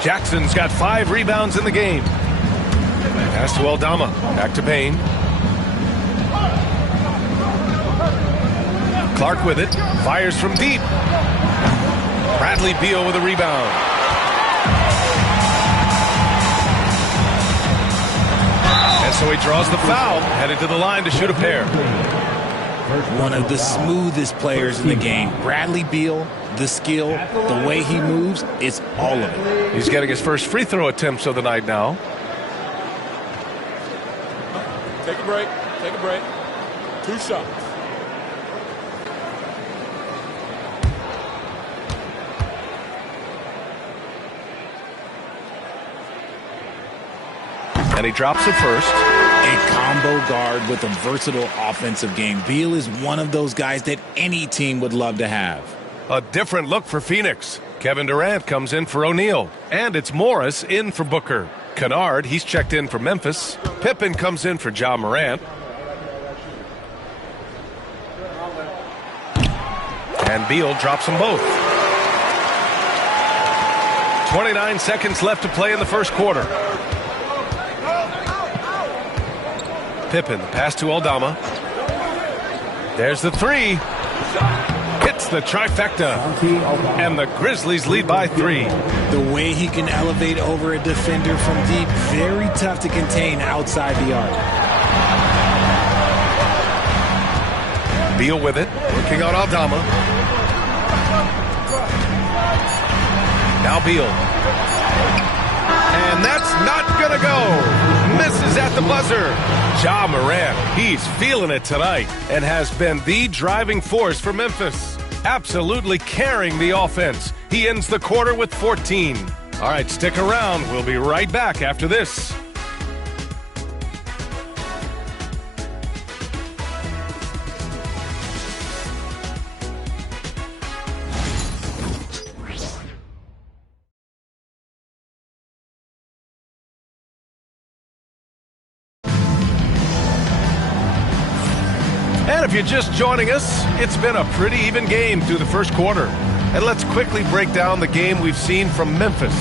Jackson's got 5 rebounds in the game. Pass to Aldama. Back to Bain. Clark with it. Fires from deep. Bradley Beal with a rebound. And so he draws the foul, headed to the line to shoot a pair. One of the smoothest players in the game. Bradley Beal, the skill, the way he moves, it's all of it. He's getting his first free throw attempts of the night now. Take a break. Take a break. 2 shots. And he drops it first. A combo guard with a versatile offensive game. Beal is one of those guys that any team would love to have. A different look for Phoenix. Kevin Durant comes in for O'Neal. And it's Morris in for Booker. Kennard, he's checked in for Memphis. Pippen comes in for Ja Morant. And Beal drops them both. 29 seconds left to play in the first quarter. Pippen, the pass to Aldama. There's the 3. Hits the trifecta. And the Grizzlies lead by 3. The way he can elevate over a defender from deep, very tough to contain outside the arc. Beal with it, working on Aldama. Now Beal. And that's not gonna go. Misses at the buzzer. Ja Morant, he's feeling it tonight and has been the driving force for Memphis. Absolutely carrying the offense. He ends the quarter with 14. All right, stick around. We'll be right back after this. And if you're just joining us, it's been a pretty even game through the first quarter. And let's quickly break down the game we've seen from Memphis.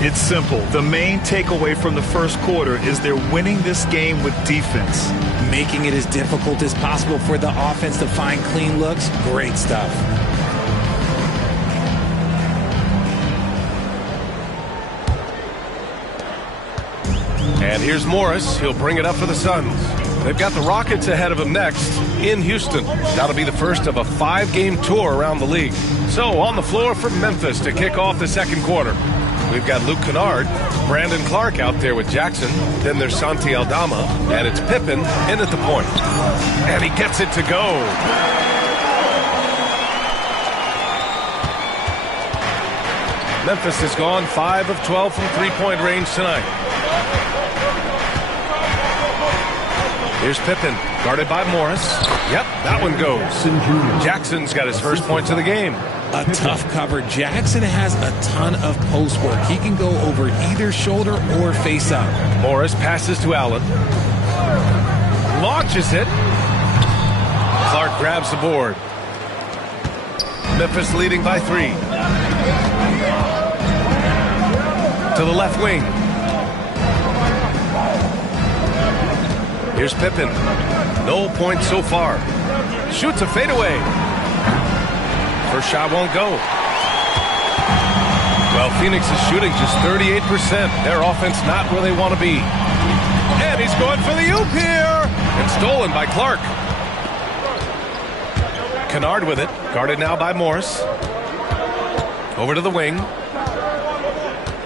It's simple. The main takeaway from the first quarter is they're winning this game with defense. Making it as difficult as possible for the offense to find clean looks. Great stuff. And here's Morris. He'll bring it up for the Suns. They've got the Rockets ahead of them next in Houston. That'll be the first of a 5-game tour around the league. So on the floor for Memphis to kick off the second quarter. We've got Luke Kennard, Brandon Clark out there with Jackson. Then there's Santi Aldama, and it's Pippen in at the point. And he gets it to go. Memphis has gone 5 of 12 from three-point range tonight. Here's Pippen, guarded by Morris. Yep, that one goes. Jackson's got his first points of the game. A tough cover. Jackson has a ton of post work. He can go over either shoulder or face up. Morris passes to Allen. Launches it. Clark grabs the board. Memphis leading by 3. To the left wing. Here's Pippen. No points so far. Shoots a fadeaway. First shot won't go. Well, Phoenix is shooting just 38%. Their offense not where they want to be. And he's going for the oop here. And stolen by Clark. Kennard with it. Guarded now by Morris. Over to the wing.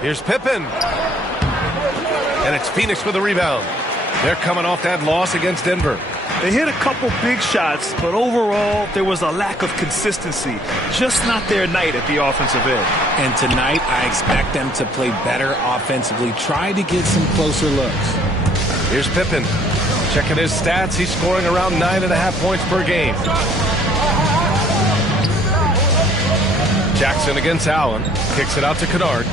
Here's Pippen. And it's Phoenix with a rebound. They're coming off that loss against Denver. They hit a couple big shots, but overall, there was a lack of consistency. Just not their night at the offensive end. And tonight, I expect them to play better offensively. Try to get some closer looks. Here's Pippen. Checking his stats, he's scoring around 9.5 points per game. Jackson against Allen. Kicks it out to Kennard.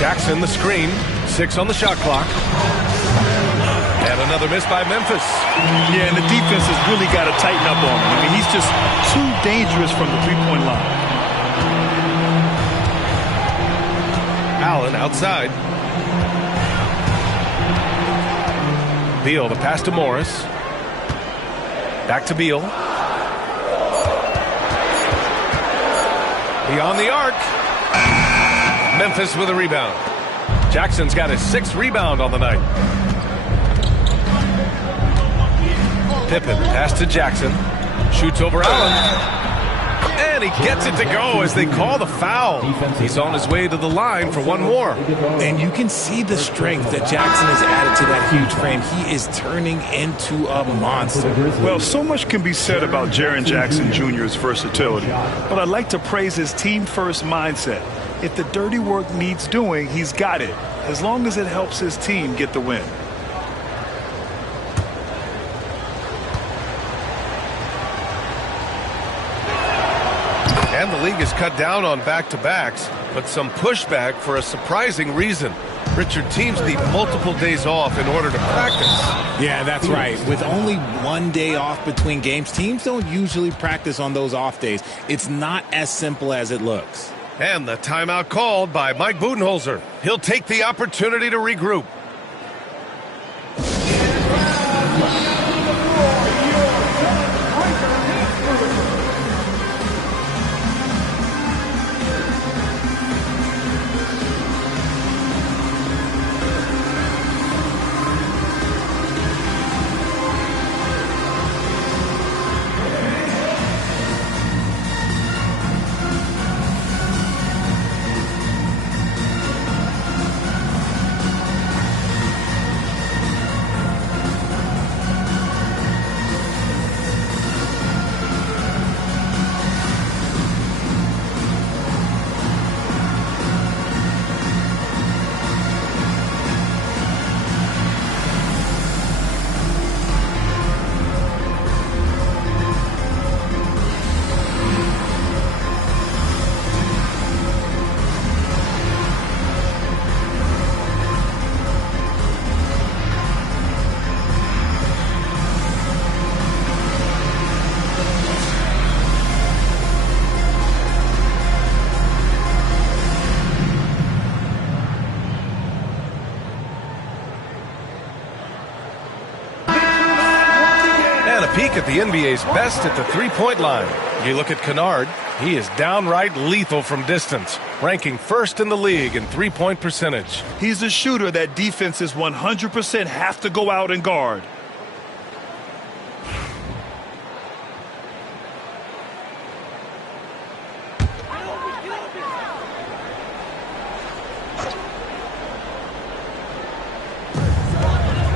Jackson, the screen. 6 on the shot clock. And another miss by Memphis. Yeah, and the defense has really got to tighten up on him. I mean, he's just too dangerous from the three-point line. Allen outside. Beal, the pass to Morris. Back to Beal. Beyond the arc. Memphis with a rebound. Jackson's got his 6th rebound on the night. Pippen, pass to Jackson. Shoots over Allen. And he gets it to go as they call the foul. He's on his way to the line for one more. And you can see the strength that Jackson has added to that huge frame. He is turning into a monster. Well, so much can be said about Jaren Jackson Jr.'s versatility, but I'd like to praise his team-first mindset. If the dirty work needs doing, he's got it, as long as it helps his team get the win. And the league has cut down on back-to-backs, but some pushback for a surprising reason. Richard, teams need multiple days off in order to practice. Yeah, that's right. With only one day off between games, teams don't usually practice on those off days. It's not as simple as it looks. And the timeout called by Mike Budenholzer. He'll take the opportunity to regroup. Peek at the NBA's best at the three-point line. You look at Kennard, he is downright lethal from distance, ranking 1st in the league in three-point percentage. He's a shooter that defenses 100% have to go out and guard.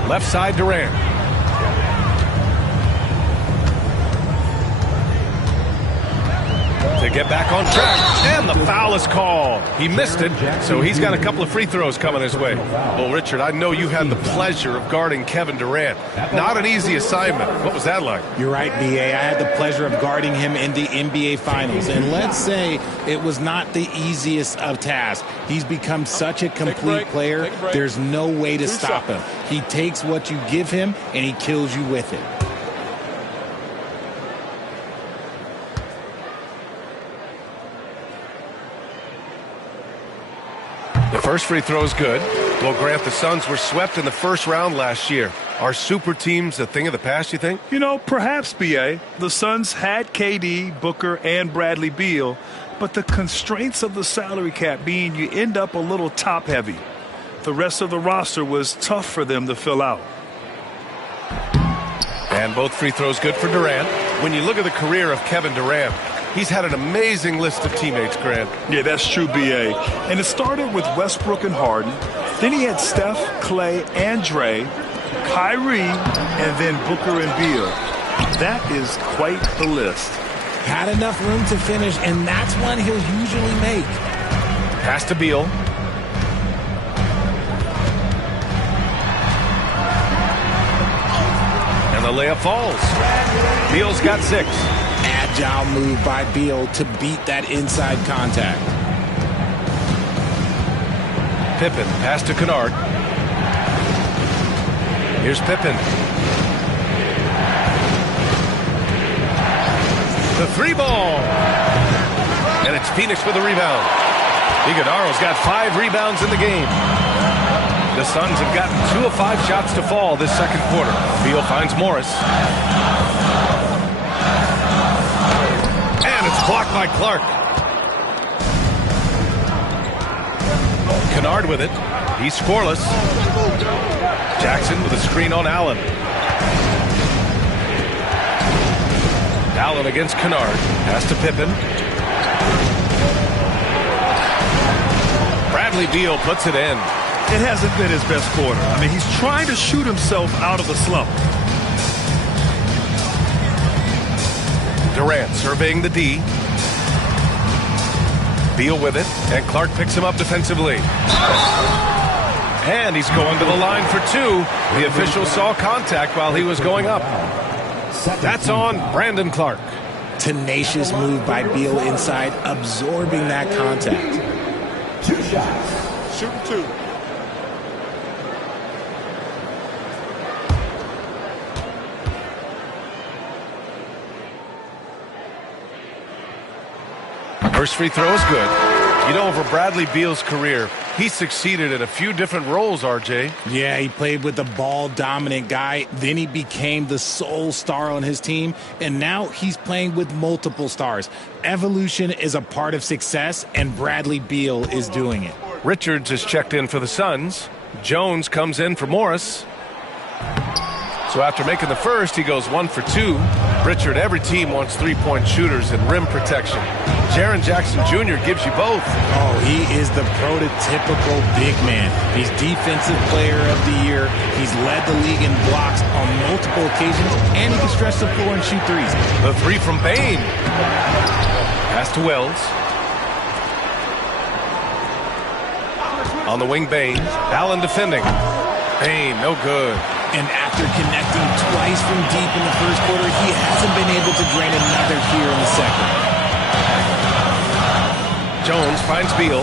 Left side, Durant. To get back on track, and the foul is called. He missed it, so he's got a couple of free throws coming his way. Well, Richard, I know you had the pleasure of guarding Kevin Durant. Not an easy assignment. What was that like? You're right, B.A. I had the pleasure of guarding him in the NBA Finals, and let's say it was not the easiest of tasks. He's become such a complete player, there's no way to stop him. He takes what you give him, and he kills you with it. The first free throw is good. Well, Grant, the Suns were swept in the first round last year. Are super teams a thing of the past, you think? You know, perhaps, B.A. The Suns had KD, Booker, and Bradley Beal, but the constraints of the salary cap mean you end up a little top-heavy. The rest of the roster was tough for them to fill out. And both free throws good for Durant. When you look at the career of Kevin Durant, he's had an amazing list of teammates, Grant. Yeah, that's true, B.A. And it started with Westbrook and Harden. Then he had Steph, Clay, and Dre, Kyrie, and then Booker and Beal. That is quite the list. Had enough room to finish, and that's one he'll usually make. Pass to Beal. And the layup falls. Beal's got 6. Agile move by Beal to beat that inside contact. Pippen, pass to Kennard. Here's Pippen. The 3 ball. And it's Phoenix with a rebound. Iguodaro's got 5 rebounds in the game. The Suns have gotten 2 of 5 shots to fall this second quarter. Beal finds Morris. And it's blocked by Clark. Kennard with it. He's scoreless. Jackson with a screen on Allen. Allen against Kennard. Pass to Pippen. Bradley Beal puts it in. It hasn't been his best quarter. I mean, he's trying to shoot himself out of the slump. Durant surveying the D. Beal with it, and Clark picks him up defensively. And he's going to the line for 2. The official saw contact while he was going up. That's on Brandon Clark. Tenacious move by Beal inside, absorbing that contact. 2 shots. Shooting 2. First free throw is good. You know, over Bradley Beal's career, he succeeded in a few different roles, RJ. Yeah, he played with the ball-dominant guy. Then he became the sole star on his team. And now he's playing with multiple stars. Evolution is a part of success, and Bradley Beal is doing it. Richards is checked in for the Suns. Jones comes in for Morris. So after making the first, he goes 1 for 2. Richard, every team wants 3-point shooters and rim protection. Jaren Jackson Jr. gives you both. Oh, he is the prototypical big man. He's Defensive Player of the Year. He's led the league in blocks on multiple occasions, and he can stretch the floor and shoot threes. The 3 from Bain. Pass to Wells. On the wing, Bain. Allen defending. Bain, no good. And after connecting twice from deep in the first quarter, he hasn't been able to drain another here in the second. Jones finds Beal.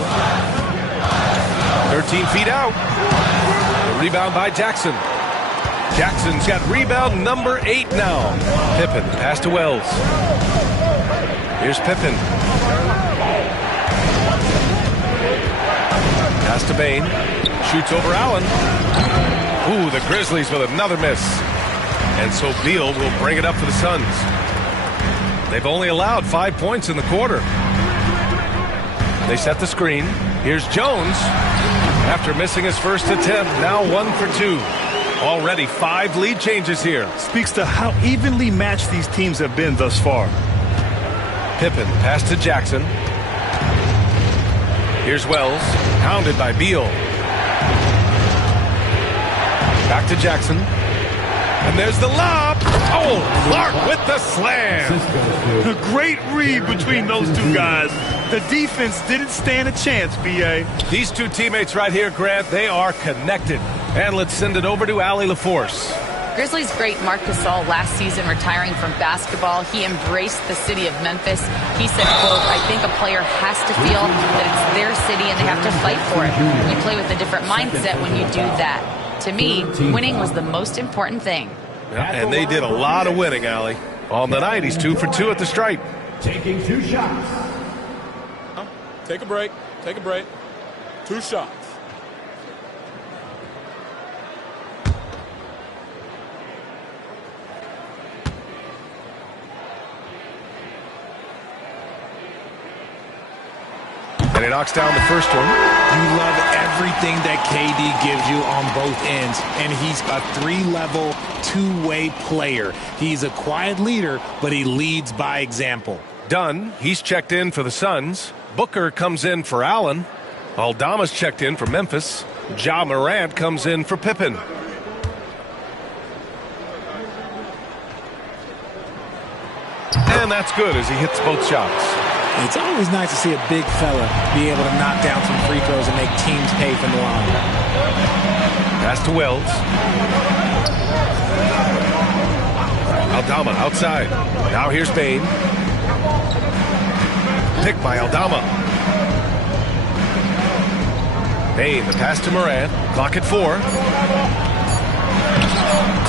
13 feet out. The rebound by Jackson. Jackson's got rebound number 8 now. Pippen, pass to Wells. Here's Pippen. Pass to Bain. Shoots over Allen. Ooh, the Grizzlies with another miss. And so Beal will bring it up for the Suns. They've only allowed 5 points in the quarter. They set the screen. Here's Jones. After missing his first attempt, now 1 for 2. Already 5 lead changes here. Speaks to how evenly matched these teams have been thus far. Pippen, pass to Jackson. Here's Wells, hounded by Beal. Back to Jackson. And there's the lob. Oh, Clark with the slam. A great read between those 2 guys. The defense didn't stand a chance, B.A. These 2 teammates right here, Grant, they are connected. And let's send it over to Allie LaForce. Grizzlies great Marc Gasol last season retiring from basketball. He embraced the city of Memphis. He said, quote, I think a player has to feel that it's their city and they have to fight for it. You play with a different mindset when you do that. To me, winning was the most important thing. Yeah, and they did a lot of winning, Allie. On the night, he's 2 for 2 at the stripe. Taking 2 shots. Take a break. Take a break. 2 shots. And he knocks down the first one. You love everything that KD gives you on both ends, and he's a three-level, two-way player. He's a quiet leader, but he leads by example. Dunn, he's checked in for the Suns. Booker comes in for Allen. Aldama's checked in for Memphis. Ja Morant comes in for Pippen. And that's good as he hits both shots. It's always nice to see a big fella be able to knock down some free throws and make teams pay from the line. Pass to Wells. Aldama outside. Now here's Bane. Pick by Aldama. Bane, the pass to Morant. Clock at 4.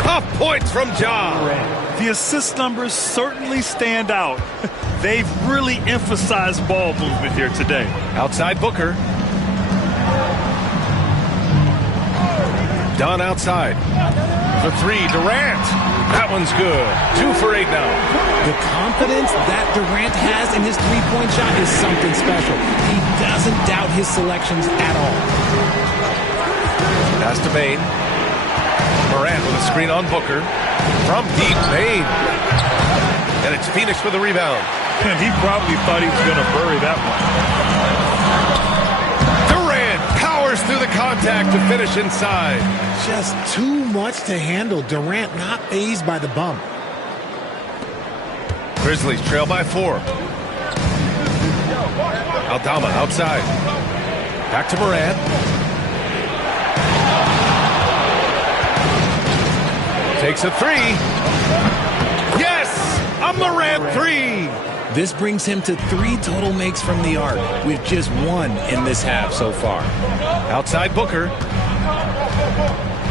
Tough points from Ja. The assist numbers certainly stand out. They've really emphasized ball movement here today. Outside Booker. Dunn outside. For 3, Durant. That one's good. 2 for 8 now. The confidence that Durant has in his three-point shot is something special. He doesn't doubt his selections at all. Pass to Bane. Morant with a screen on Booker. From deep, Bane. And it's Phoenix for the rebound. And he probably thought he was going to bury that one. Durant powers through the contact to finish inside. Just too much to handle. Durant not fazed by the bump. Grizzlies trail by 4. Aldama outside. Back to Morant. Takes a 3. Yes! A Morant 3! This brings him to 3 total makes from the arc, with just 1 in this half so far. Outside Booker.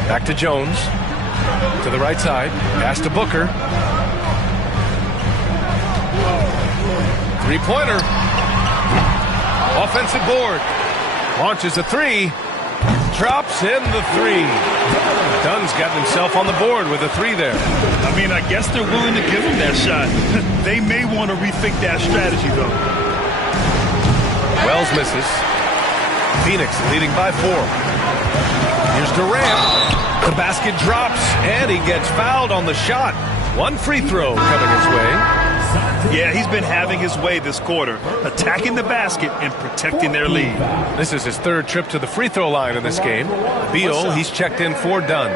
Back to Jones. To the right side. Pass to Booker. 3-pointer. Offensive board. Launches a 3. Drops in the 3. Dunn's got himself on the board with a 3 there. I mean, I guess they're willing to give him that shot. They may want to rethink that strategy, though. Wells misses. Phoenix leading by 4. Here's Durant. The basket drops, and he gets fouled on the shot. 1 free throw coming his way. Yeah, he's been having his way this quarter, attacking the basket and protecting their lead. This is his 3rd trip to the free throw line in this game. Beal, he's checked in for Dunn.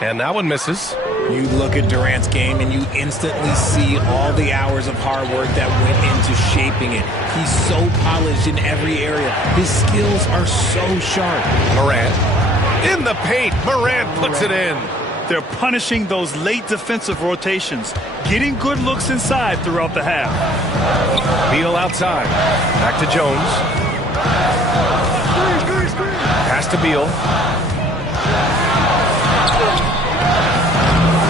And that one misses. You look at Durant's game and you instantly see all the hours of hard work that went into shaping it. He's so polished in every area. His skills are so sharp. Morant in the paint. Morant puts it in. They're punishing those late defensive rotations, getting good looks inside throughout the half. Beal outside. Back to Jones. Pass to Beal.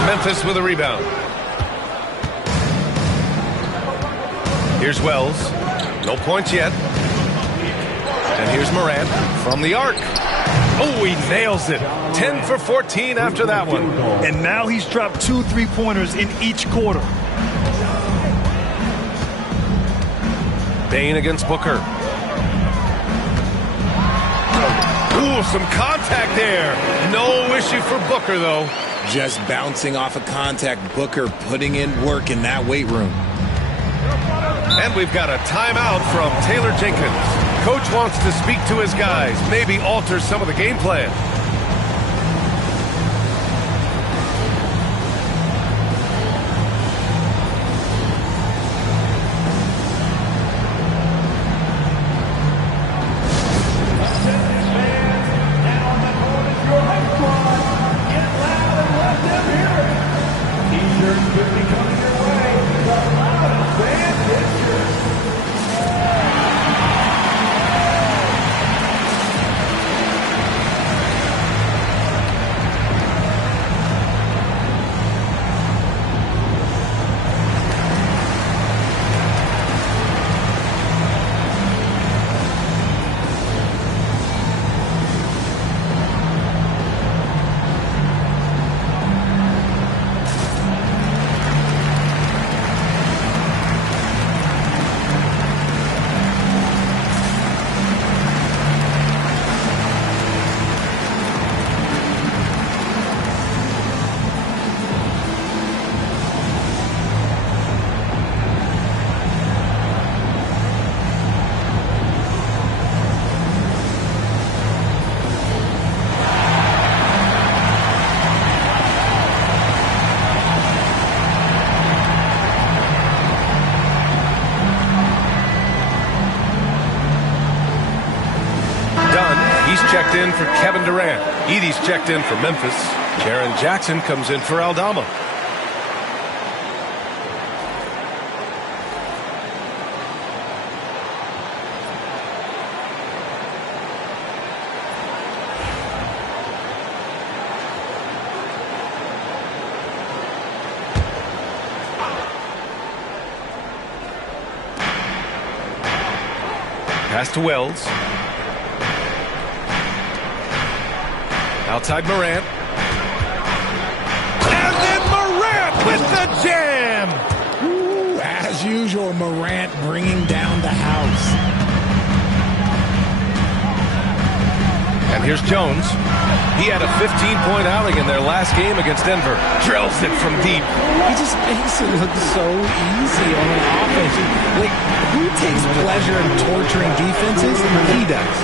Memphis with a rebound. Here's Wells. No points yet. And here's Morant from the arc. Oh, he nails it. 10 for 14 after that one. And now he's dropped 2 3-pointers in each quarter. Bane against Booker. Ooh, some contact there. No issue for Booker, though. Just bouncing off of contact. Booker putting in work in that weight room. And we've got a timeout from Taylor Jenkins. Coach wants to speak to his guys, maybe alter some of the game plan. checked in for Kevin Durant. Edey's checked in for Memphis. Jaren Jackson comes in for Aldama. Pass to Wells. Outside Morant. And then Morant with the jam. Ooh, as usual, Morant bringing down the house. And here's Jones. He had a 15-point outing in their last game against Denver. Drills it from deep. He just makes it look so easy on an offense. Like, who takes pleasure in torturing defenses? He does.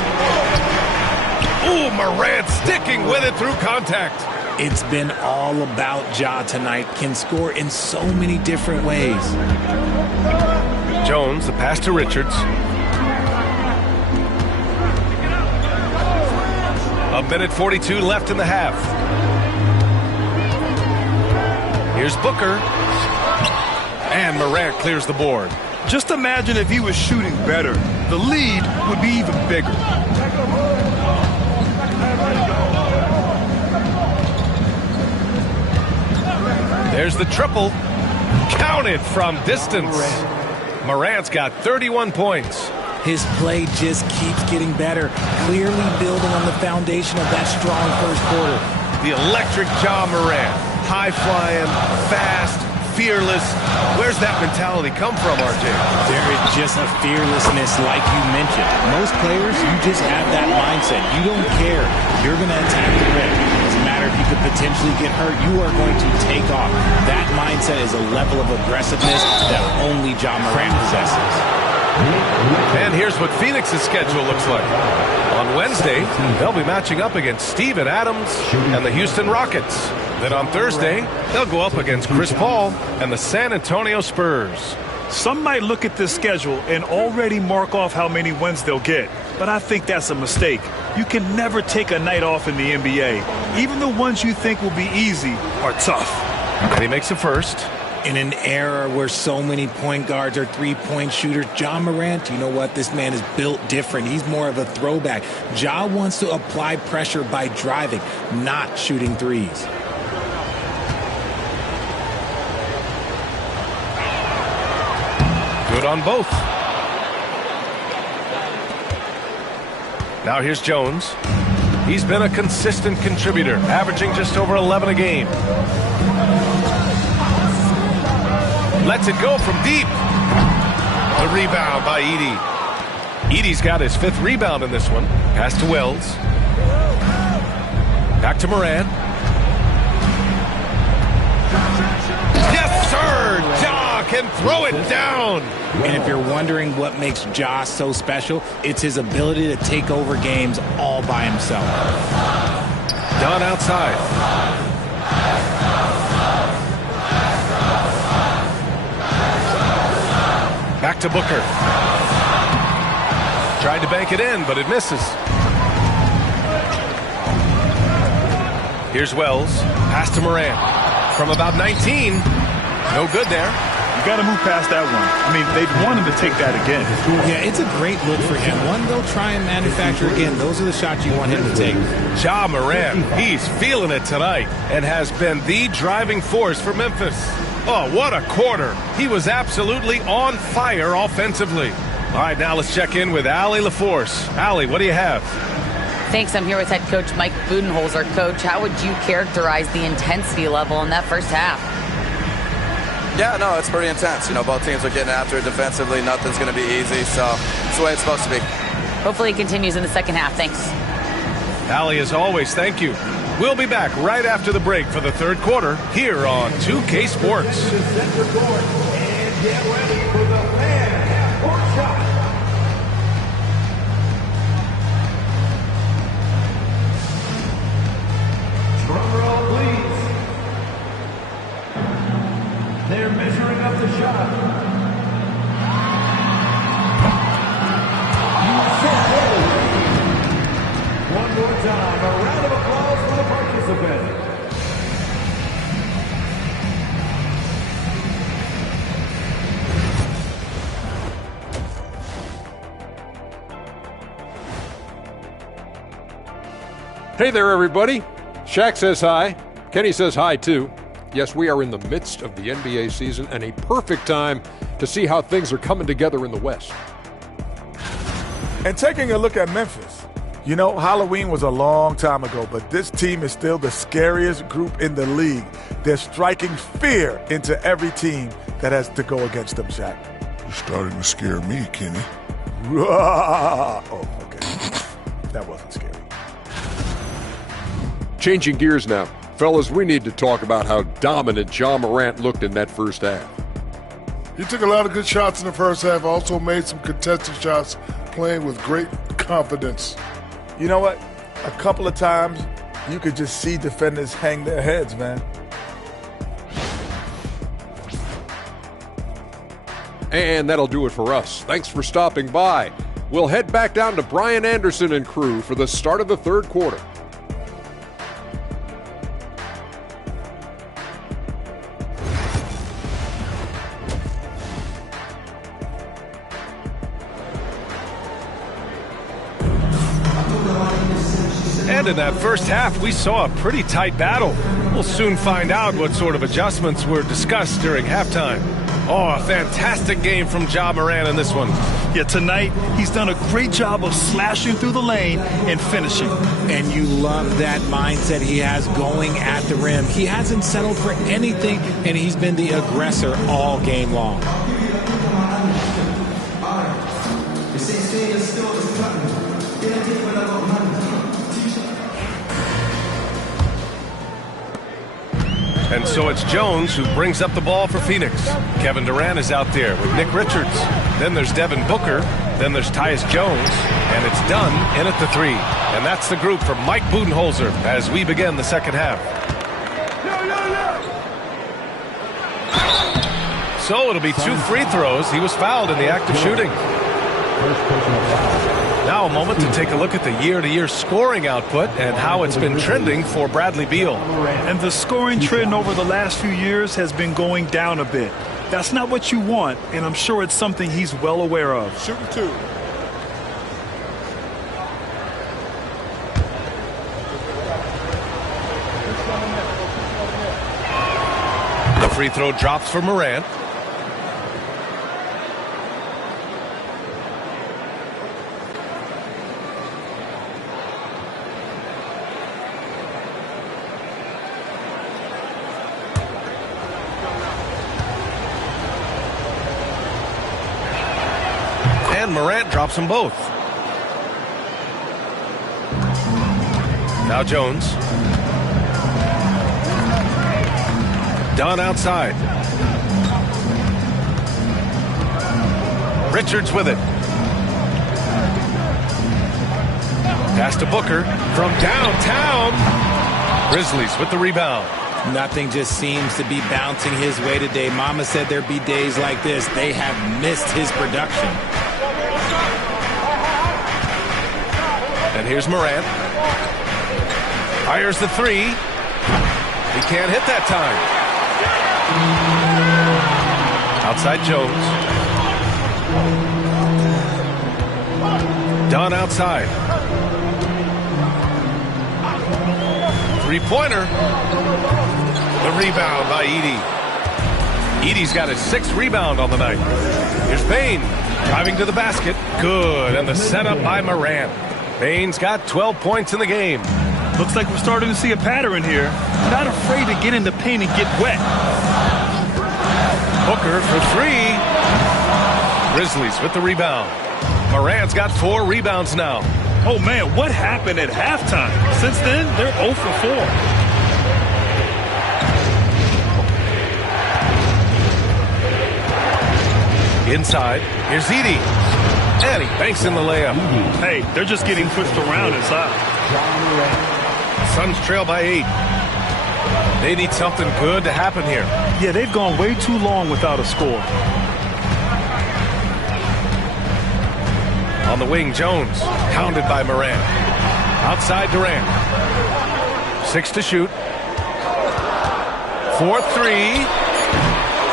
Ooh, Morant sticking with it through contact. It's been all about Ja tonight. Can score in so many different ways. Jones, the pass to Richards. A minute 42 left in the half. Here's Booker. And Morant clears the board. Just imagine if he was shooting better. The lead would be even bigger. There's the triple. Counted from distance. Morant's got 31 points. His play just keeps getting better, clearly building on the foundation of that strong first quarter. The electric Ja Morant. High-flying, fast, fearless. Where's that mentality come from, RJ? There is just a fearlessness like you mentioned. Most players, you just have that mindset. You don't care. You're going to attack the rim. Doesn't matter if you could potentially get hurt. You are going to take off. That mindset is a level of aggressiveness that only Ja Morant possesses. And here's what Phoenix's schedule looks like. On Wednesday, they'll be matching up against Steven Adams and the Houston Rockets. Then on Thursday, they'll go up against Chris Paul and the San Antonio Spurs. Some might look at this schedule and already mark off how many wins they'll get, but I think that's a mistake. You can never take a night off in the NBA. Even the ones you think will be easy are tough. And he makes a first. In an era where so many point guards are three-point shooters, Ja Morant, you know what? This man is built different. He's more of a throwback. Ja wants to apply pressure by driving, not shooting threes. Good on both. Now here's Jones. He's been a consistent contributor, averaging just over 11 a game. Lets it go from deep. The rebound by Edey. Edey's got his 5th rebound in this one. Pass to Wells. Back to Morant. Yes, sir! Ja can throw it down. And if you're wondering what makes Ja so special, it's his ability to take over games all by himself. Done outside. Back to Booker. Tried to bank it in, but it misses. Here's Wells. Pass to Morant. From about 19. No good there. You got to move past that one. I mean, they'd want him to take that again. Yeah, it's a great look for him. One they'll try and manufacture again. Those are the shots you want him to take. Ja Morant, he's feeling it tonight and has been the driving force for Memphis. Oh, what a quarter. He was absolutely on fire offensively. All right, now let's check in with Allie LaForce. Allie, what do you have? Thanks. I'm here with head coach Mike Budenholzer. Coach, how would you characterize the intensity level in that first half? Yeah, no, it's pretty intense. You know, both teams are getting after it defensively. Nothing's going to be easy, so it's the way it's supposed to be. Hopefully it continues in the second half. Thanks. Allie, as always, thank you. We'll be back right after the break for the third quarter here on 2K Sports. Drum roll, please. They're measuring up the shot. Hey there, everybody. Shaq says hi. Kenny says hi, too. Yes, we are in the midst of the NBA season and a perfect time to see how things are coming together in the West. And taking a look at Memphis, you know, Halloween was a long time ago, but this team is still the scariest group in the league. They're striking fear into every team that has to go against them, Shaq. You're starting to scare me, Kenny. Oh, okay. That wasn't scary. Changing gears now. Fellas, we need to talk about how dominant Ja Morant looked in that first half. He took a lot of good shots in the first half, also made some contested shots, playing with great confidence. You know what? A couple of times, you could just see defenders hang their heads, man. And that'll do it for us. Thanks for stopping by. We'll head back down to Brian Anderson and crew for the start of the third quarter. And in that first half, we saw a pretty tight battle. We'll soon find out what sort of adjustments were discussed during halftime. Oh, a fantastic game from Ja Morant in this one. Yeah, tonight he's done a great job of slashing through the lane and finishing. And you love that mindset he has going at the rim. He hasn't settled for anything, and he's been the aggressor all game long. And so it's Jones who brings up the ball for Phoenix. Kevin Durant is out there with Nick Richards. Then there's Devin Booker. Then there's Tyus Jones. And it's done in at the three. And that's the group for Mike Budenholzer as we begin the second half. So it'll be 2 free throws. He was fouled in the act of shooting. Now a moment to take a look at the year-to-year scoring output and how it's been trending for Bradley Beal. And the scoring trend over the last few years has been going down a bit. That's not what you want, and I'm sure it's something he's well aware of. Shooting 2. The free throw drops for Morant. And Morant drops them both. Now Jones. Dunn outside. Richards with it. Pass to Booker from downtown. Grizzlies with the rebound. Nothing just seems to be bouncing his way today. Mama said there'd be days like this. They have missed his production. And here's Morant. Fires the three. He can't hit that time. Outside Jones. Dunn outside. Three-pointer. The rebound by Edey. Edey's got his 6th rebound on the night. Here's Payne driving to the basket. Good. And the setup by Morant. Payne's got 12 points in the game. Looks like we're starting to see a pattern here. Not afraid to get in the paint and get wet. Booker for 3. Grizzlies with the rebound. Morant's got 4 rebounds now. Oh, man, what happened at halftime? Since then, they're 0 for 4. Inside, here's Edey. And he banks in the layup. Hey, they're just getting pushed around inside. Suns trail by 8. They need something good to happen here. Yeah, they've gone way too long without a score. On the wing, Jones, hounded by Morant. Outside Durant. 6 to shoot. 4-3.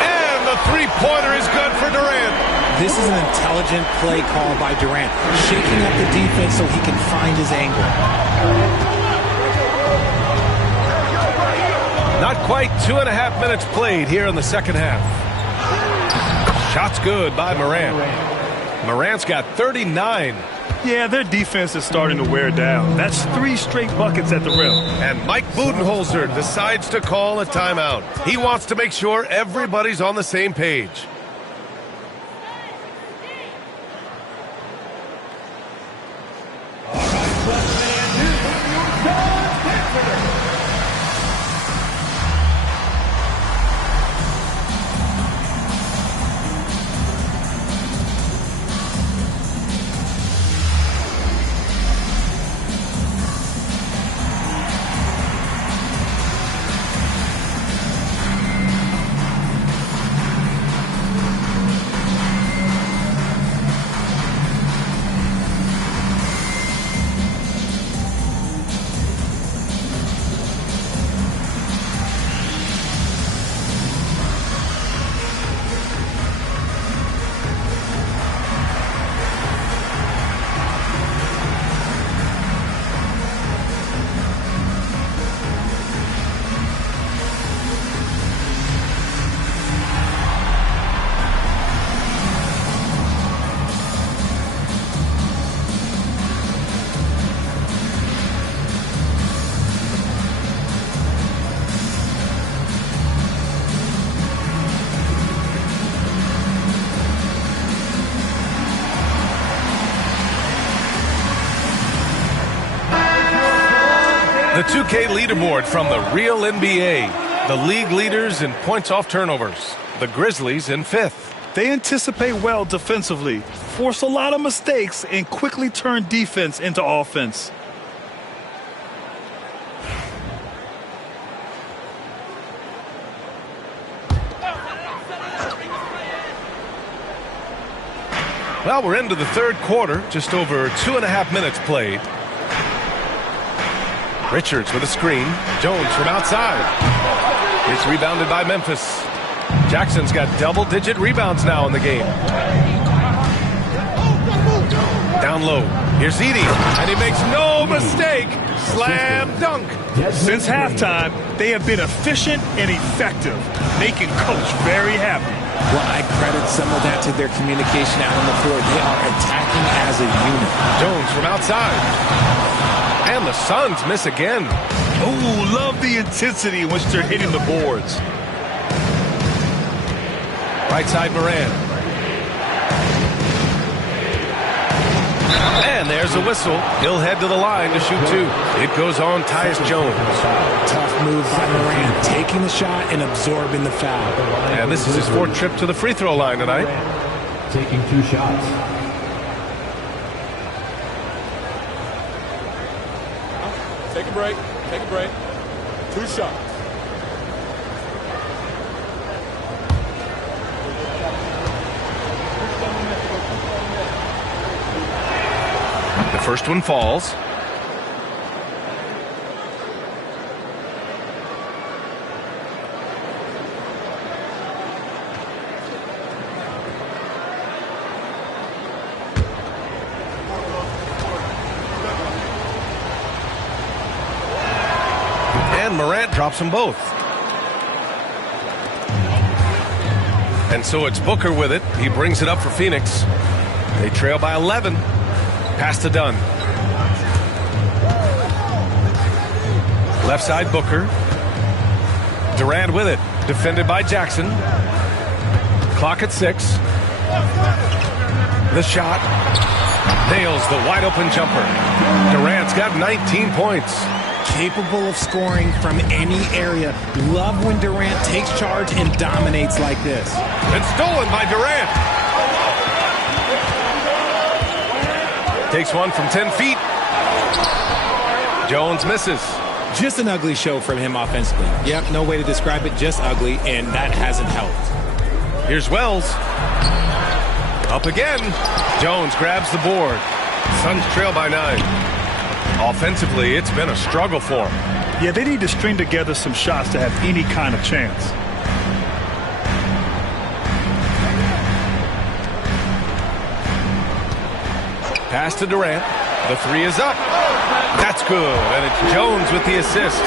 And the three-pointer is good for Durant. This is an intelligent play call by Durant, shaking up the defense so he can find his angle. Not quite 2.5 minutes played here in the second half. Shot's good by Morant. Morant's got 39. Yeah, their defense is starting to wear down. That's 3 straight buckets at the rim. And Mike Budenholzer decides to call a timeout. He wants to make sure everybody's on the same page. The 2K leaderboard from the real NBA. The league leaders in points off turnovers. The Grizzlies in 5th. They anticipate well defensively, force a lot of mistakes, and quickly turn defense into offense. Well, we're into the third quarter, just over 2.5 minutes played. Richards with a screen. Jones from outside. It's rebounded by Memphis. Jackson's got double-digit rebounds now in the game. Down low. Here's Edey, and he makes no mistake. Slam dunk. Since halftime, they have been efficient and effective, making Coach very happy. Well, I credit some of that to their communication out on the floor. They are attacking as a unit. Jones from outside. And the Suns miss again. Oh, love the intensity in which they're hitting the boards. Right side Morant. And there's a whistle. He'll head to the line to shoot 2. It goes on Tyus Jones. Tough move by Morant, taking the shot and absorbing the foul. And this is his 4th trip to the free throw line tonight. Taking 2 shots. Take a break. Take a break. 2 shots. The first one falls. Morant drops them both. And so it's Booker with it. He brings it up for Phoenix. They trail by 11. Pass to Dunn. Left side Booker. Durant with it. Defended by Jackson. Clock at 6. The shot. Nails the wide open jumper. Durant's got 19 points. Capable of scoring from any area. Love when Durant takes charge and dominates like this. And stolen by Durant. Takes one from 10 feet. Jones misses. Just an ugly show from him offensively. Yep, no way to describe it, just ugly, and that hasn't helped. Here's Wells. Up again. Jones grabs the board. Suns trail by 9. Offensively, it's been a struggle for them. Yeah, they need to string together some shots to have any kind of chance. Pass to Durant. The 3 is up. That's good, and it's Jones with the assist.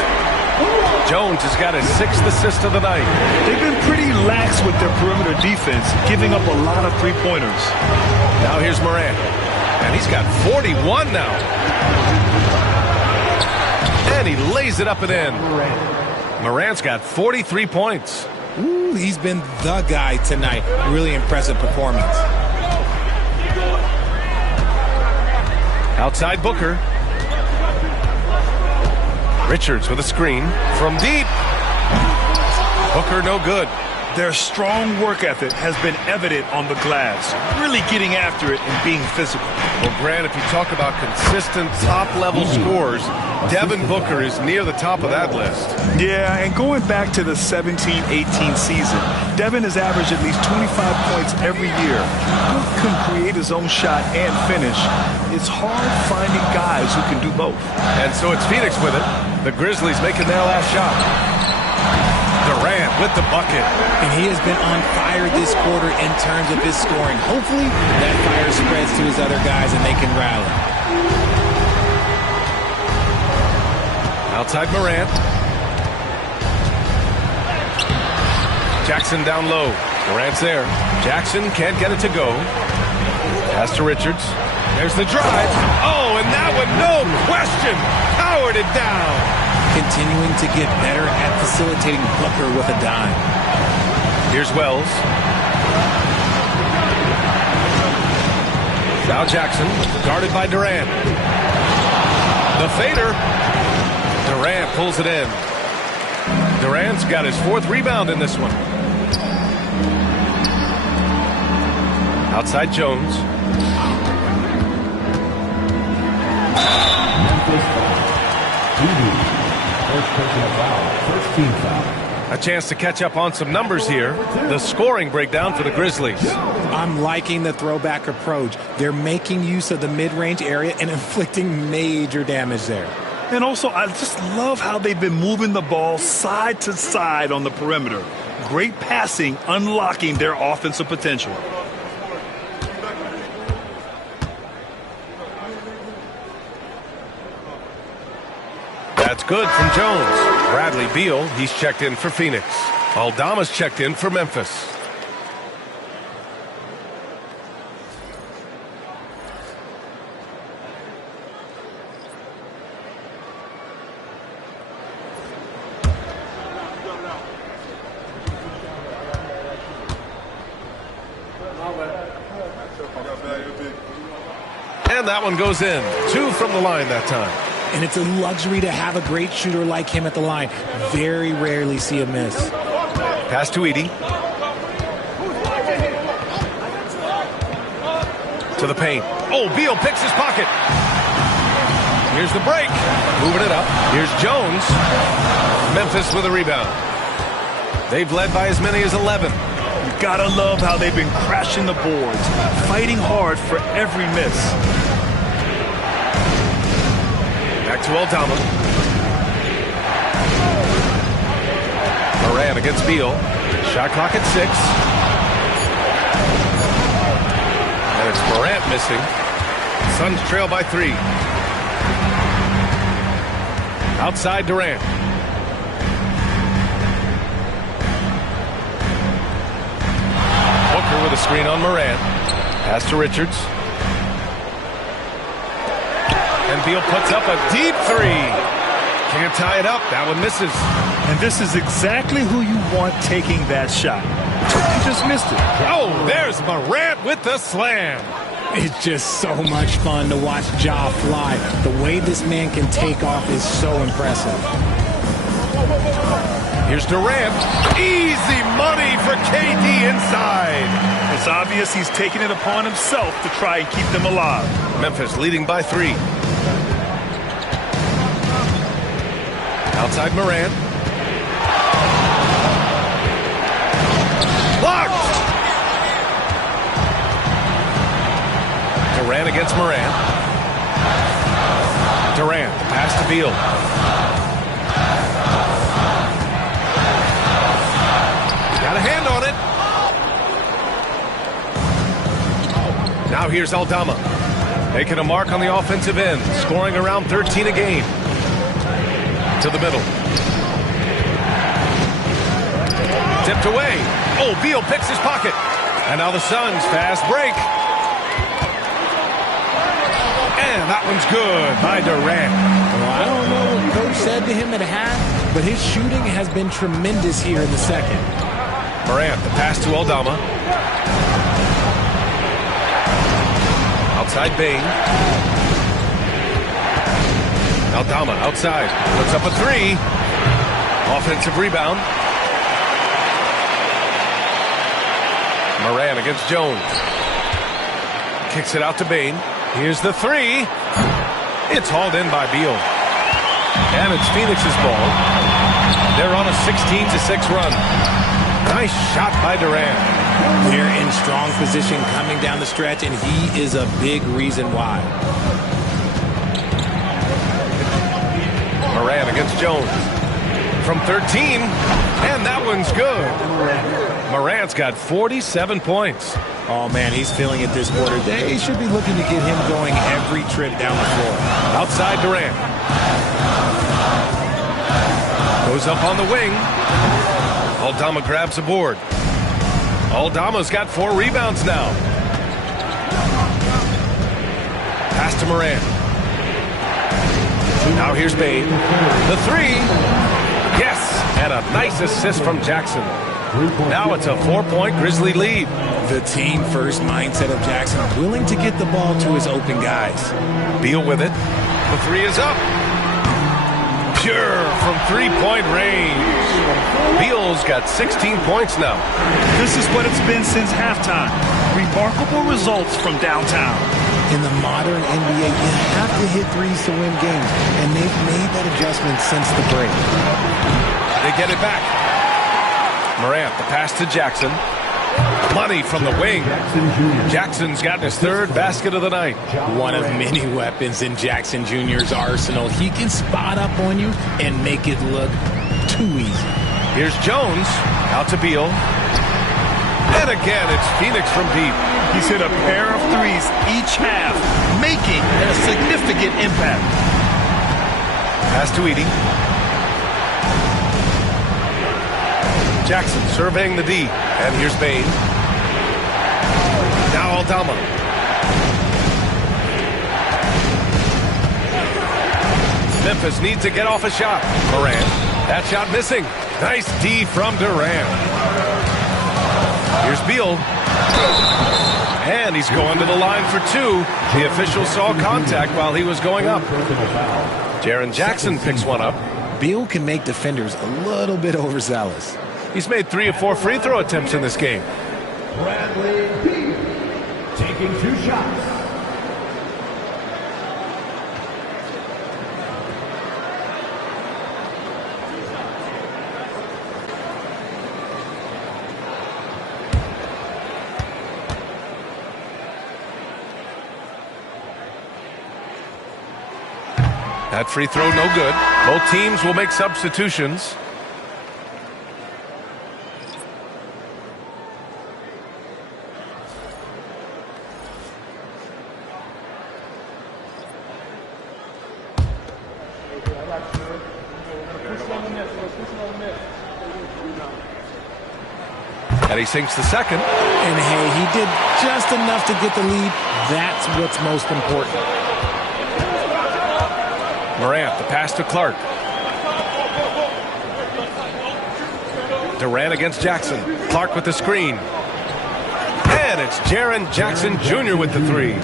Jones has got his 6th assist of the night. They've been pretty lax with their perimeter defense, giving up a lot of three-pointers. Now here's Morant. And he's got 41 now. And he lays it up and in. Morant's got 43 points. Ooh, he's been the guy tonight. Really impressive performance. Outside Booker. Richards with a screen from deep. Booker no good. Their strong work ethic has been evident on the glass, really getting after it and being physical. Well, Grant, if you talk about consistent top-level scores, Devin Booker is near the top of that list. Yeah, and going back to the 17-18 season, Devin has averaged at least 25 points every year. Book can create his own shot and finish. It's hard finding guys who can do both. And so it's Phoenix with it. The Grizzlies making their last shot. Durant with the bucket. And he has been on fire this quarter in terms of his scoring. Hopefully that fire spreads to his other guys and they can rally. Outside Morant. Jackson down low. Durant's there. Jackson can't get it to go. Pass to Richards. There's the drive. Oh, and that one, no question, powered it down. Continuing to get better at facilitating Booker with a dime. Here's Wells. Now Jackson, guarded by Durant. The fader. Durant pulls it in. Durant's got his 4th rebound in this one. Outside Jones. First personal foul, first team foul. A chance to catch up on some numbers here. The scoring breakdown for the Grizzlies. I'm liking the throwback approach. They're making use of the mid-range area and inflicting major damage there. And also, I just love how they've been moving the ball side to side on the perimeter. Great passing, unlocking their offensive potential. That's good from Jones. Bradley Beal, he's checked in for Phoenix. Aldama's checked in for Memphis. And that one goes in. 2 from the line that time. And it's a luxury to have a great shooter like him at the line. Very rarely see a miss. Pass to Edey. To the paint. Oh, Beal picks his pocket. Here's the break. Moving it up. Here's Jones. Memphis with a rebound. They've led by as many as 11. You gotta love how they've been crashing the boards, fighting hard for every miss. Back to Aldama. Morant against Beal. Shot clock at 6. And it's Morant missing. Suns trail by 3. Outside Durant. Booker with a screen on Morant. Pass to Richards. And Beal puts up a deep 3. Can't tie it up. That one misses. And this is exactly who you want taking that shot. He just missed it. Oh, there's Morant with the slam. It's just so much fun to watch Ja fly. The way this man can take off is so impressive. Here's Durant. Easy money for KD inside. It's obvious he's taking it upon himself to try and keep them alive. Memphis leading by 3. Outside Morant. Blocked! Durant against Morant. Durant, the pass to Beal. Got a hand on it. Now here's Aldama. Making a mark on the offensive end. Scoring around 13 a game. To the middle. tipped away. Oh, Beal picks his pocket. And now the Suns fast break. And that one's good by Durant. Well, I don't know what Coach said to him at half, but his shooting has been tremendous here in the second. Morant, the pass to Aldama. Outside Bane. Aldama outside. Puts up a three. Offensive rebound. Morant against Jones. Kicks it out to Bane. Here's the three. It's hauled in by Beal. And it's Phoenix's ball. They're on a 16-6 run. Nice shot by Durant. They're in strong position coming down the stretch, and he is a big reason why. Morant against Jones. From 13, and that one's good. Morant's got 47 points. Oh, man, he's feeling it this quarter. They should be looking to get him going every trip down the floor. Outside Durant. Goes up on the wing. Aldama grabs a board. Aldama's got 4 rebounds now. Pass to Morant. Now here's Bane. The three. Yes, and a nice assist from Jackson. Now it's a 4-point Grizzly lead. The team-first mindset of Jackson, willing to get the ball to his open guys. Beal with it. The three is up. Pure from three-point range. Beal's got 16 points now. This is what it's been since halftime. Remarkable results from downtown. In the modern NBA, you have to hit threes to win games, and they've made that adjustment since the break. They get it back. Morant, the pass to Jackson. Money from the wing. Jackson's gotten his 3rd basket of the night. One of many weapons in Jackson Jr.'s arsenal. He can spot up on you and make it look too easy. Here's Jones. Out to Beal. And again, it's Phoenix from deep. He's hit a pair of threes each half, making a significant impact. Pass to Edey. Jackson surveying the D. And here's Bane. Now Aldama. Memphis needs to get off a shot. Morant. That shot missing. Nice D from Durant. Here's Beal. And he's going to the line for 2. The official saw contact while he was going up. Jaren Jackson picks one up. Beal can make defenders a little bit overzealous. He's made 3 of 4 free throw attempts in this game. Bradley Beal taking 2 shots. That free throw no good. Both teams will make substitutions. And he sinks the second. And hey, he did just enough to get the lead. That's what's most important. Morant, the pass to Clark. Durant against Jackson. Clark with the screen. And it's Jaren Jackson Jr. with the 3.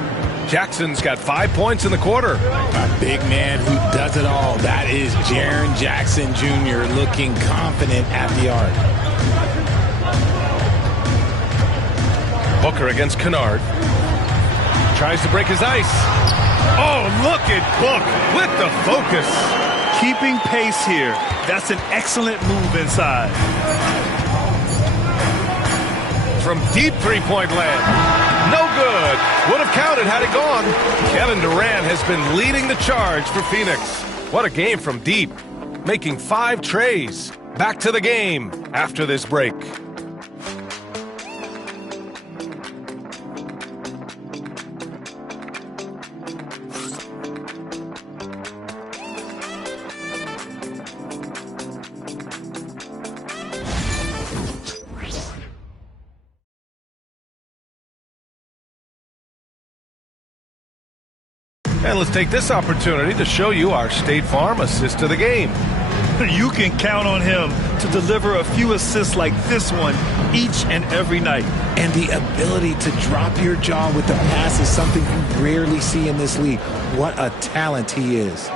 Jackson's got 5 points in the quarter. A big man who does it all. That is Jaren Jackson Jr. looking confident at the arc. Booker against Kennard. Tries to break his ice. Oh, look at Book with the focus. Keeping pace here. That's an excellent move inside. From deep three-point land. No good. Would have counted had it gone. Kevin Durant has been leading the charge for Phoenix. What a game from deep. Making 5 trays. Back to the game after this break. And let's take this opportunity to show you our State Farm assist of the game. You can count on him to deliver a few assists like this one each and every night. And the ability to drop your jaw with the pass is something you rarely see in this league. What a talent he is.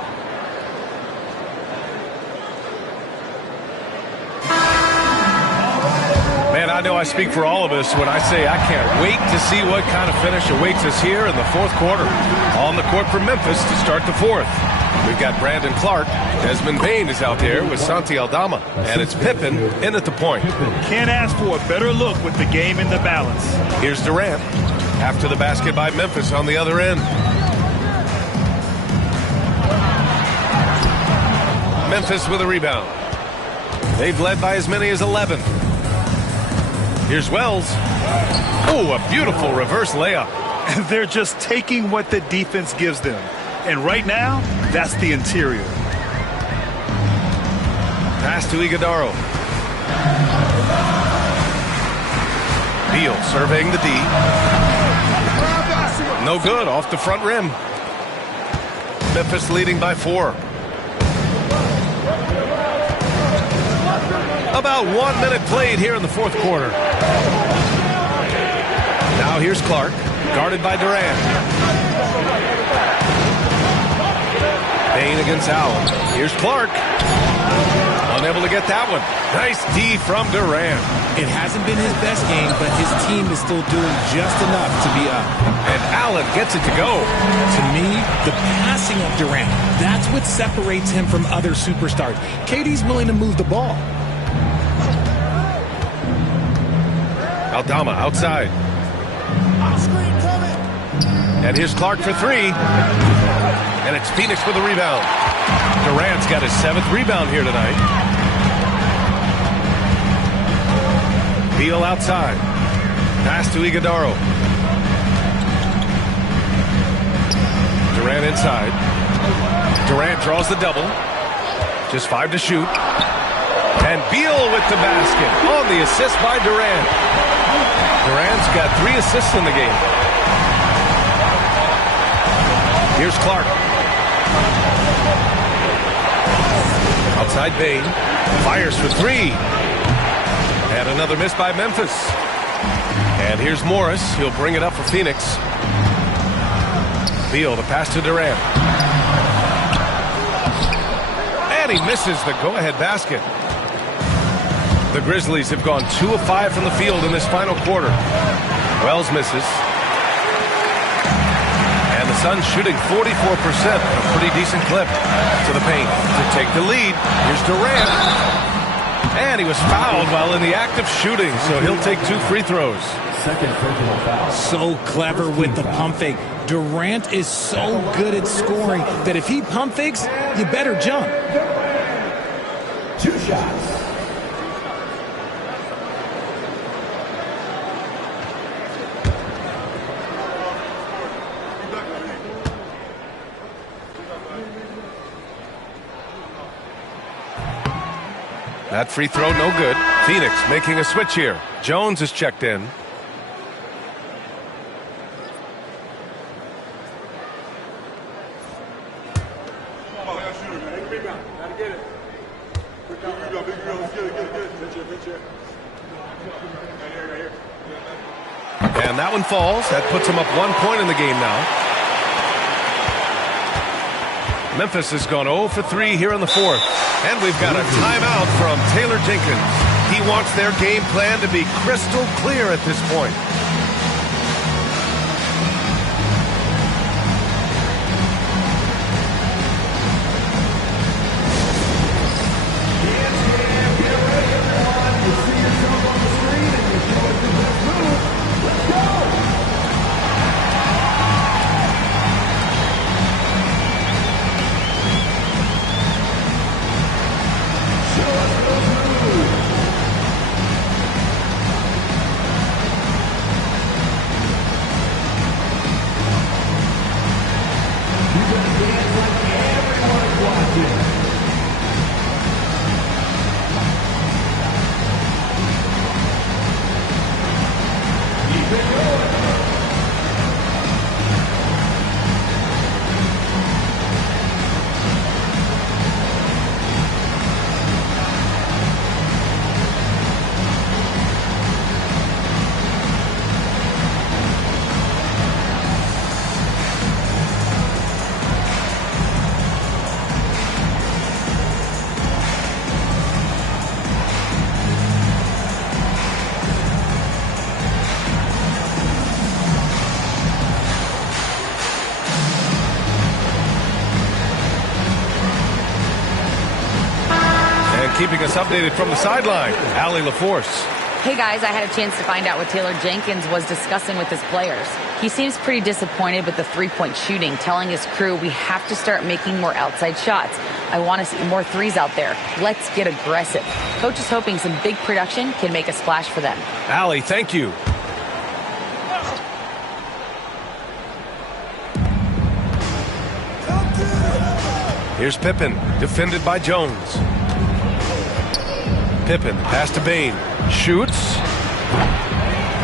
Man, I know I speak for all of us when I say I can't wait to see what kind of finish awaits us here in the fourth quarter. On the court for Memphis to start the fourth. We've got Brandon Clark. Desmond Bain is out there with Santi Aldama. And it's Pippen in at the point. Can't ask for a better look with the game in the balance. Here's Durant. After the basket by Memphis on the other end. Memphis with a rebound. They've led by as many as 11. Here's Wells. Oh, a beautiful reverse layup. They're just taking what the defense gives them. And right now, that's the interior. Pass to Iguodaro. Beal surveying the D. No good, off the front rim. Memphis leading by 4. About 1 minute played here in the fourth quarter. Now here's Clark, guarded by Durant. Bain against Allen. Here's Clark. Unable to get that one. Nice D from Durant. It hasn't been his best game, but his team is still doing just enough to be up. And Allen gets it to go. To me, the passing of Durant, that's what separates him from other superstars. KD's willing to move the ball. Aldama outside. And here's Clark for 3. And it's Phoenix with a rebound. Durant's got his 7th rebound here tonight. Beal outside. Pass to Iguodaro. Durant inside. Durant draws the double. Just 5 to shoot. And Beal with the basket on the assist by Durant. Durant's got 3 assists in the game. Here's Clark. Outside Bain. Fires for 3. And another miss by Memphis. And here's Morris. He'll bring it up for Phoenix. Beal, the pass to Durant. And he misses the go-ahead basket. The Grizzlies have gone 2 of 5 from the field in this final quarter. Wells misses. And the Suns shooting 44%, a pretty decent clip to the paint to take the lead. Here's Durant. And he was fouled while in the act of shooting, so he'll take 2 free throws. Second personal foul. So clever with the pump fake. Durant is so good at scoring that if he pump fakes, you better jump. 2 shots. That free throw, no good. Phoenix making a switch here. Jones is checked in. And that one falls. That puts him up 1 point in the game now. Memphis has gone 0 for 3 here in the fourth. And we've got a timeout from Taylor Jenkins. He wants their game plan to be crystal clear at this point. keeping us updated from the sideline, Allie LaForce. Hey guys, I had a chance to find out what Taylor Jenkins was discussing with his players. He seems pretty disappointed with the three-point shooting, telling his crew we have to start making more outside shots. I want to see more threes out there. Let's get aggressive. Coach is hoping some big production can make a splash for them. Allie, thank you. Here's Pippen, defended by Jones. Pippen, pass to Bane, shoots.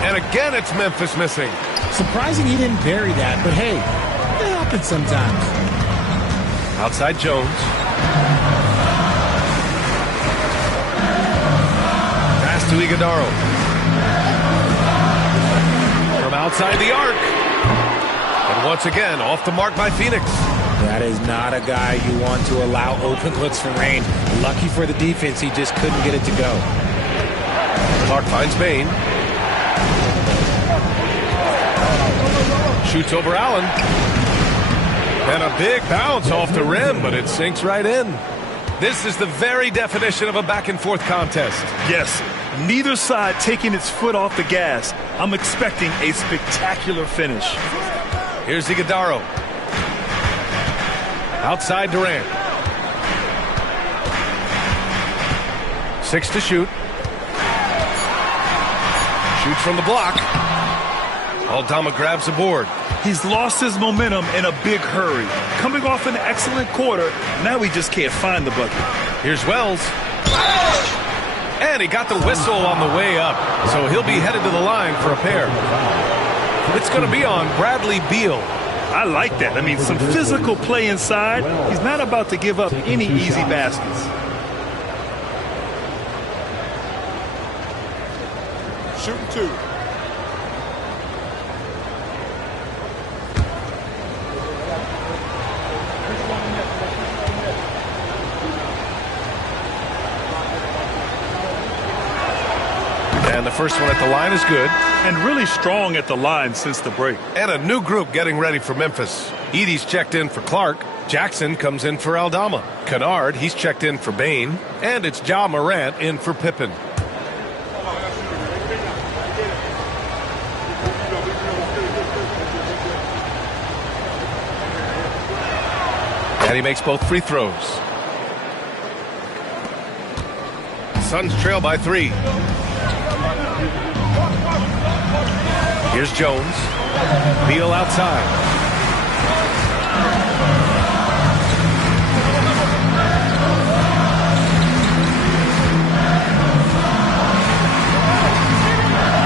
And again, it's Memphis missing. Surprising he didn't bury that, but hey, it happens sometimes. Outside Jones. Pass to Iguodaro. From outside the arc. And once again, off the mark by Phoenix. That is not a guy you want to allow open looks from range. Lucky for the defense, he just couldn't get it to go. Clark finds Bane. Shoots over Allen. And a big bounce off the rim, but it sinks right in. This is the very definition of a back-and-forth contest. Yes, neither side taking its foot off the gas. I'm expecting a spectacular finish. Here's Iguodaro. Outside Durant. 6 to shoot. Shoots from the block. Aldama grabs the board. He's lost his momentum in a big hurry. Coming off an excellent quarter, now he just can't find the bucket. Here's Wells. And he got the whistle on the way up, so he'll be headed to the line for a pair. It's going to be on Bradley Beal. I like that. I mean, some physical play inside. He's not about to give up any easy baskets. Shooting 2. And the first one at the line is good. And really strong at the line since the break. And a new group getting ready for Memphis. Edey's checked in for Clark. Jackson comes in for Aldama. Kennard, he's checked in for Bane. And it's Ja Morant in for Pippen. And he makes both free throws. Suns trail by 3. Here's Jones. Beal outside.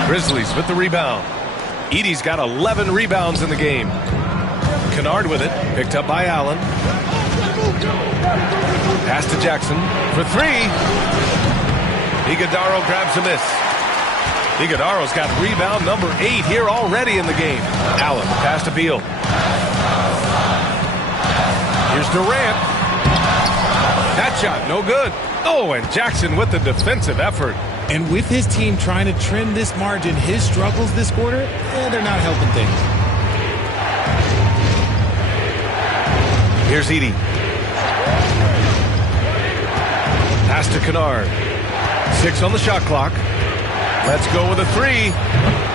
Grizzlies with the rebound. Edey's got 11 rebounds in the game. Kennard with it. Picked up by Allen. Pass to Jackson for 3. Iguodaro grabs a miss. Iguodaro's got rebound number 8 here already in the game. Allen, pass to Beal. Here's Durant. That shot, no good. Oh, and Jackson with the defensive effort. And with his team trying to trim this margin, his struggles this quarter, they're not helping things. Here's Edey. Pass to Kennard. 6 on the shot clock. Let's go with a 3.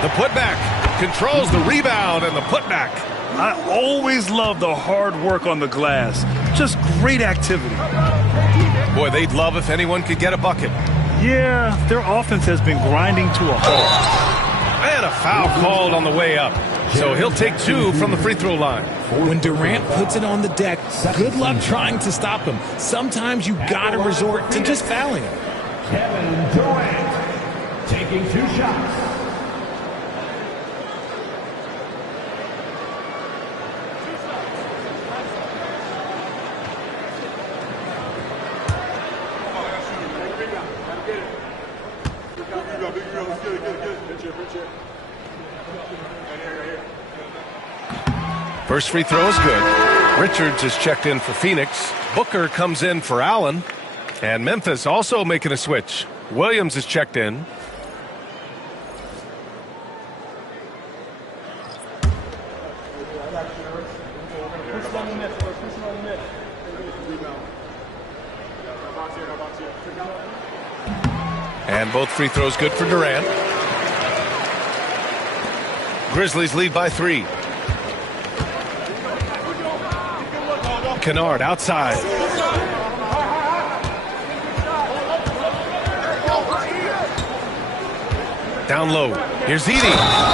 The putback controls the rebound and the putback. I always love the hard work on the glass. Just great activity. Boy, they'd love if anyone could get a bucket. Yeah, their offense has been grinding to a halt. And a foul called on the way up. So he'll take 2 from the free throw line. When Durant puts it on the deck, good luck trying to stop him. Sometimes you gotta resort to just fouling him. Kevin Durant taking 2 shots. First free throw is good. Richards is checked in for Phoenix. Booker comes in for Allen. And Memphis also making a switch. Williams is checked in. And both free throws good for Durant. Grizzlies lead by 3. Kennard outside. Down low. Here's Edey.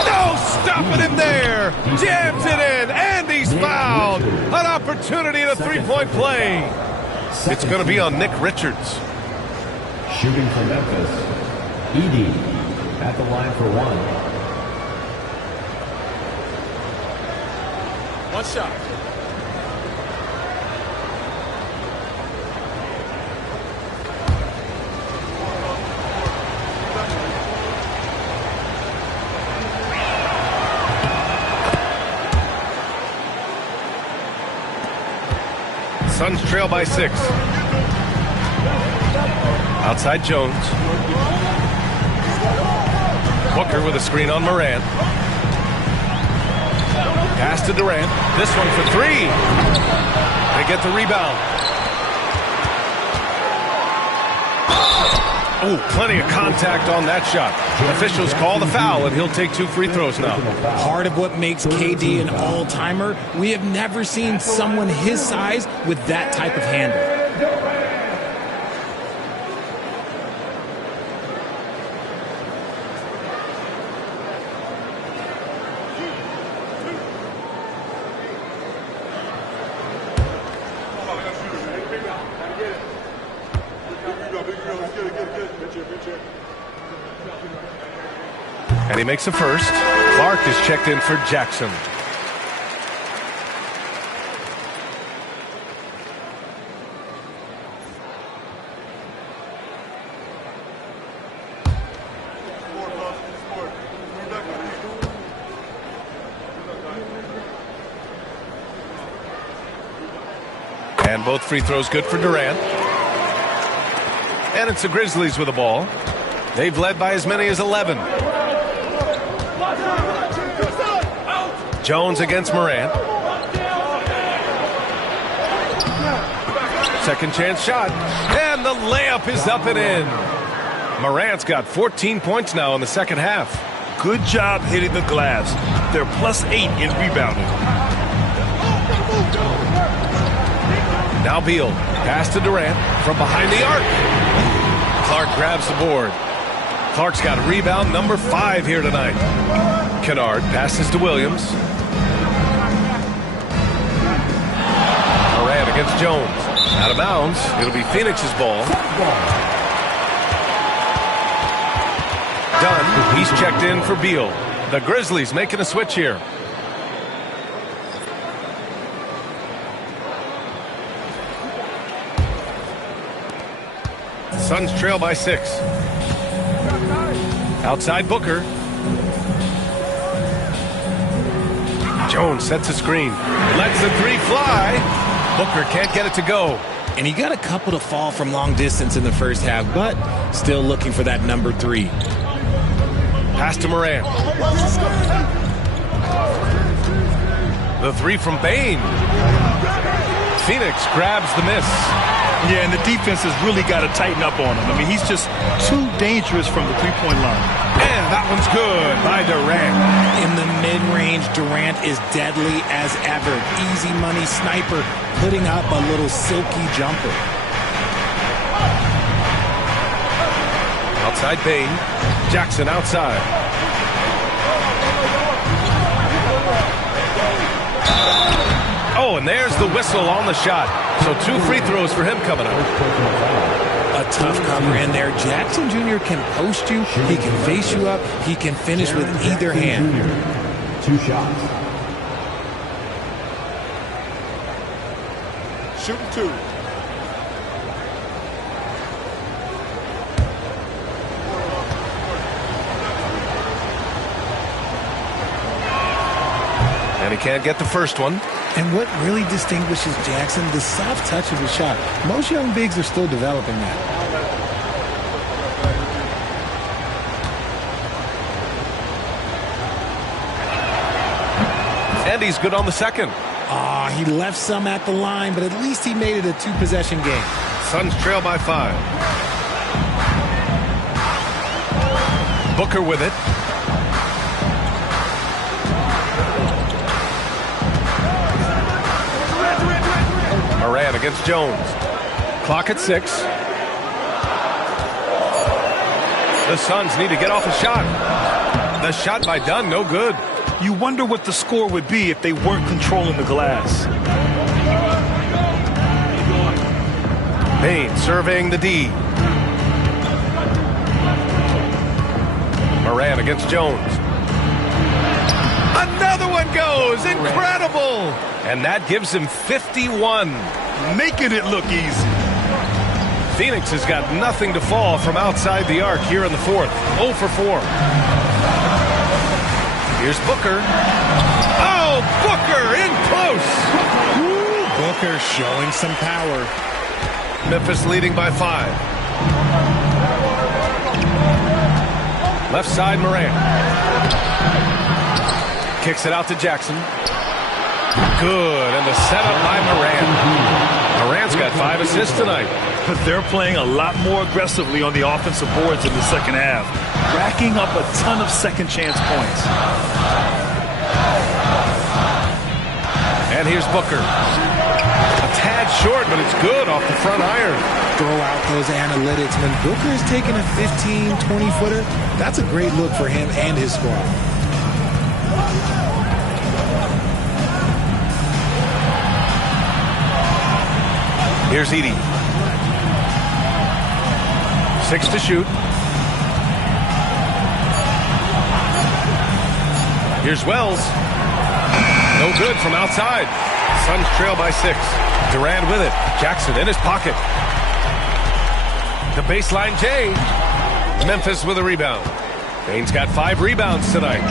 No, stopping him there. Jams it in, and he's fouled. An opportunity at a three-point play. It's going to be on Nick Richards. Shooting for Memphis, Edey at the line for 1. One shot. Suns trail by 6. Outside Jones. Booker with a screen on Morant. Pass to Durant. This one for 3. They get the rebound. Oh, plenty of contact on that shot. Officials call the foul, and he'll take 2 free throws now. Part of what makes KD an all-timer, we have never seen someone his size with that type of handle. And he makes a first. Clark is checked in for Jackson. And both free throws good for Durant. And it's the Grizzlies with the ball. They've led by as many as 11. Jones against Morant. Second chance shot. And the layup is up and in. Morant's got 14 points now in the second half. Good job hitting the glass. They're +8 in rebounding. Now Beal. Pass to Durant from behind the arc. Clark grabs the board. Clark's got rebound number 5 here tonight. Kennard passes to Williams. Morant against Jones. Out of bounds. It'll be Phoenix's ball. Dunn. He's checked in for Beal. The Grizzlies making a switch here. Suns trail by 6. Outside Booker. Jones sets a screen. Lets the 3 fly. Booker can't get it to go. And he got a couple to fall from long distance in the first half, but still looking for that number 3. Pass to Morant. The 3 from Bane. Phoenix grabs the miss. Yeah, and the defense has really got to tighten up on him. I mean, he's just too dangerous from the three-point line. And that one's good by Durant. In the mid-range, Durant is deadly as ever. Easy money sniper, putting up a little silky jumper. Outside Bane. Jackson outside. Oh, and there's the whistle on the shot. So 2 free throws for him coming up. A tough cover in there. Jackson Jr. can post you. He can face you up. He can finish with either hand. 2 shots. Shooting 2. And he can't get the first one. And what really distinguishes Jackson, the soft touch of his shot. Most young bigs are still developing that. And he's good on the second. He left some at the line, but at least he made it a 2-possession game. Suns trail by 5. Booker with it. Morant against Jones. Clock at 6. The Suns need to get off a shot. The shot by Dunn, no good. You wonder what the score would be if they weren't controlling the glass. Payne surveying the D. Morant against Jones. Another one goes. Incredible. And that gives him 51. Making it look easy. Phoenix has got nothing to fall from outside the arc here in the 4th. 0 for 4. Here's Booker. Oh, Booker in close. Ooh, Booker showing some power. Memphis leading by 5. Left side, Morant. Kicks it out to Jackson. Good, and the setup by Morant. Morant's got 5 assists tonight. But they're playing a lot more aggressively on the offensive boards in the second half, racking up a ton of second chance points. And here's Booker. A tad short, but it's good off the front iron. Throw out those analytics. When Booker is taking a 15, 20-footer, that's a great look for him and his squad. Here's Edey. 6 to shoot. Here's Wells. No good from outside. Suns trail by 6. Durant with it. Jackson in his pocket. The baseline J. Memphis with a rebound. Payne's got 5 rebounds tonight.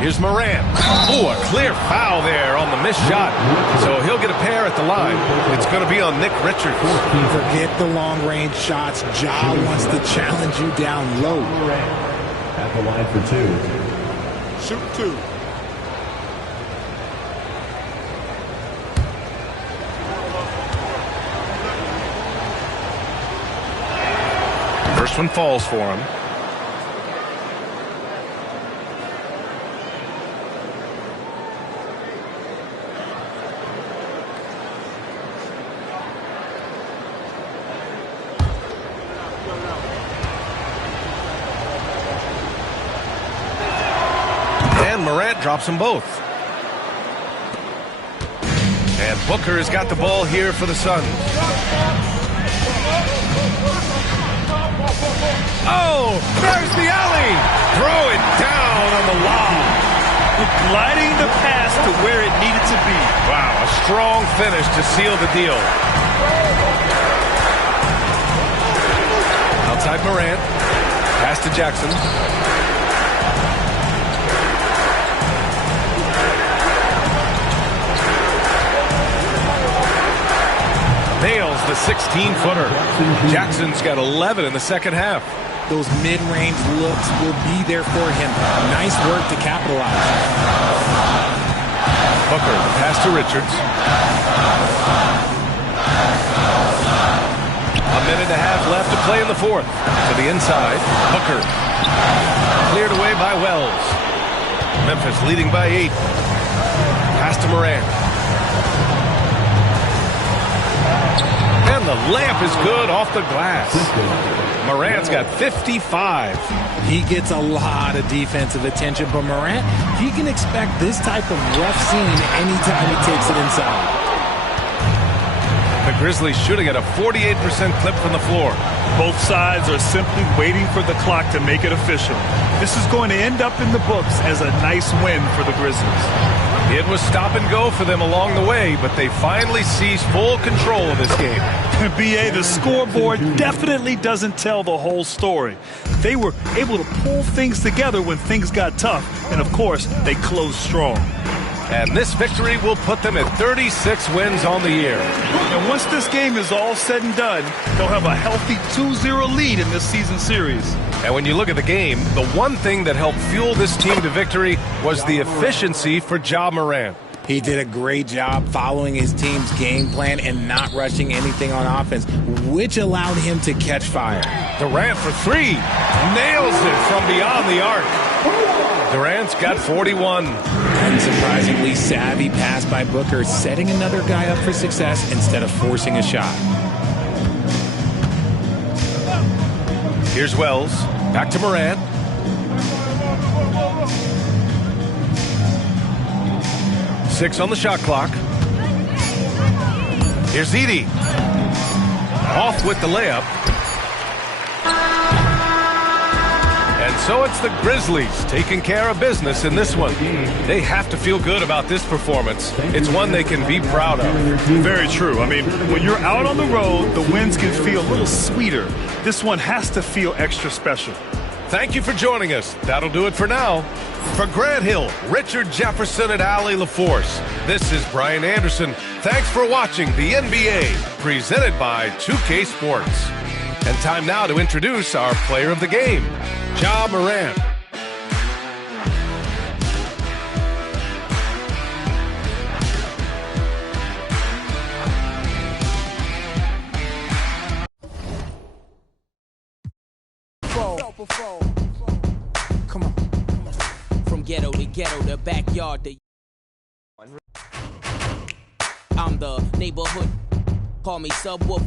Here's Morant. Oh, a clear foul there on the missed shot. So he'll get a pair at the line. It's going to be on Nick Richards. Forget the long-range shots. Ja wants to challenge you down low. At the line for 2. Shoot 2. First one falls for him. And Morant drops them both. And Booker has got the ball here for the Suns. Oh, there's the alley. Throw it down on the lob. Gliding the pass to where it needed to be. Wow, a strong finish to seal the deal. Outside Morant. Pass to Jackson. Nails the 16-footer. Jackson's got 11 in the second half. Those mid-range looks will be there for him. Nice work to capitalize. Booker, pass to Richards. A minute and a half left to play in the 4th. To the inside, Booker. Cleared away by Wells. Memphis leading by 8. Pass to Morant. And the layup is good off the glass. Morant's got 55. He gets a lot of defensive attention, but Morant, he can expect this type of rough scene anytime he takes it inside. The Grizzlies shooting at a 48% clip from the floor. Both sides are simply waiting for the clock to make it official. This is going to end up in the books as a nice win for the Grizzlies. It was stop and go for them along the way, but they finally seized full control of this game. BA, the scoreboard definitely doesn't tell the whole story. They were able to pull things together when things got tough, and of course, they closed strong. And this victory will put them at 36 wins on the year. And once this game is all said and done, they'll have a healthy 2-0 lead in this season series. And when you look at the game, the one thing that helped fuel this team to victory was the efficiency for Ja Morant. He did a great job following his team's game plan and not rushing anything on offense, which allowed him to catch fire. Durant for three. Nails it from beyond the arc. Durant's got 41. Unsurprisingly savvy pass by Booker, setting another guy up for success instead of forcing a shot. Here's Wells. Back to Morant. Six on the shot clock. Here's Edey. Off with the layup. And so it's the Grizzlies taking care of business in this one. They have to feel good about this performance. It's one they can be proud of. Very true. I mean, when you're out on the road, the wins can feel a little sweeter. This one has to feel extra special. Thank you for joining us. That'll do it for now. For Grant Hill, Richard Jefferson, and Allie LaForce, this is Brian Anderson. Thanks for watching the NBA, presented by 2K Sports. And time now to introduce our player of the game, Ja Morant. Come on. From ghetto to ghetto, the backyard to... I'm the neighborhood. Call me subwoofer.